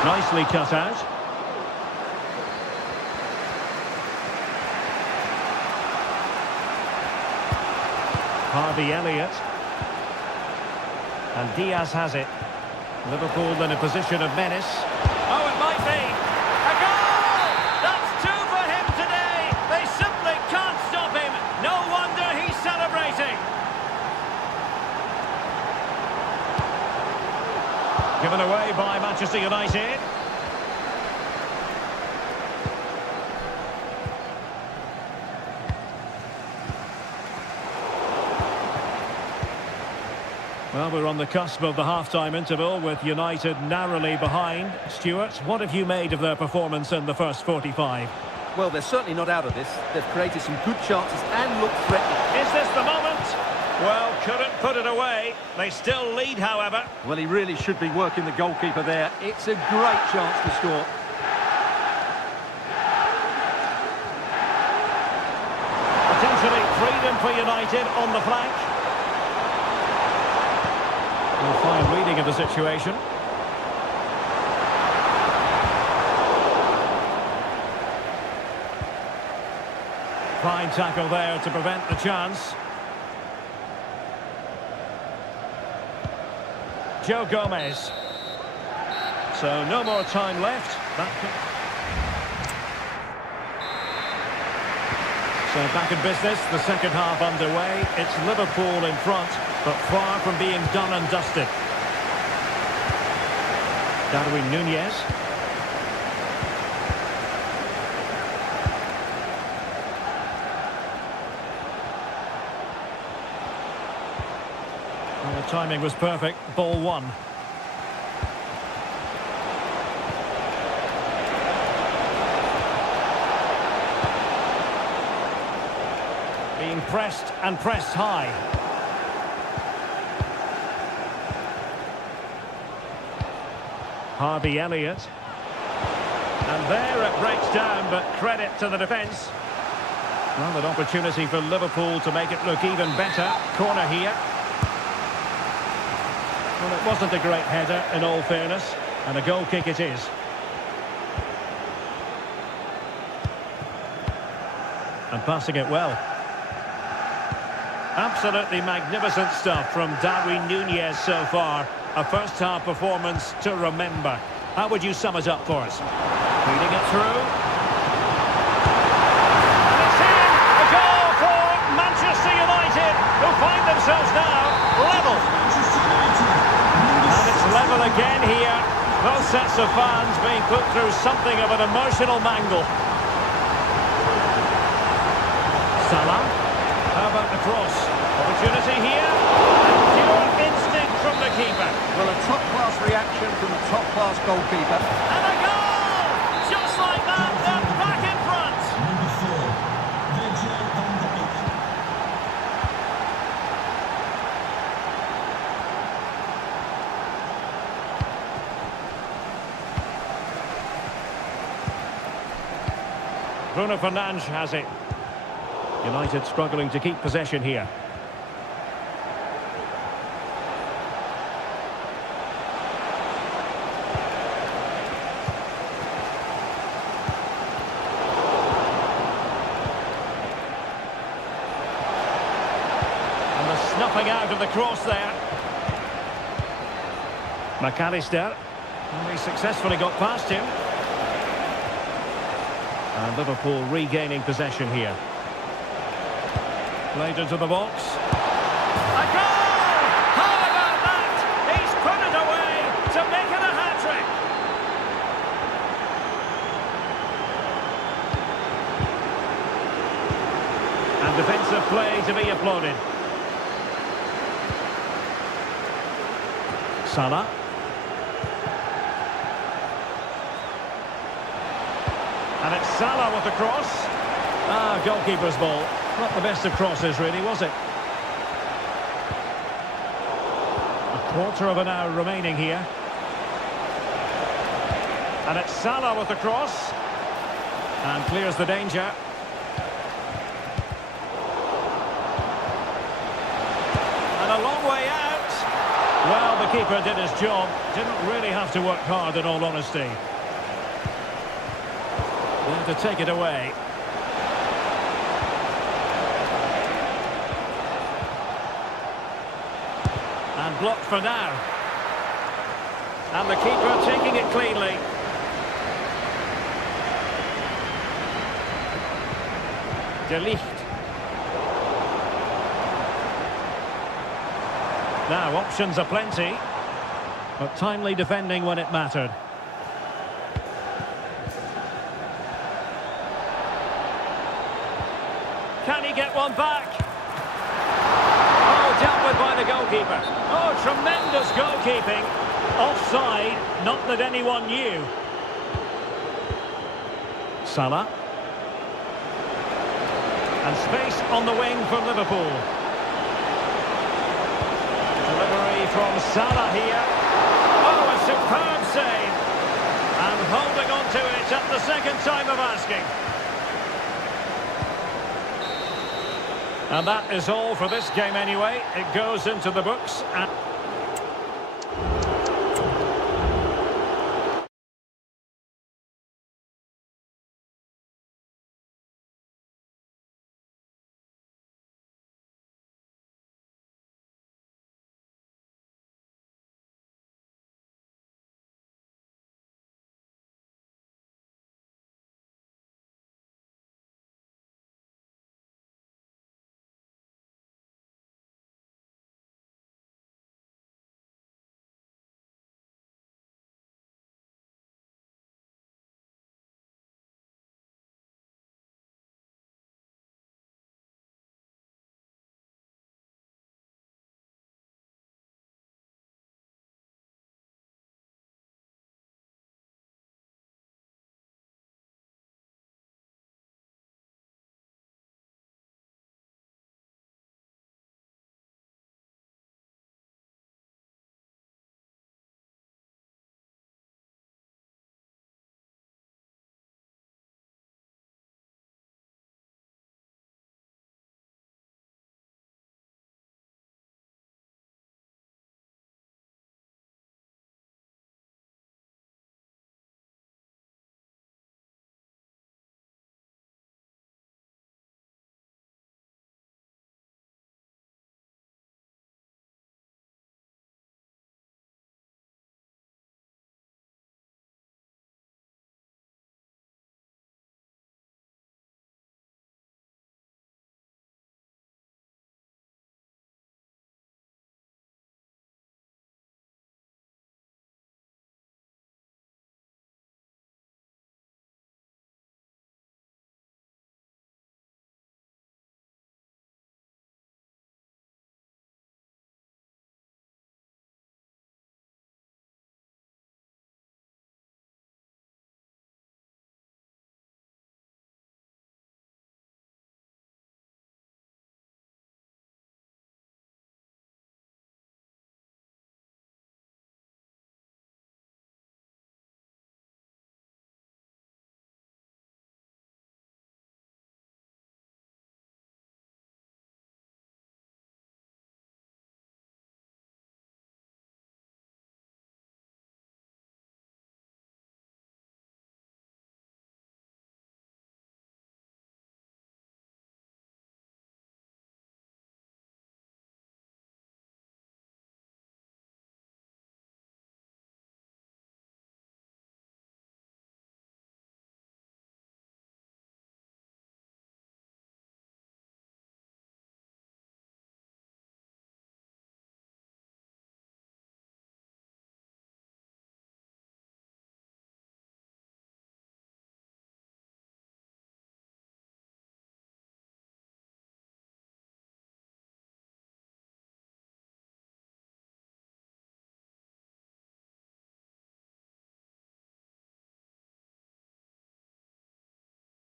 Nicely cut out. Harvey Elliott. And Diaz has it. Liverpool in a position of menace. Oh, it might be. A goal! That's two for him today. They simply can't stop him. No wonder he's celebrating. Given away by Manchester United. Well, we're on the cusp of the half-time interval with United narrowly behind. Stuart, what have you made of their performance in the first 45? Well, they're certainly not out of this. They've created some good chances and looked threatening. Is this the moment? Well, couldn't put it away. They still lead, however. Well, he really should be working the goalkeeper there. It's a great chance to score. Potentially freedom for United on the flank. A fine reading of the situation. Fine tackle there to prevent the chance. Joe Gomez. So no more time left. So back in business, the second half underway. It's Liverpool in front, but far from being done and dusted. Darwin Núñez. Well, the timing was perfect. Ball one. Being pressed and pressed high. Harvey Elliott. And there it breaks down, but credit to the defence. Well, an opportunity for Liverpool to make it look even better. Corner here. Well, it wasn't a great header, in all fairness, and a goal kick it is. And passing it well. Absolutely magnificent stuff from Darwin Núñez so far. A first-half performance to remember. How would you sum it up for us? Feeding it through. And it's in! A goal for Manchester United, who find themselves now level. And it's level again here. Both sets of fans being put through something of an emotional mangle. Salah. How about the cross? Opportunity here. And pure instinct from the keeper. Well, a top-class reaction from a top-class goalkeeper. And a goal! Just like that, they're back in front. Number 4, Virgil van Dijk. Bruno Fernandes has it. United struggling to keep possession here. And the snuffing out of the cross there. McAllister. And he successfully got past him. And Liverpool regaining possession here. Played into the box. A goal! How about that? He's put it away to make it a hat-trick. And defensive play to be applauded. Salah. And it's Salah with the cross. Ah, goalkeeper's ball. Not the best of crosses, really, was it? A quarter of an hour remaining here. And it's Salah with the cross. And clears the danger. And a long way out. Well, the keeper did his job. Didn't really have to work hard, in all honesty. There to take it away. And blocked for now. And the keeper taking it cleanly. De Ligt. Now, options are plenty, but timely defending when it mattered. Can he get one back? Dealt with by the goalkeeper. Oh, tremendous goalkeeping. Offside, not that anyone knew. Salah. And space on the wing for Liverpool. Delivery from Salah here. Oh, a superb save. And holding on to it at the second time of asking. And that is all for this game anyway. It goes into the books. And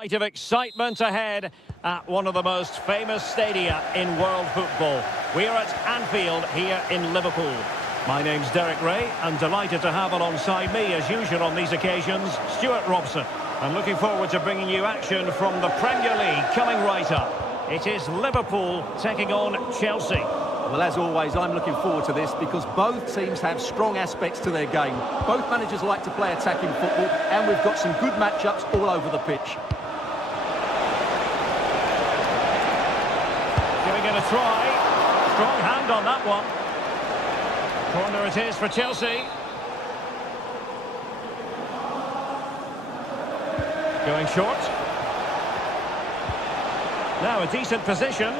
Of excitement ahead at one of the most famous stadia in world football. We are at Anfield here in Liverpool. My name's Derek Ray, and delighted to have alongside me, as usual on these occasions, Stuart Robson. And looking forward to bringing you action from the Premier League coming right up. It is Liverpool taking on Chelsea. Well, as always, I'm looking forward to this because both teams have strong aspects to their game. Both managers like to play attacking football, and we've got some good matchups all over the pitch. Giving it a try. Strong hand on that one. Corner it is for Chelsea. Going short. Now a decent position.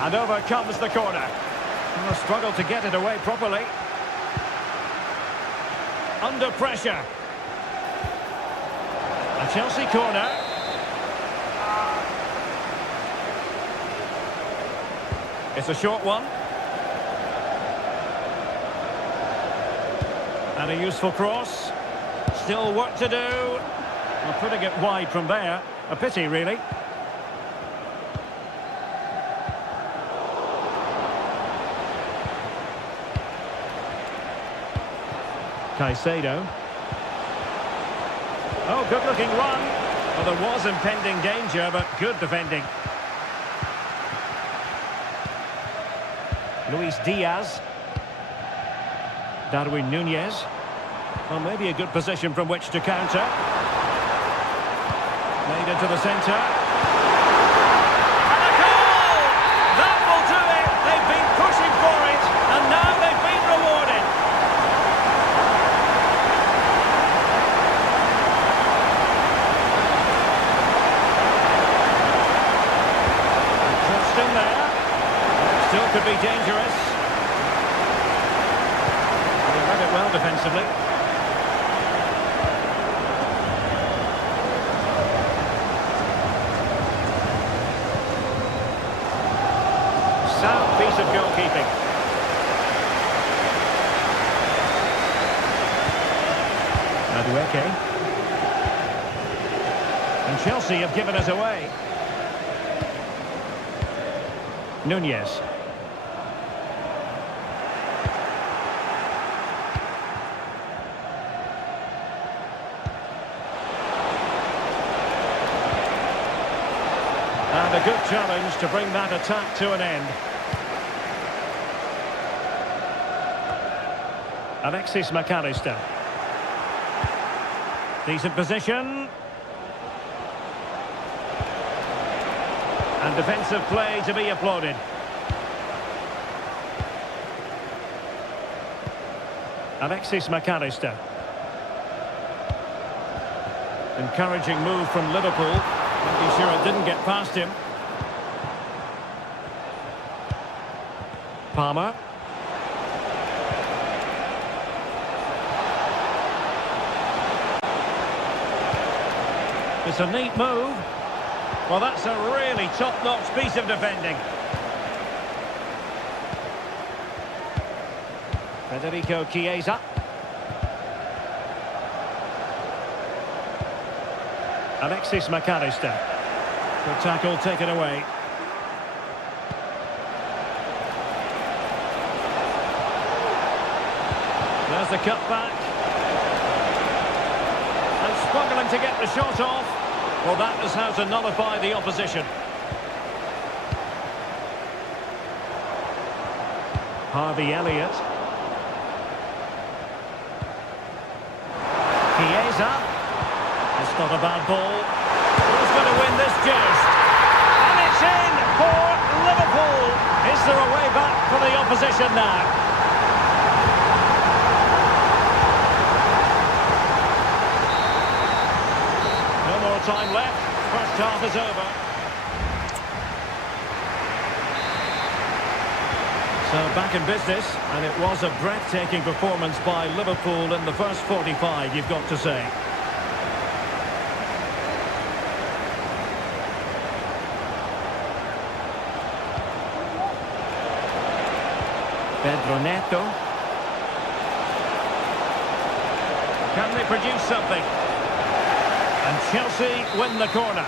And over comes the corner. And a struggle to get it away properly. Under pressure. A Chelsea corner. It's a short one. And a useful cross. Still work to do. Well, putting it wide from there. A pity, really. Caicedo. Oh, good-looking run. Well, there was impending danger, but good defending. Luis Diaz. Darwin Nunez. Well, maybe a good position from which to counter. Made into the centre. And a goal! That will do it! They've been pushing for it, and now they've been rewarded. Trust in there. Still could be dangerous. They read it well defensively. Sound piece of goalkeeping. Madueke. And Chelsea have given us away. Nunez. And a good challenge to bring that attack to an end. Alexis McAllister. Decent position. And defensive play to be applauded. Alexis McAllister. Encouraging move from Liverpool. Pretty sure it didn't get past him. Palmer. It's a neat move. Well, that's a really top-notch piece of defending. Federico Chiesa. Alexis McAllister. Good tackle taken away. There's the cutback. And struggling to get the shot off. Well, that is how to nullify the opposition. Harvey Elliott. Chiesa. It's not a bad ball. Who's going to win this joust? And it's in for Liverpool. Is there a way back for the opposition now? No more time left. First half is over. So back in business, and it was a breathtaking performance by Liverpool in the first 45, you've got to say. Pedro Neto. Can they produce something? And Chelsea win the corner.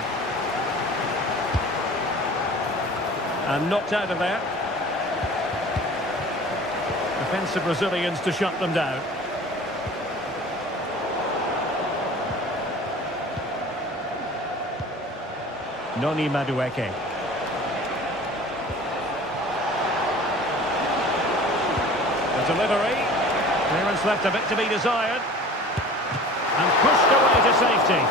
And knocked out of there. Defensive Brazilians to shut them down. Noni Madueke. The delivery. Clearance left a bit to be desired. And pushed away to safety.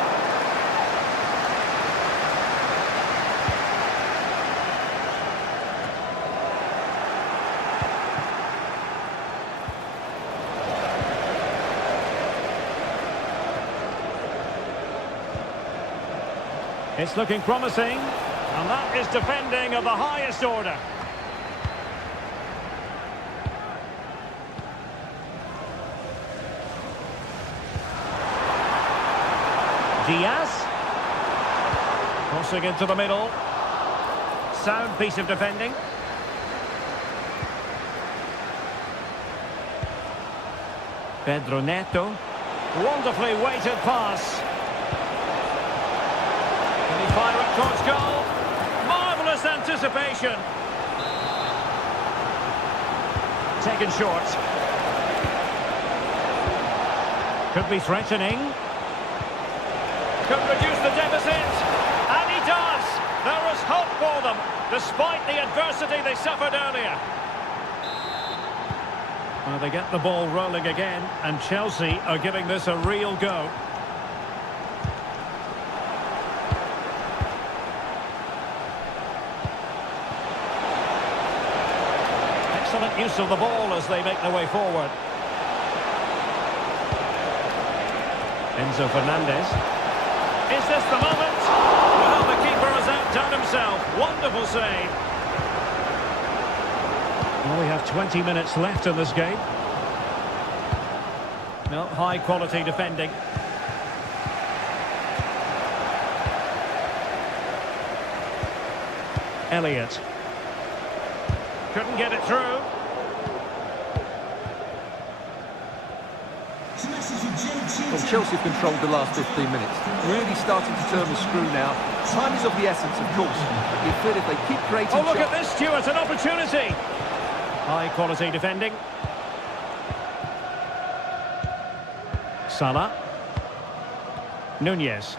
It's looking promising, and that is defending of the highest order. Diaz. Crossing into the middle. Sound piece of defending. Pedro Neto. Wonderfully weighted pass. Can he fire it towards goal? Marvellous anticipation. Taken short. Could be threatening. Could reduce the deficit. And he does. There is hope for them, despite the adversity they suffered earlier. Well, they get the ball rolling again, and Chelsea are giving this a real go. Excellent use of the ball as they make their way forward. Enzo Fernandez. Is this the moment? Well, the keeper has outdone himself. Wonderful save. Well, we have 20 minutes left in this game. No, high quality defending. Elliott. Couldn't get it through. Well, Chelsea have controlled the last 15 minutes. Really starting to turn the screw now. Time is of the essence, of course. But you feel if they keep creating... Oh, look at this, Stuart, an opportunity. High quality defending. Salah. Nunez.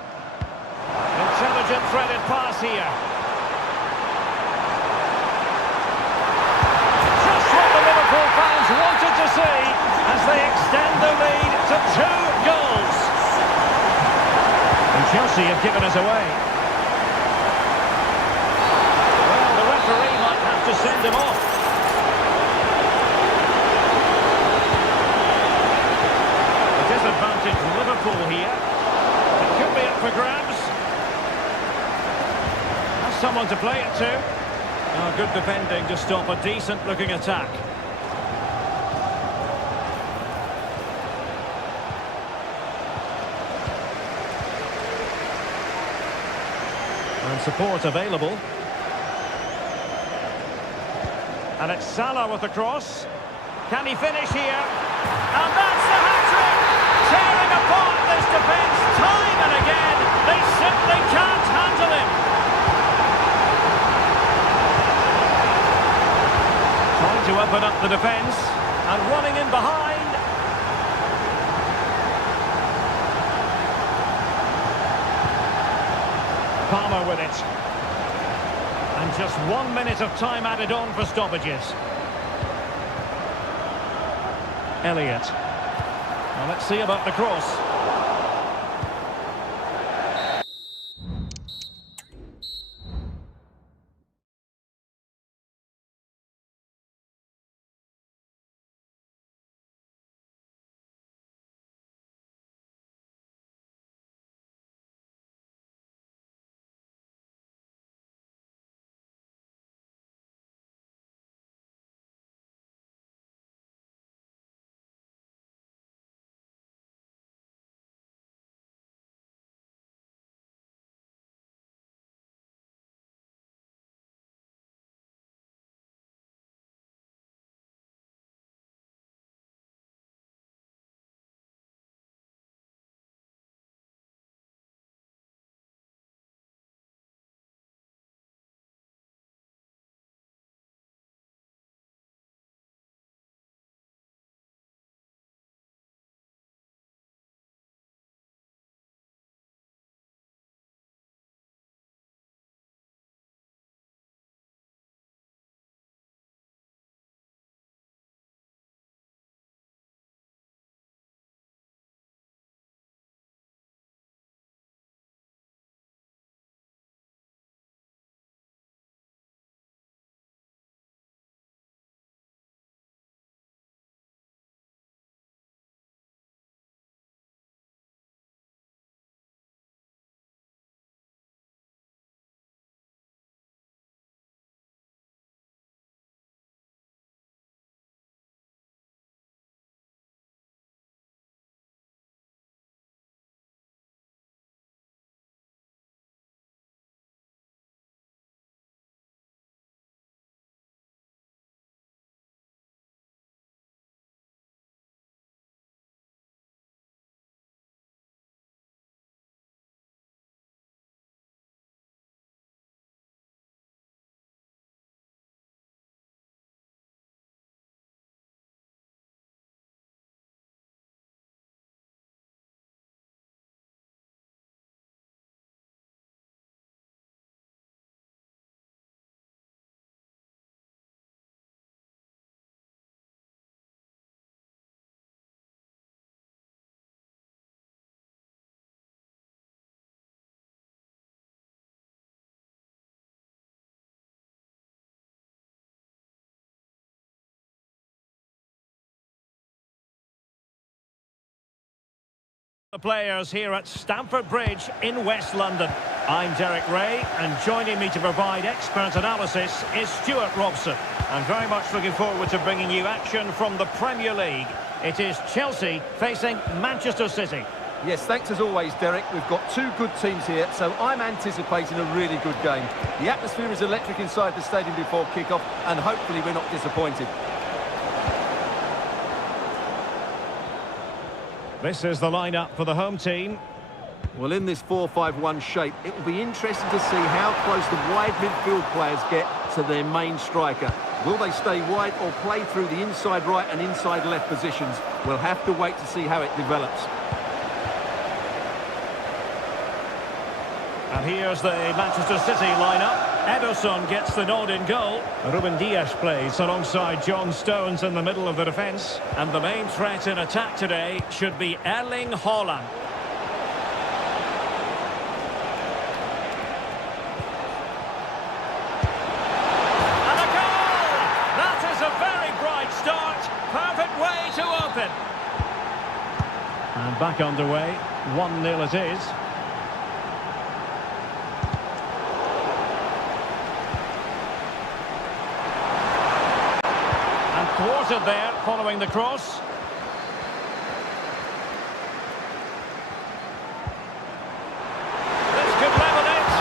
Intelligent threaded pass here. Just what the Liverpool fans wanted to see as they extend the lead to 2 goals. And Chelsea have given us away. Well, the referee might have to send him off. Disadvantage Liverpool here. It could be up for grabs. Has someone to play it to. Oh, good defending to stop a decent looking attack. And support available. And it's Salah with the cross. Can he finish here? And that's the hat-trick! Tearing apart this defence time and again. They simply can't handle him. Trying to open up the defence and running in behind. Palmer with it. And just 1 minute of time added on for stoppages. Elliott. Well, let's see about the cross. The players here at Stamford Bridge in West London. I'm Derek Ray, and joining me to provide expert analysis is Stuart Robson. I'm very much looking forward to bringing you action from the Premier League. It is Chelsea facing Manchester City. Yes, thanks as always, Derek. We've got two good teams here, so I'm anticipating a really good game. The atmosphere is electric inside the stadium before kick-off, and hopefully we're not disappointed. This is the lineup for the home team. Well, in this 4-5-1 shape, it will be interesting to see how close the wide midfield players get to their main striker. Will they stay wide or play through the inside right and inside left positions? We'll have to wait to see how it develops. And here's the Manchester City lineup. Ederson gets the nod in goal. Ruben Dias plays alongside John Stones in the middle of the defence. And the main threat in attack today should be Erling Haaland. And a goal! That is a very bright start. Perfect way to open. And back underway. 1-0 it is. Thwarted there, following the cross. This could level it.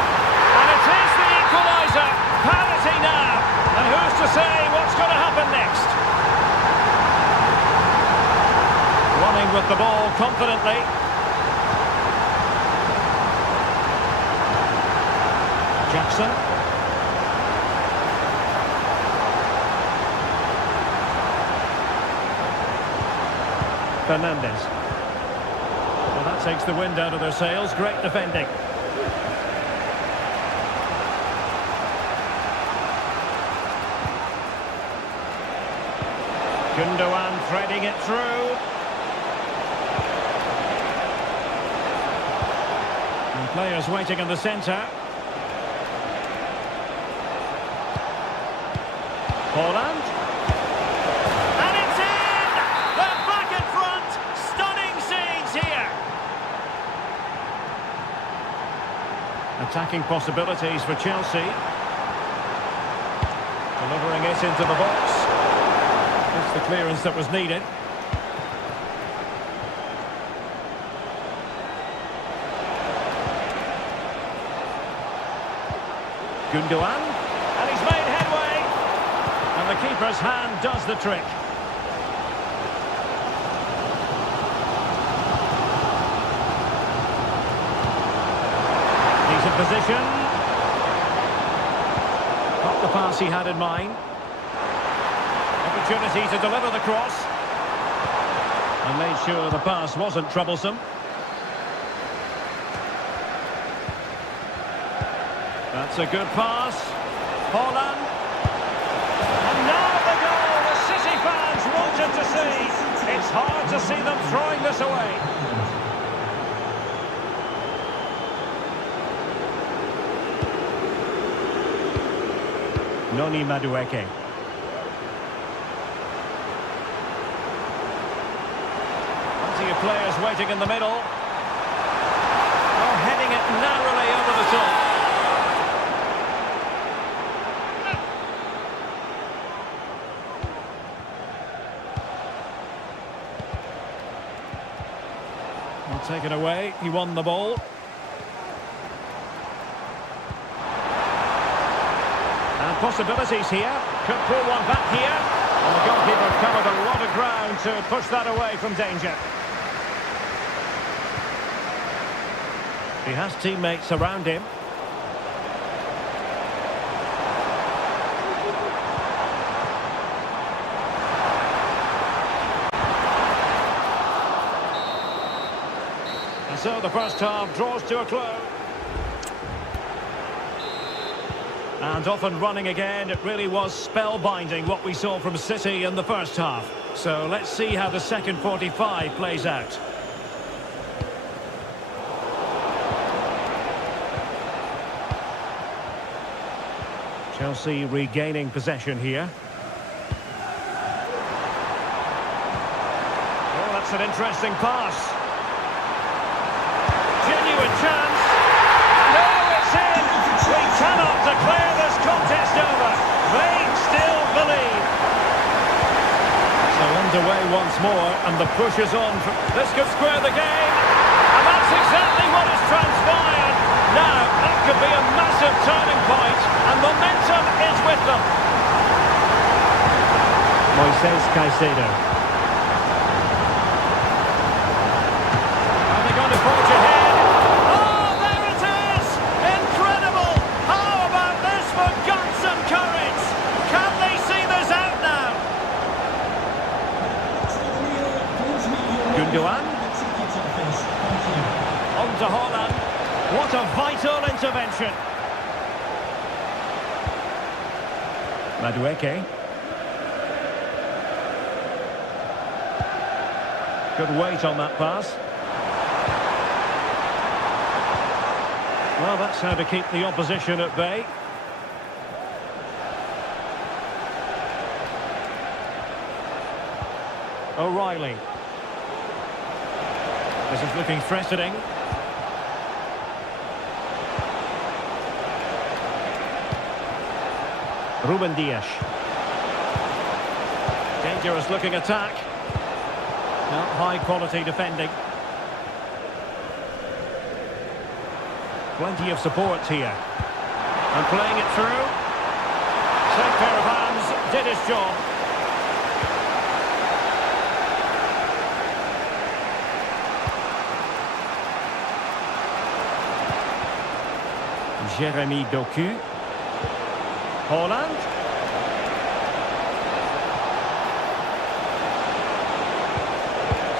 And it is the equaliser. Parity now. And who's to say what's going to happen next? Running with the ball confidently. Jackson. Fernandez. Well, that takes the wind out of their sails. Great defending. Gundogan threading it through. And players waiting in the centre. Haaland. Attacking possibilities for Chelsea. Delivering it into the box. That's the clearance that was needed. Gundogan. And he's made headway. And the keeper's hand does the trick. Position. Not the pass he had in mind. Opportunity to deliver the cross. And made sure the pass wasn't troublesome. That's a good pass. Haaland. And now the goal the City fans wanted to see. It's hard to see them throwing this away. Noni Madueke. Plenty of players waiting in the middle. Oh, heading it narrowly over the top. Well, taken away. He won the ball. Possibilities here. Could pull one back here. And the goalkeeper covered a lot of ground to push that away from danger. He has teammates around him. And so the first half draws to a close. And off and running again. It really was spellbinding what we saw from City in the first half. So let's see how the second 45 plays out. Chelsea regaining possession here. Oh, that's an interesting pass. genuine chance. And oh, it's in! We cannot declare this contest over. They still believe. So underway once more, and the push is on. This could square the game. And that's exactly what has transpired. Now, that could be a massive turning point, and momentum is with them. Moises Caicedo. Are they going to forge ahead? Oh, there it is! Incredible! How about this for guts and courage? Can they see this out now? Gundogan. On to Haaland. What a vital intervention. Madueke. Good weight on that pass. Well, that's how to keep the opposition at bay. O'Reilly. This is looking threatening. Ruben Dias. Dangerous looking attack. Not high quality defending. Plenty of support here. And playing it through. Safe pair of hands, did his job. Jeremy Doku. Haaland.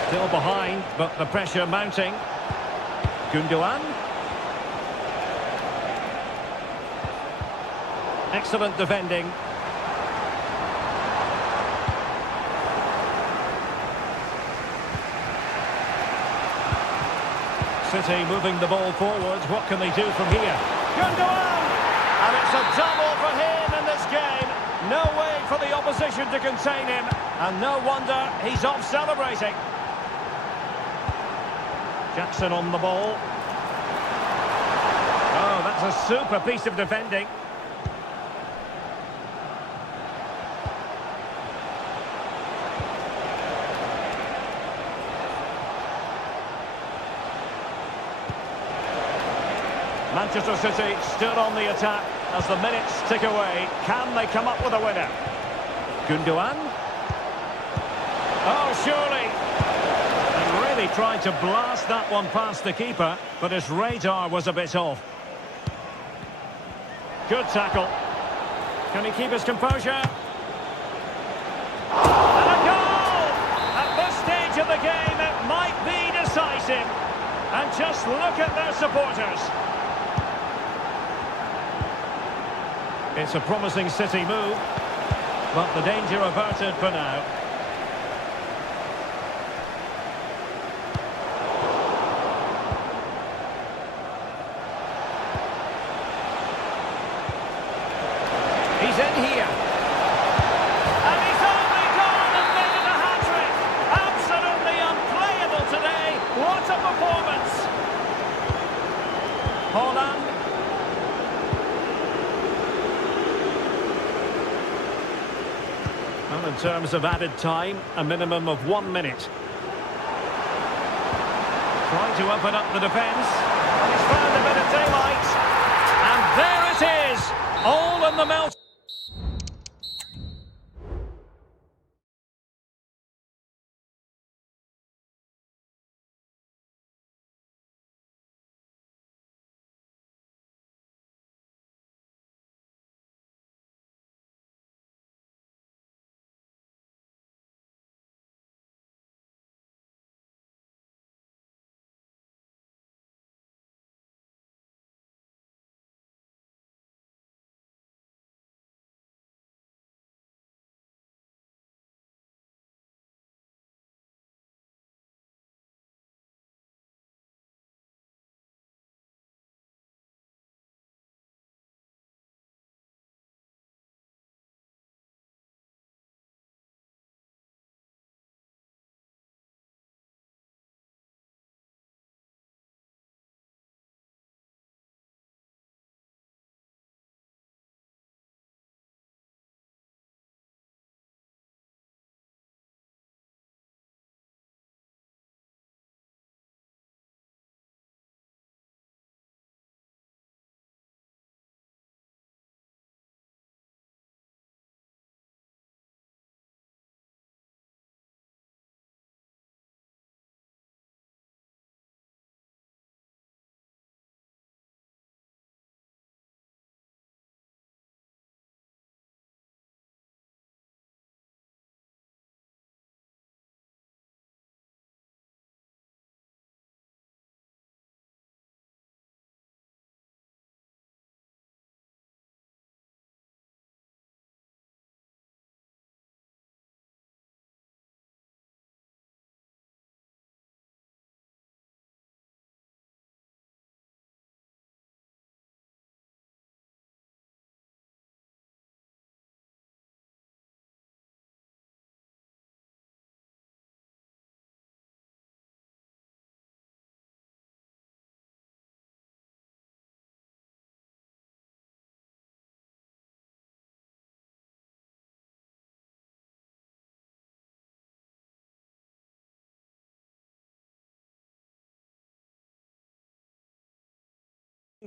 Still behind, but the pressure mounting. Gundogan. Excellent defending. City moving the ball forwards. What can they do from here? Gundogan! And it's a double for him in this game. No way for the opposition to contain him. And no wonder he's off celebrating. Jackson on the ball. Oh, that's a super piece of defending. Manchester City still on the attack as the minutes tick away. Can they come up with a winner? Gundogan. Oh, surely. They really tried to blast that one past the keeper, but his radar was a bit off. Good tackle. Can he keep his composure? And a goal! At this stage of the game, it might be decisive. And just look at their supporters. It's a promising City move, but the danger averted for now. He's in here. And he's only gone and made it a hat-trick. Absolutely unplayable today. What a performance. Haaland. Well, in terms of added time, a minimum of 1 minute. Trying to open up the defence. He's found a bit of daylight. And there it is. All in the melt.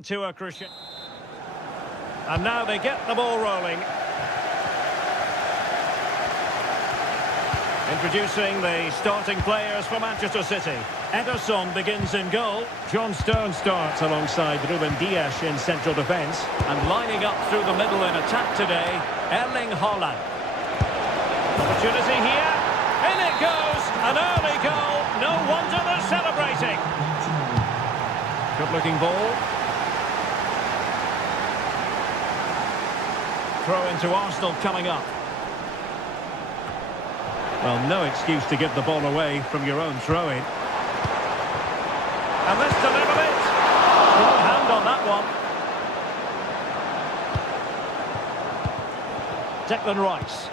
To a crescendo. And now they get the ball rolling. Introducing the starting players for Manchester City. Ederson begins in goal. John Stone starts alongside Ruben Dias in central defence. And lining up through the middle in attack today, Erling Haaland. Opportunity here. In it goes. An early goal. No wonder they're celebrating. Good looking ball. Throw into Arsenal coming up. Well, no excuse to give the ball away from your own throw-in. And this delivered it. Good hand on that one. Declan Rice.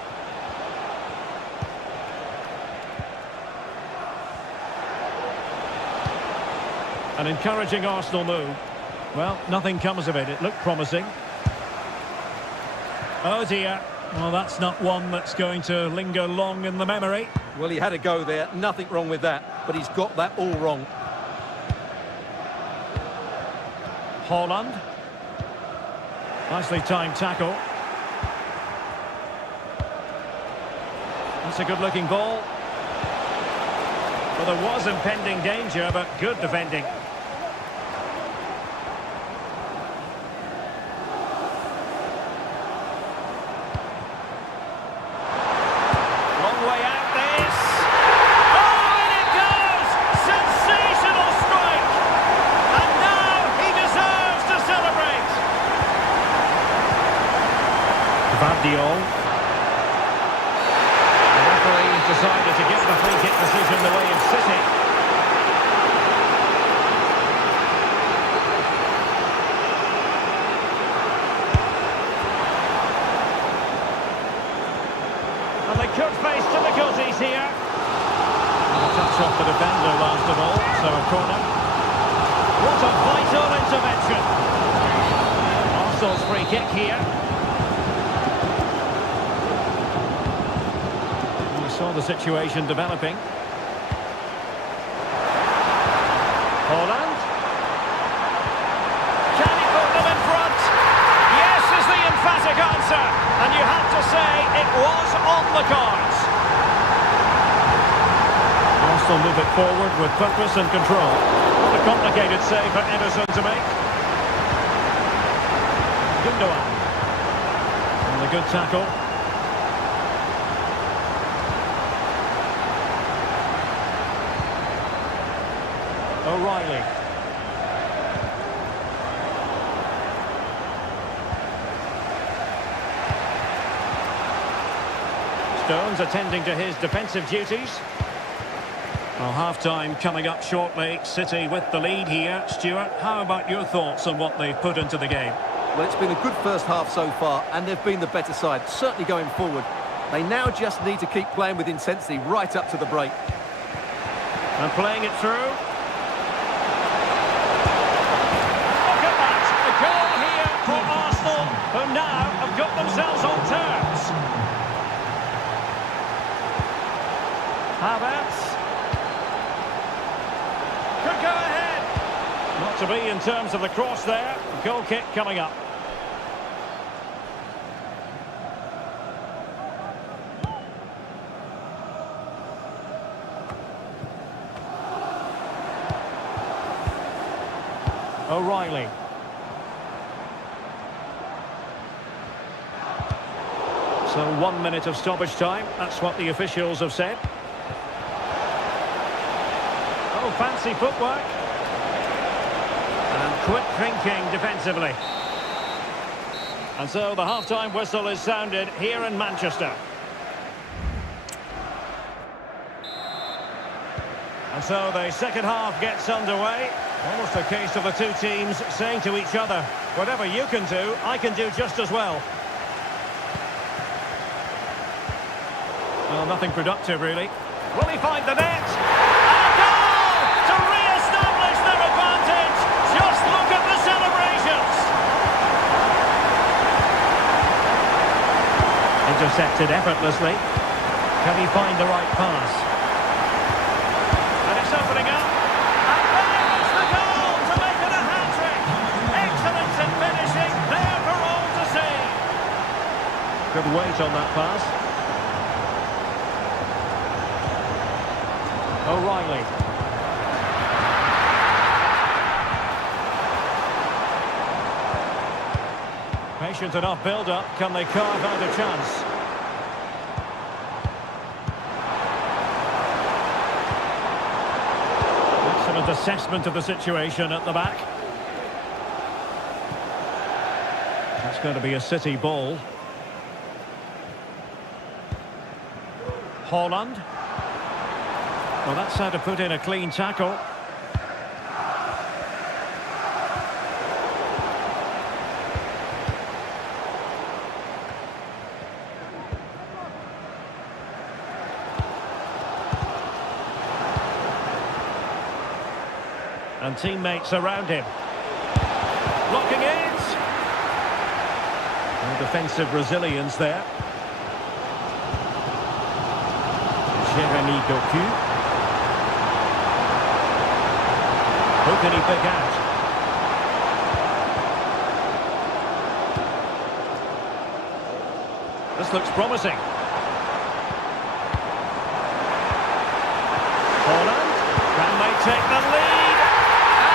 An encouraging Arsenal move. Well, nothing comes of it. It looked promising. Oh dear. Well, that's not one that's going to linger long in the memory. Well, he had a go there. Nothing wrong with that. But he's got that all wrong. Haaland. Nicely timed tackle. That's a good-looking ball. Well, there was impending danger, but good defending. The referee decided to give the free kick decision the way of City. And they could face difficulties here. A touch off the defender last of all, so a corner. What a vital intervention. Arsenal's free kick here. Saw the situation developing. Haaland. Can he put them in front? Yes is the emphatic answer. And you have to say it was on the cards. Arsenal move it forward with purpose and control. What a complicated save for Ederson to make. Gundogan. And a good tackle. O'Reilly. Stones attending to his defensive duties. Well, half-time coming up shortly. City with the lead here. Stuart, how about your thoughts on what they've put into the game? Well, it's been a good first half so far, and they've been the better side, certainly going forward. They now just need to keep playing with intensity right up to the break. And playing it through. For Arsenal, who now have got themselves on terms. Havertz. Could go ahead. Not to be in terms of the cross there. Goal kick coming up. O'Reilly. So 1 minute of stoppage time. That's what the officials have said. Oh, fancy footwork. And quick thinking defensively. And so the half-time whistle is sounded here in Manchester. And so the second half gets underway. Almost a case of the two teams saying to each other, whatever you can do, I can do just as well. Well, nothing productive, really. Will he find the net? And a goal to re-establish their advantage. Just look at the celebrations. Intercepted effortlessly. Can he find the right pass? And it's opening up. And there's the goal to make it a hat-trick. that pass. O'Reilly. Patient enough build-up. Can they carve out a chance? Excellent assessment of the situation at the back. That's going to be a City ball. Haaland. Well, that's how to put in a clean tackle. And teammates around him. Blocking it! No defensive resilience there. Jeremy Doku. Who can he pick out? This looks promising. Haaland. Can they take the lead?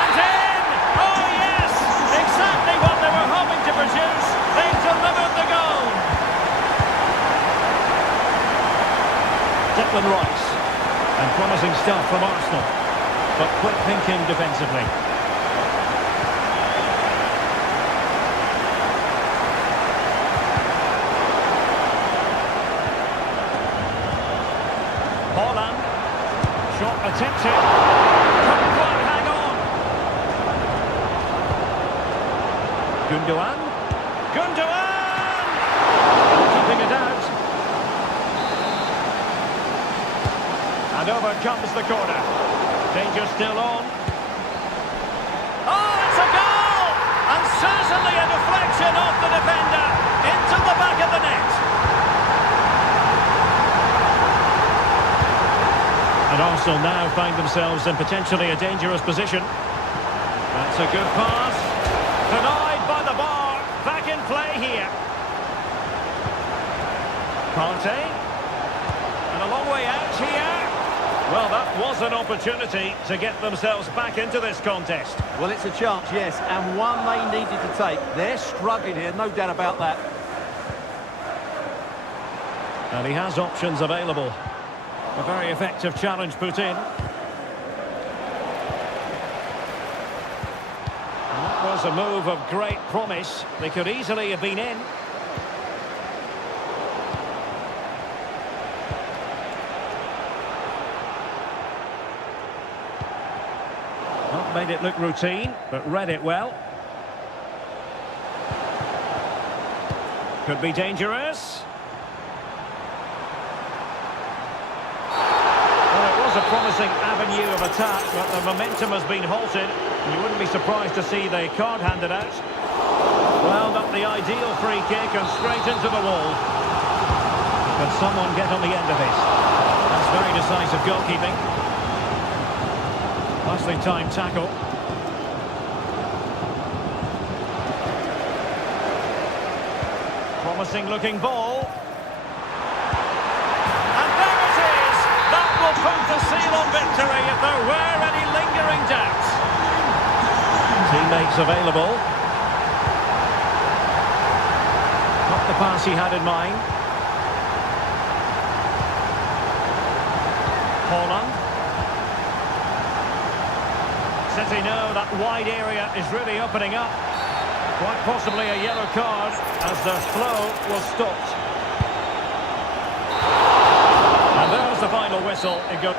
And in! Oh yes! Exactly what they were hoping to produce. They've delivered the goal. Declan Rice. And promising stuff from Arsenal. But quick thinking defensively. Haaland. Shot attempted. Couldn't quite hang on. Gundogan. Gundogan! Keeping it out. And over comes the corner. Danger still on. Oh, it's a goal! And certainly a deflection off the defender into the back of the net. And Arsenal now find themselves in potentially a dangerous position. That's a good pass. Denied by the bar. Back in play here. Partey. And a long way out here. Well, that was an opportunity to get themselves back into this contest. Well, it's a chance, yes, and one they needed to take. They're struggling here, no doubt about that. And he has options available. A very effective challenge put in. And that was a move of great promise. They could easily have been in. Not made it look routine, but read it well. Could be dangerous. A promising avenue of attack, but the momentum has been halted. You wouldn't be surprised to see the card handed out. Well, not the ideal free kick and straight into the wall. Can someone get on the end of this? That's very decisive goalkeeping. Nicely timed tackle. Promising looking ball. Put the seal on victory if there were any lingering doubts. Teammates available. Not the pass he had in mind. Haaland. City know that wide area is really opening up. Quite possibly a yellow card as their flow was stopped. And there's the final whistle. It goes.